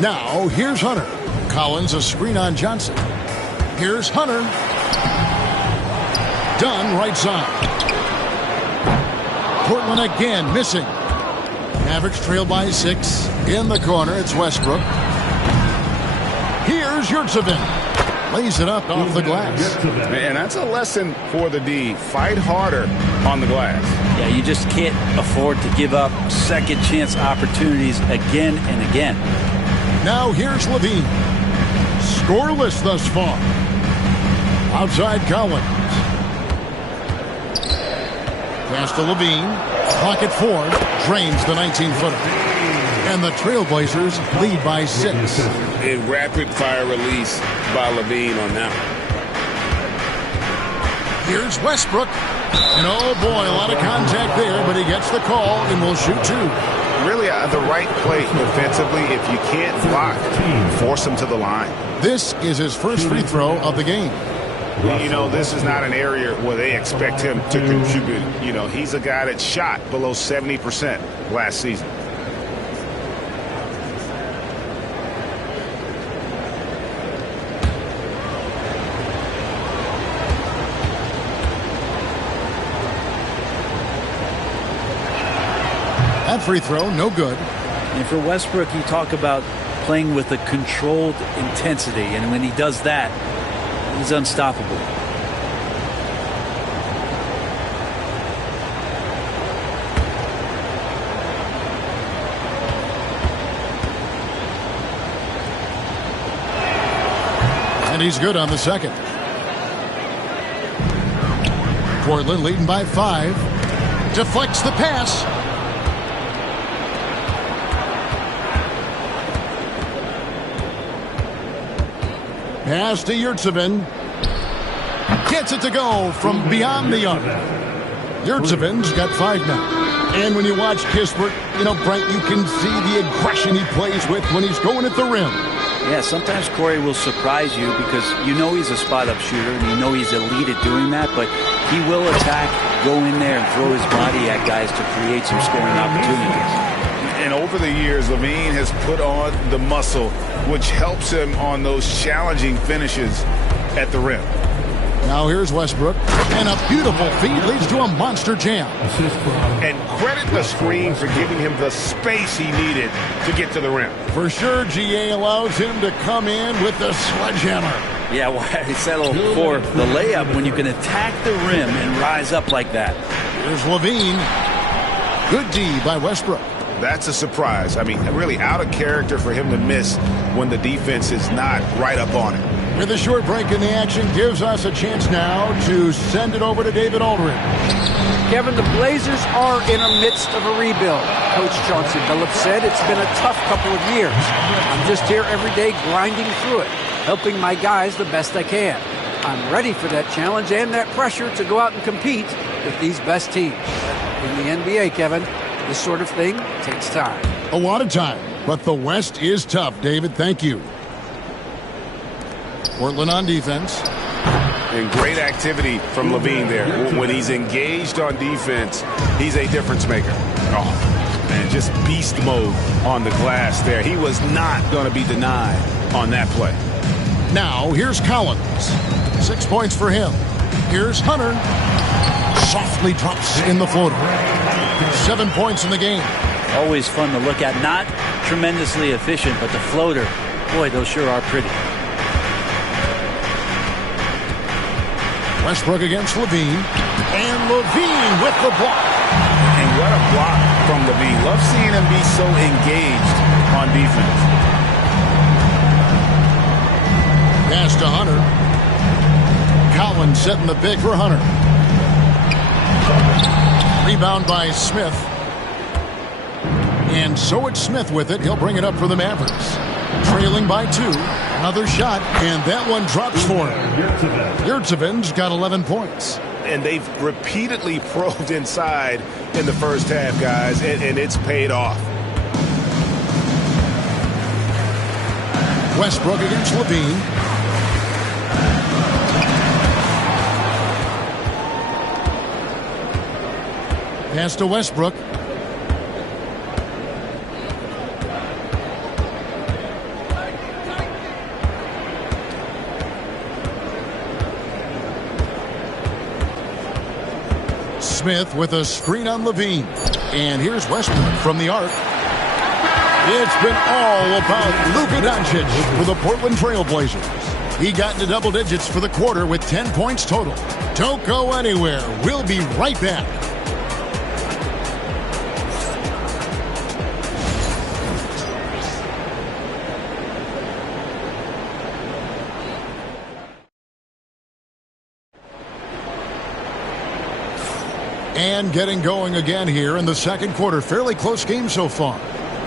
Now, here's Hunter. Collins, a screen on Johnson. Here's Hunter. Dunn, right side. Portland again, missing. Mavericks trail by 6. In the corner, it's Westbrook. Here's Yurtseven. Lays it up off the glass. And that's a lesson for the D. Fight harder on the glass. Yeah, you just can't afford to give up second chance opportunities again and again. Now here's Levine. Scoreless thus far. Outside Collins. Pass to Levine. Pocket Ford drains the 19-footer. And the Trailblazers lead by 6. A rapid-fire release by Levine on that one. Here's Westbrook. And oh boy, a lot of contact there, but he gets the call and will shoot 2. Really the right play defensively. If you can't block, force him to the line. This is his first free throw of the game. You know, this is not an area where they expect him to contribute. You know, he's a guy that shot below 70% last season. That free throw, no good. And for Westbrook, you talk about playing with a controlled intensity, and when he does that, he's unstoppable. And he's good on the second. Portland leading by 5. Deflects the pass. Pass to Yurtseven. Gets it to go from beyond the arc. Yurtseven's got 5 now. And when you watch Kispert, you know, Brent, you can see the aggression he plays with when he's going at the rim. Yeah, sometimes Corey will surprise you because you know he's a spot-up shooter and you know he's elite at doing that, but he will attack, go in there and throw his body at guys to create some scoring opportunities. And over the years, Levine has put on the muscle, which helps him on those challenging finishes at the rim. Now here's Westbrook. And a beautiful feed leads to a monster jam. And credit the screen for giving him the space he needed to get to the rim. For sure, GA allows him to come in with the sledgehammer. Yeah, why settle for the layup when you can attack the rim and rise up like that? Here's Levine. Good D by Westbrook. That's a surprise. I mean, really out of character for him to miss when the defense is not right up on it. With a short break in the action, gives us a chance now to send it over to David Aldridge. Kevin, the Blazers are in the midst of a rebuild. Coach Chauncey Billups said it's been a tough couple of years. I'm just here every day grinding through it, helping my guys the best I can. I'm ready for that challenge and that pressure to go out and compete with these best teams. In the NBA, Kevin, this sort of thing takes time. A lot of time, but the West is tough, David. Thank you. Portland on defense. And great activity from Levine there. When he's engaged on defense, he's a difference maker. Oh, man, just beast mode on the glass there. He was not going to be denied on that play. Now, here's Collins. 6 points for him. Here's Hunter. Softly drops in the floater. 7 points in the game. Always fun to look at. Not tremendously efficient, but the floater, boy, those sure are pretty. Westbrook against Levine. And Levine with the block. And what a block from Levine. Love seeing him be so engaged on defense. Pass to Hunter. Collins setting the pick for Hunter. Rebound by Smith. And so it's Smith with it. He'll bring it up for the Mavericks. Trailing by 2. Another shot, and that one drops for him. Yurtseven's got 11 points. And they've repeatedly probed inside in the first half, guys, and it's paid off. Westbrook against Levine. Pass to Westbrook. Smith with a screen on Levine. And here's Westbrook from the arc. It's been all about Luka Doncic for the Portland Trail Blazers. He got into double digits for the quarter with 10 points total. Don't go anywhere. We'll be right back. And getting going again here in the second quarter. Fairly close game so far.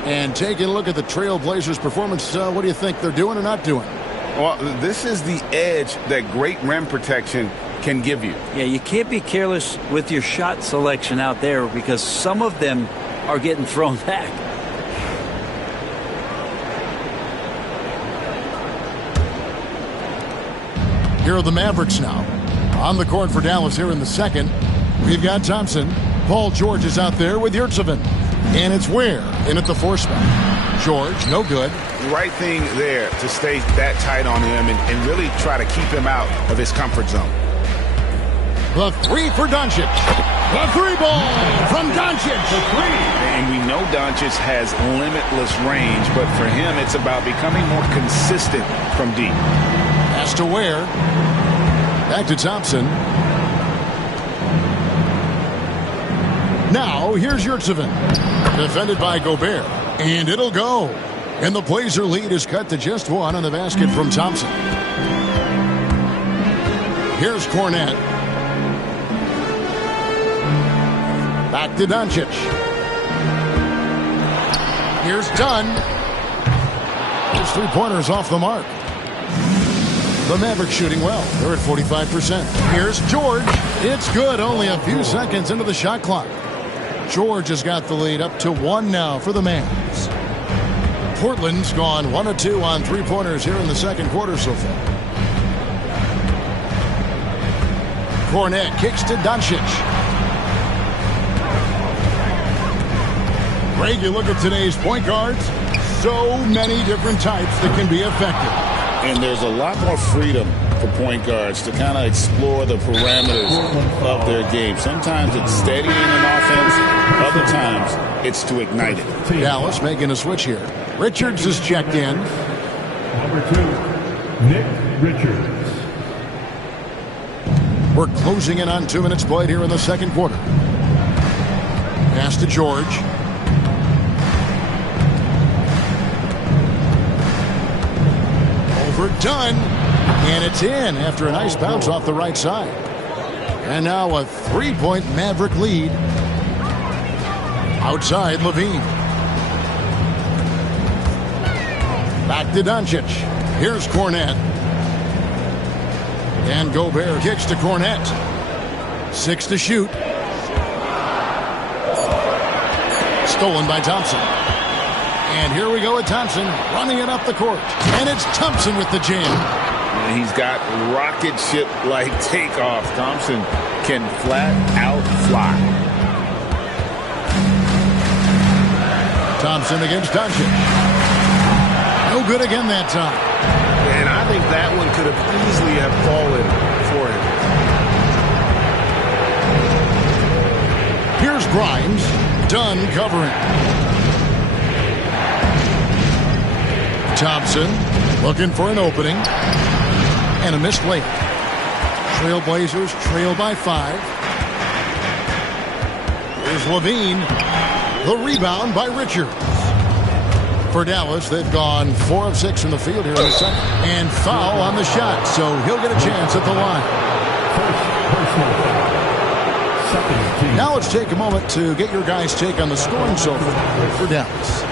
And taking a look at the Trail Blazers' performance, what do you think they're doing or not doing? Well, this is the edge that great rim protection can give you. Yeah, you can't be careless with your shot selection out there because some of them are getting thrown back. Here are the Mavericks now. On the court for Dallas here in the second. We've got Thompson. Paul George is out there with Yurtseven. And it's Ware in at the 4 spot. George, no good. Right thing there to stay that tight on him and really try to keep him out of his comfort zone. The 3 for Doncic. The 3 ball from Doncic. And we know Doncic has limitless range, but for him it's about becoming more consistent from deep. Pass to Ware. Back to Thompson. Now, here's Yurtseven. Defended by Gobert. And it'll go. And the Blazer lead is cut to just 1 on the basket from Thompson. Here's Kornet. Back to Doncic. Here's Dunn. His 3-pointers off the mark. The Mavericks shooting well. They're at 45%. Here's George. It's good. Only a few seconds into the shot clock. George has got the lead up to 1 now for the Mavs. Portland's gone 1 of 2 on 3-pointers here in the second quarter so far. Kornet kicks to Doncic. Greg, you look at today's point guards, so many different types that can be effective. And there's a lot more freedom for point guards to kind of explore the parameters of their game. Sometimes it's steadying an offense. Other times it's to ignite it. Dallas making a switch here. Richards is checked in. Number 2, Nick Richards. We're closing in on 2 minutes played here in the second quarter. Pass to George. Overdone. And it's in after a nice bounce off the right side. And now a 3-point Maverick lead. Outside Levine. Back to Doncic. Here's Cornette. And Gobert kicks to Cornette. 6 to shoot. Stolen by Thompson. And here we go with Thompson running it up the court. And it's Thompson with the jam. He's got rocket ship-like takeoff. Thompson can flat out fly. Thompson against Doncic. No good again that time. And I think that one could have easily have fallen for him. Here's Grimes. Dunn covering. Thompson looking for an opening. And a missed layup. Trailblazers trail by 5. Here's Levine. The rebound by Richards. For Dallas, they've gone 4 of 6 in the field here in the second. And foul on the shot, so he'll get a chance at the line. Now let's take a moment to get your guys' take on the scoring so far for Dallas.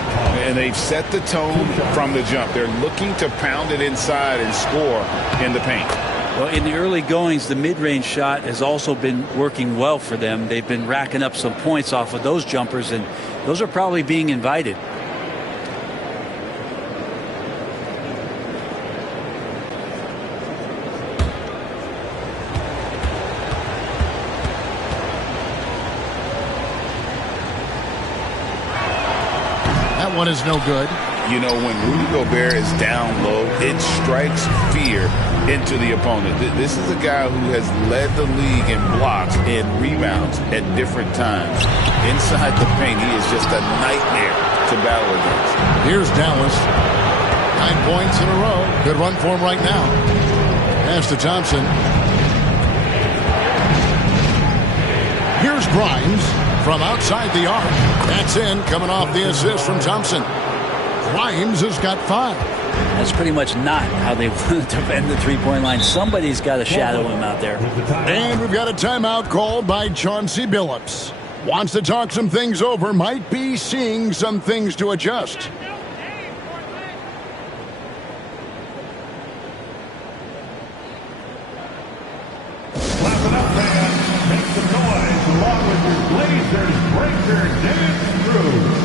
And they've set the tone from the jump. They're looking to pound it inside and score in the paint. Well, in the early goings, the mid-range shot has also been working well for them. They've been racking up some points off of those jumpers, and those are probably being invited. That one is no good. You know, when Rudy Gobert is down low, it strikes fear into the opponent. This is a guy who has led the league in blocks and rebounds at different times. Inside the paint, he is just a nightmare to battle against. Here's Dallas. 9 points in a row. Good run for him right now. Pass to Thompson. Here's Grimes from outside the arc. That's in, coming off the assist from Thompson. Grimes has got 5. That's pretty much not how they want to defend the three-point line. Somebody's got to shadow him out there. And we've got a timeout called by Chauncey Billups. Wants to talk some things over. Might be seeing some things to adjust. Clap it up, man. Make some noise along with your Blazers breaker dance crew.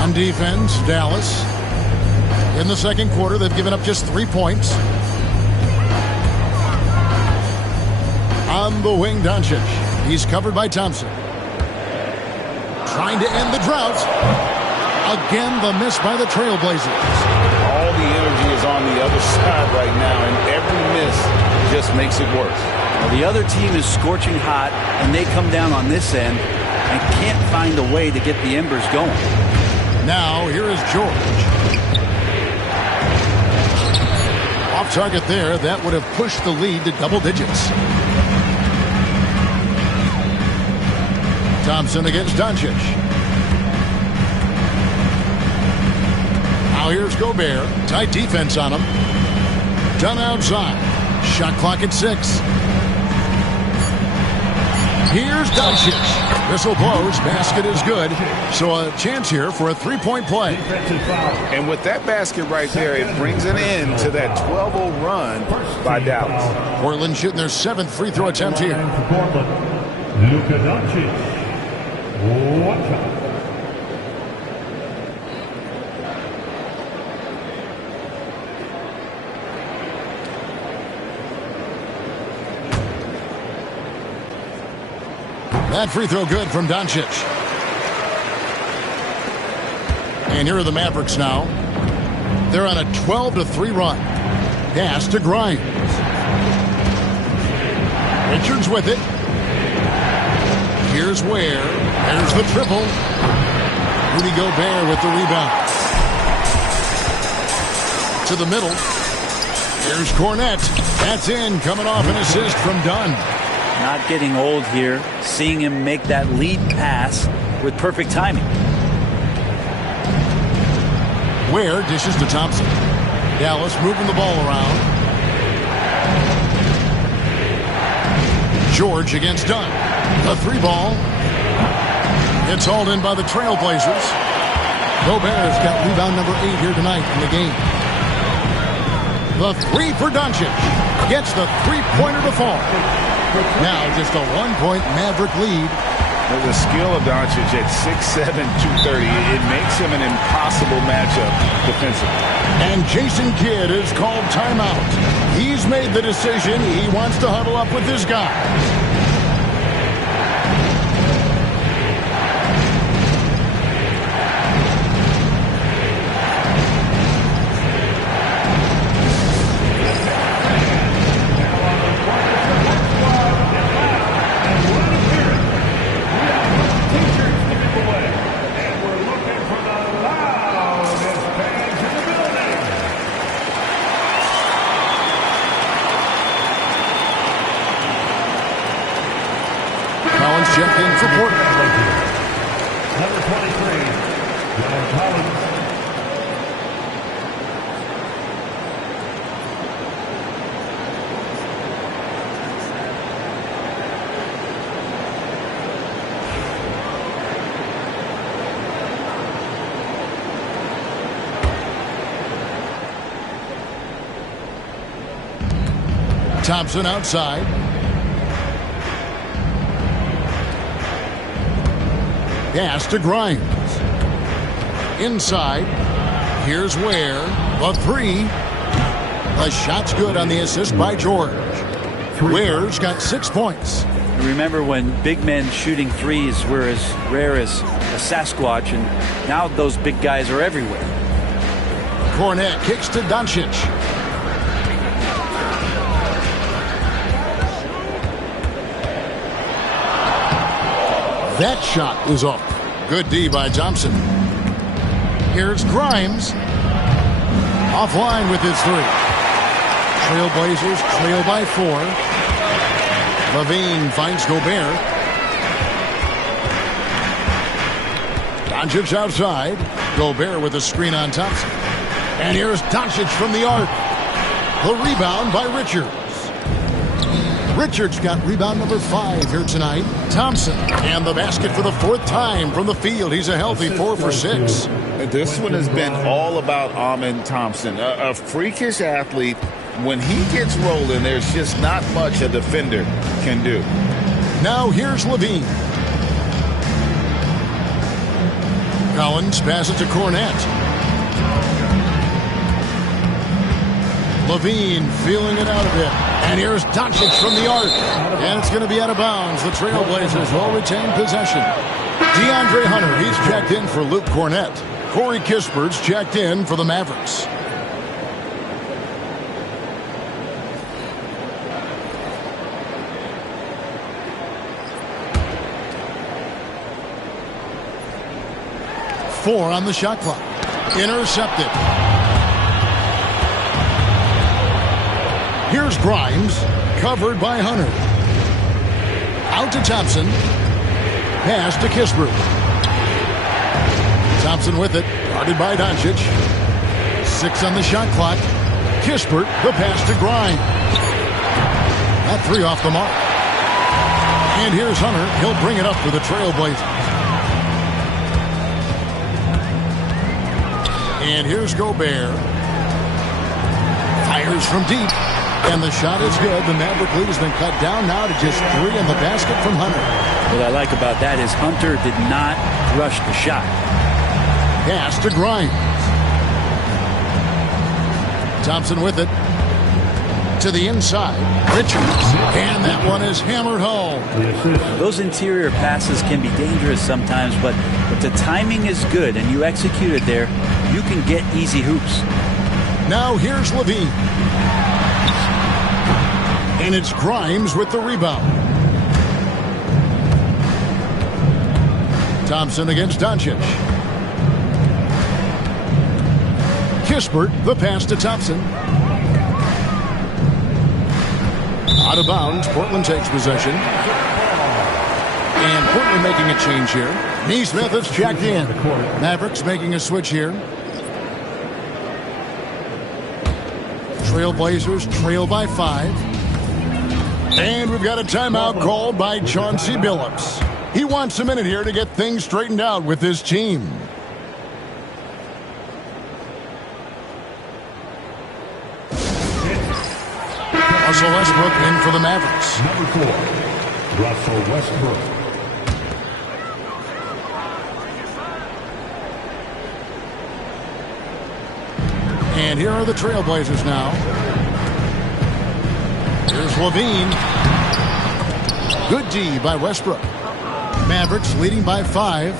On defense, Dallas. In the second quarter, they've given up just 3 points. On the wing, Doncic. He's covered by Thompson. Trying to end the drought. Again, the miss by the Trailblazers. All the energy is on the other side right now, and every miss just makes it worse. Well, the other team is scorching hot, and they come down on this end and can't find a way to get the embers going. Now, here is George. Off target there. That would have pushed the lead to double digits. Thompson against Doncic. Now here's Gobert. Tight defense on him. Done outside. Shot clock at 6. Here's Doncic. Whistle blows. Basket is good. So a chance here for a three-point play. And with that basket right there, it brings an end to that 12-0 run by Dallas. Portland shooting their 7th free throw attempt here. Luka Doncic. Watch out. That free throw good from Doncic. And here are the Mavericks now. They're on a 12-3 run. Pass to Grimes. Richards with it. Here's Ware. There's the triple. Rudy Gobert with the rebound. To the middle. Here's Cornette. That's in. Coming off an assist from Dunn. Not getting old here. Seeing him make that lead pass with perfect timing. Ware dishes to Thompson. Dallas moving the ball around. George against Dunn. The 3-ball. It's hauled in by the Trailblazers. Gobert's got rebound number 8 here tonight in the game. The 3 for Doncic. Gets the three-pointer to fall. Now just a 1-point Maverick lead. The skill of Doncic at 6'7", 230, it makes him an impossible matchup defensively. And Jason Kidd is called timeout. He's made the decision. He wants to huddle up with his guys. Checked in for Portland. Number 23, John Collins. Thompson outside. Pass to Grimes. Inside. Here's Ware. The 3. The shot's good on the assist by George. Ware's got 6 points. Remember when big men shooting threes were as rare as a Sasquatch, and now those big guys are everywhere. Cornette kicks to Doncic. That shot is off. Good D by Thompson. Here's Grimes. Offline with his 3. Trailblazers trail by 4. Levine finds Gobert. Doncic outside. Gobert with a screen on Thompson. And here's Doncic from the arc. The rebound by Richards. Richards got rebound number 5 here tonight. Thompson. And the basket for the 4th time from the field. He's a healthy 4 for 6. This one has been all about Amen Thompson. A freakish athlete. When he gets rolling, there's just not much a defender can do. Now here's Levine. Collins passes to Cornette. Levine feeling it out a bit. And here's Doncic from the arc. And it's going to be out of bounds. The Trailblazers will retain possession. DeAndre Hunter, he's checked in for Luke Cornett. Corey Kispert's checked in for the Mavericks. Four on the shot clock. Intercepted. Here's Grimes, covered by Hunter. Out to Thompson. Pass to Kispert. Thompson with it, guarded by Doncic. 6 on the shot clock. Kispert, the pass to Grimes. That 3 off the mark. And here's Hunter. He'll bring it up for the Trailblazers. And here's Gobert. Fires from deep. And the shot is good. The Maverick lead has been cut down now to just 3 in the basket from Hunter. What I like about that is Hunter did not rush the shot. Pass to Grimes. Thompson with it. To the inside. Richards. And that one is hammered home. Those interior passes can be dangerous sometimes, but if the timing is good and you execute it there, you can get easy hoops. Now here's Levine. And it's Grimes with the rebound. Thompson against Doncic. Kispert, the pass to Thompson. Out of bounds, Portland takes possession. And Portland making a change here. Nesmith is checked in. Mavericks making a switch here. Trailblazers trail by 5. And we've got a timeout called by Chauncey Billups. He wants a minute here to get things straightened out with his team. Russell Westbrook in for the Mavericks. Number 4, Russell Westbrook. And here are the Trailblazers now. Here's Levine. Good D by Westbrook. Mavericks leading by 5.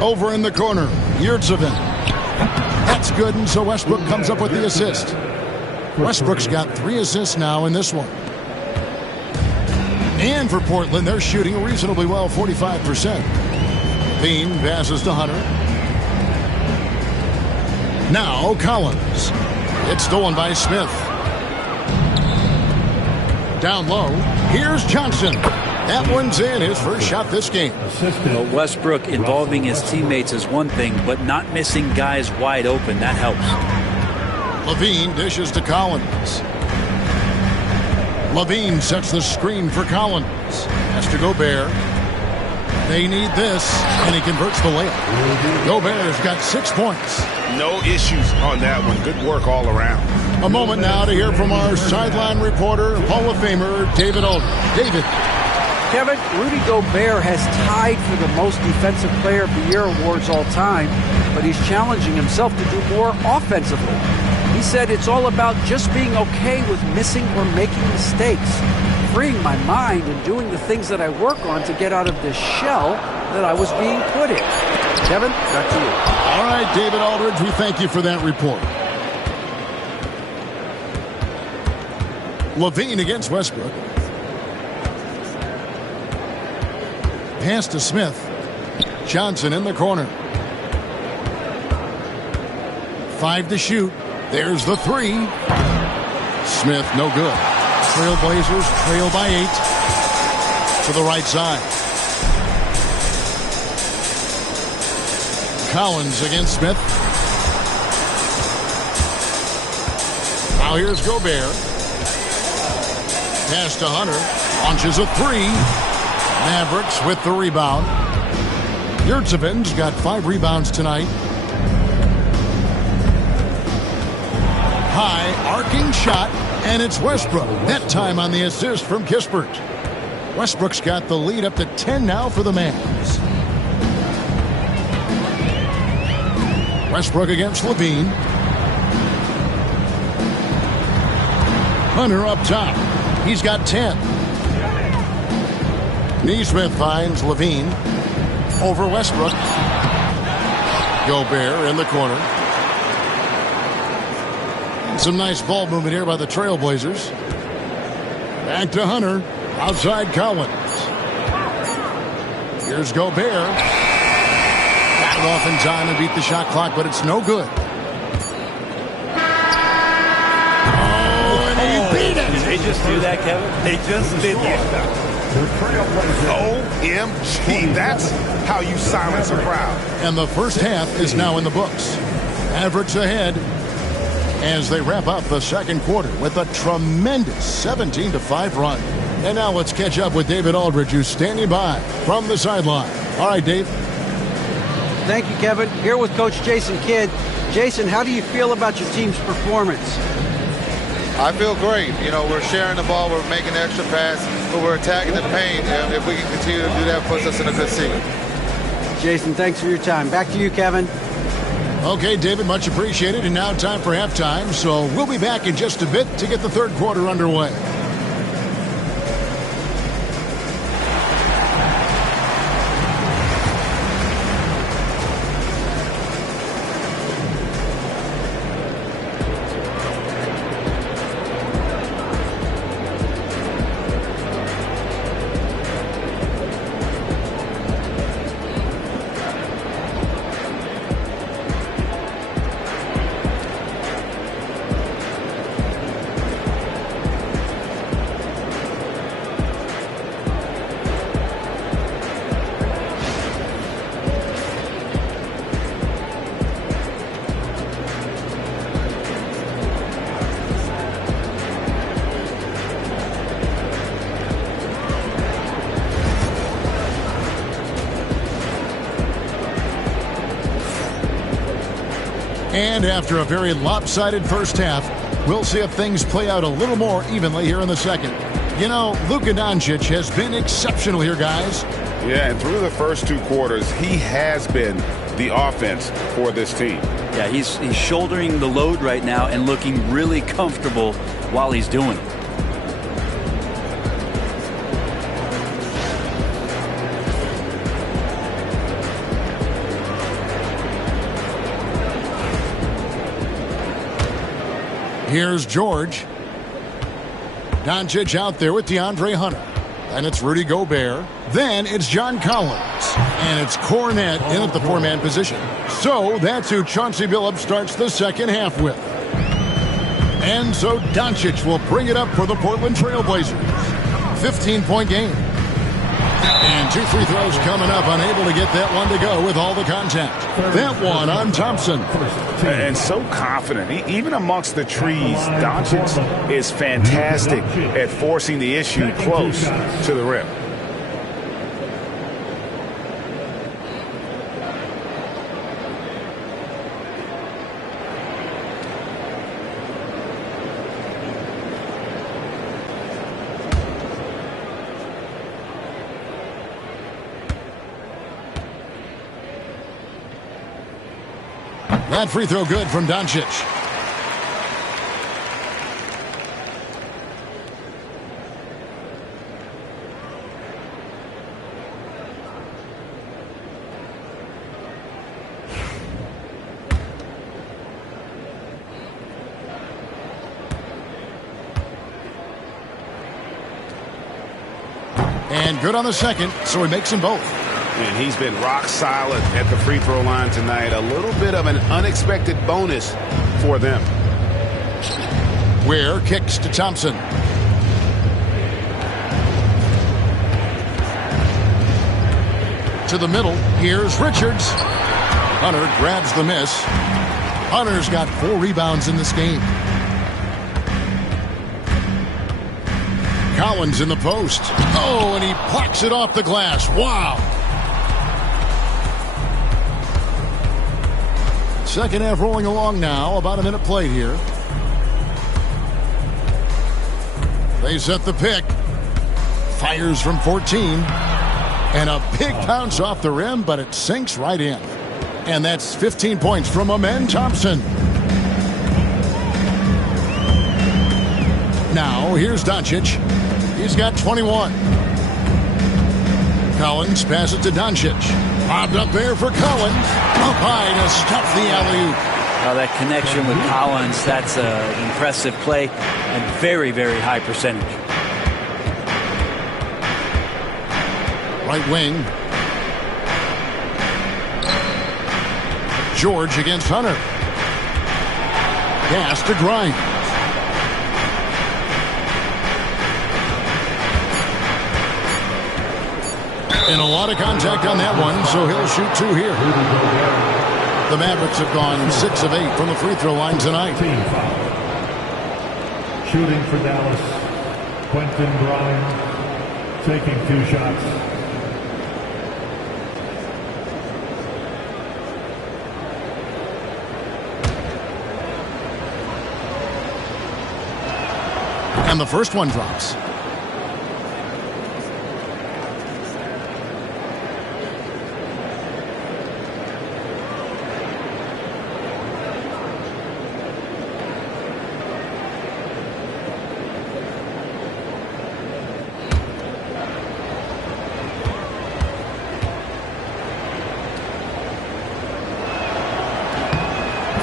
Over in the corner, Yurtseven. That's good, and so Westbrook comes up with the assist. Westbrook's got 3 assists now in this one. And for Portland, they're shooting reasonably well, 45%. Bean passes to Hunter. Now Collins. It's stolen by Smith. Down low. Here's Johnson. That one's in, his first shot this game. Well, Westbrook involving his teammates is one thing, but not missing guys wide open, that helps. Levine dishes to Collins. Levine sets the screen for Collins. Has to Gobert. They need this, and he converts the layup. Gobert's got 6 points. No issues on that one. Good work all around. A moment now to hear from our sideline reporter, Hall of Famer David Aldridge. David. Kevin, Rudy Gobert has tied for the most Defensive Player of the Year awards all time, but he's challenging himself to do more offensively. He said it's all about just being okay with missing or making mistakes, freeing my mind and doing the things that I work on to get out of this shell that I was being put in. Kevin, back to you. All right, David Aldridge, we thank you for that report. Levine against Westbrook. Pass to Smith. Johnson in the corner. 5 to shoot. There's the 3. Smith, no good. Trailblazers trail by 8 to the right side. Collins against Smith. Now here's Gobert. Pass to Hunter. Launches a 3. Mavericks with the rebound. Yurtseven's got 5 rebounds tonight. High arcing shot, and it's Westbrook. That time on the assist from Kispert. Westbrook's got the lead up to 10 now for the Mavs. Westbrook against Levine. Hunter up top. He's got 10. Nesmith finds Levine over Westbrook. Gobert in the corner. And some nice ball movement here by the Trailblazers. Back to Hunter. Outside Collins. Here's Gobert. Got it off in time and beat the shot clock, but it's no good. Did they just do that, Kevin? They just did that. OMG, that's how you silence a crowd. And the first half is now in the books. Mavericks ahead as they wrap up the second quarter with a tremendous 17-5 run. And now let's catch up with David Aldridge, who's standing by from the sideline. All right, Dave. Thank you, Kevin. Here with Coach Jason Kidd. Jason, how do you feel about your team's performance? I feel great. You know, we're sharing the ball, we're making the extra pass, but we're attacking the paint. And if we can continue to do that, puts us in a good seat. Jason, thanks for your time. Back to you, Kevin. Okay, David, much appreciated. And now time for halftime. So we'll be back in just a bit to get the third quarter underway. And after a very lopsided first half, we'll see if things play out a little more evenly here in the second. You know, Luka Doncic has been exceptional here, guys. Yeah, and through the first two quarters, he has been the offense for this team. Yeah, he's shouldering the load right now and looking really comfortable while he's doing it. Here's George. Doncic out there with DeAndre Hunter. And it's Rudy Gobert. Then it's John Collins. And it's Cornette in at the four-man position. So that's who Chauncey Billups starts the second half with. And so Doncic will bring it up for the Portland Trailblazers. 15-point game. And two free throws coming up, unable to get that one to go with all the contact. That one on Thompson. And so confident. Even amongst the trees, Doncic is fantastic at forcing the issue close to the rim. That free throw good from Doncic. And good on the second, so he makes them both. And he's been rock solid at the free throw line tonight. A little bit of an unexpected bonus for them. Ware kicks to Thompson. To the middle. Here's Richards. Hunter grabs the miss. Hunter's got 4 rebounds in this game. Collins in the post. Oh, and he plucks it off the glass. Wow. Second half rolling along now. About a minute played here. They set the pick. Fires from 14. And a big bounce off the rim, but it sinks right in. And that's 15 points from Amen Thompson. Now, here's Doncic. He's got 21. Collins passes to Doncic. Bobbed up there for Collins. Up high to stuff the alley-oop. That connection with Collins, that's an impressive play and very, very high percentage. Right wing. George against Hunter. Pass to Grimes. And a lot of contact on that one, so he'll shoot 2 here. The Mavericks have gone 6 of 8 from the free throw line tonight. Shooting for Dallas, Quentin Grimes, taking 2 shots. And the first one drops.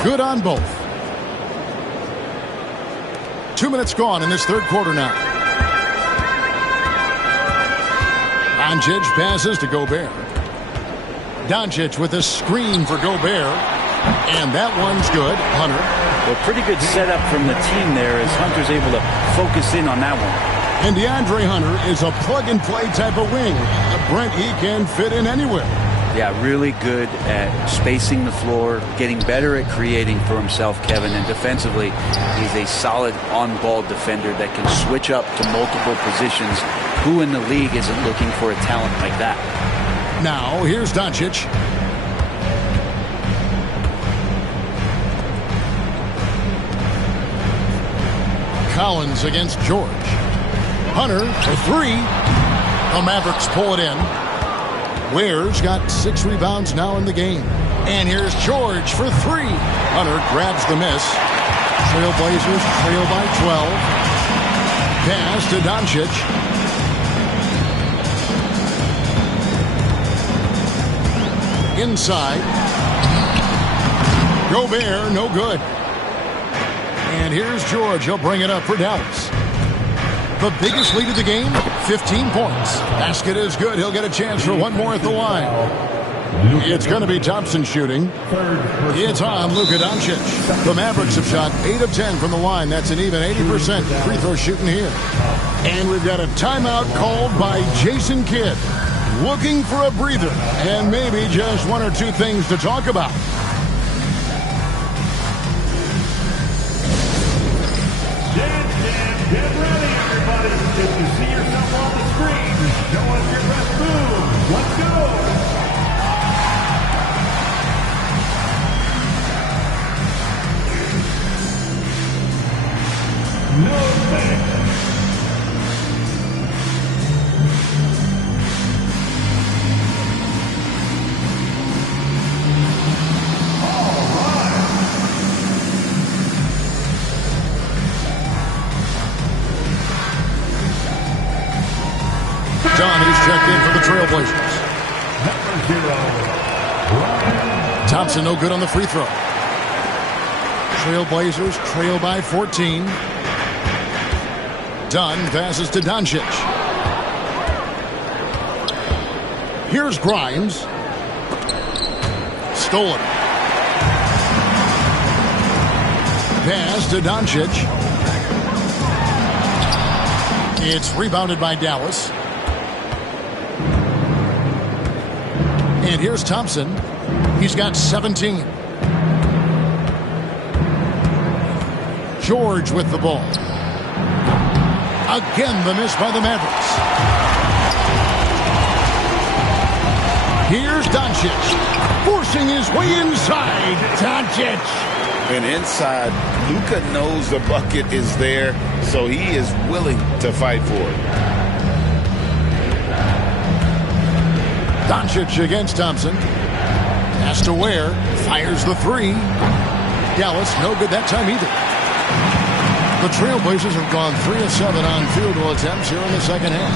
Good on both. 2 minutes gone in this third quarter now. Doncic passes to Gobert. Doncic with a screen for Gobert. And that one's good. Hunter. Well, pretty good setup from the team there as Hunter's able to focus in on that one. And DeAndre Hunter is a plug-and-play type of wing. Brent, he can fit in anywhere. Yeah, really good at spacing the floor, getting better at creating for himself, Kevin. And defensively, he's a solid on-ball defender that can switch up to multiple positions. Who in the league isn't looking for a talent like that? Now, here's Doncic. Collins against George. Hunter for 3. The Mavericks pull it in. Ware's got 6 rebounds now in the game. And here's George for 3. Hunter grabs the miss. Trailblazers trail by 12. Pass to Doncic. Inside. Gobert, no good. And here's George. He'll bring it up for Dallas. The biggest lead of the game, 15 points. Basket is good. He'll get a chance for one more at the line. It's going to be Thompson shooting. It's on Luka Doncic. The Mavericks have shot 8 of 10 from the line. That's an even 80% free throw shooting here. And we've got a timeout called by Jason Kidd. Looking for a breather and maybe just 1 or 2 things to talk about. Get ready, everybody. If you see yourself on the screen, show us your best move. Let's go. No thanks. Johnny's checked in for the Trailblazers. Thompson no good on the free throw. Trailblazers trail by 14. Dunn passes to Doncic. Here's Grimes. Stolen. Pass to Doncic. It's rebounded by Dallas. And here's Thompson. He's got 17. George with the ball. Again, the miss by the Mavericks. Here's Doncic. Forcing his way inside. Doncic. And inside, Luka knows the bucket is there, so he is willing to fight for it. Doncic against Thompson. Pass to Ware. Fires the three. Dallas, no good that time either. The Trailblazers have gone 3 of 7 on field goal attempts here in the second half.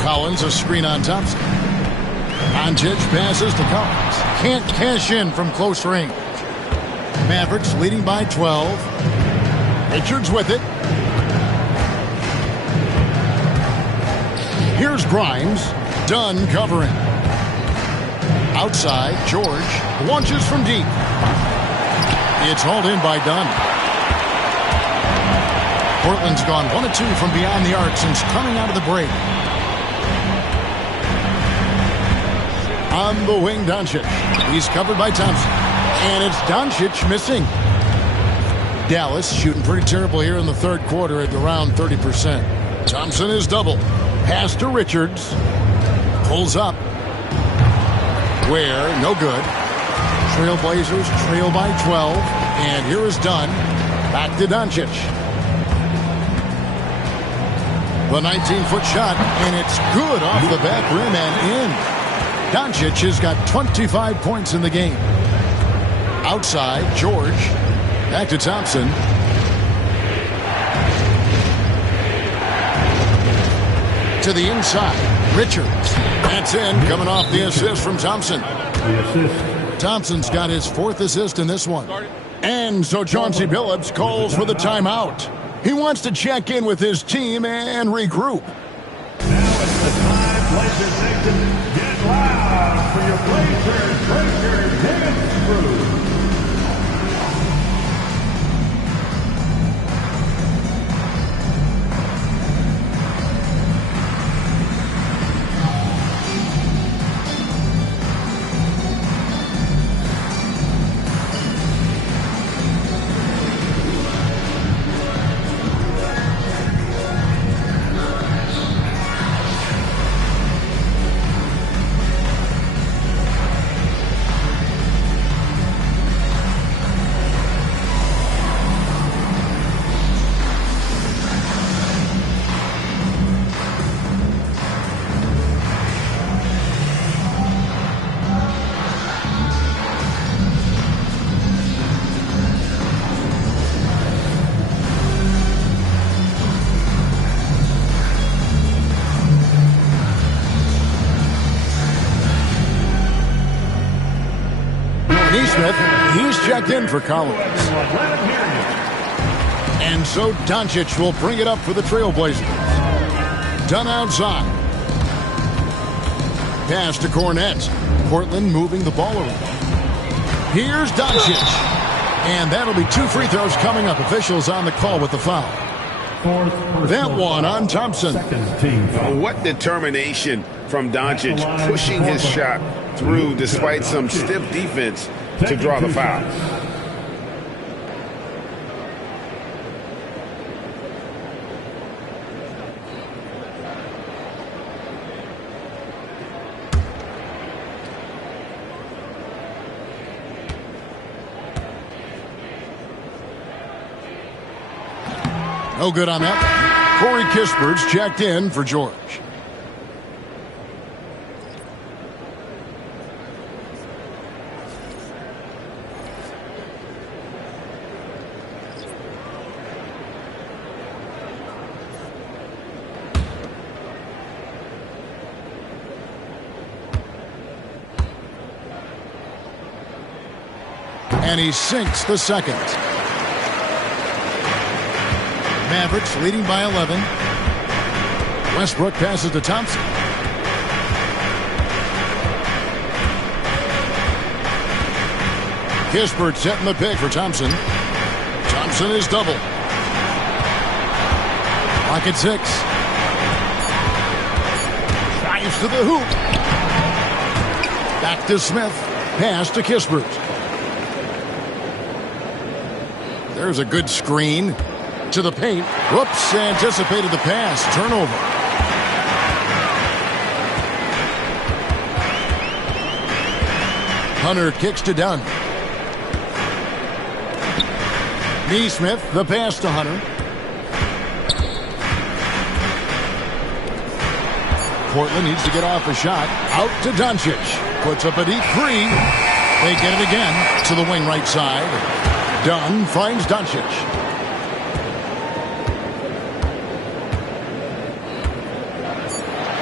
Collins, a screen on Thompson. Doncic passes to Collins. Can't cash in from close range. Mavericks leading by 12. Richards with it. Here's Grimes. Dunn covering. Outside, George launches from deep. It's hauled in by Dunn. Portland's gone 1 of 2 from beyond the arc since coming out of the break. On the wing, Doncic. He's covered by Thompson. And it's Doncic missing. Dallas shooting pretty terrible here in the third quarter at around 30%. Thompson is double. Pass to Richards. Pulls up. Ware, no good. Trailblazers trail by 12. And here is Dunn. Back to Doncic. The 19-foot shot, and it's good off the back rim and in. Doncic has got 25 points in the game. Outside, George. Back to Thompson. To the inside, Richards. That's in, coming off the assist from Thompson. Thompson's got his 4th assist in this one. And so Chauncey Billups calls for the timeout. He wants to check in with his team and regroup. Now it's the time Blazer Nation get loud for your Blazers Breaker dance crew. He's checked in for Collins. And so Doncic will bring it up for the Trailblazers. Dunn outside. Pass to Cornette. Portland moving the ball around. Here's Doncic. And that'll be 2 free throws coming up. Officials on the call with the foul. That one on Thompson. What determination from Doncic, pushing his shot through despite some stiff defense to draw the foul. No good on that. Corey Kispert's checked in for George. And he sinks the second. Mavericks leading by 11. Westbrook passes to Thompson. Kispert setting the pick for Thompson. Thompson is double. Clock at 6. Drives to the hoop. Back to Smith. Pass to Kispert. There's a good screen. To the paint. Whoops, anticipated the pass. Turnover. Hunter kicks to Dunn. Neesmith, the pass to Hunter. Portland needs to get off a shot. Out to Doncic. Puts up a deep three. They get it again to the wing right side. Dunn finds Doncic.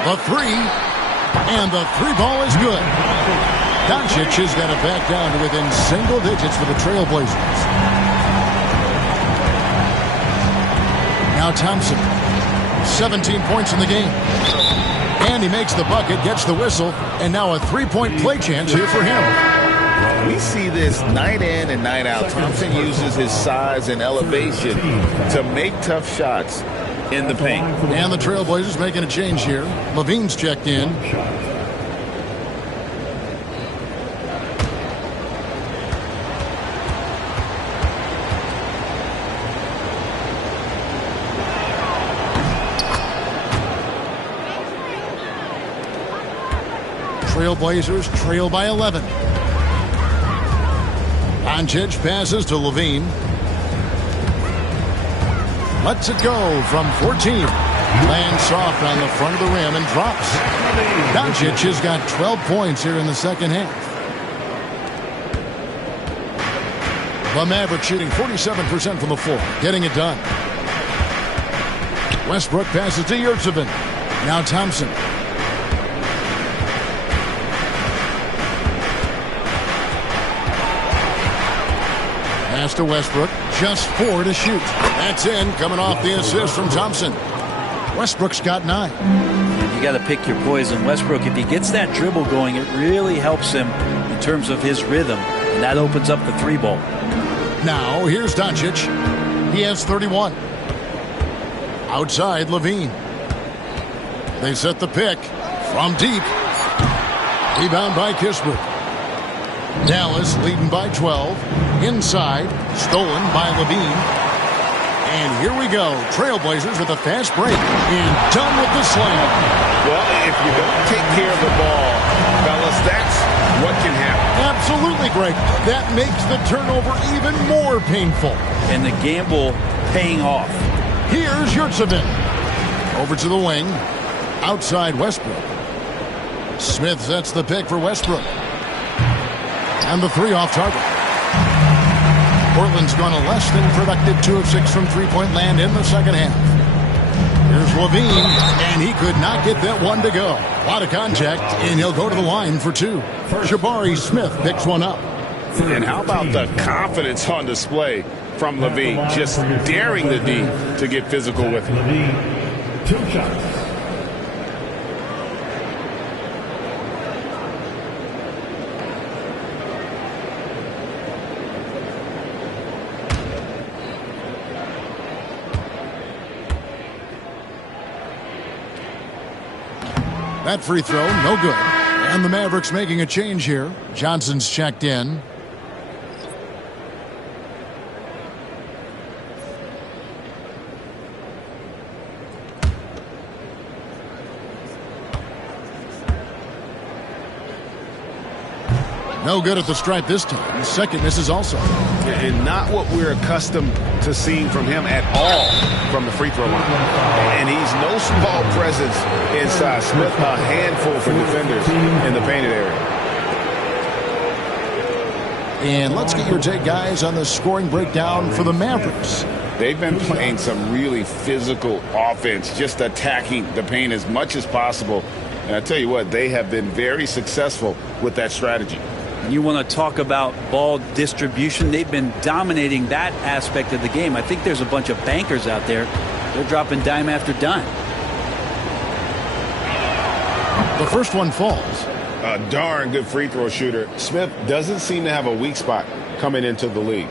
The three. And the three ball is good. Doncic has got it back down to within single digits for the Trailblazers. Now Thompson. 17 points in the game. And he makes the bucket, gets the whistle, and now a three-point play chance here for him. We see this night in and night out. Thompson uses his size and elevation to make tough shots in the paint. And the Trailblazers making a change here. Levine's checked in. Trailblazers trail by 11. Doncic passes to Levine. Lets it go from 14. Lands soft on the front of the rim and drops. Doncic has got 12 points here in the second half. The Mavericks shooting 47% from the floor, getting it done. Westbrook passes to Yurtseven. Now Thompson. Pass to Westbrook. Just 4 to shoot. That's in, coming off the assist from Thompson. Westbrook's got 9. And you got to pick your poison. Westbrook, if he gets that dribble going, it really helps him in terms of his rhythm. And that opens up the three ball. Now, here's Doncic. He has 31. Outside, Levine. They set the pick from deep. Rebound by Kispert. Dallas leading by 12. Inside, stolen by Levine. And here we go. Trailblazers with a fast break. And done with the slam. Well, if you don't take care of the ball, fellas, that's what can happen. Absolutely, Greg. That makes the turnover even more painful. And the gamble paying off. Here's Yurtseven. Over to the wing. Outside Westbrook. Smith sets the pick for Westbrook. And the three off target. Portland's gone a less than productive 2 of 6 from three-point land in the second half. Here's Levine, and he could not get that one to go. A lot of contact, and he'll go to the line for 2. Jabari Smith picks one up. And how about the confidence on display from Levine, just daring the D to get physical with him. 2 shots. That free throw, no good. And the Mavericks making a change here. Johnson's checked in. No good at the stripe this time. The second misses also. And not what we're accustomed to seeing from him at all from the free throw line. And he's no small presence inside. Smith, a handful for defenders in the painted area. And let's get your take, guys, on the scoring breakdown for the Mavericks. They've been playing some really physical offense, just attacking the paint as much as possible. And I tell you what, they have been very successful with that strategy. You want to talk about ball distribution. They've been dominating that aspect of the game. I think there's a bunch of bankers out there. They're dropping dime after dime. The first one falls. A darn good free throw shooter. Smith doesn't seem to have a weak spot coming into the league.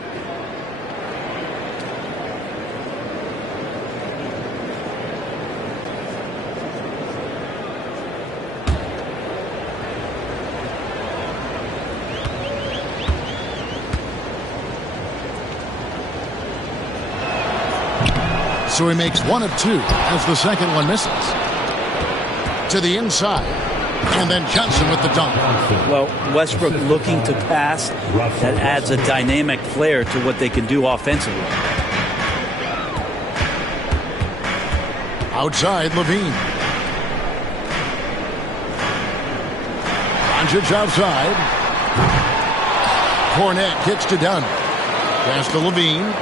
So he makes 1 of 2 as the second one misses. To the inside. And then Johnson with the dunk. Well, Westbrook looking to pass. That adds a dynamic flair to what they can do offensively. Outside, Levine. Doncic outside. Cornet kicks to Dunn. Pass to Levine.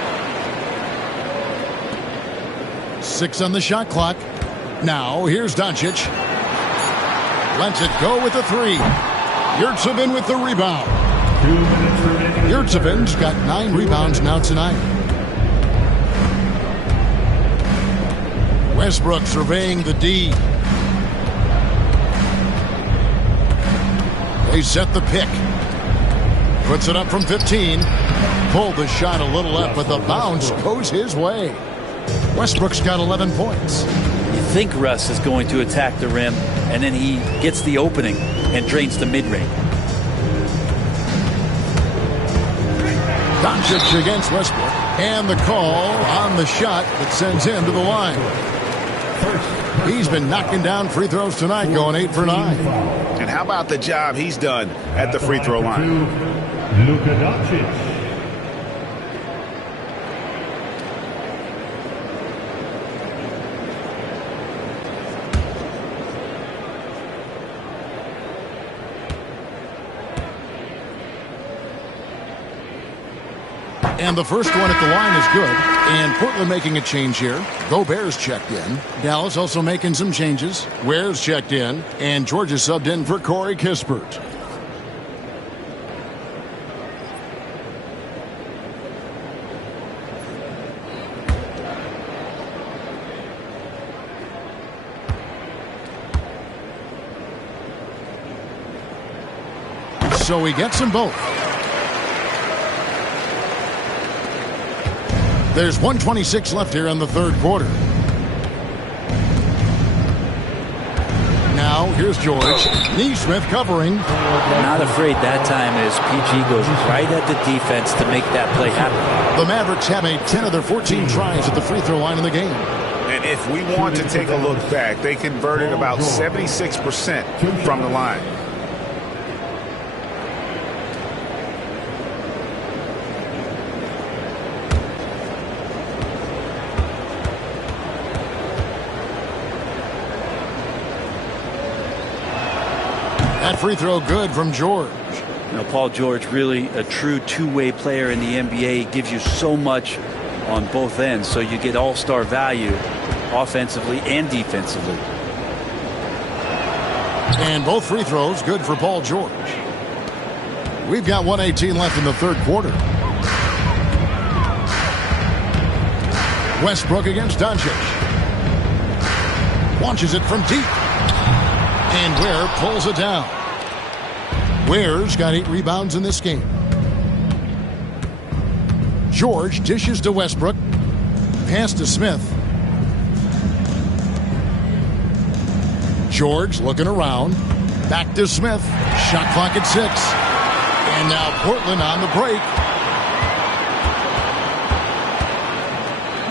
6 on the shot clock. Now here's Doncic. Lets it go with the 3. Yurtseven with the rebound. Yurtseven's got 9 rebounds now tonight. Westbrook surveying the D. They set the pick. Puts it up from 15. Pulled the shot a little left, but the bounce goes his way. Westbrook's got 11 points. You think Russ is going to attack the rim, and then he gets the opening and drains the mid-range. Doncic against Westbrook. And the call on the shot that sends him to the line. He's been knocking down free throws tonight, going 8 for 9. And how about the job he's done at the free throw line? Luka Doncic. And the first one at the line is good. And Portland making a change here. Gobert's checked in. Dallas also making some changes. Ware's checked in. And Georgia subbed in for Corey Kispert. So he gets them both. There's 1:26 left here in the third quarter. Now, here's George. Nesmith covering. Not afraid that time as PG goes right at the defense to make that play happen. The Mavericks have made 10 of their 14 tries at the free throw line in the game. And if we want to take a look back, they converted about 76% from the line. That free throw good from George. You know, Paul George, really a true two-way player in the NBA. Gives you so much on both ends, so you get all-star value offensively and defensively. And both free throws good for Paul George. We've got 1:18 left in the third quarter. Westbrook against Doncic. Launches it from deep. And Ware pulls it down. Ware's got 8 rebounds in this game. George dishes to Westbrook. Pass to Smith. George looking around. Back to Smith. Shot clock at 6. And now Portland on the break.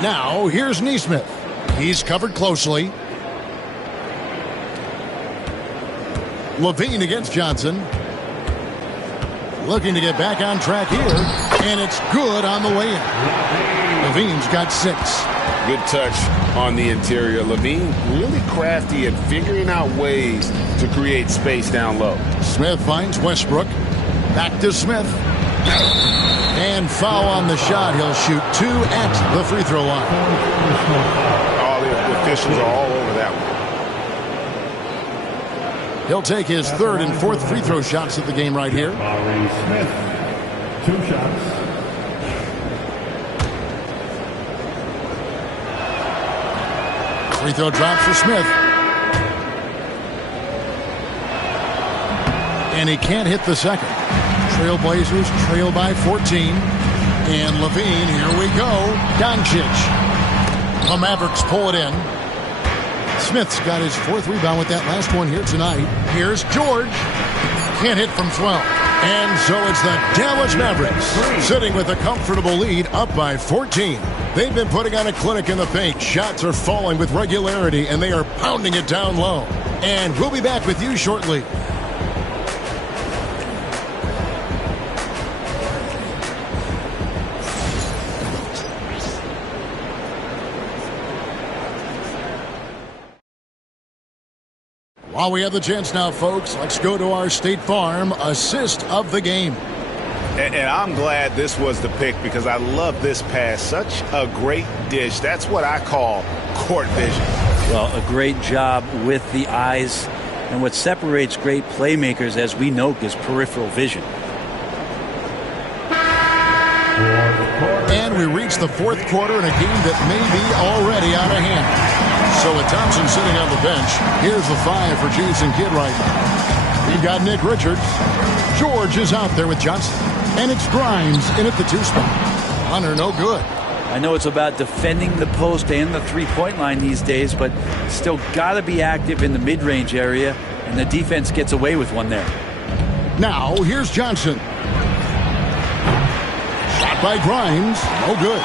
Now here's Nesmith. He's covered closely. Levine against Johnson. Looking to get back on track here. And it's good on the way in. Levine's got 6. Good touch on the interior. Levine really crafty at figuring out ways to create space down low. Smith finds Westbrook. Back to Smith. And foul on the shot. He'll shoot 2 at the free throw line. All the officials are all over that one. He'll take his 3rd and 4th free throw shots at the game right here. Smith, 2 shots. Free throw drops for Smith. And he can't hit the second. Trailblazers trail by 14. And Levine, here we go. Doncic. The Mavericks pull it in. Smith's got his 4th rebound with that last one here tonight. Here's George. Can't hit from 12. And so it's the Dallas Mavericks sitting with a comfortable lead up by 14. They've been putting on a clinic in the paint. Shots are falling with regularity, and they are pounding it down low. And we'll be back with you shortly. While we have the chance now, folks, let's go to our State Farm assist of the game. And I'm glad this was the pick because I love this pass. Such a great dish. That's what I call court vision. Well, a great job with the eyes. And what separates great playmakers, as we know, is peripheral vision. And we reach the fourth quarter in a game that may be already out of hand. So with Thompson sitting on the bench, here's the 5 for Jason Kidd right now. We've got Nick Richards. George is out there with Johnson. And it's Grimes in at the 2 spot. Hunter, no good. I know it's about defending the post and the three-point line these days, but still got to be active in the mid-range area, and the defense gets away with one there. Now, here's Johnson. Shot by Grimes. No good.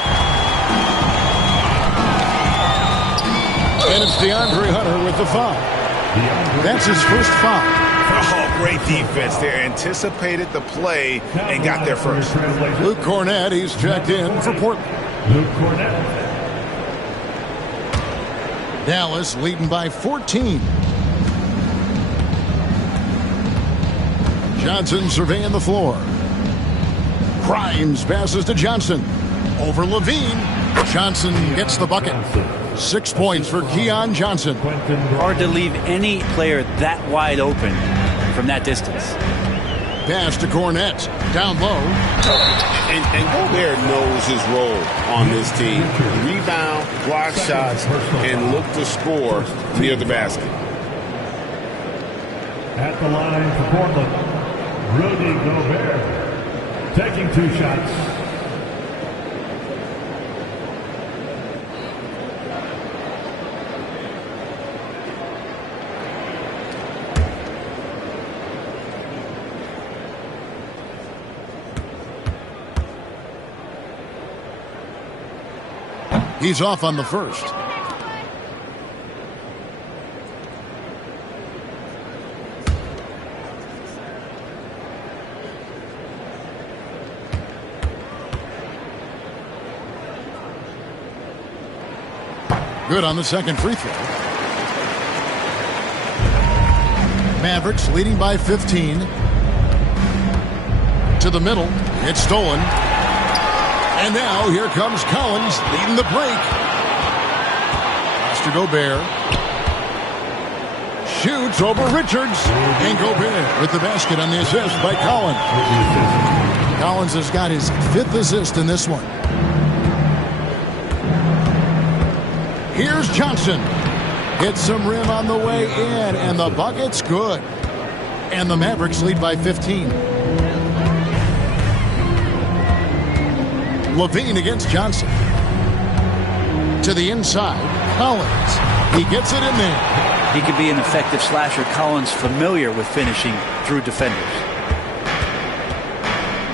And it's DeAndre Hunter with the foul. That's his first foul. Oh, great defense there. Anticipated the play and got there first. Luke Cornett, he's checked in for Portland. Luke Cornett. Dallas leading by 14. Johnson surveying the floor. Grimes passes to Johnson. Over Levine. Johnson gets the bucket. 6 points for Keon Johnson. Hard to leave any player that wide open from that distance. Pass to Cornett. Down low. And Gobert knows his role on this team. Rebound, block shots, and look to score near the basket. At the line for Portland, Rudy Gobert taking 2 shots. He's off on the first. Good on the second free throw. Mavericks leading by 15. To the middle. It's stolen. And now here comes Collins leading the break. Pass to Gobert. Shoots over Richards. And Gobert with the basket on the assist by Collins. Collins has got his 5th assist in this one. Here's Johnson. Hits some rim on the way in, and the bucket's good. And the Mavericks lead by 15. Levine against Johnson. To the inside, Collins. He gets it in there. He could be an effective slasher. Collins familiar with finishing through defenders.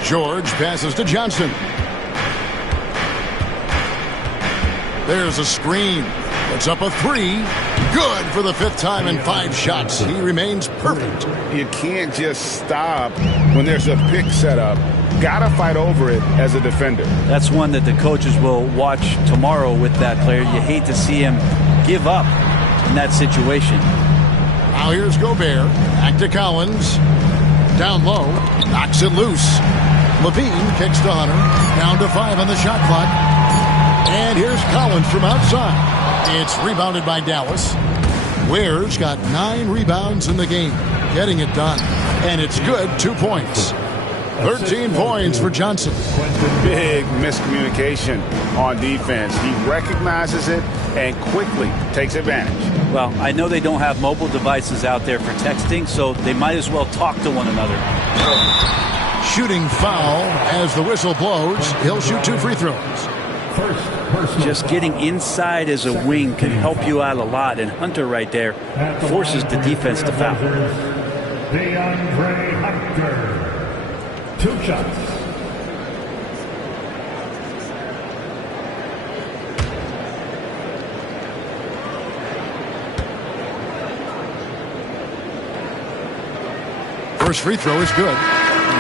George passes to Johnson. There's a screen. Puts up a 3. Good for the 5th time in 5 shots. He remains perfect. You can't just stop when there's a pick set up. Gotta fight over it as a defender. That's one that the coaches will watch tomorrow with that player. You hate to see him give up in that situation. Now here's Gobert. Back to Collins. Down low. Knocks it loose. Levine kicks to Hunter. Down to 5 on the shot clock. And here's Collins from outside. It's rebounded by Dallas. Ware's got 9 rebounds in the game. Getting it done. And it's good. 2 points. 13 points for Johnson. Big miscommunication on defense. He recognizes it and quickly takes advantage. Well, I know they don't have mobile devices out there for texting, so they might as well talk to one another. Shooting foul as the whistle blows. He'll shoot 2 free throws. Just getting inside as a wing can help you out a lot, and Hunter right there forces the defense to foul. DeAndre Hunter. 2 shots. First free throw is good.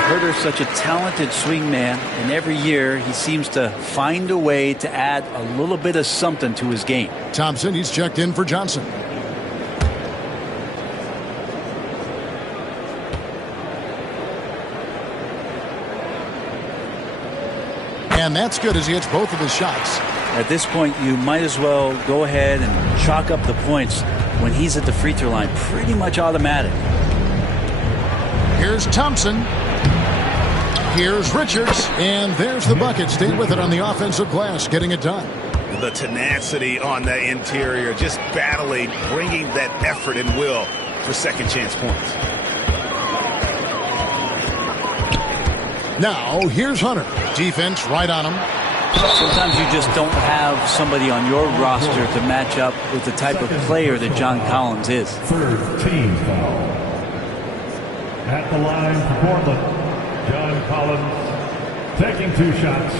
Huerter's such a talented swing man, and every year he seems to find a way to add a little bit of something to his game. Thompson, he's checked in for Johnson. And that's good as he hits both of his shots. At this point, you might as well go ahead and chalk up the points when he's at the free throw line. Pretty much automatic. Here's Thompson. Here's Richards. And there's the bucket. Stay with it on the offensive glass, getting it done. The tenacity on the interior, just battling, bringing that effort and will for second chance points. Now, here's Hunter. Defense right on him. Sometimes you just don't have somebody on your roster to match up with the type of player that John Collins is. Third team foul. At the line for Portland, John Collins taking 2 shots.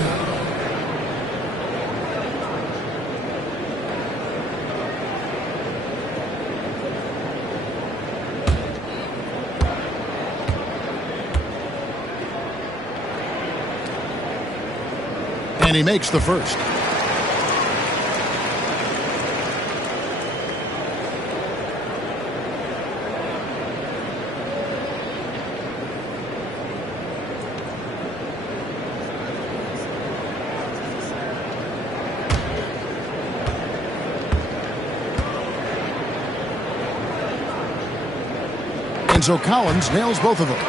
And he makes the first. And so Collins nails both of them.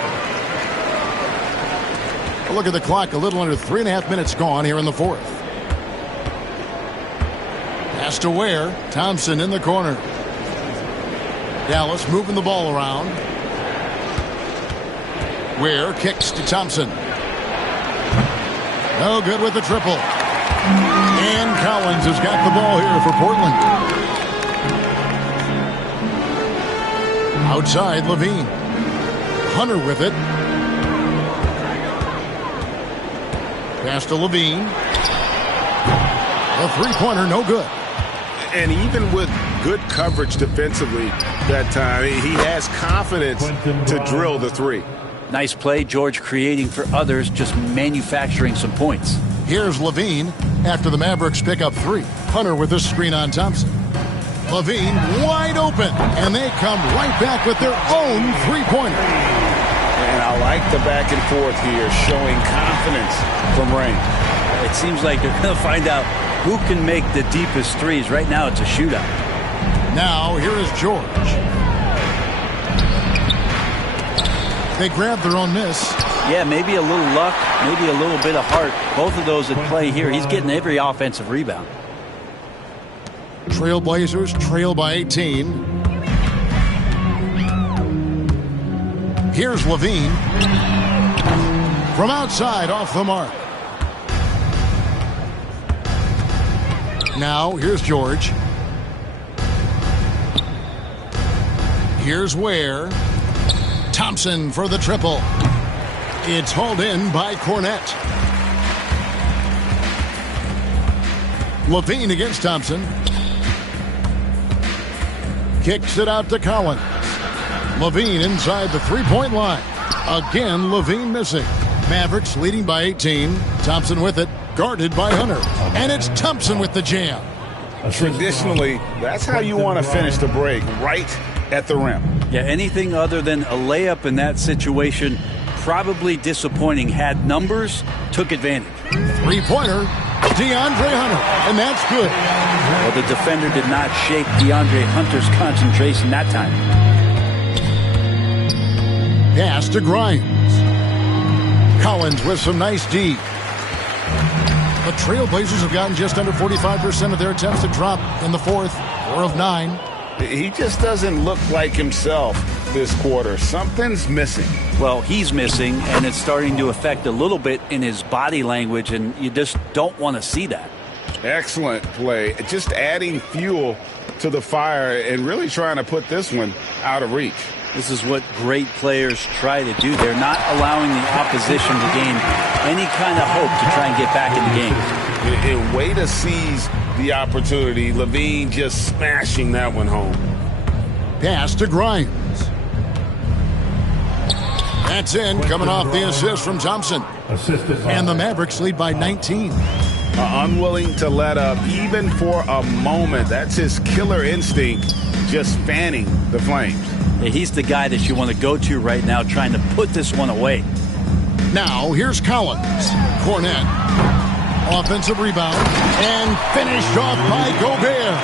Look at the clock, a little under 3.5 minutes gone here in the fourth. Pass to Ware. Thompson in the corner. Dallas moving the ball around. Ware kicks to Thompson. No good with the triple. And Collins has got the ball here for Portland. Outside, Levine. Hunter with it. Pass to Levine. A three-pointer, no good. And even with good coverage defensively that time, he has confidence to drill the three. Nice play, George, creating for others, just manufacturing some points. Here's Levine after the Mavericks pick up 3. Hunter with this screen on Thompson. Levine wide open, and they come right back with their own three-pointer. And I like the back and forth here, showing confidence from Rain. It seems like they're going to find out who can make the deepest threes. Right now, it's a shootout. Now, here is George. They grab their own miss. Yeah, maybe a little luck, maybe a little bit of heart. Both of those at play here. He's getting every offensive rebound. Trailblazers trail by 18. Here's Levine. From outside, off the mark. Now, here's George. Here's Ware. Thompson for the triple. It's hauled in by Cornette. Levine against Thompson. Kicks it out to Collins. Levine inside the three-point line. Again, Levine missing. Mavericks leading by 18. Thompson with it, guarded by Hunter. And it's Thompson with the jam. Traditionally, that's how you want to finish the break, right at the rim. Yeah, anything other than a layup in that situation, probably disappointing. Had numbers, took advantage. Three-pointer, DeAndre Hunter, and that's good. Well, the defender did not shake DeAndre Hunter's concentration that time. Pass to Grimes. Collins with some nice D. The Trailblazers have gotten just under 45% of their attempts to drop in the fourth. 4 of 9. He just doesn't look like himself this quarter. Something's missing. Well, he's missing, and it's starting to affect a little bit in his body language, and you just don't want to see that. Excellent play. Just adding fuel to the fire and really trying to put this one out of reach. This is what great players try to do. They're not allowing the opposition to gain any kind of hope to try and get back in the game. A way to seize the opportunity. Levine just smashing that one home. Pass to Grimes. That's in, coming off the assist from Thompson. And the Mavericks lead by 19. Unwilling to let up even for a moment. That's his killer instinct, just fanning the flames. Yeah, he's the guy that you want to go to right now, trying to put this one away. Now, here's Collins. Cornette. Offensive rebound. And finished off by Gobert.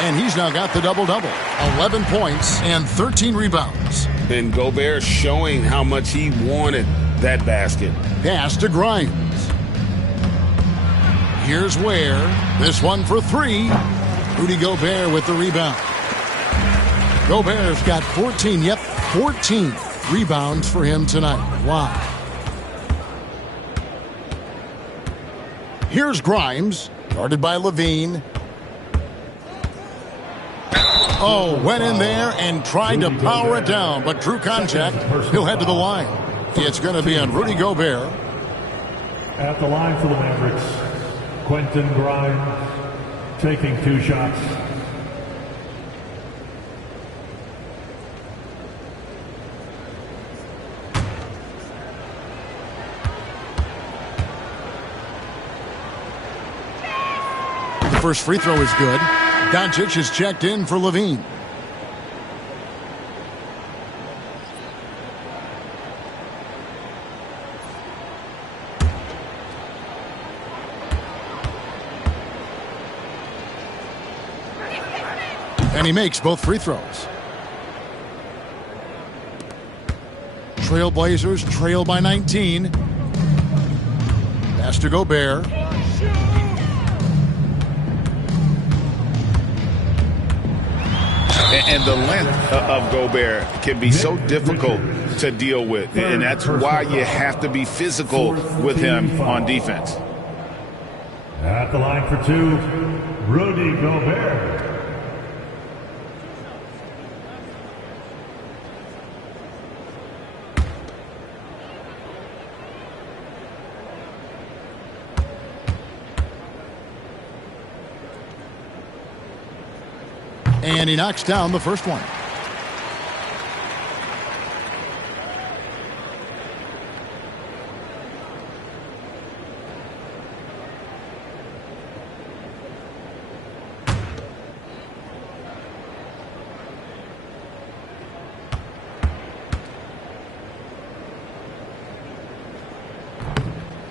And he's now got the double-double. 11 points and 13 rebounds. And Gobert showing how much he wanted that basket. Pass to Grimes. Here's Ware. This one for three. Rudy Gobert with the rebound. Gobert's got 14 rebounds for him tonight. Wow. Here's Grimes, guarded by Levine. Oh, went in there and tried to power it down, but drew contact. He'll head to the line. It's going to be on Rudy Gobert. At the line for the Mavericks, Quentin Grimes taking 2 shots. The first free throw is good. Doncic is checked in for Levine. And he makes both free throws. Trailblazers trail by 19. Pass to Gobert. And the length of Gobert can be so difficult to deal with. And that's why you have to be physical with him on defense. At the line for 2, Rudy Gobert. And he knocks down the first one.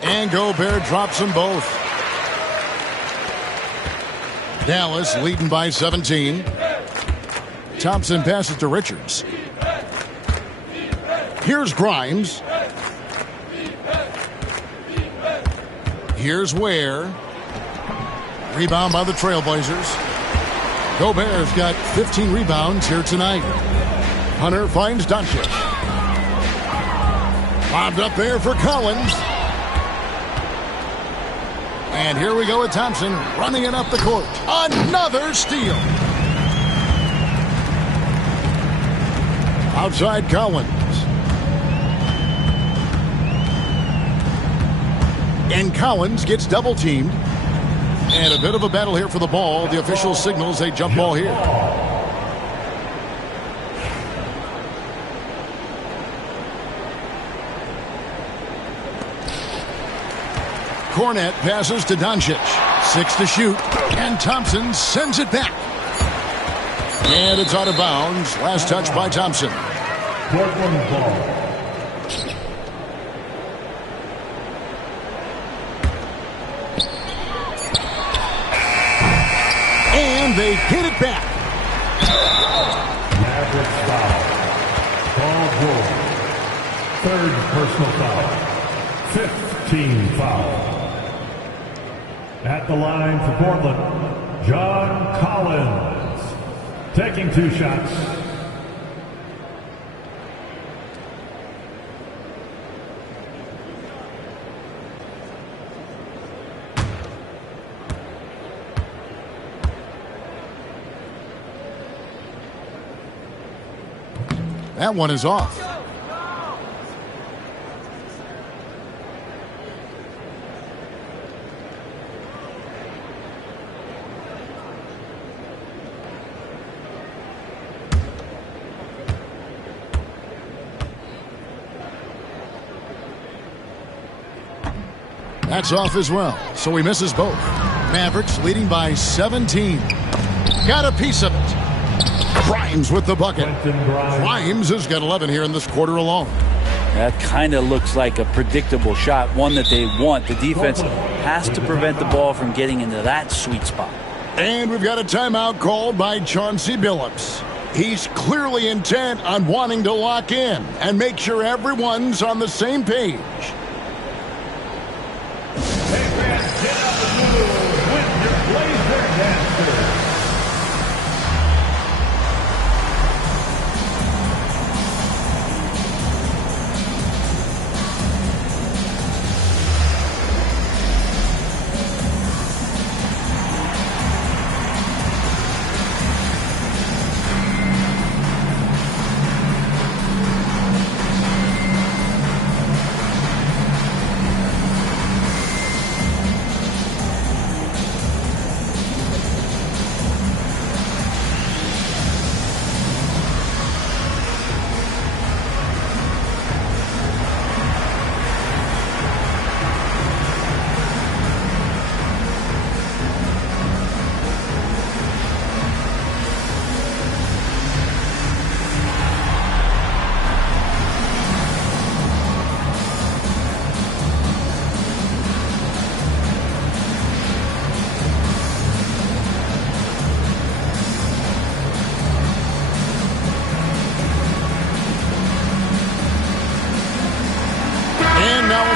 And Gobert drops them both. Dallas leading by 17. Thompson passes to Richards. Here's Grimes. Here's Ware. Rebound by the Trailblazers. Gobert's got 15 rebounds here tonight. Hunter finds Doncic. Bobbed up there for Collins. And here we go with Thompson running it up the court. Another steal. Outside Collins. And Collins gets double teamed. And a bit of a battle here for the ball. The official signals a jump ball here. Cornet passes to Doncic. 6 to shoot. And Thompson sends it back. And it's out of bounds. Last touch by Thompson. Portland ball. And they get it back. Mavericks foul. Paul George. 3rd personal foul. 5th team foul. At the line for Portland, John Collins, taking 2 shots. That one is off. That's off as well, so he misses both. Mavericks leading by 17. Got a piece of it. Grimes with the bucket. Grimes has got 11 here in this quarter alone. That kind of looks like a predictable shot, one that they want. The defense has to prevent the ball from getting into that sweet spot. And we've got a timeout called by Chauncey Billups. He's clearly intent on wanting to lock in and make sure everyone's on the same page.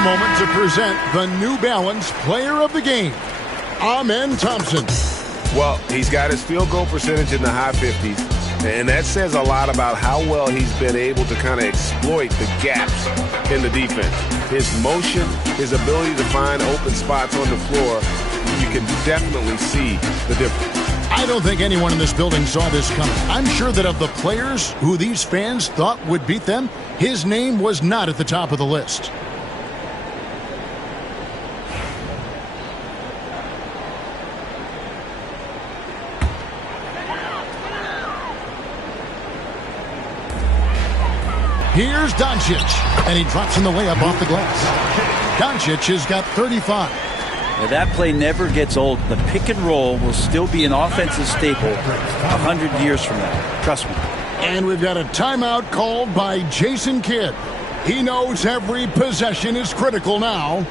Moment to present the New Balance Player of the Game, Amen Thompson. Well, he's got his field goal percentage in the high 50s, and that says a lot about how well he's been able to kind of exploit the gaps in the defense. His motion, his ability to find open spots on the floor, you can definitely see the difference. I don't think anyone in this building saw this coming. I'm sure that of the players who these fans thought would beat them, his name was not at the top of the list. Here's Doncic, and he drops in the layup off the glass. Doncic has got 35. Now that play never gets old. The pick and roll will still be an offensive staple 100 years from now. Trust me. And we've got a timeout called by Jason Kidd. He knows every possession is critical now.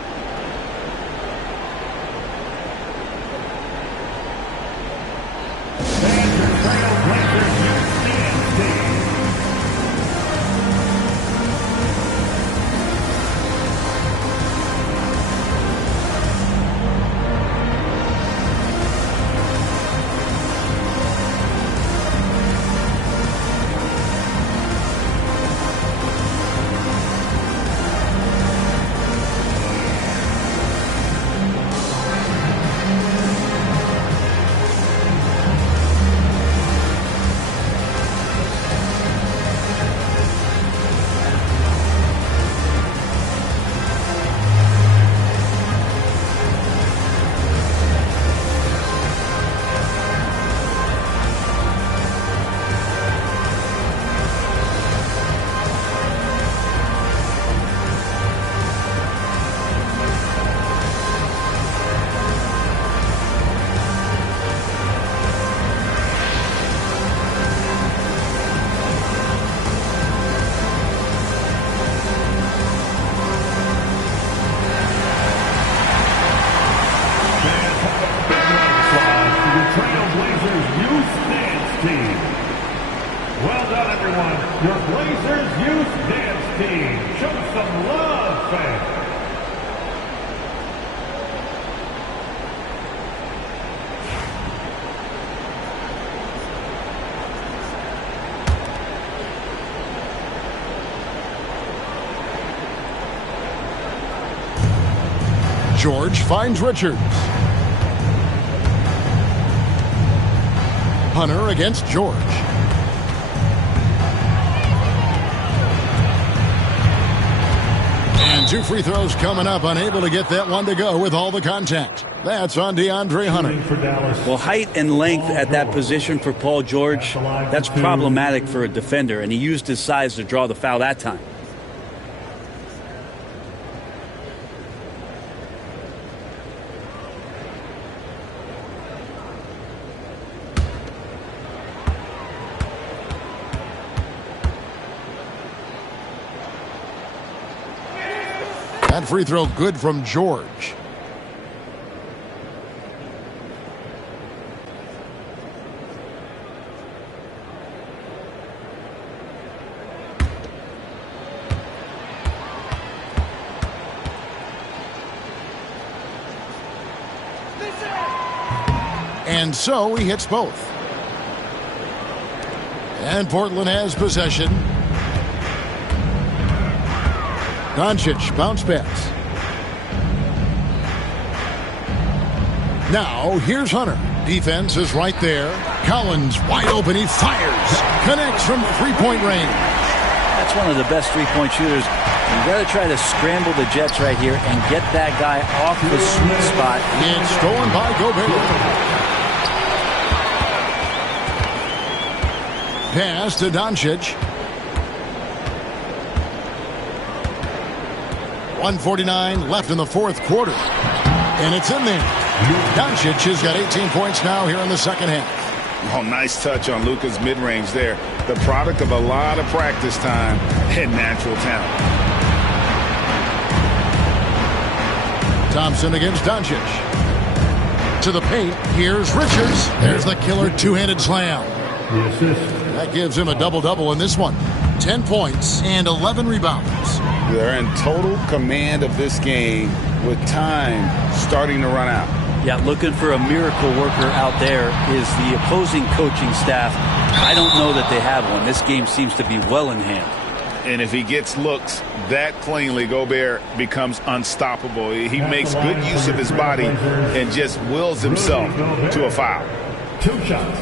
George finds Richards. Hunter against George. And two free throws coming up, unable to get that one to go with all the contact. That's on DeAndre Hunter. Well, height and length at that position for Paul George, that's problematic for a defender, and he used his size to draw the foul that time. That free throw good from George. And so he hits both. And Portland has possession. Doncic, bounce pass. Now, here's Hunter. Defense is right there. Collins wide open. He fires. Connects from three-point range. That's one of the best three-point shooters. You got to try to scramble the Jets right here and get that guy off the sweet spot. It's stolen by Gobert. Pass to Doncic. 1:49 left in the fourth quarter. And it's in there. Doncic has got 18 points now here in the second half. Oh, nice touch on Luka's mid-range there. The product of a lot of practice time and natural talent. Thompson against Doncic. To the paint. Here's Richards. There's the killer two-handed slam. That gives him a double-double in this one. 10 points and 11 rebounds. They're in total command of this game with time starting to run out. Yeah, looking for a miracle worker out there is the opposing coaching staff. I don't know that they have one. This game seems to be well in hand. And if he gets looks that cleanly, Gobert becomes unstoppable. He makes good use of his body and just wills himself to a foul. 2 shots.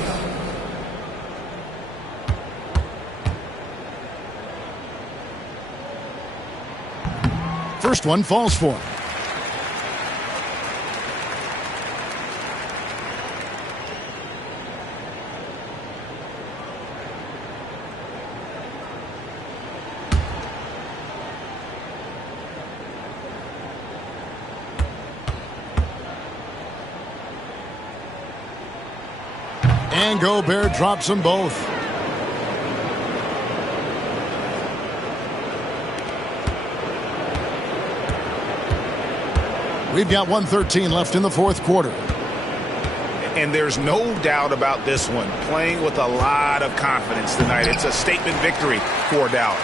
First one falls for him. And Gobert drops them both. We've got 1:13 left in the fourth quarter. And there's no doubt about this one. Playing with a lot of confidence tonight. It's a statement victory for Dallas.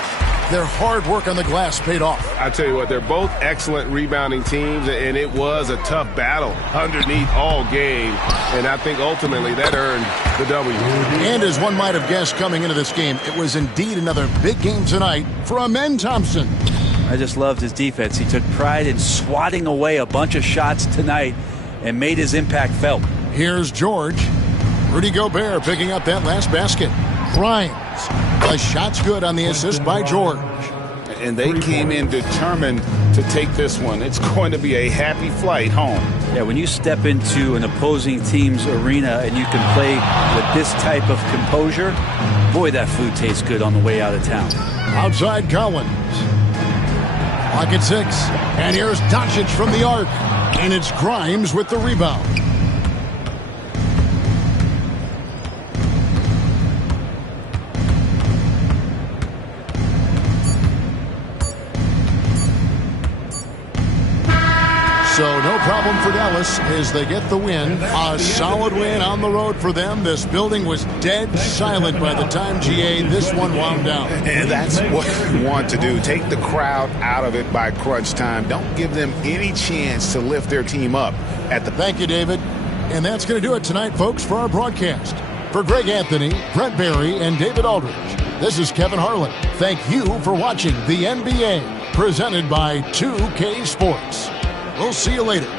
Their hard work on the glass paid off. I tell you what, they're both excellent rebounding teams, and it was a tough battle underneath all game. And I think ultimately that earned the W. And as one might have guessed coming into this game, it was indeed another big game tonight for Amen Thompson. I just loved his defense. He took pride in swatting away a bunch of shots tonight and made his impact felt. Here's George. Rudy Gobert picking up that last basket. Grimes. The shot's good on the assist by George. And they came in determined to take this one. It's going to be a happy flight home. Yeah, when you step into an opposing team's arena and you can play with this type of composure, boy, that food tastes good on the way out of town. Outside Collins. Pocket 6. And here's Doncic from the arc. And it's Grimes with the rebound. So no problem for Dallas as they get the win. A solid win on the road for them. This building was dead silent by the time, GA, this one wound down. And that's what you want to do. Take the crowd out of it by crunch time. Don't give them any chance to lift their team up at the... Thank you, David. And that's going to do it tonight, folks, for our broadcast. For Greg Anthony, Brent Barry, and David Aldridge, this is Kevin Harlan. Thank you for watching the NBA, presented by 2K Sports. We'll see you later.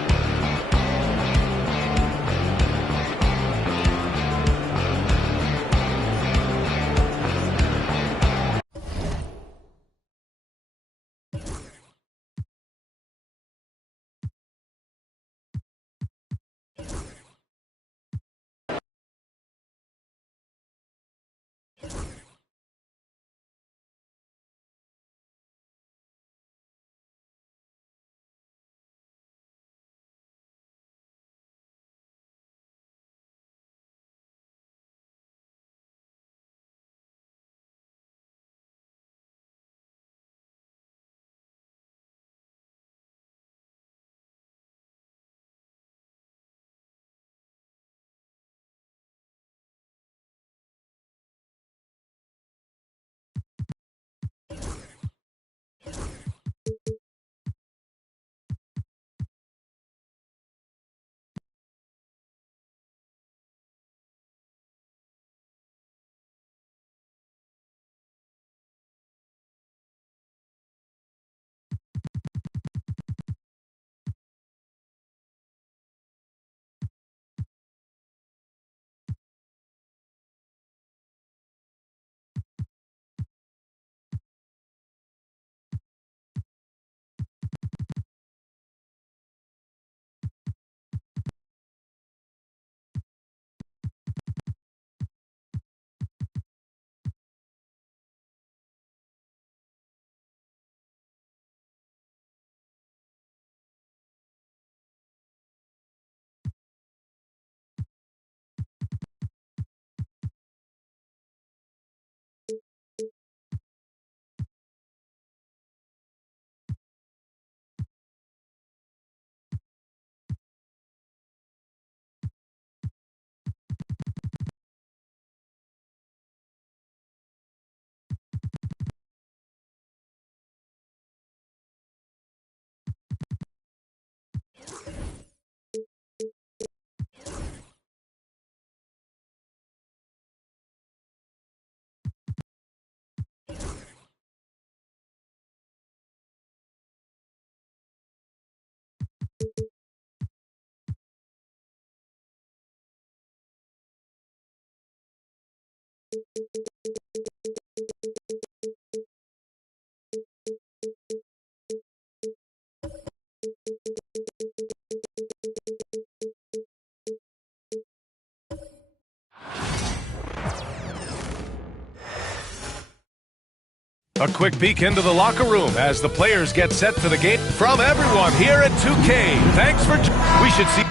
A quick peek into the locker room as the players get set for the game. From everyone here at 2K, thanks for... We should see...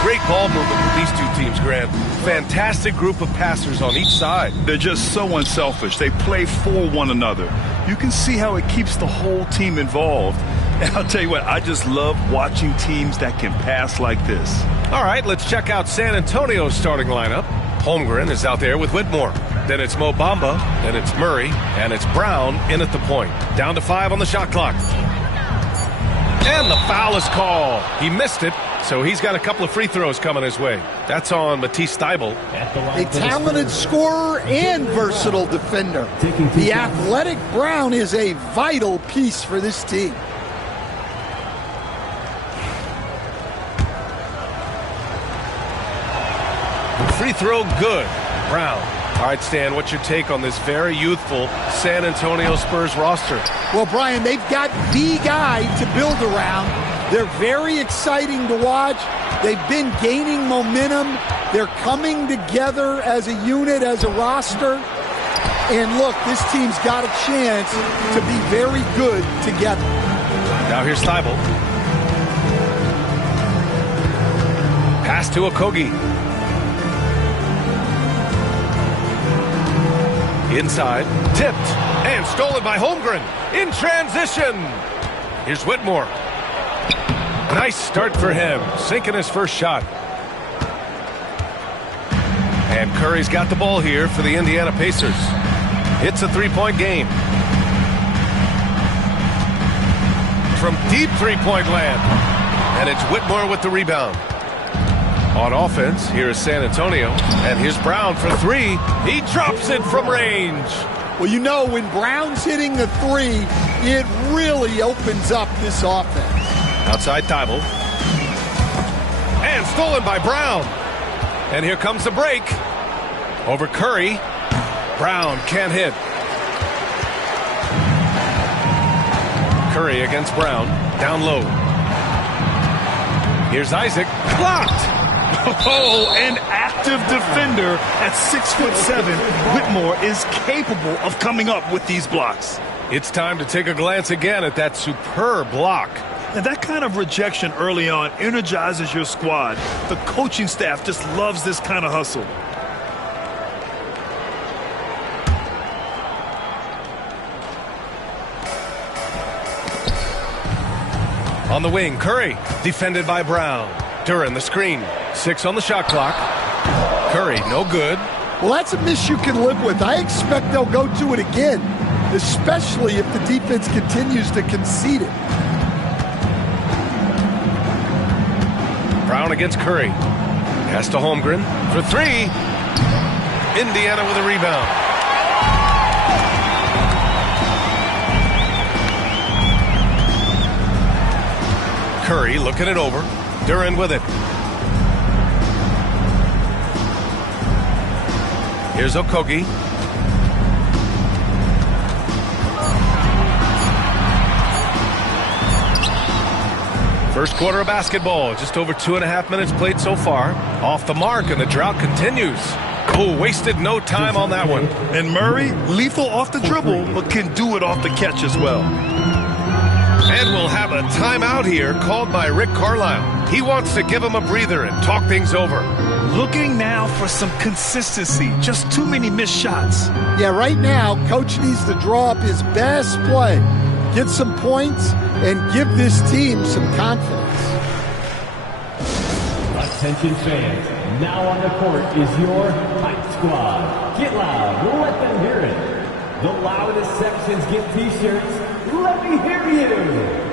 Great ball movement with these two teams, Grant. Fantastic group of passers on each side. They're just so unselfish. They play for one another. You can see how it keeps the whole team involved. And I'll tell you what, I just love watching teams that can pass like this. All right, let's check out San Antonio's starting lineup. Holmgren is out there with Whitmore. Then it's Mo Bamba, then it's Murray, and it's Brown in at the point. Down to 5 on the shot clock. And the foul is called. He missed it, so he's got a couple of free throws coming his way. That's on Matisse Thybulle. A talented scorer and versatile defender. The athletic Brown is a vital piece for this team. Free throw good. Brown. All right, Stan, what's your take on this very youthful San Antonio Spurs roster? Well, Brian, they've got the guy to build around. They're very exciting to watch. They've been gaining momentum. They're coming together as a unit, as a roster. And look, this team's got a chance to be very good together. Now here's Thybulle. Pass to Okogie. Inside, tipped, and stolen by Holmgren. In transition. Here's Whitmore. Nice start for him, sinking his first shot. And Curry's got the ball here for the Indiana Pacers. It's a three-point game. From deep three-point land. And it's Whitmore with the rebound. On offense, here is San Antonio, and here's Brown for 3. He drops it from range. Well, you know, when Brown's hitting the 3, it really opens up this offense. Outside Thybulle. And stolen by Brown. And here comes the break. Over Curry. Brown can't hit. Curry against Brown. Down low. Here's Isaac. Blocked. Oh, an active defender at 6'7". Whitmore is capable of coming up with these blocks. It's time to take a glance again at that superb block. And that kind of rejection early on energizes your squad. The coaching staff just loves this kind of hustle. On the wing, Curry, defended by Brown. Duran the screen. 6 on the shot clock. Curry, no good. Well, that's a miss you can live with. I expect they'll go to it again, especially if the defense continues to concede it. Brown against Curry. Pass to Holmgren for 3. Indiana with a rebound. Curry looking it over. Duran with it. Here's Okogie. First quarter of basketball. Just over 2.5 minutes played so far. Off the mark, and the drought continues. Oh, wasted no time on that one. And Murray, lethal off the dribble, but can do it off the catch as well. And we'll have a timeout here called by Rick Carlisle. He wants to give him a breather and talk things over. Looking now for some consistency. Just too many missed shots. Yeah, right now, Coach needs to draw up his best play, get some points, and give this team some confidence. Attention fans, now on the court is your Hype Squad. Get loud, let them hear it. The loudest sections get t-shirts. Let me hear you.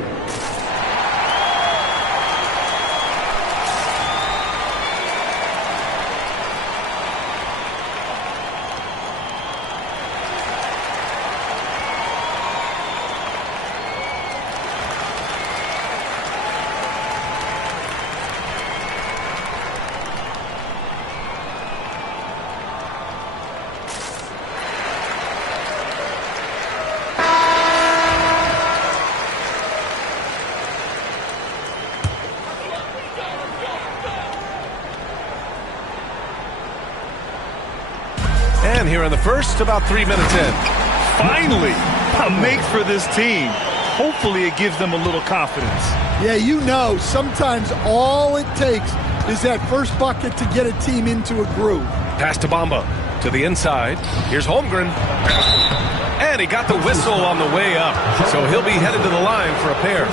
And here in the first, about 3 minutes in. Finally, a make for this team. Hopefully it gives them a little confidence. Yeah, you know, sometimes all it takes is that first bucket to get a team into a groove. Pass to Bamba. To the inside. Here's Holmgren. And he got the whistle on the way up. So he'll be headed to the line for a pair.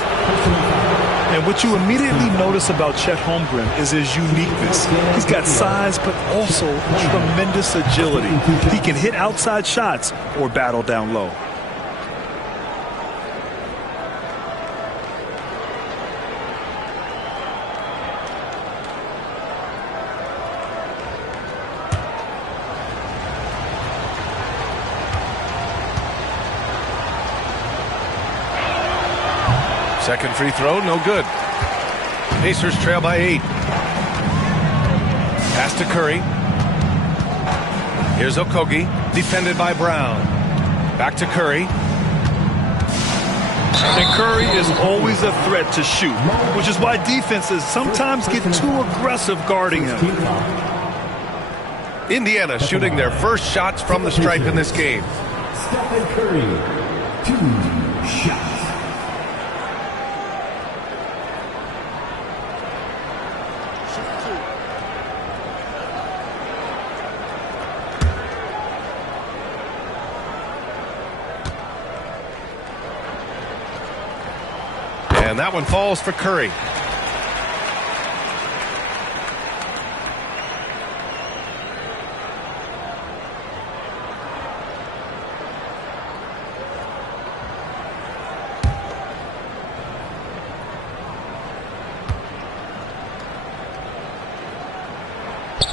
And what you immediately notice about Chet Holmgren is his uniqueness. He's got size, but also tremendous agility. He can hit outside shots or battle down low. Second free throw, no good. Pacers trail by 8. Pass to Curry. Here's Okogie, defended by Brown. Back to Curry. And Curry is always a threat to shoot, which is why defenses sometimes get too aggressive guarding him. Indiana shooting their first shots from the stripe in this game. Stephen Curry, 2 shots. And that one falls for Curry.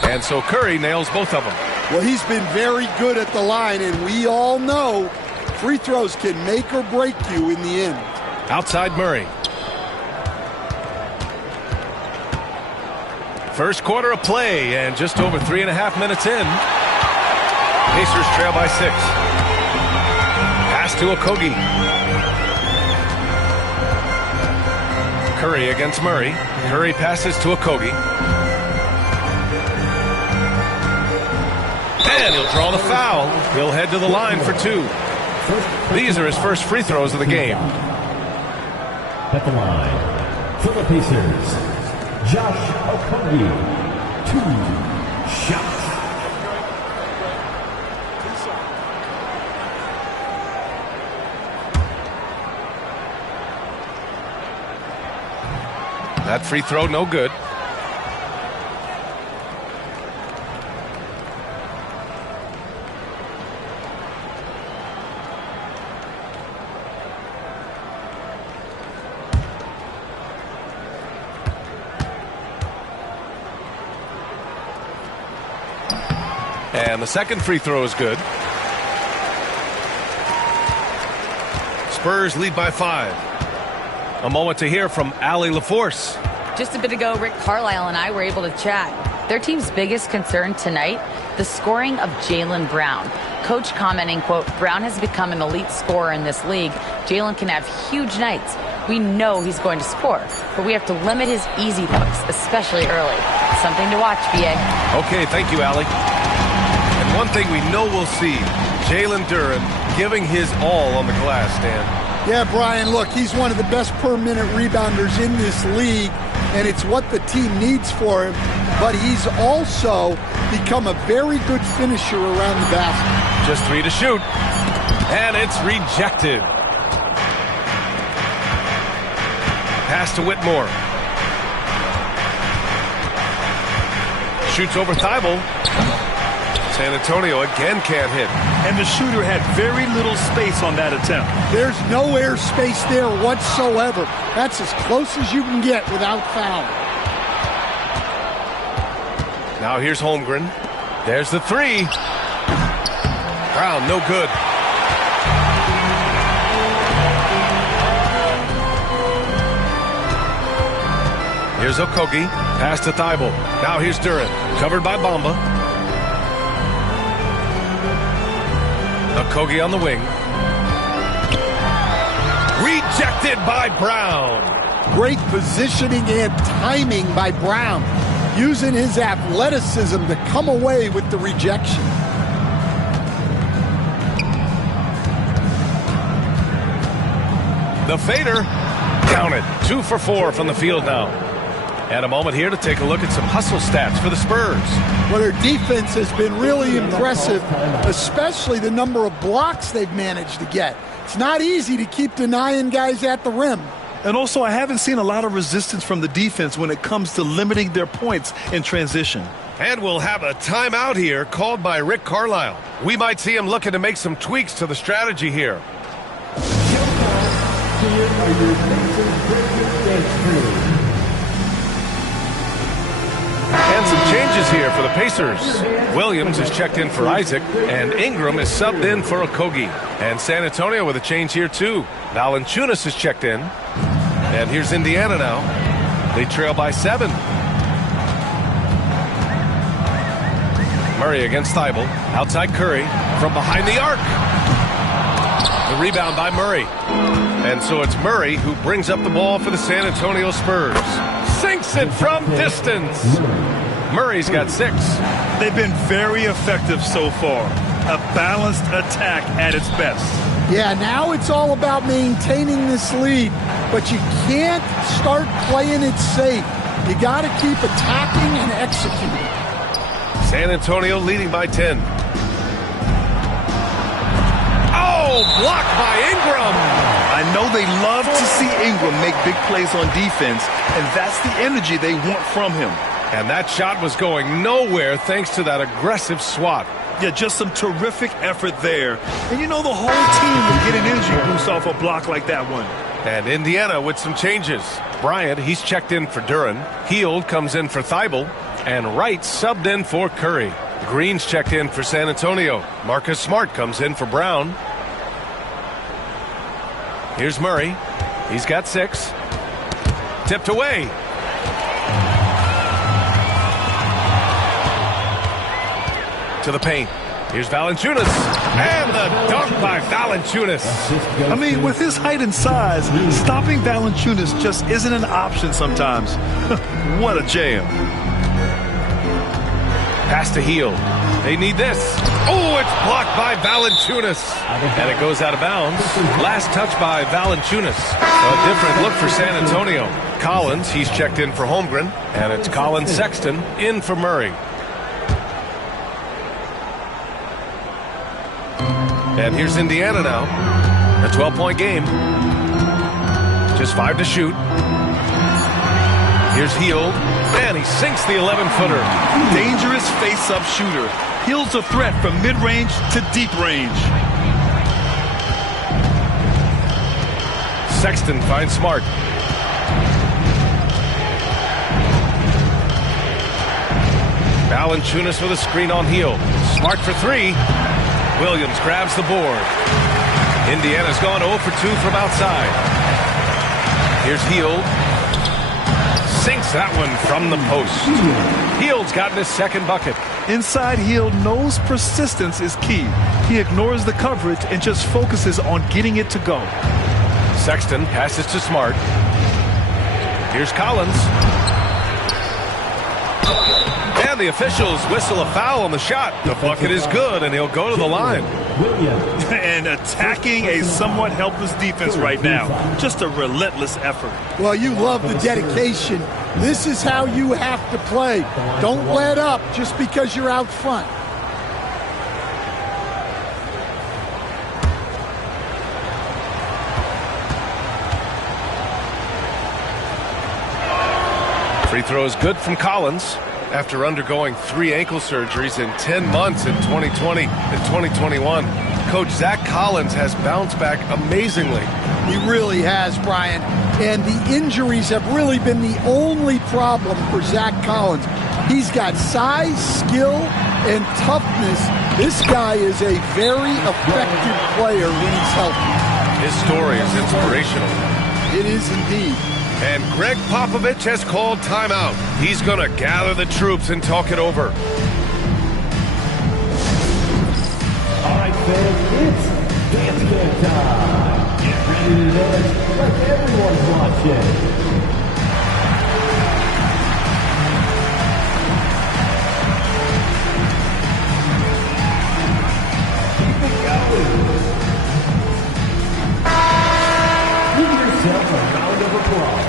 And so Curry nails both of them. Well, he's been very good at the line, and we all know free throws can make or break you in the end. Outside Murray. First quarter of play, and just over 3.5 minutes in. Pacers trail by 6. Pass to Okogie. Curry against Murray. Curry passes to Okogie. And he'll draw the foul. He'll head to the line for 2. These are his first free throws of the game. At the line, for the Pacers, Josh Okogie, 2 shots. That free throw, no good. And the second free throw is good. Spurs lead by 5. A moment to hear from Allie LaForce. Just a bit ago, Rick Carlisle and I were able to chat. Their team's biggest concern tonight, the scoring of Jaylen Brown. Coach commenting, quote, Brown has become an elite scorer in this league. Jaylen can have huge nights. We know he's going to score, but we have to limit his easy looks, especially early. Something to watch, B.A. Okay, thank you, Allie. And one thing we know we'll see, Jalen Duren giving his all on the glass, Dan. Yeah, Brian, look, he's one of the best per-minute rebounders in this league, and it's what the team needs for him. But he's also become a very good finisher around the basket. Just 3 to shoot. And it's rejected. Pass to Whitmore. Shoots over Thibault. San Antonio again can't hit. And the shooter had very little space on that attempt. There's no air space there whatsoever. That's as close as you can get without foul. Now here's Holmgren. There's the three. Brown, no good. Here's Okogie. Pass to Thibault. Now here's Duren. Covered by Bamba. Okogie on the wing. Rejected by Brown. Great positioning and timing by Brown, using his athleticism to come away with the rejection. The fader. Counted. 2 for 4 from the field now. And a moment here to take a look at some hustle stats for the Spurs. Well, their defense has been really impressive, especially the number of blocks they've managed to get. It's not easy to keep denying guys at the rim. And also, I haven't seen a lot of resistance from the defense when it comes to limiting their points in transition. And we'll have a timeout here called by Rick Carlisle. We might see him looking to make some tweaks to the strategy here. And some changes here for the Pacers. Williams is checked in for Isaac, and Ingram is subbed in for Okogie. And San Antonio with a change here too. Valanciunas is checked in. And here's Indiana now. They trail by 7. Murray against Thibault. Outside Curry. From behind the arc. The rebound by Murray. And so it's Murray who brings up the ball for the San Antonio Spurs. Sinks it from distance. Murray's got 6. They've been very effective so far. A balanced attack at its best. Yeah, now it's all about maintaining this lead, but you can't start playing it safe. You got to keep attacking and executing. San Antonio leading by 10. Oh, blocked by Ingram. I know they love to see Ingram make big plays on defense, and that's the energy they want from him. And that shot was going nowhere thanks to that aggressive swat. Yeah, just some terrific effort there. And you know the whole team will get an energy boost off a block like that one. And Indiana with some changes. Bryant, he's checked in for Duren. Hield comes in for Thibault. And Wright subbed in for Curry. Green's checked in for San Antonio. Marcus Smart comes in for Brown. Here's Murray. He's got 6. Tipped away. To the paint. Here's Valanciunas. And the dunk by Valanciunas. I mean, with his height and size, stopping Valanciunas just isn't an option sometimes. What a jam. Pass to Hield. They need this. Oh, it's blocked by Valanciunas. And it goes out of bounds. Last touch by Valanciunas. A different look for San Antonio. Collins, he's checked in for Holmgren. And it's Colin Sexton in for Murray. And here's Indiana now. A 12-point game. Just 5 to shoot. Here's Hield. And he sinks the 11-footer. Dangerous face-up shooter. Hield's a threat from mid-range to deep range. Sexton finds Smart. Valanciunas with a screen on Hield. Smart for 3. Williams grabs the board. Indiana's gone 0 for 2 from outside. Here's Hield. Sinks that one from the post. Hield's gotten his second bucket. Inside, Hield knows persistence is key. He ignores the coverage and just focuses on getting it to go. Sexton passes to Smart. Here's Collins. And the officials whistle a foul on the shot. The bucket is good, and he'll go to the line. And attacking a somewhat helpless defense right now. Just a relentless effort. Well, you love the dedication. This is how you have to play. Don't let up just because you're out front. Free throw is good from Collins. after undergoing 3 ankle surgeries in 10 months in 2020 and 2021. Coach Zach Collins has bounced back amazingly. He really has, Brian. And the injuries have really been the only problem for Zach Collins. He's got size, skill, and toughness. This guy is a very effective player when he's healthy. His story is inspirational. It is indeed. And Greg Popovich has called timeout. He's going to gather the troops and talk it over. All right, fans, it's dance game time. Get ready to dance like everyone's watching. Keep it going. Give yourself a round of applause.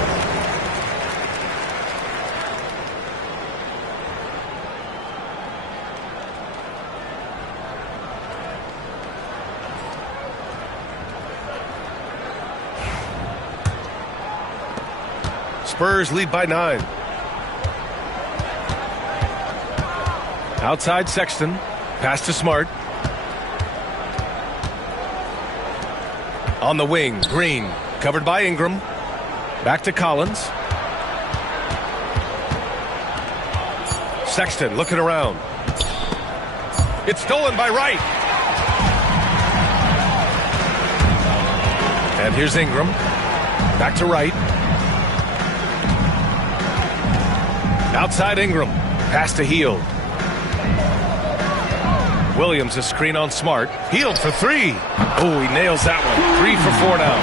Spurs lead by 9. Outside Sexton. Pass to Smart. On the wing, Green. Covered by Ingram. Back to Collins. Sexton looking around. It's stolen by Wright. And here's Ingram. Back to Wright. Outside Ingram. Pass to Hield. Williams a screen on Smart. Hield for 3. Oh, he nails that one. 3 for 4 now.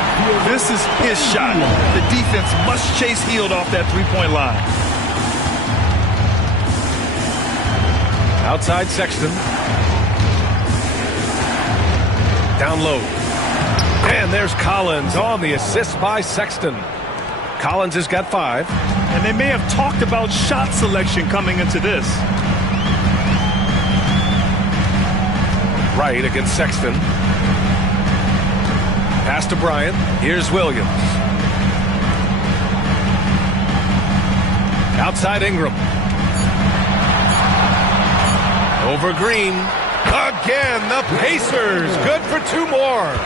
This is his shot. The defense must chase Hield off that three-point line. Outside Sexton. Down low. And there's Collins on the assist by Sexton. Collins has got 5. And they may have talked about shot selection coming into this. Right against Sexton. Pass to Bryant. Here's Williams. Outside Ingram. Over Green. Again, the Pacers. Good for 2 more.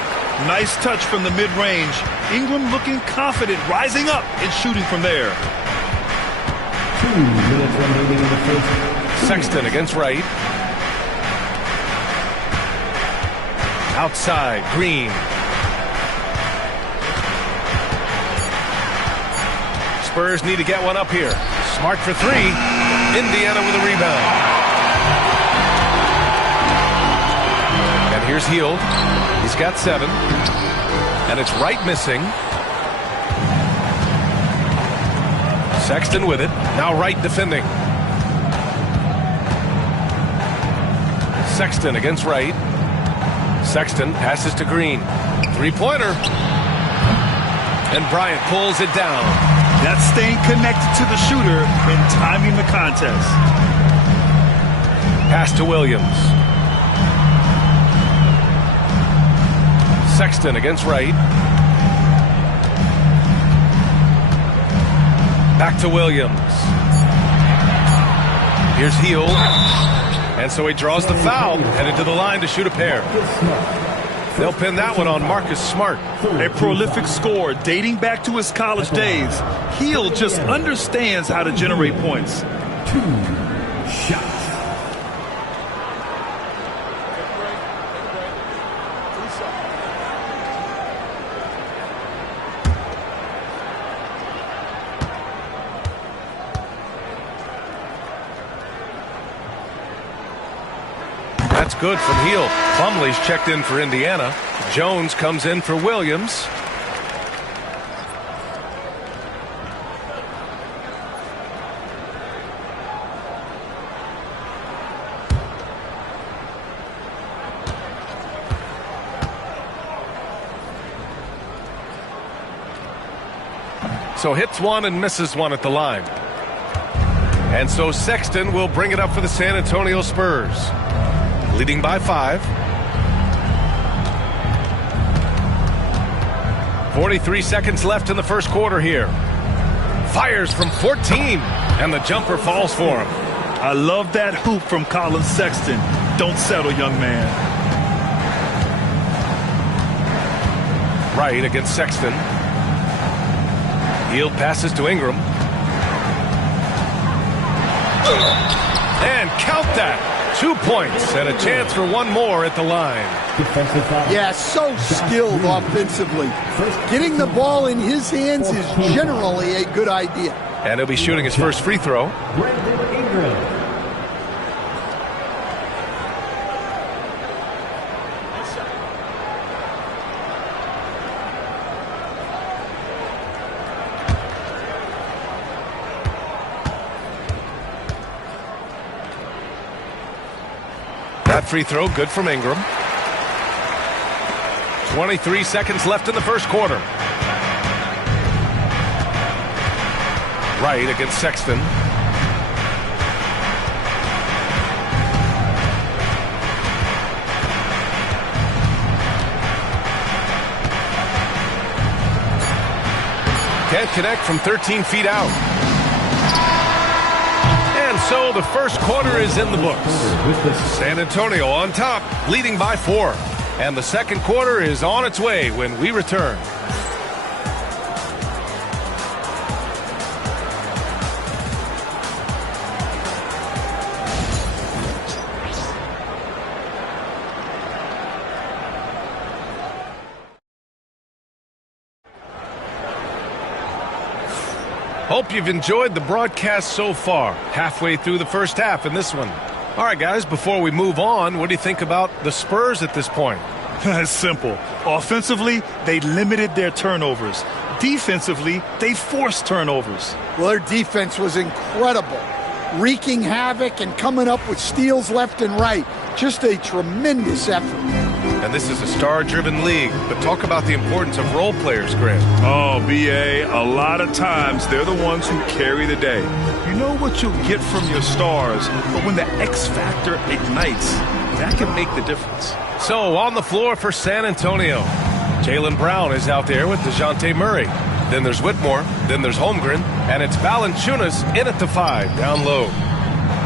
Nice touch from the mid-range. Ingram looking confident, rising up and shooting from there. 2 minutes remaining in the first. Sexton against Wright. Outside, Green. Spurs need to get one up here. Smart for 3. Indiana with a rebound. And here's Hield. He's got 7. And it's Wright missing. Sexton with it. Now Wright defending. Sexton against Wright. Sexton passes to Green. 3-pointer. And Bryant pulls it down. That's staying connected to the shooter and timing the contest. Pass to Williams. Sexton against Wright. Back to Williams. Here's Hield. And so he draws the foul, headed to the line to shoot a pair. They'll pin that one on Marcus Smart. A prolific scorer dating back to his college days. Hield just understands how to generate points. 2 shots. That's good from Hield. Plumlee's checked in for Indiana. Jones comes in for Williams. So hits 1 and misses 1 at the line. And so Sexton will bring it up for the San Antonio Spurs. Leading by 5. 43 seconds left in the first quarter here. Fires from 14, and the jumper falls for him. I love that hoop from Colin Sexton. Don't settle, young man. Right against Sexton. Hield passes to Ingram. And count that. 2 points and a chance for one more at the line. Yeah, so skilled offensively. Getting the ball in his hands is generally a good idea. And he'll be shooting his first free throw. Brandon Ingram. That free throw good from Ingram. 23 seconds left in the first quarter. Right against Sexton. Can't connect from 13 feet out. And so the first quarter is in the books. San Antonio on top, leading by 4. And the second quarter is on its way when we return. Hope you've enjoyed the broadcast so far. Halfway through the first half in this one. All right, guys, before we move on, what do you think about the Spurs at this point? It's simple. Offensively, they limited their turnovers. Defensively, they forced turnovers. Well, their defense was incredible. Wreaking havoc and coming up with steals left and right. Just a tremendous effort. And this is a star-driven league, but talk about the importance of role players, Greg. Oh, B.A., a lot of times they're the ones who carry the day. You know what you'll get from your stars, but when the X factor ignites, that can make the difference. So, on the floor for San Antonio, Jaylen Brown is out there with DeJounte Murray. Then there's Whitmore, then there's Holmgren, and it's Valanciunas in at the 5, down low.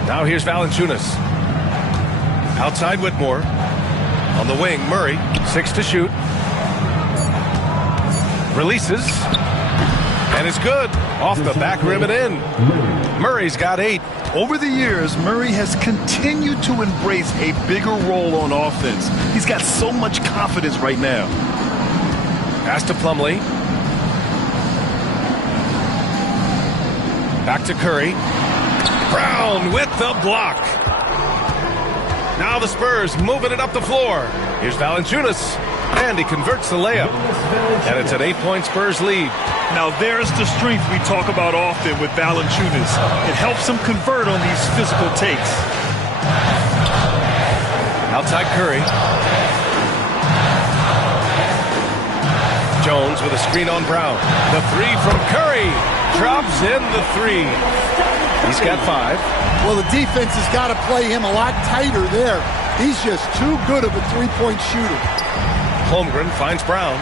Now here's Valanciunas. Outside Whitmore. On the wing, Murray, 6 to shoot. Releases. And it's good. Off the back rim and in. Murray's got 8. Over the years, Murray has continued to embrace a bigger role on offense. He's got so much confidence right now. Pass to Plumlee. Back to Curry. Brown with the block. Now the Spurs moving it up the floor. Here's Valanciunas, and he converts the layup. And it's an 8-point Spurs lead. Now there's the strength we talk about often with Valanciunas. It helps him convert on these physical takes. Outside Curry. Jones with a screen on Brown. The 3 from Curry. Drops in the 3. He's got 5. Well, the defense has got to play him a lot tighter there. He's just too good of a three-point shooter. Holmgren finds Brown.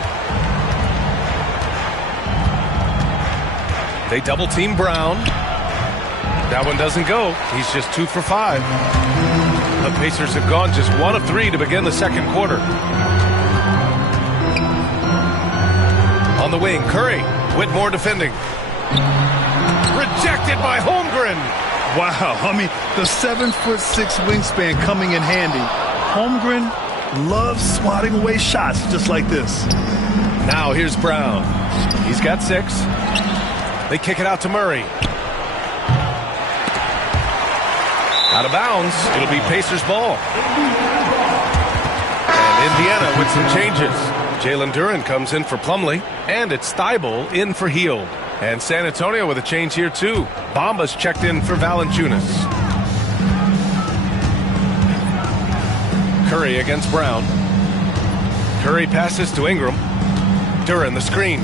They double-team Brown. That one doesn't go. He's just 2 for 5. The Pacers have gone just 1 of 3 to begin the second quarter. On the wing, Curry. Whitmore defending. Rejected by Holmgren. Wow, I mean, the 7'6" wingspan coming in handy. Holmgren loves swatting away shots just like this. Now here's Brown. He's got 6. They kick it out to Murray. Out of bounds. It'll be Pacers ball. And Indiana with some changes. Jalen Duren comes in for Plumlee, and it's Thibault in for Hield. And San Antonio with a change here, too. Bamba's checked in for Valanciunas. Curry against Brown. Curry passes to Ingram. Duren the screen.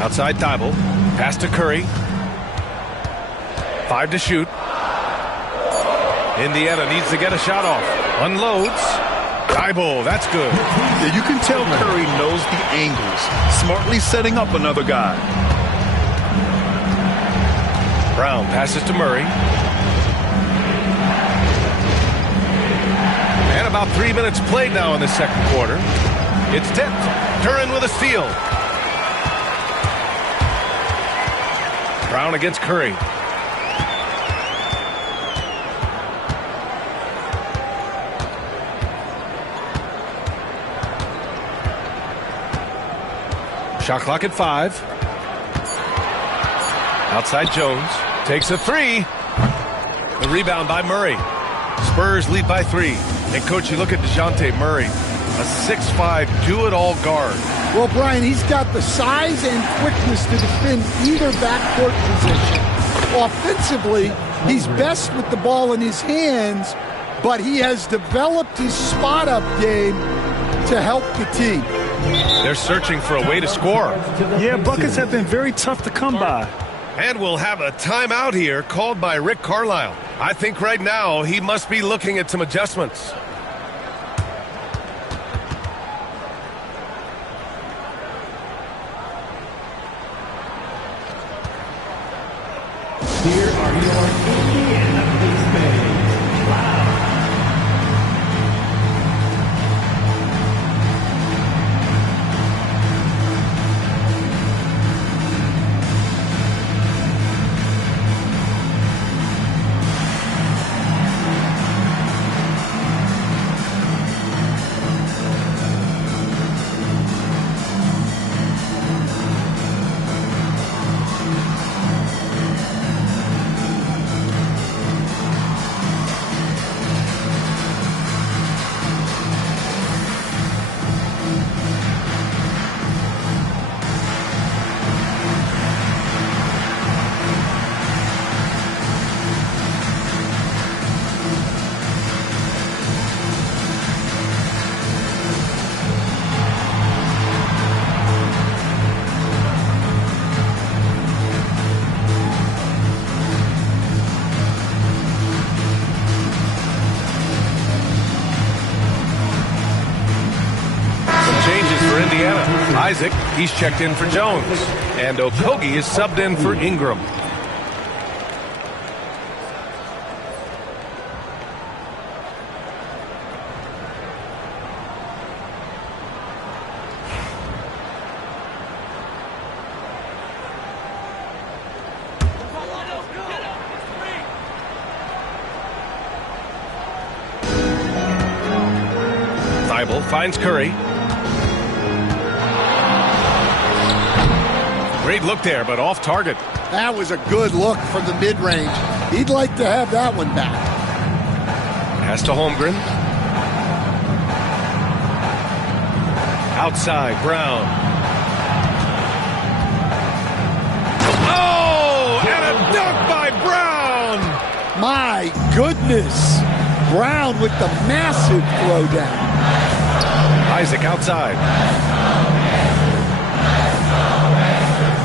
Outside Thibault. Pass to Curry. 5 to shoot. Indiana needs to get a shot off. Unloads. Thibault, that's good. Yeah, you can tell Curry knows the angles. Smartly setting up another guy. Brown passes to Murray. And about 3 minutes played now in the second quarter. It's tipped. Duren with a steal. Brown against Curry. Shot clock at 5. Outside Jones. Takes a 3. The rebound by Murray. Spurs lead by 3. And, Coach, you look at DeJounte Murray, a 6'5", do-it-all guard. Well, Brian, he's got the size and quickness to defend either backcourt position. Offensively, he's best with the ball in his hands, but he has developed his spot-up game to help the team. They're searching for a way to score. Yeah, buckets have been very tough to come by. And we'll have a timeout here called by Rick Carlisle. I think right now he must be looking at some adjustments. Here are your Indiana Pacers. Wow. Isaac, he's checked in for Jones. And Okogie is subbed in for Ingram. Thibault finds Curry. Great look there, but off target. That was a good look from the mid-range. He'd like to have that one back. Pass to Holmgren. Outside, Brown. Oh, and a dunk by Brown! My goodness. Brown with the massive throwdown. Isaac outside.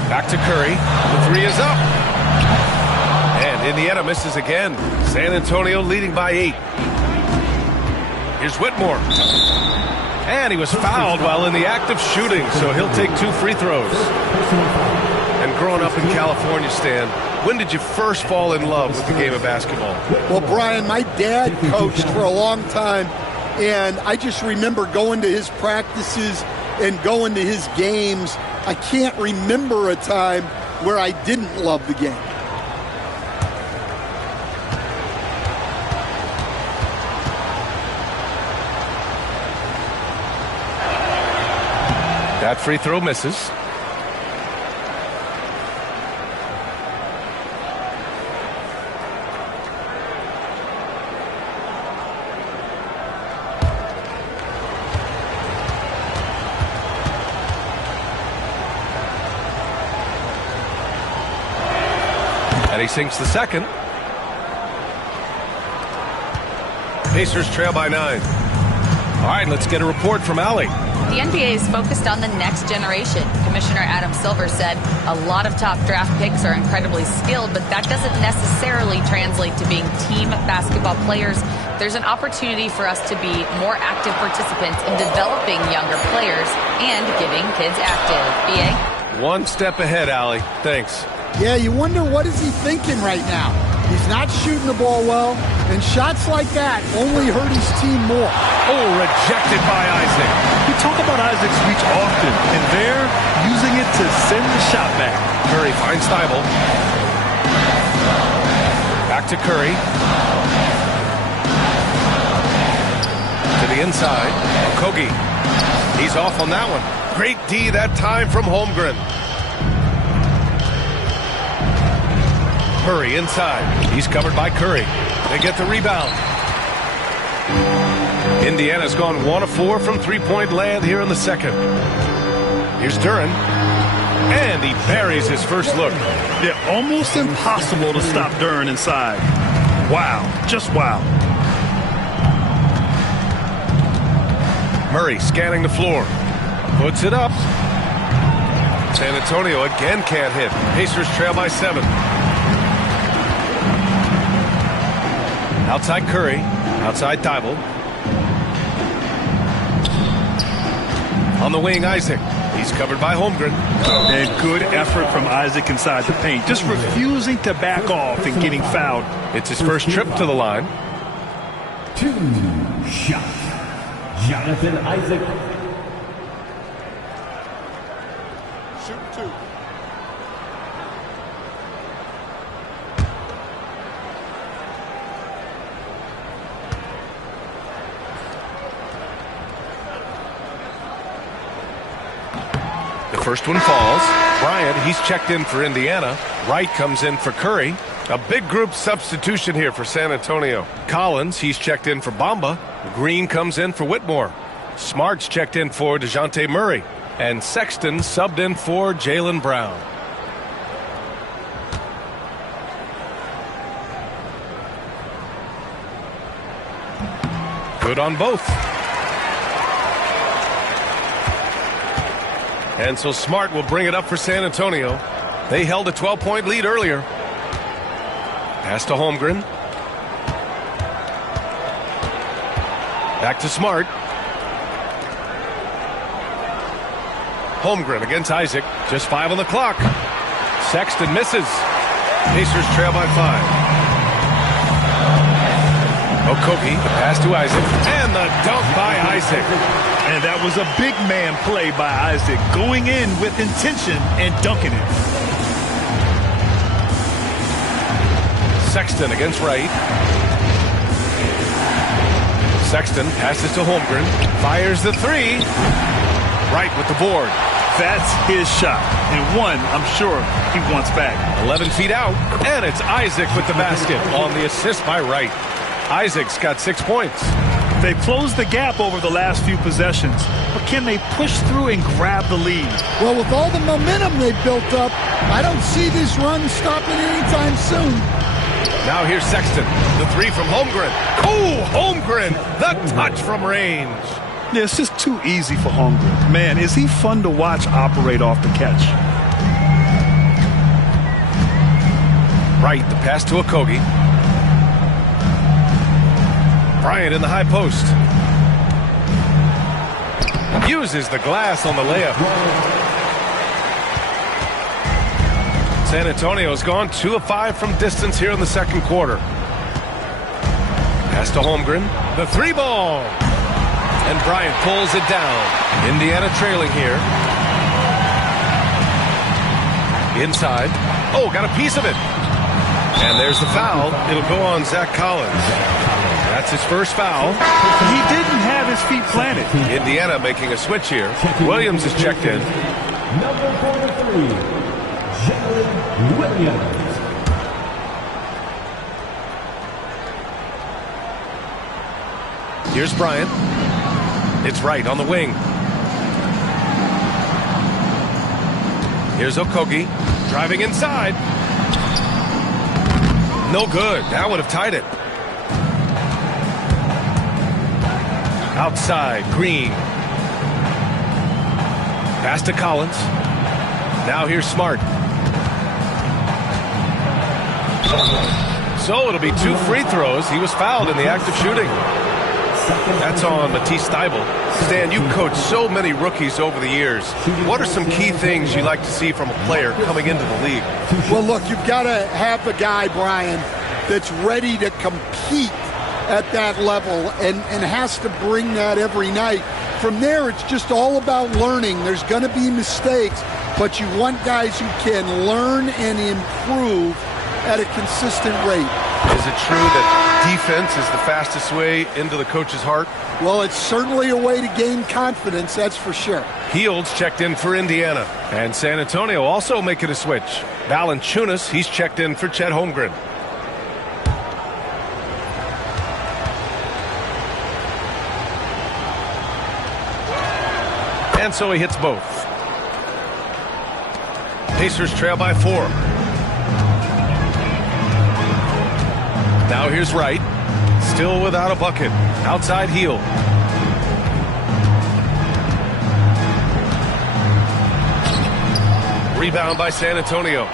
Back to Curry. The 3 is up. And Indiana misses again. San Antonio leading by 8. Here's Whitmore. And he was fouled while in the act of shooting, so he'll take 2 free throws. And growing up in California, Stan, when did you first fall in love with the game of basketball? Well, Brian, my dad coached for a long time, and I just remember going to his practices and going to his games. I can't remember a time where I didn't love the game. That free throw misses. And he sinks the second. Pacers trail by 9. All right, let's get a report from Allie. The NBA is focused on the next generation. Commissioner Adam Silver said a lot of top draft picks are incredibly skilled, but that doesn't necessarily translate to being team basketball players. There's an opportunity for us to be more active participants in developing younger players and getting kids active. BA? One step ahead, Allie. Thanks. Yeah, you wonder what is he thinking right now. He's not shooting the ball well, and shots like that only hurt his team more. Oh, rejected by Isaac. We talk about Isaac's reach often, and they're using it to send the shot back. Curry finds Thibault. Back to Curry. To the inside. Okogie. He's off on that one. Great D that time from Holmgren. Murray inside. He's covered by Curry. They get the rebound. Indiana's gone 1 of 4 from three-point land here in the second. Here's Duren. And he buries his first look. Yeah, almost impossible to stop Duren inside. Wow. Just wow. Murray scanning the floor. Puts it up. San Antonio again can't hit. Pacers trail by 7. Outside Curry. Outside Thibault. On the wing, Isaac. He's covered by Holmgren. And good effort from Isaac inside the paint. Just refusing to back off and getting fouled. It's his first trip to the line. 2 shots. Jonathan Isaac. Shoot 2. The first one falls. Bryant, he's checked in for Indiana. Wright comes in for Curry. A big group substitution here for San Antonio. Collins, he's checked in for Bamba. Green comes in for Whitmore. Smart's checked in for DeJounte Murray. And Sexton subbed in for Jaylen Brown. Good on both. And so Smart will bring it up for San Antonio. They held a 12-point lead earlier. Pass to Holmgren. Back to Smart. Holmgren against Isaac. Just 5 on the clock. Sexton misses. Pacers trail by 5. Okogie, the pass to Isaac. And the dunk by Isaac. And that was a big man play by Isaac, going in with intention and dunking it. Sexton against Wright. Sexton passes to Holmgren. Fires the 3. Wright with the board. That's his shot. And one, I'm sure, he wants back. 11 feet out. And it's Isaac with the basket on the assist by Wright. Isaac's got 6 points. They've closed the gap over the last few possessions, but can they push through and grab the lead? Well, with all the momentum they've built up, I don't see this run stopping anytime soon. Now here's Sexton. The 3 from Holmgren. Oh, Holmgren! The touch from range. Yeah, it's just too easy for Holmgren. Man, is he fun to watch operate off the catch. Wright, the pass to Okogie. Bryant in the high post. Uses the glass on the layup. San Antonio's gone 2 of 5 from distance here in the second quarter. Pass to Holmgren. The 3 ball. And Bryant pulls it down. Indiana trailing here. Inside. Oh, got a piece of it. And there's the foul. It'll go on Zach Collins. That's his first foul. He didn't have his feet planted. Indiana making a switch here. Williams is checked in. Number 43, Jalen Williams. Here's Bryant. It's Wright on the wing. Here's Okogie. Driving inside. No good. That would have tied it. Outside, Green. Pass to Collins. Now here's Smart. So it'll be 2 free throws. He was fouled in the act of shooting. That's on Matisse Thybulle. Stan, you've coached so many rookies over the years. What are some key things you like to see from a player coming into the league? Well, look, you've got to have a guy, Brian, that's ready to compete at that level and has to bring that every night. From there, it's just all about learning. There's going to be mistakes, but you want guys who can learn and improve at a consistent rate. Is it true that defense is the fastest way into the coach's heart? Well, it's certainly a way to gain confidence, that's for sure. Fields checked in for Indiana. And San Antonio also making a switch. Valanciunas, he's checked in for Chet Holmgren. And so he hits both. Pacers trail by 4. Now here's Wright. Still without a bucket. Outside heel. Rebound by San Antonio.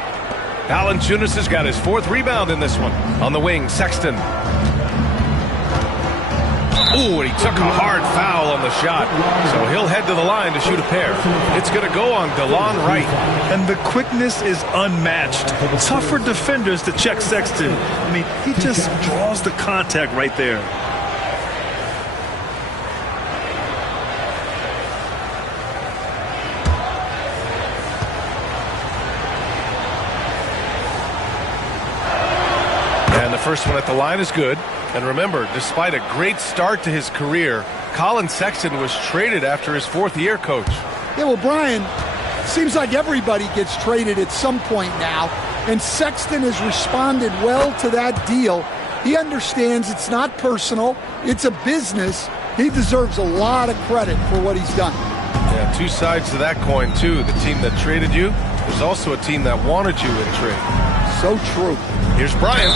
Valanciunas has got his 4th rebound in this one. On the wing, Sexton. Ooh, and he took a hard foul on the shot. So he'll head to the line to shoot a pair. It's going to go on DeLon Wright. And the quickness is unmatched. Tough for defenders to check Sexton. I mean, he just draws the contact right there. And the first one at the line is good. And remember, despite a great start to his career, Colin Sexton was traded after his 4th year, Coach. Yeah, well, Brian, seems like everybody gets traded at some point now, and Sexton has responded well to that deal. He understands it's not personal, it's a business. He deserves a lot of credit for what he's done. Yeah, 2 sides to that coin, too. The team that traded you, there's also a team that wanted you in trade. So true. Here's Bryant.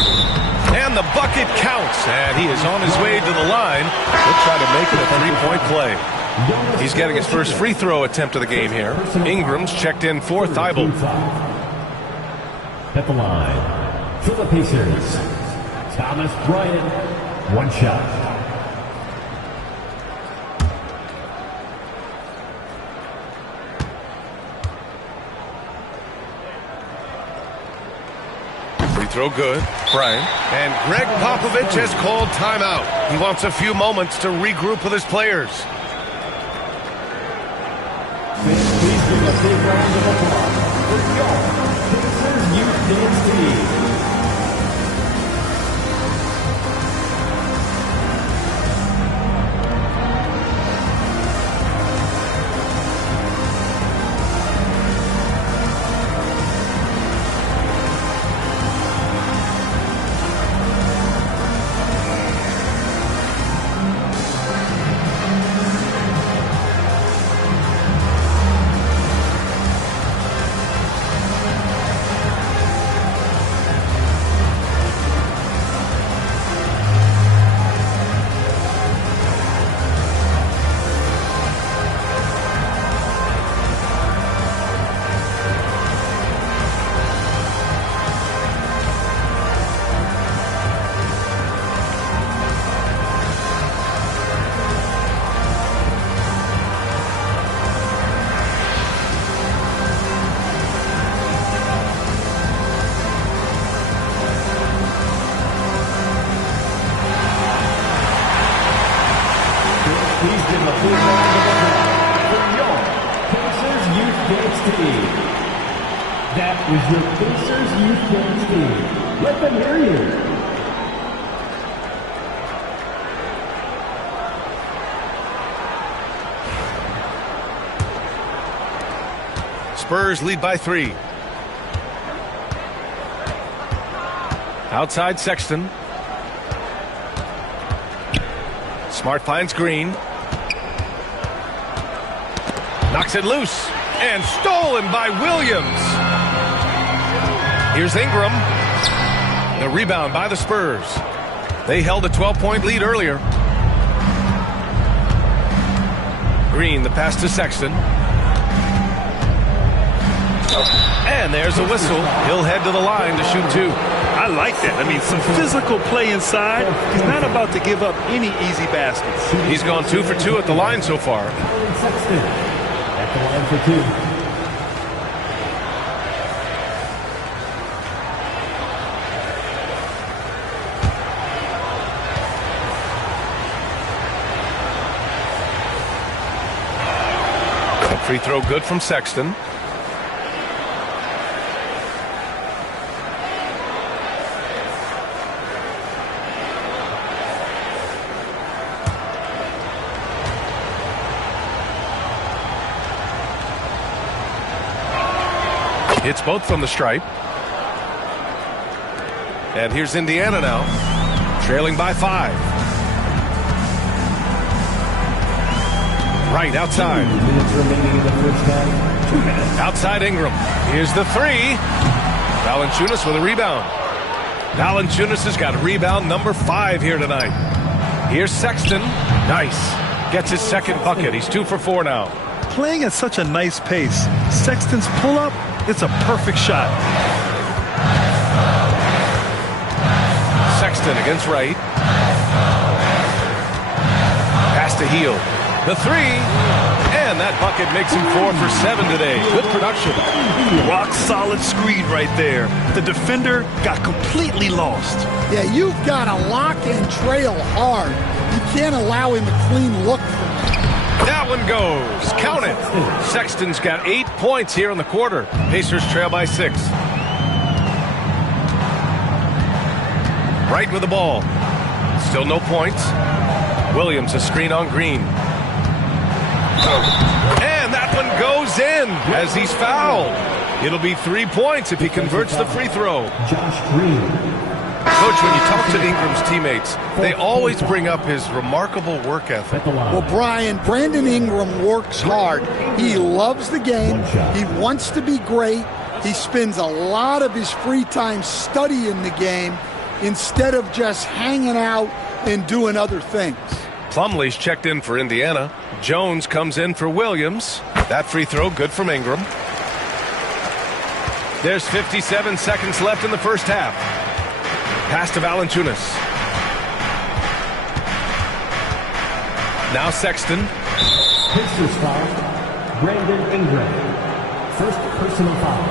And the bucket counts, and he is on his way to the line. He'll try to make it a 3-point play. He's getting his first free throw attempt of the game here. Ingram's checked in for Thybulle. At the line, for the Pacers, Thomas Bryant, 1 shot. Throw good, Bryant. And Greg Popovich has called timeout. He wants a few moments to regroup with his players. Please give a big round of applause for your Pacers Youth Dance Team. That was your Pacers Youth Dance Team. Let them hear you. Spurs lead by 3. Outside Sexton. Smart finds Green. Knocks it loose. And stolen by Williams. Here's Ingram. The rebound by the Spurs. They held a 12-point lead earlier. Green, the pass to Sexton. And there's a whistle. He'll head to the line to shoot 2. I like that. I mean, some physical play inside. He's not about to give up any easy baskets. He's gone 2 for 2 at the line so far. Sexton at the line for 2. Free throw good from Sexton. Hits both from the stripe. And here's Indiana now, trailing by 5. Right outside. 2 minutes remaining in the first half. 2 minutes. Outside Ingram. Here's the 3. Valanciunas with a rebound. Valanciunas has got rebound number 5 here tonight. Here's Sexton. Nice. Gets his second bucket. He's 2 for 4 now. Playing at such a nice pace. Sexton's pull-up, it's a perfect shot. Sexton against Wright. Pass to Hield. The 3, and that bucket makes him 4 for 7 today. Good production. Rock solid screen right there. The defender got completely lost. Yeah, you've got to lock and trail hard. You can't allow him a clean look from that. That one goes. Count it. Sexton's got 8 points here in the quarter. Pacers trail by 6. Right with the ball. Still no points. Williams a screen on Green. And that one goes in as he's fouled. It'll be 3 points if he converts the free throw. Josh Green. Coach, when you talk to Ingram's teammates, they always bring up his remarkable work ethic. Well, Brian, Brandon Ingram works hard. He loves the game. He wants to be great. He spends a lot of his free time studying the game instead of just hanging out and doing other things. Plumlee's checked in for Indiana. Jones comes in for Williams. That free throw good from Ingram. There's 57 seconds left in the first half. Pass to Valanciunas. Now Sexton. Pacers foul. Brandon Ingram. First personal foul.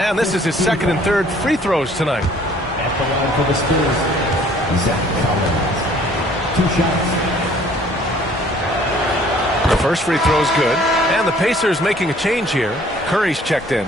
And this is his second and third free throws tonight. At the line for the Spurs, Zach Collins. 2 shots. The first free throw is good. And the Pacers making a change here. Curry's checked in.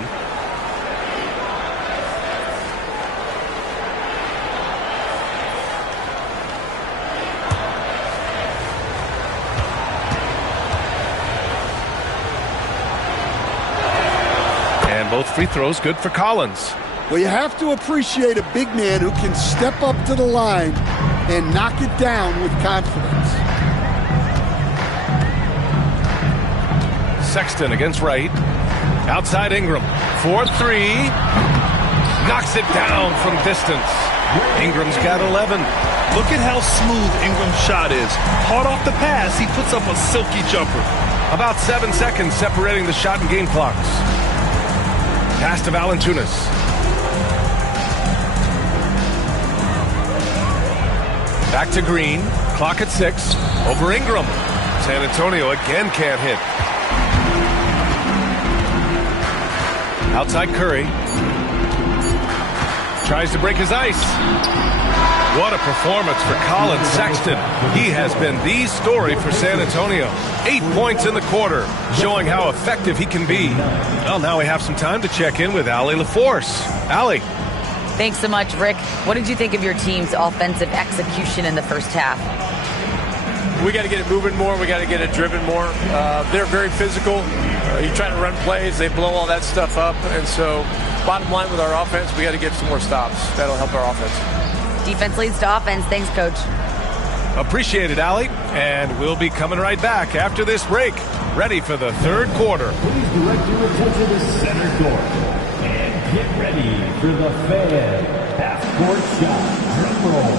And both free throws good for Collins. Well, you have to appreciate a big man who can step up to the line and knock it down with confidence. Sexton against Wright. Outside Ingram. 4-3. Knocks it down from distance. Ingram's got 11. Look at how smooth Ingram's shot is. Hard off the pass, he puts up a silky jumper. About 7 seconds separating the shot and game clocks. Pass to Valanciunas. Back to Green. Clock at 6. Over Ingram. San Antonio again can't hit. Outside Curry. Tries to break his ice. What a performance for Colin Sexton. He has been the story for San Antonio. 8 points in the quarter, showing how effective he can be. Well, now we have some time to check in with Allie LaForce. Allie. Thanks so much, Rick. What did you think of your team's offensive execution in the first half? We got to get it moving more. We got to get it driven more. They're very physical. You try to run plays, they blow all that stuff up. And so, bottom line with our offense, we got to get some more stops. That'll help our offense. Defense leads to offense. Thanks, Coach. Appreciate it, Allie. And we'll be coming right back after this break. Ready for the third quarter. Please direct your attention to center court. And get ready for the Fan half-court shot. Drum roll.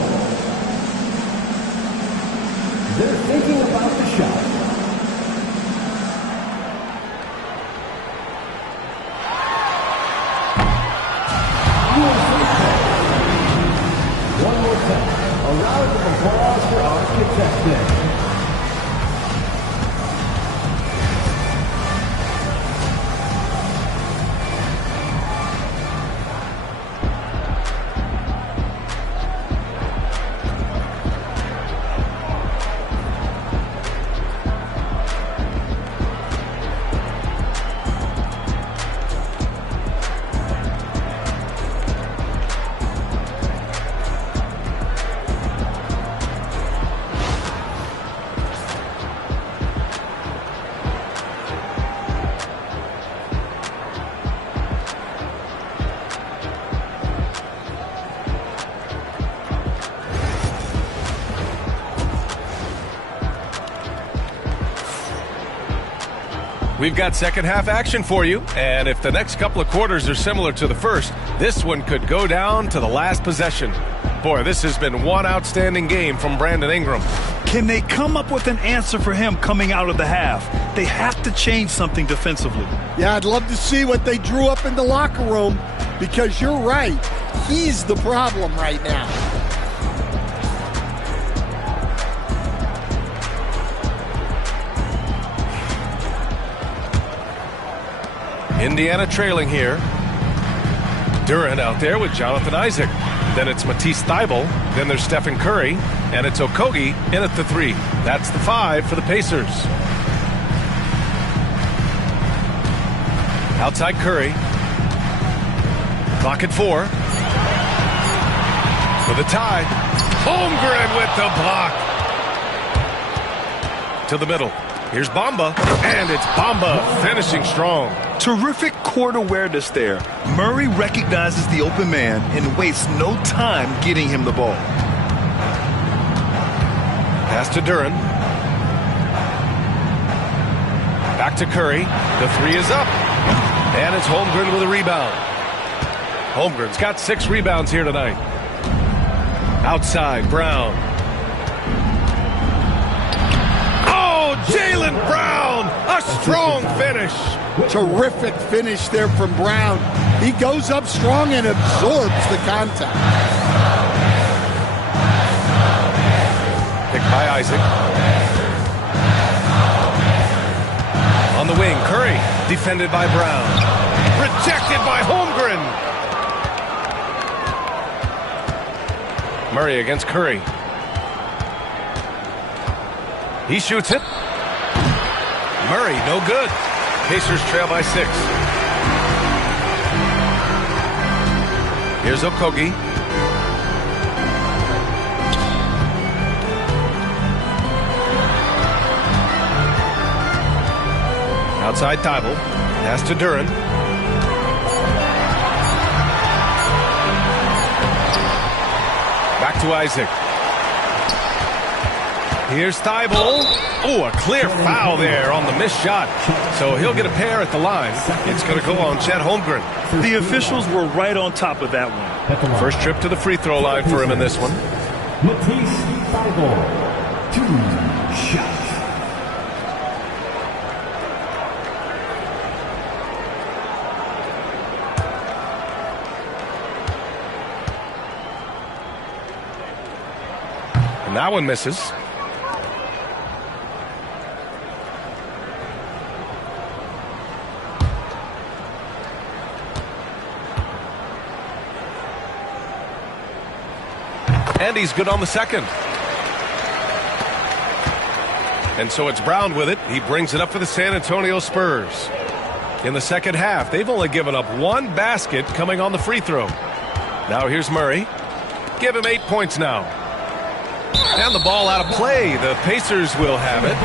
They're thinking about the shot. One more time, a round of applause for our contestants. We've got second half action for you, and if the next couple of quarters are similar to the first, this one could go down to the last possession. Boy, this has been one outstanding game from Brandon Ingram. Can they come up with an answer for him coming out of the half? They have to change something defensively. Yeah, I'd love to see what they drew up in the locker room, because you're right. He's the problem right now. Indiana trailing here. Duren out there with Jonathan Isaac. Then it's Matisse Thybulle. Then there's Stephen Curry. And it's Okogie in at the 3. That's the 5 for the Pacers. Outside Curry. Clock at 4. For the tie. Holmgren with the block. To the middle. Here's Bamba. And it's Bamba finishing strong. Terrific court awareness there. Murray recognizes the open man and wastes no time getting him the ball. Pass to Duren. Back to Curry. The 3 is up. And it's Holmgren with a rebound. Holmgren's got 6 rebounds here tonight. Outside, Brown. Oh, Jaylen Brown! A strong finish. Terrific finish there from Brown. He goes up strong and absorbs the contact. Picked by Isaac. On the wing, Curry. Defended by Brown. Rejected by Holmgren. Murray against Curry. He shoots it. Murray, no good. Pacers trail by 6. Here's Okogie. Outside Thybulle. Pass to Duren. Back to Isaac. Here's Thybulle. Oh, a clear foul there on the missed shot. So he'll get a pair at the line. It's going to go on Chet Holmgren. The officials were right on top of that one. First trip to the free throw line for him in this one. Matisse Thybulle, 2 shots. And that one misses. And he's good on the second. And so it's Brown with it. He brings it up for the San Antonio Spurs. In the second half, they've only given up 1 basket coming on the free throw. Now here's Murray. Give him 8 points now. And the ball out of play. The Pacers will have it.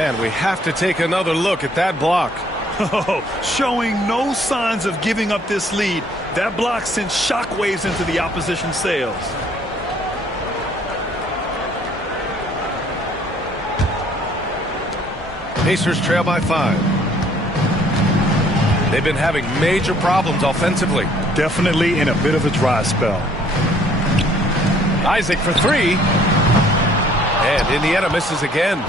And we have to take another look at that block. Oh, showing no signs of giving up this lead. That block sent shockwaves into the opposition sails. Pacers trail by 5. They've been having major problems offensively. Definitely in a bit of a dry spell. Isaac for 3. And Indiana misses again.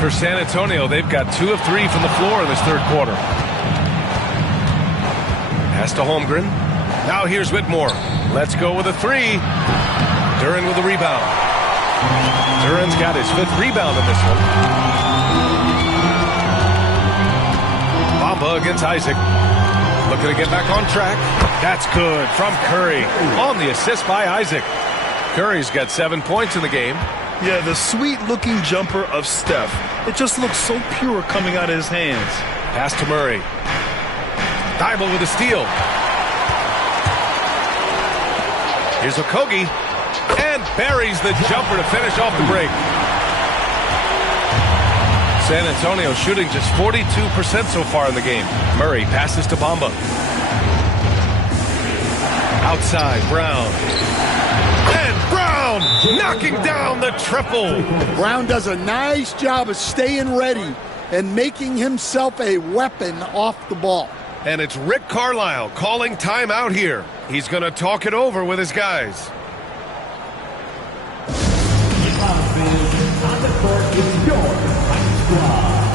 For San Antonio, they've got 2 of 3 from the floor in this third quarter. Pass to Holmgren. Now here's Whitmore. Let's go with a three. Duren with a rebound. Duren's got his 5th rebound in this one. Bamba against Isaac. Looking to get back on track. That's good from Curry. On the assist by Isaac. Curry's got 7 points in the game. Yeah, the sweet-looking jumper of Steph. It just looks so pure coming out of his hands. Pass to Murray. Thibault with a steal. Here's Okogie. And buries the jumper to finish off the break. San Antonio shooting just 42% so far in the game. Murray passes to Bamba. Outside, Brown. And Brown knocking down the triple. Brown does a nice job of staying ready and making himself a weapon off the ball. And it's Rick Carlisle calling timeout here. He's going to talk it over with his guys. On the court is your Fight Squad.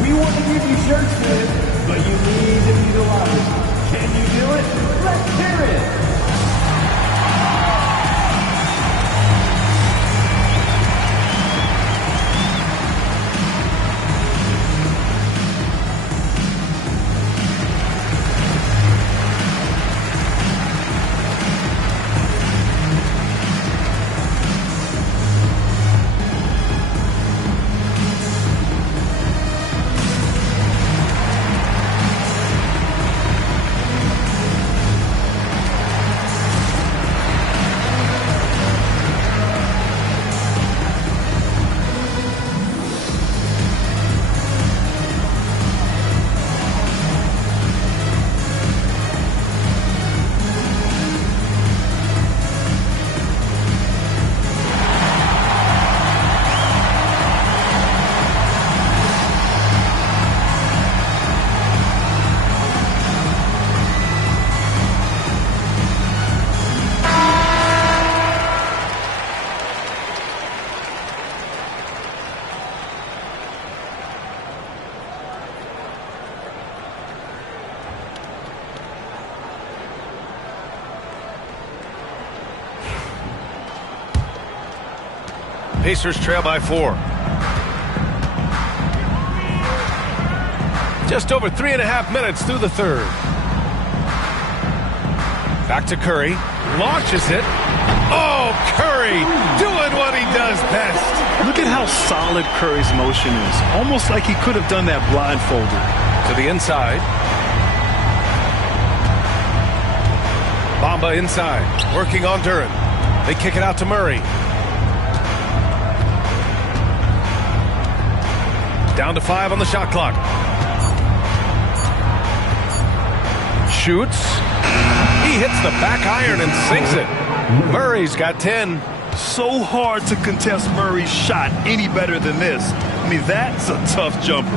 We want to give you shirts, man, but you need to be the loudest. Can you do it? Let's hear it. Pacers trail by 4. Just over 3.5 minutes through the third. Back to Curry. Launches it. Oh, Curry doing what he does best. Look at how solid Curry's motion is. Almost like he could have done that blindfolded. To the inside. Bamba inside. Working on Duren. They kick it out to Murray. Down to 5 on the shot clock. Shoots. He hits the back iron and sinks it. Murray's got 10. So hard to contest Murray's shot any better than this. I mean, that's a tough jumper.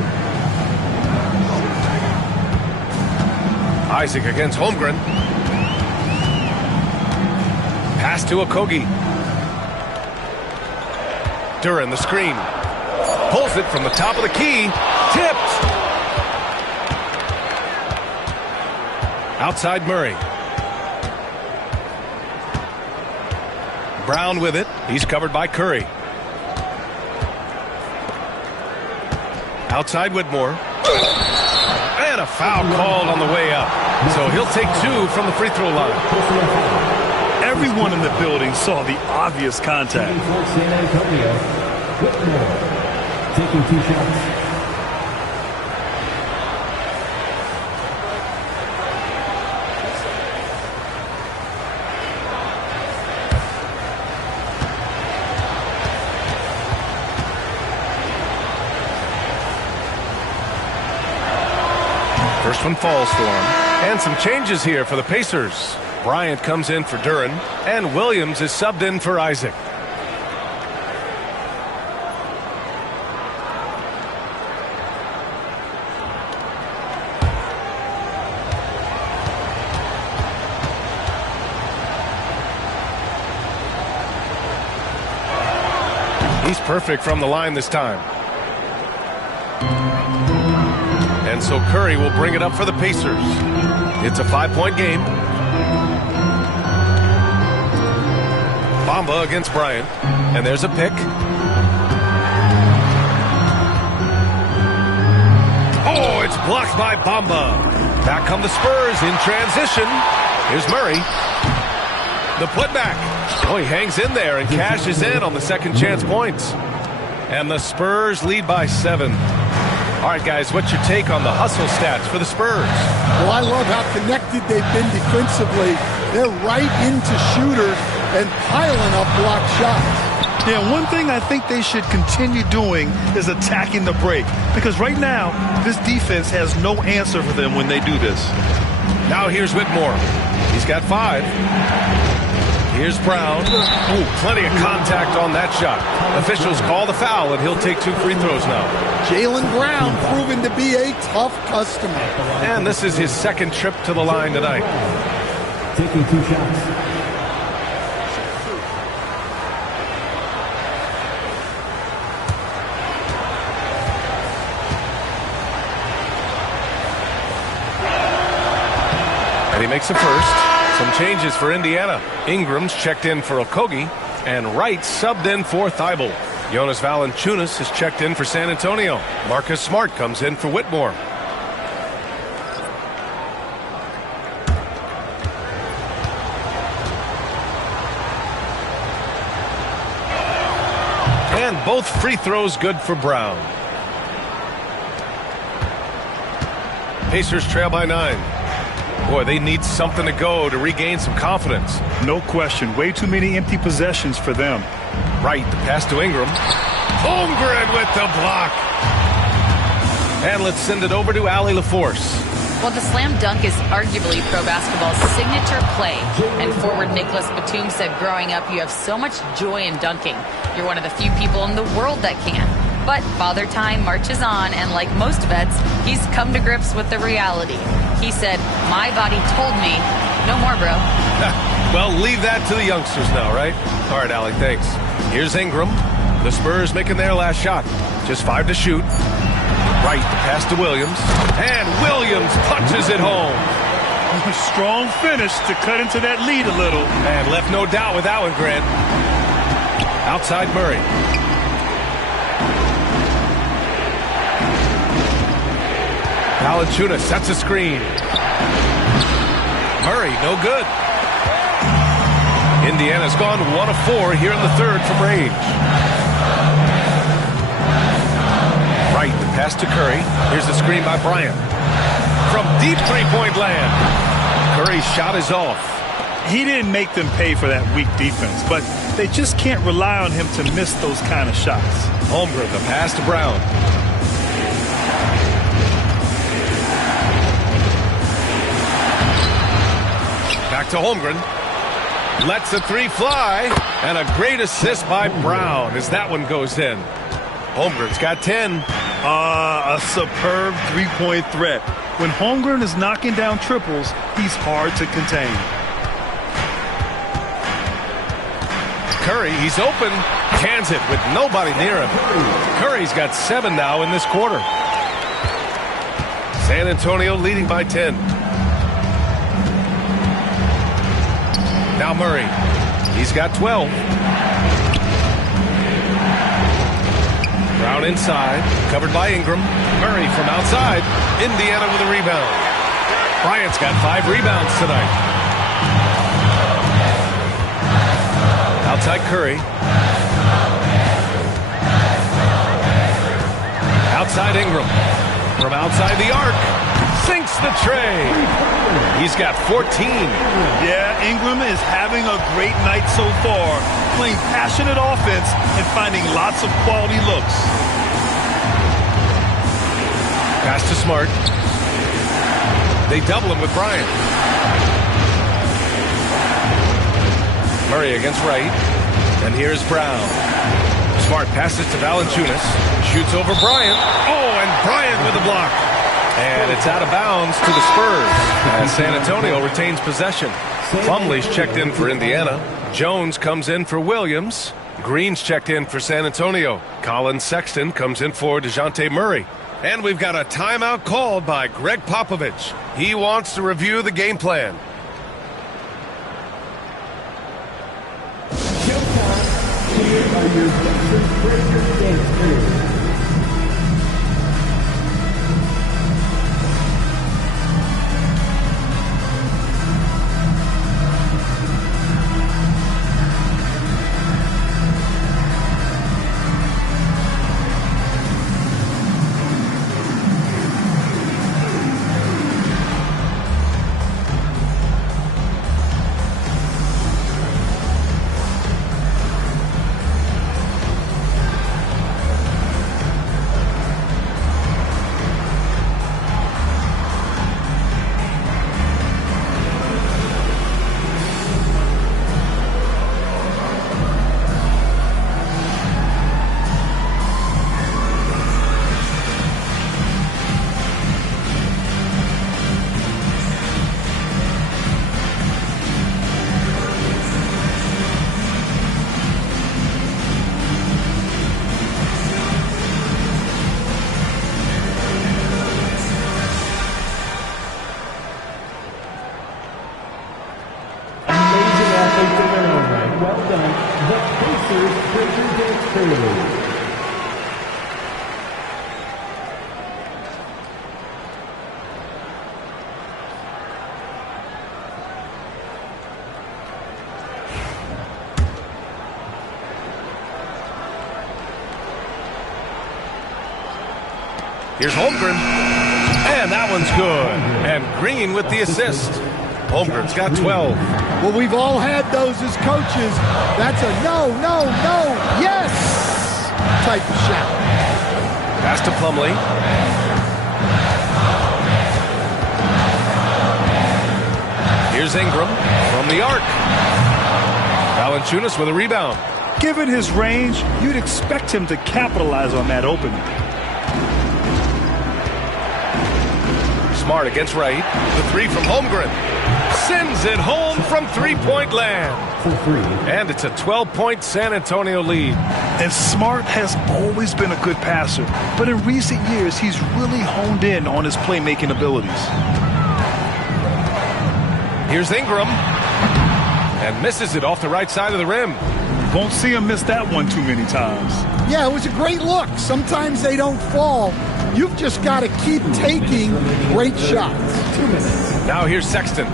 Isaac against Holmgren. Pass to Okogie. Duren the screen. Pulls it from the top of the key. Tipped. Outside Murray. Brown with it. He's covered by Curry. Outside Whitmore. And a foul called on the way up. So he'll take 2 from the free throw line. Everyone in the building saw the obvious contact. For San Antonio, Whitmore taking 2 shots. First one falls for him. And some changes here for the Pacers. Bryant comes in for Duren, and Williams is subbed in for Isaac. He's perfect from the line this time. And so Curry will bring it up for the Pacers. It's a 5-point game. Bamba against Bryant. And there's a pick. Oh, it's blocked by Bamba. Back come the Spurs in transition. Here's Murray. The putback. Oh, he hangs in there and cashes in on the second chance points. And the Spurs lead by 7. All right, guys, what's your take on the hustle stats for the Spurs? Well, I love how connected they've been defensively. They're right into shooters and piling up block shots. Yeah, one thing I think they should continue doing is attacking the break. Because right now, this defense has no answer for them when they do this. Now here's Whitmore. He's got 5. Here's Brown. Oh, plenty of contact on that shot. Officials call the foul, and he'll take 2 free throws now. Jaylen Brown proven to be a tough customer. And this is his second trip to the line tonight. Taking 2 shots. And he makes a first. Some changes for Indiana. Ingram's checked in for Okogie, and Wright subbed in for Thibault. Jonas Valanciunas is checked in for San Antonio. Marcus Smart comes in for Whitmore. And both free throws good for Brown. Pacers trail by 9. Boy, they need something to go to regain some confidence. No question. Way too many empty possessions for them. Right, the pass to Ingram. Holmgren with the block. And let's send it over to Allie LaForce. Well, the slam dunk is arguably pro basketball's signature play. And forward Nicholas Batum said growing up, you have so much joy in dunking. You're one of the few people in the world that can. But Father Time marches on, and like most vets, he's come to grips with the reality. He said, my body told me, no more, bro. Well, leave that to the youngsters now, right? All right, Allie, thanks. Here's Ingram. The Spurs making their last shot. Just 5 to shoot. Right, the pass to Williams. And Williams punches it home. A strong finish to cut into that lead a little. And left no doubt with that one, Grant. Outside Murray. Valanciunas sets a screen. Murray, no good. Indiana's gone 1 of 4 here in the third from range. Right, the pass to Curry. Here's the screen by Bryant. From deep three-point land. Curry's shot is off. He didn't make them pay for that weak defense, but they just can't rely on him to miss those kind of shots. Holmgren, the pass to Brown. Back to Holmgren. Lets the 3 fly. And a great assist by Brown as that one goes in. Holmgren's got 10. A superb three-point threat. When Holmgren is knocking down triples, he's hard to contain. Curry, he's open. Cans it with nobody near him. Curry's got 7 now in this quarter. San Antonio leading by 10. Now Murray. He's got 12. Brown inside. Covered by Ingram. Murray from outside. Indiana with a rebound. Bryant's got 5 rebounds tonight. Outside Curry. Outside Ingram. From outside the arc. Sinks the tray. He's got 14. Yeah, Ingram is having a great night so far, playing passionate offense and finding lots of quality looks. Pass to Smart. They double him with Bryant. Murray against Wright. And here's Brown. Smart passes to Valanciunas. Shoots over Bryant. Oh, and Bryant with the block. And it's out of bounds to the Spurs as San Antonio retains possession. Plumlee's checked in for Indiana. Jones comes in for Williams. Green's checked in for San Antonio. Colin Sexton comes in for DeJounte Murray. And we've got a timeout called by Greg Popovich. He wants to review the game plan. Here are your Texas Rangers dance crew. Here's Holmgren. And that one's good. And Green with the assist. Holmgren's got 12. Well, we've all had those as coaches. That's a no, no, no, yes type of shot. Pass to Plumlee. Here's Ingram from the arc. Valanciunas with a rebound. Given his range, you'd expect him to capitalize on that opening. Smart against Wright. The three from Holmgren. Sends it home from three-point land. And it's a 12-point San Antonio lead. And Smart has always been a good passer, but in recent years, he's really honed in on his playmaking abilities. Here's Ingram. And misses it off the right side of the rim. Won't see him miss that one too many times. Yeah, it was a great look. Sometimes they don't fall. You've just got to keep taking great shots. 2 minutes. Now here's Sexton.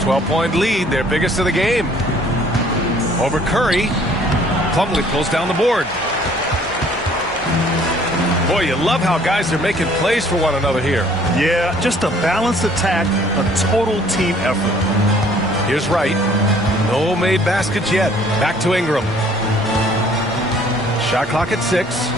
12-point lead, their biggest of the game. Over Curry. Plumlee pulls down the board. Boy, you love how guys are making plays for one another here. Yeah, just a balanced attack, a total team effort. Here's Wright. No made baskets yet. Back to Ingram. Shot clock at 6.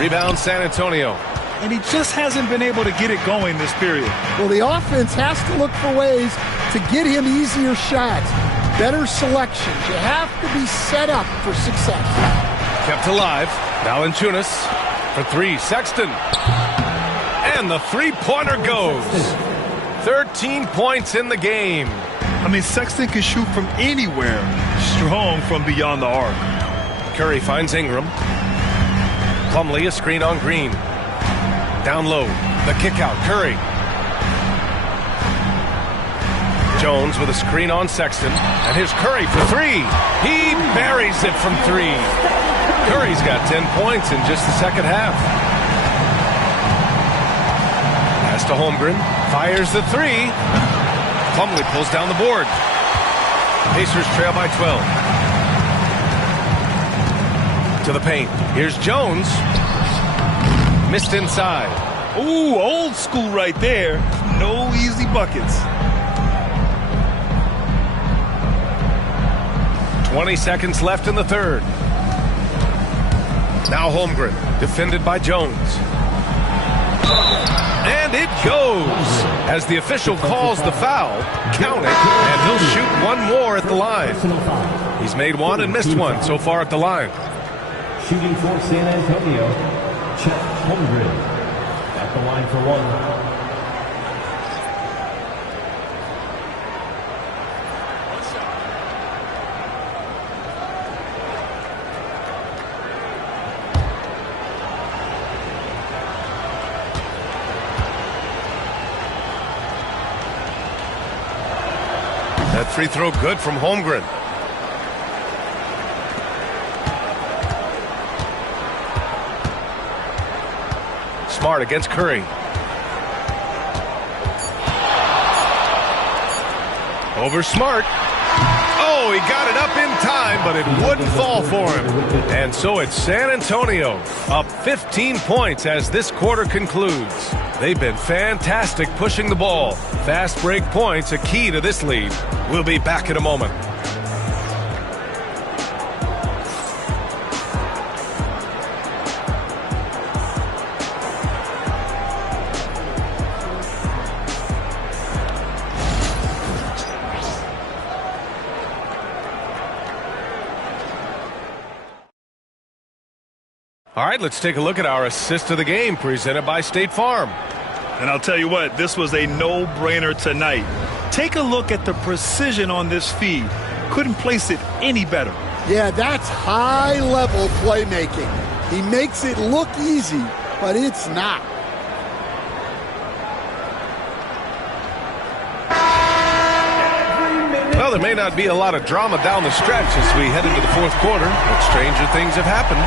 Rebound San Antonio. And he just hasn't been able to get it going this period. Well, the offense has to look for ways to get him easier shots, better selections. You have to be set up for success. Kept alive. Valanciunas for 3. Sexton. And the three-pointer goes. 13 points in the game. I mean, Sexton can shoot from anywhere. Strong from beyond the arc. Curry finds Ingram. Plumlee, a screen on Green. Down low, the kick out, Curry. Jones with a screen on Sexton. And here's Curry for 3. He buries it from 3. Curry's got 10 points in just the second half. Pass to Holmgren. Fires the 3. Plumlee pulls down the board. Pacers trail by 12. To the paint. Here's Jones. Missed inside. Ooh, old school right there. No easy buckets. 20 seconds left in the third. Now Holmgren, defended by Jones. And it goes. As the official calls the foul, count it, and he'll shoot one more at the line. He's made one and missed one so far at the line. Shooting for San Antonio, Chet Holmgren at the line for 1. That free throw good from Holmgren. Smart against Curry. Over Smart. Oh, he got it up in time, but it wouldn't fall for him. And so it's San Antonio up 15 points as this quarter concludes. They've been fantastic pushing the ball. Fast break points a key to this lead. We'll be back in a moment. All right, let's take a look at our assist of the game presented by State Farm. And I'll tell you what, this was a no-brainer tonight. Take a look at the precision on this feed. Couldn't place it any better. Yeah, that's high-level playmaking. He makes it look easy, but it's not. Well, there may not be a lot of drama down the stretch as we head into the fourth quarter, but stranger things have happened.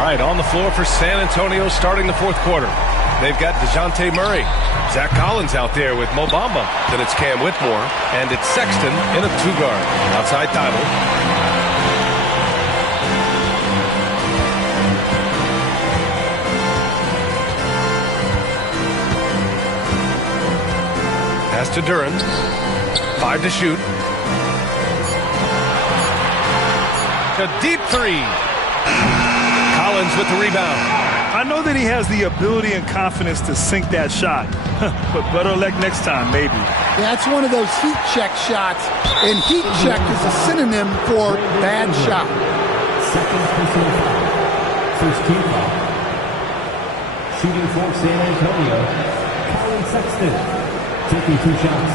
All right, on the floor for San Antonio starting the fourth quarter. They've got DeJounte Murray. Zach Collins out there with Mo Bamba. Then it's Cam Whitmore. And it's Sexton in a two-guard. Outside Thibault. Pass to Duren. 5 to shoot. A deep three. Collins with the rebound. I know that he has the ability and confidence to sink that shot, but better luck next time, maybe. That's one of those heat check shots, and heat check is a synonym for bad shot. Second personal foul. First team foul. Shooting for San Antonio, Colin Sexton, taking 2 shots.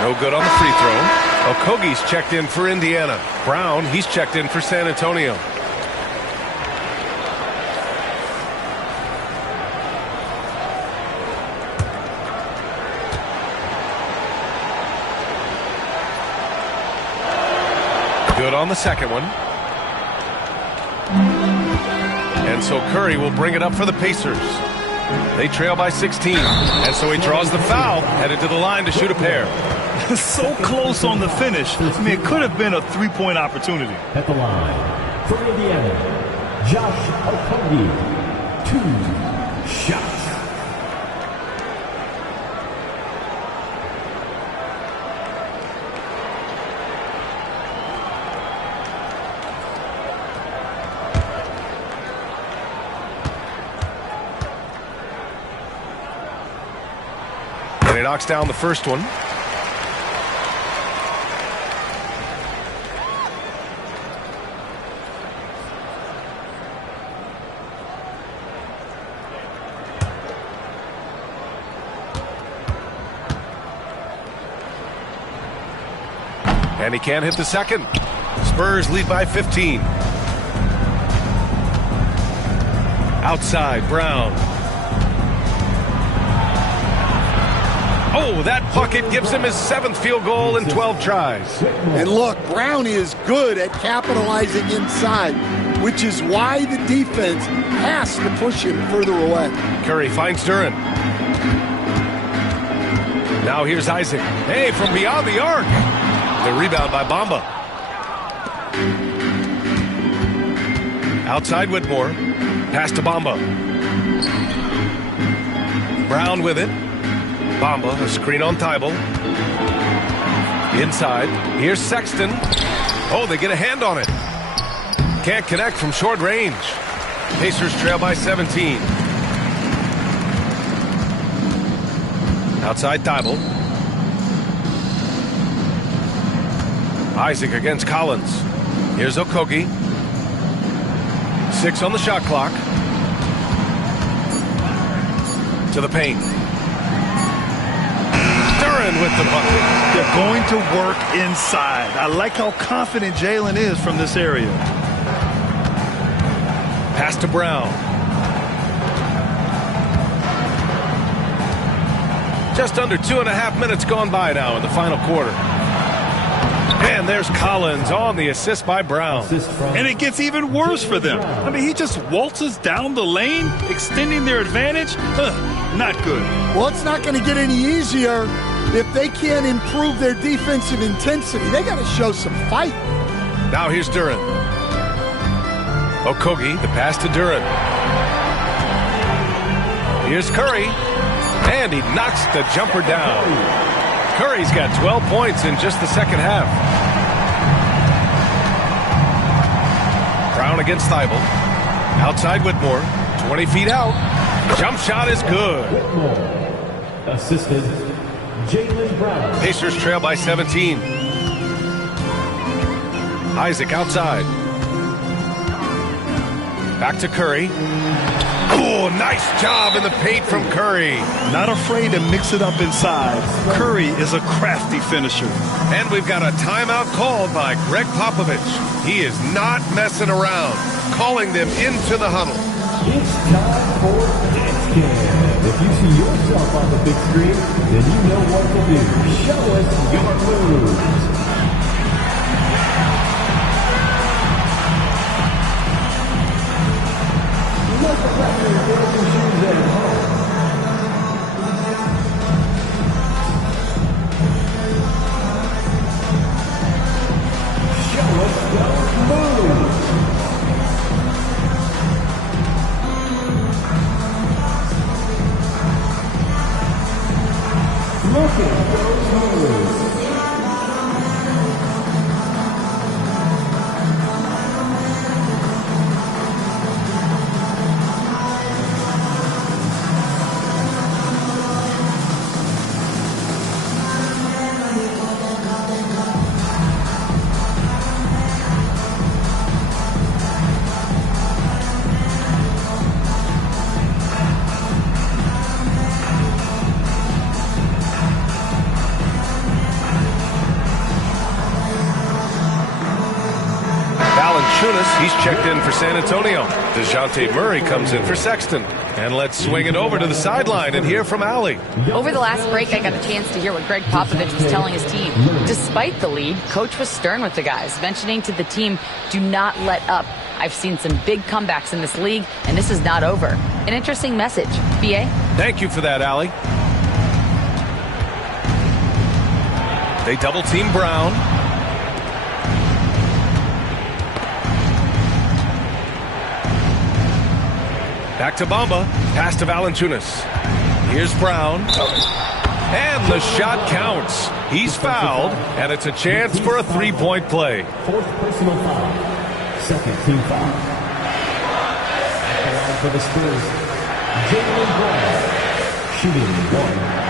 No good on the free throw. Okogie's checked in for Indiana. Brown, he's checked in for San Antonio. Good on the second one. And so Curry will bring it up for the Pacers. They trail by 16. And so he draws the foul, headed to the line to shoot a pair. So close on the finish. I mean, it could have been a three-point opportunity. At the line, for Indiana, Josh Okogie, 2 shots. And he knocks down the first one. And he can't hit the second. Spurs lead by 15. Outside, Brown. Oh, that bucket gives him his 7th field goal in 12 tries. And look, Brown is good at capitalizing inside, which is why the defense has to push him further away. Curry finds Duren. Now here's Isaac. Hey, from beyond the arc. The rebound by Bamba. Outside Whitmore. Pass to Bamba. Brown with it. Bamba, a screen on Thibault. Inside. Here's Sexton. Oh, they get a hand on it. Can't connect from short range. Pacers trail by 17. Outside Thibault. Isaac against Collins. Here's Okogie. 6 on the shot clock. To the paint. Duren Jalen with the bucket. They're going to work inside. I like how confident Jalen is from this area. Pass to Brown. Just under 2.5 minutes gone by now in the final quarter. And there's Collins on the assist by Brown. And it gets even worse for them. I mean, he just waltzes down the lane, extending their advantage. Not good. Well, it's not going to get any easier if they can't improve their defensive intensity. They got to show some fight. Now here's Duren. Okogie, the pass to Duren. Here's Curry. And he knocks the jumper down. Curry's got 12 points in just the second half. Brown against Thibault. Outside Whitmore. 20 feet out. Jump shot is good. Whitmore. Assisted Jaylen Brown. Pacers trail by 17. Isaac outside. Back to Curry. Oh, nice job in the paint from Curry. Not afraid to mix it up inside. Curry is a crafty finisher. And we've got a timeout called by Greg Popovich. He is not messing around, calling them into the huddle. It's time for Dance Cam. If you see yourself on the big screen, then you know what to do. Show us your moves. He's checked in for San Antonio. DeJounte Murray comes in for Sexton. And let's swing it over to the sideline and hear from Allie. Over the last break, I got a chance to hear what Greg Popovich was telling his team. Despite the lead, Coach was stern with the guys, mentioning to the team, do not let up. I've seen some big comebacks in this league, and this is not over. An interesting message. B.A.? Thank you for that, Allie. They double-team Brown. Back to Bamba. Pass to Valanciunas. Here's Brown. And the shot counts. He's fouled, and it's a chance for a three-point play. Fourth personal foul. Second team foul. At the line for the Spurs, Jaylen Brown. Shooting one.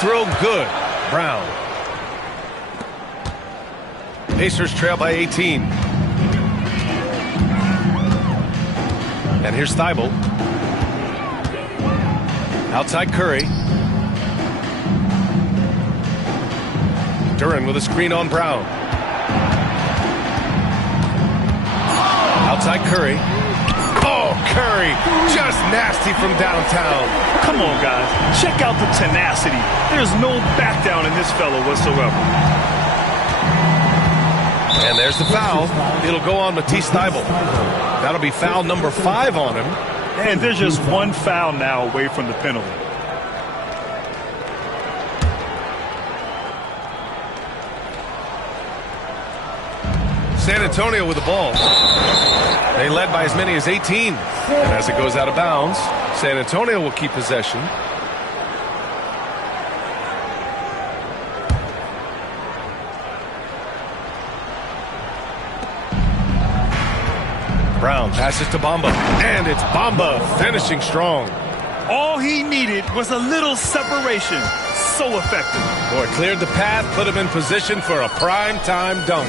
Throw good. Brown. Pacers trail by 18. And here's Thibault. Outside Curry. Duren with a screen on Brown. Outside Curry. Oh, Curry, just nasty from downtown. Come on, guys. Check out the tenacity. There's no back down in this fellow whatsoever. And there's the foul. It'll go on Matisse Thybulle. That'll be foul number 5 on him. And there's just one foul now away from the penalty. San Antonio with the ball. They led by as many as 18. And as it goes out of bounds, San Antonio will keep possession. Brown passes to Bamba. And it's Bamba finishing strong. All he needed was a little separation. So effective. Boy, cleared the path, put him in position for a prime-time dunk.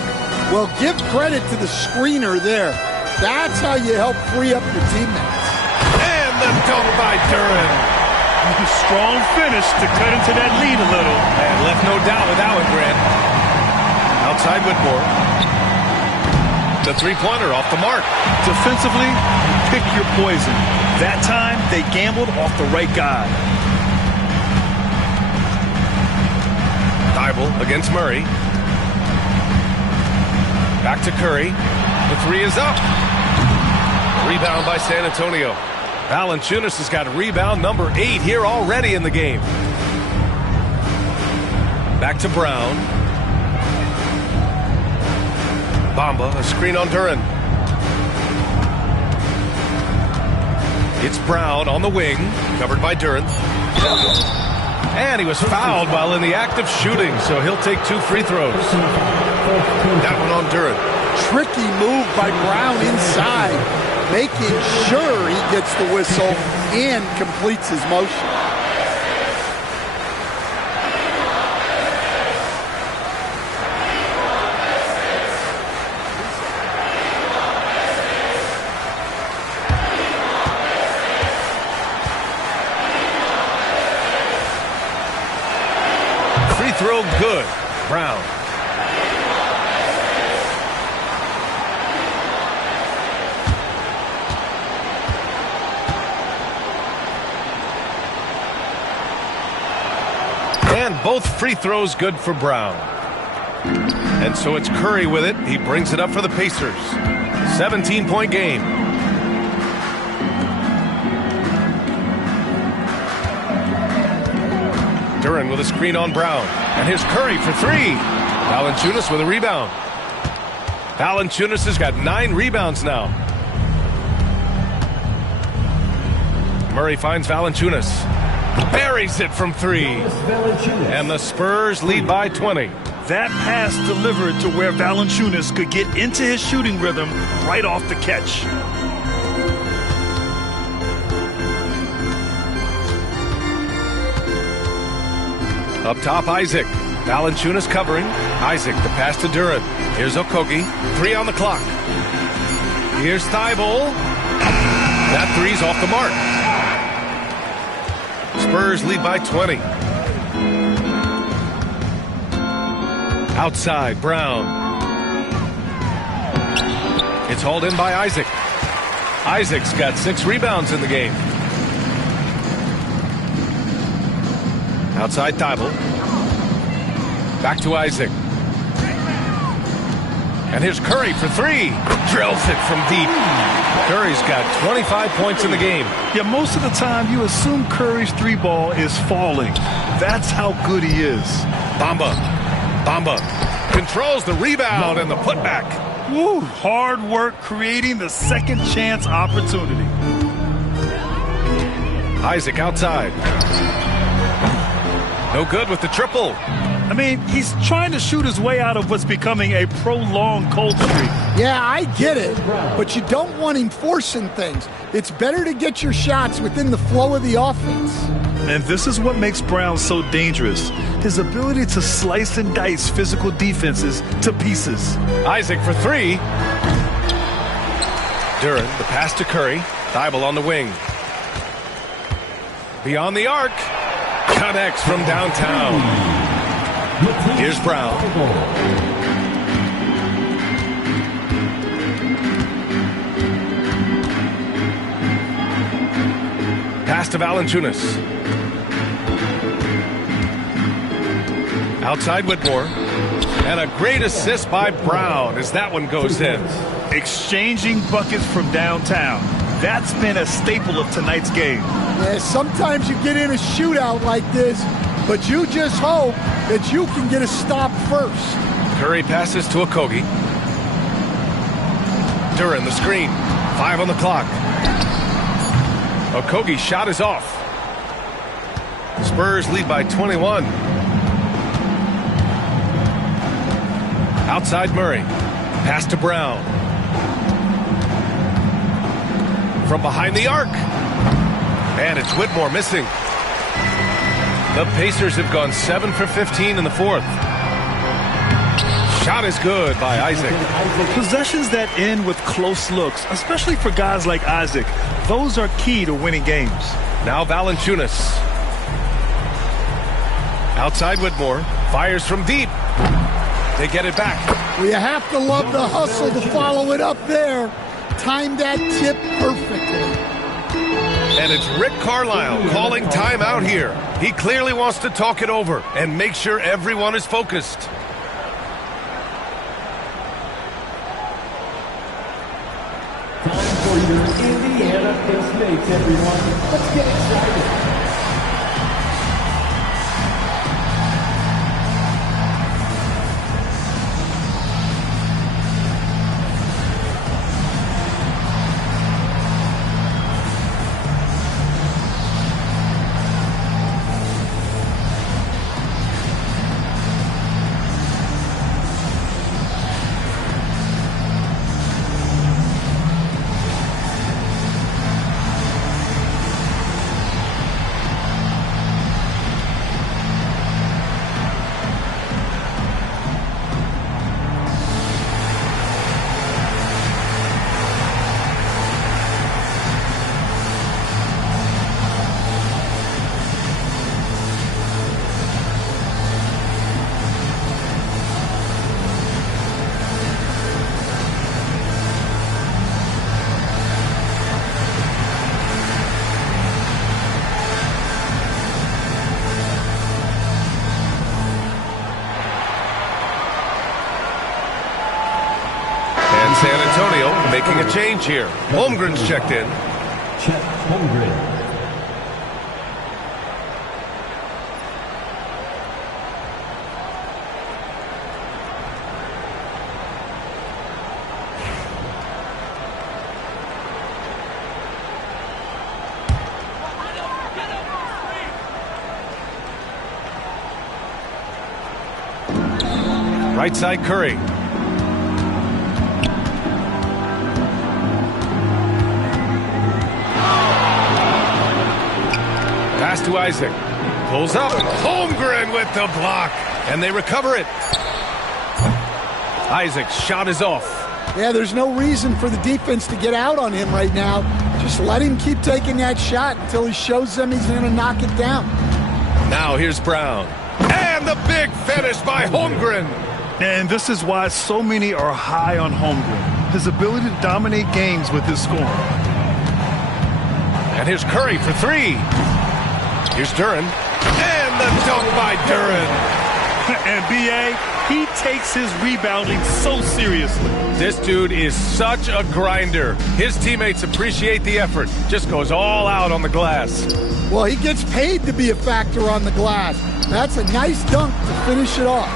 Well, give credit to the screener there. That's how you help free up your teammates. And the dunk by Duren. Strong finish to cut into that lead a little. And left no doubt with that one, Grant. Outside Whitmore. The three-pointer off the mark. Defensively, pick your poison. That time, they gambled off the right guy. Thibault against Murray. Back to Curry. The three is up. Rebound by San Antonio. Valanciunas has got rebound number 8 here already in the game. Back to Brown. Bamba, a screen on Duren. It's Brown on the wing, covered by Duren. And he was fouled while in the act of shooting, so he'll take 2 free throws. That one on Duren. Tricky move by Brown inside, making sure he gets the whistle and completes his motion. Throw good. Brown. And both free throws good for Brown. And so it's Curry with it. He brings it up for the Pacers. 17-point game. Duren with a screen on Brown. And here's Curry for 3. Valanciunas with a rebound. Valanciunas has got 9 rebounds now. Murray finds Valanciunas. Buries it from 3. And the Spurs lead by 20. That pass delivered to where Valanciunas could get into his shooting rhythm right off the catch. Up top, Isaac. Valanciunas covering. Isaac, the pass to Duren. Here's Okogie. 3 on the clock. Here's Thibault. That 3's off the mark. Spurs lead by 20. Outside, Brown. It's hauled in by Isaac. Isaac's got 6 rebounds in the game. Outside Thibault. Back to Isaac. And here's Curry for 3. Drills it from deep. Curry's got 25 points in the game. Yeah, most of the time you assume Curry's 3 ball is falling. That's how good he is. Bamba controls the rebound and the putback. Woo, hard work creating the second chance opportunity. Isaac outside. No good with the triple. I mean, he's trying to shoot his way out of what's becoming a prolonged cold streak. Yeah, I get it, but you don't want him forcing things. It's better to get your shots within the flow of the offense. And this is what makes Brown so dangerous. His ability to slice and dice physical defenses to pieces. Isaac for 3. Duren, the pass to Curry. Thibault on the wing. Beyond the arc. Connects from downtown. Here's Brown. Pass to Valanciunas. Outside Whitmore. And a great assist by Brown as that one goes in. Exchanging buckets from downtown. That's been a staple of tonight's game. Yeah, sometimes you get in a shootout like this, but you just hope that you can get a stop first. Curry passes to Okogie. Duren, the screen. 5 on the clock. Okogie's shot is off. Spurs lead by 21. Outside Murray. Pass to Brown. From behind the arc. And it's Whitmore missing. The Pacers have gone 7 for 15 in the fourth. Shot is good by Isaac. Possessions that end with close looks, especially for guys like Isaac, those are key to winning games. Now Valanciunas. Outside Whitmore. Fires from deep. They get it back. Well, you have to love the hustle to follow it up there. Timed that tip perfectly. And it's Rick Carlisle calling timeout here. He clearly wants to talk it over and make sure everyone is focused. Time for your Indiana Pistons, everyone. Let's get excited. San Antonio making a change here. Holmgren's checked in. Chet Holmgren. Right side Curry. Pass to Isaac. Pulls up. Holmgren with the block. And they recover it. Isaac's shot is off. Yeah, there's no reason for the defense to get out on him right now. Just let him keep taking that shot until he shows them he's going to knock it down. Now here's Brown. And the big finish by Holmgren. And this is why so many are high on Holmgren. His ability to dominate games with his scoring. And here's Curry for three. Here's Duren. And the dunk by Duren. And B.A., he takes his rebounding so seriously. This dude is such a grinder. His teammates appreciate the effort. Just goes all out on the glass. Well, he gets paid to be a factor on the glass. That's a nice dunk to finish it off.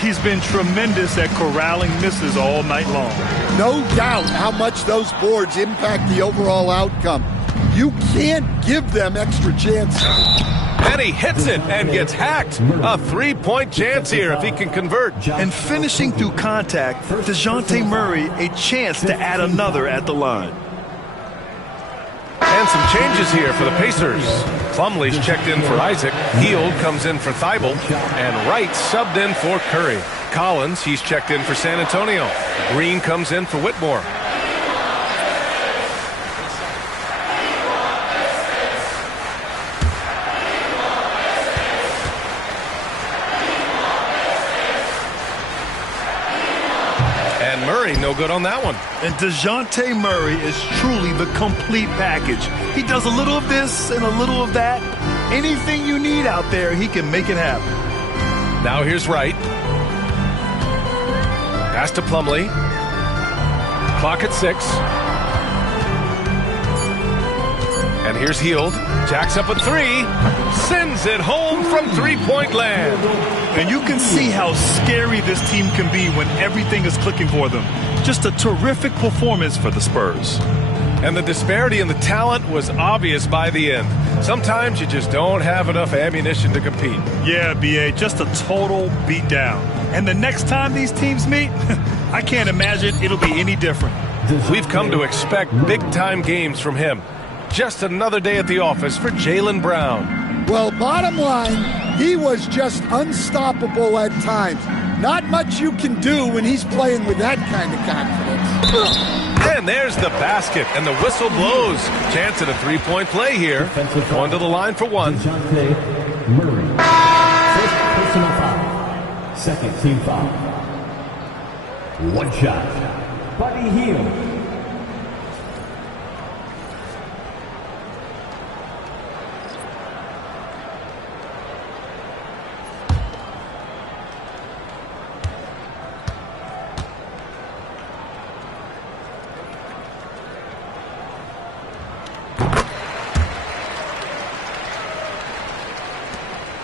He's been tremendous at corralling misses all night long. No doubt how much those boards impact the overall outcome. You can't give them extra chances. And he hits it and gets hacked. A three-point chance here if he can convert. And finishing through contact, DeJounte Murray a chance to add another at the line. And some changes here for the Pacers. Plumlee's checked in for Isaac. Hield comes in for Thibault. And Wright subbed in for Curry. Collins, he's checked in for San Antonio. Green comes in for Whitmore. And Murray, no good on that one. And DeJounte Murray is truly the complete package. He does a little of this and a little of that. Anything you need out there, he can make it happen. Now here's Wright. Pass to Plumlee. Clock at 6. And here's Hield. Jacks up a three. Sends it home from three-point land. And you can see how scary this team can be when everything is clicking for them. Just a terrific performance for the Spurs. And the disparity in the talent was obvious by the end. Sometimes you just don't have enough ammunition to compete. Yeah, B.A., just a total beatdown. And the next time these teams meet, I can't imagine it'll be any different. We've come to expect big-time games from him. just another day at the office for Jaylen Brown. Well, bottom line, he was just unstoppable at times. Not much you can do when he's playing with that kind of confidence. And there's the basket, and the whistle blows. Chance at a three-point play here. Going to the line for one. Murray. First personal foul. Second team foul. One shot. Buddy Hield.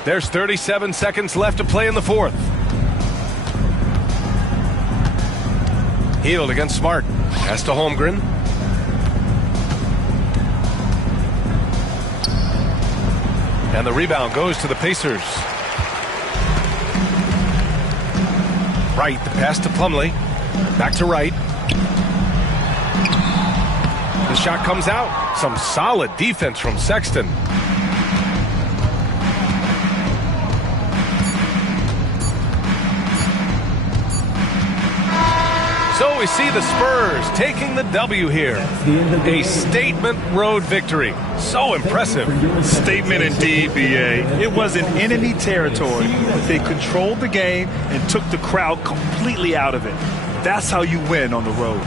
There's 37 seconds left to play in the fourth. Hield against Smart. Pass to Holmgren. And the rebound goes to the Pacers. Wright, the pass to Plumlee. Back to Wright. The shot comes out. Some solid defense from Sexton. So we see the Spurs taking the W here. A statement road victory. So impressive. Statement indeed, BA. It was in enemy territory, but they controlled the game and took the crowd completely out of it. That's how you win on the road.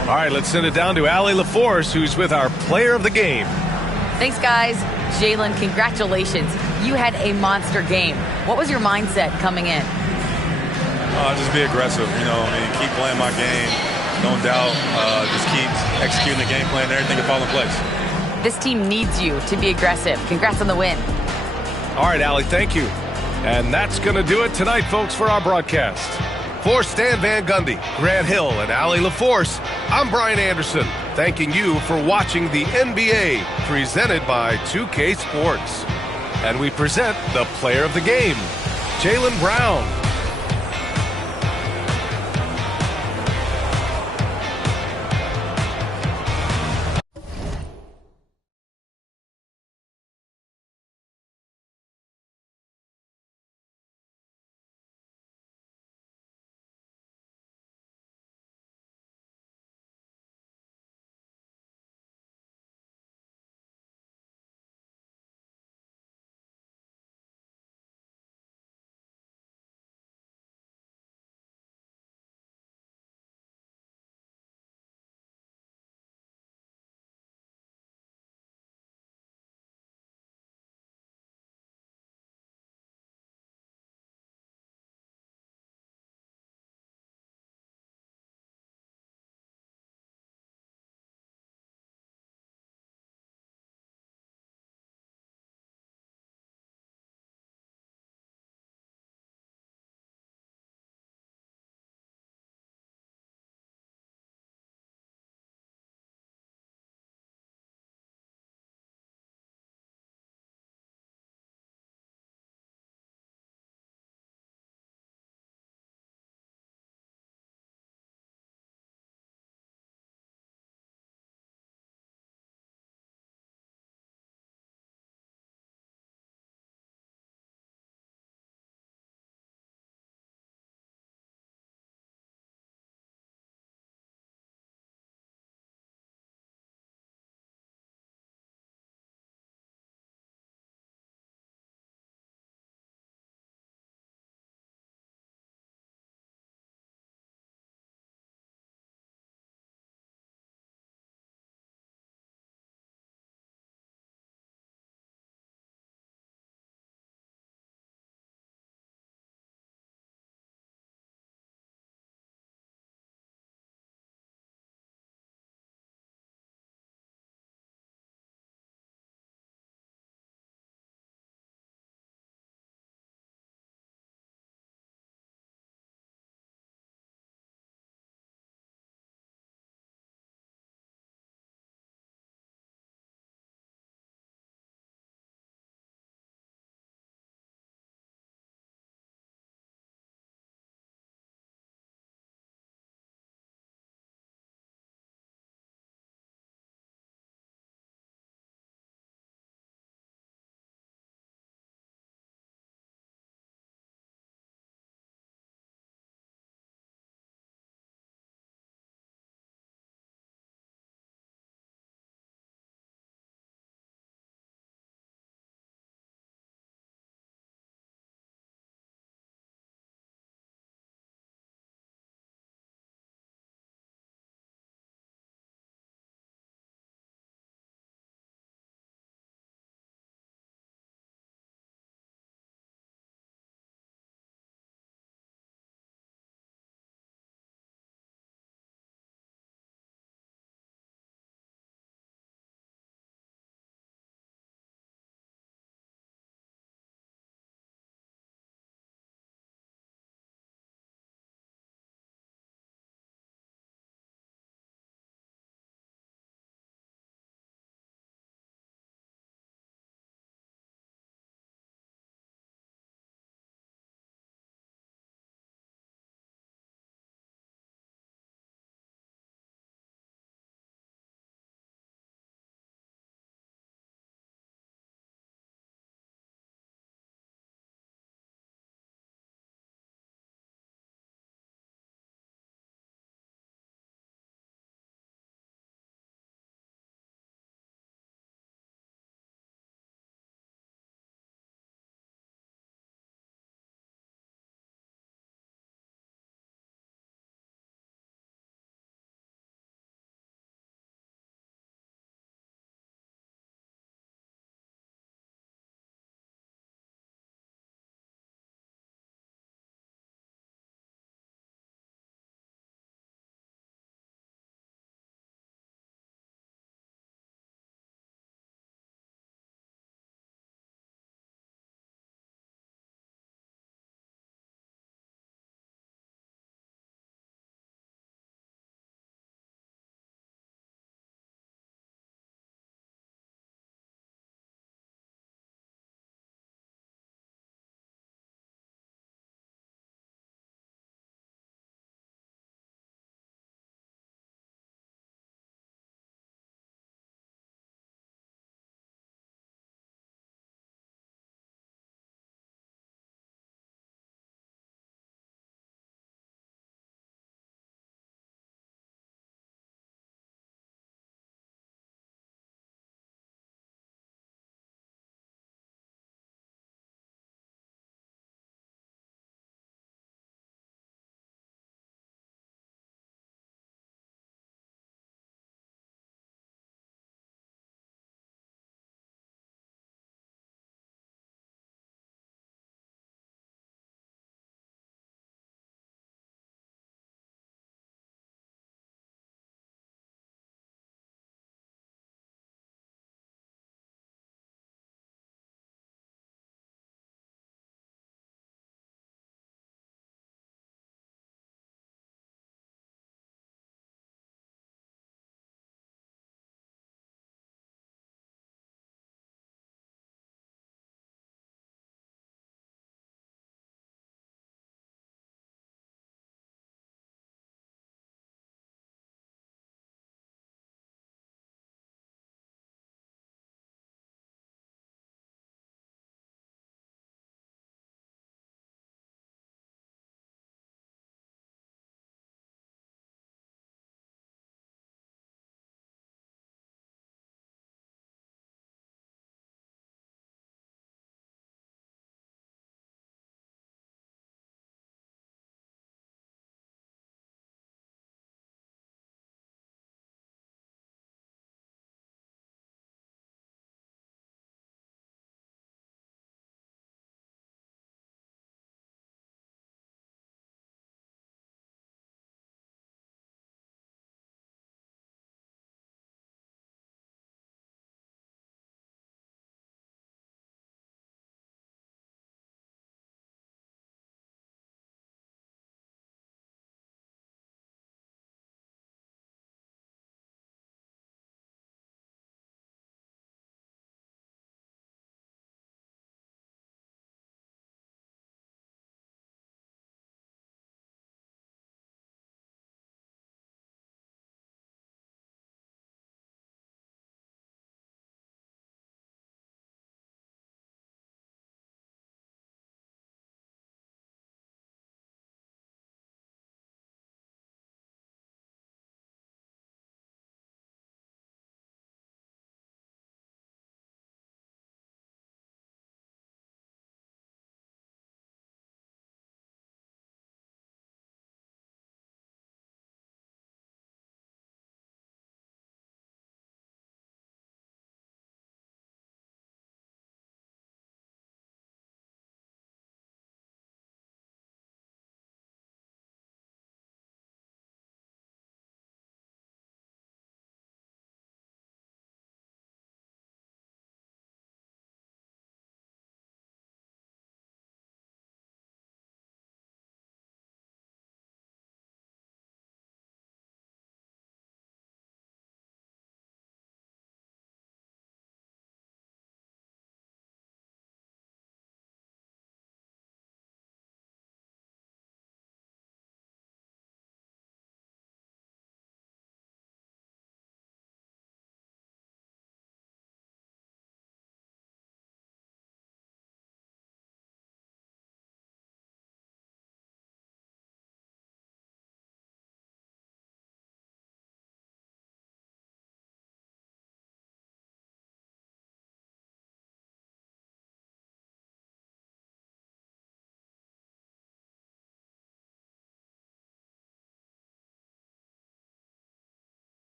All right, let's send it down to Allie LaForce, who's with our player of the game. Thanks, guys. Jaylen, congratulations. You had a monster game. What was your mindset coming in? Just be aggressive, keep playing my game. Don't doubt. Just keep executing the game plan and everything will fall in place. This team needs you to be aggressive. Congrats on the win. All right, Allie, thank you. And that's going to do it tonight, folks, for our broadcast. For Stan Van Gundy, Grant Hill, and Allie LaForce, I'm Brian Anderson, thanking you for watching the NBA presented by 2K Sports. And we present the player of the game, Jaylen Brown.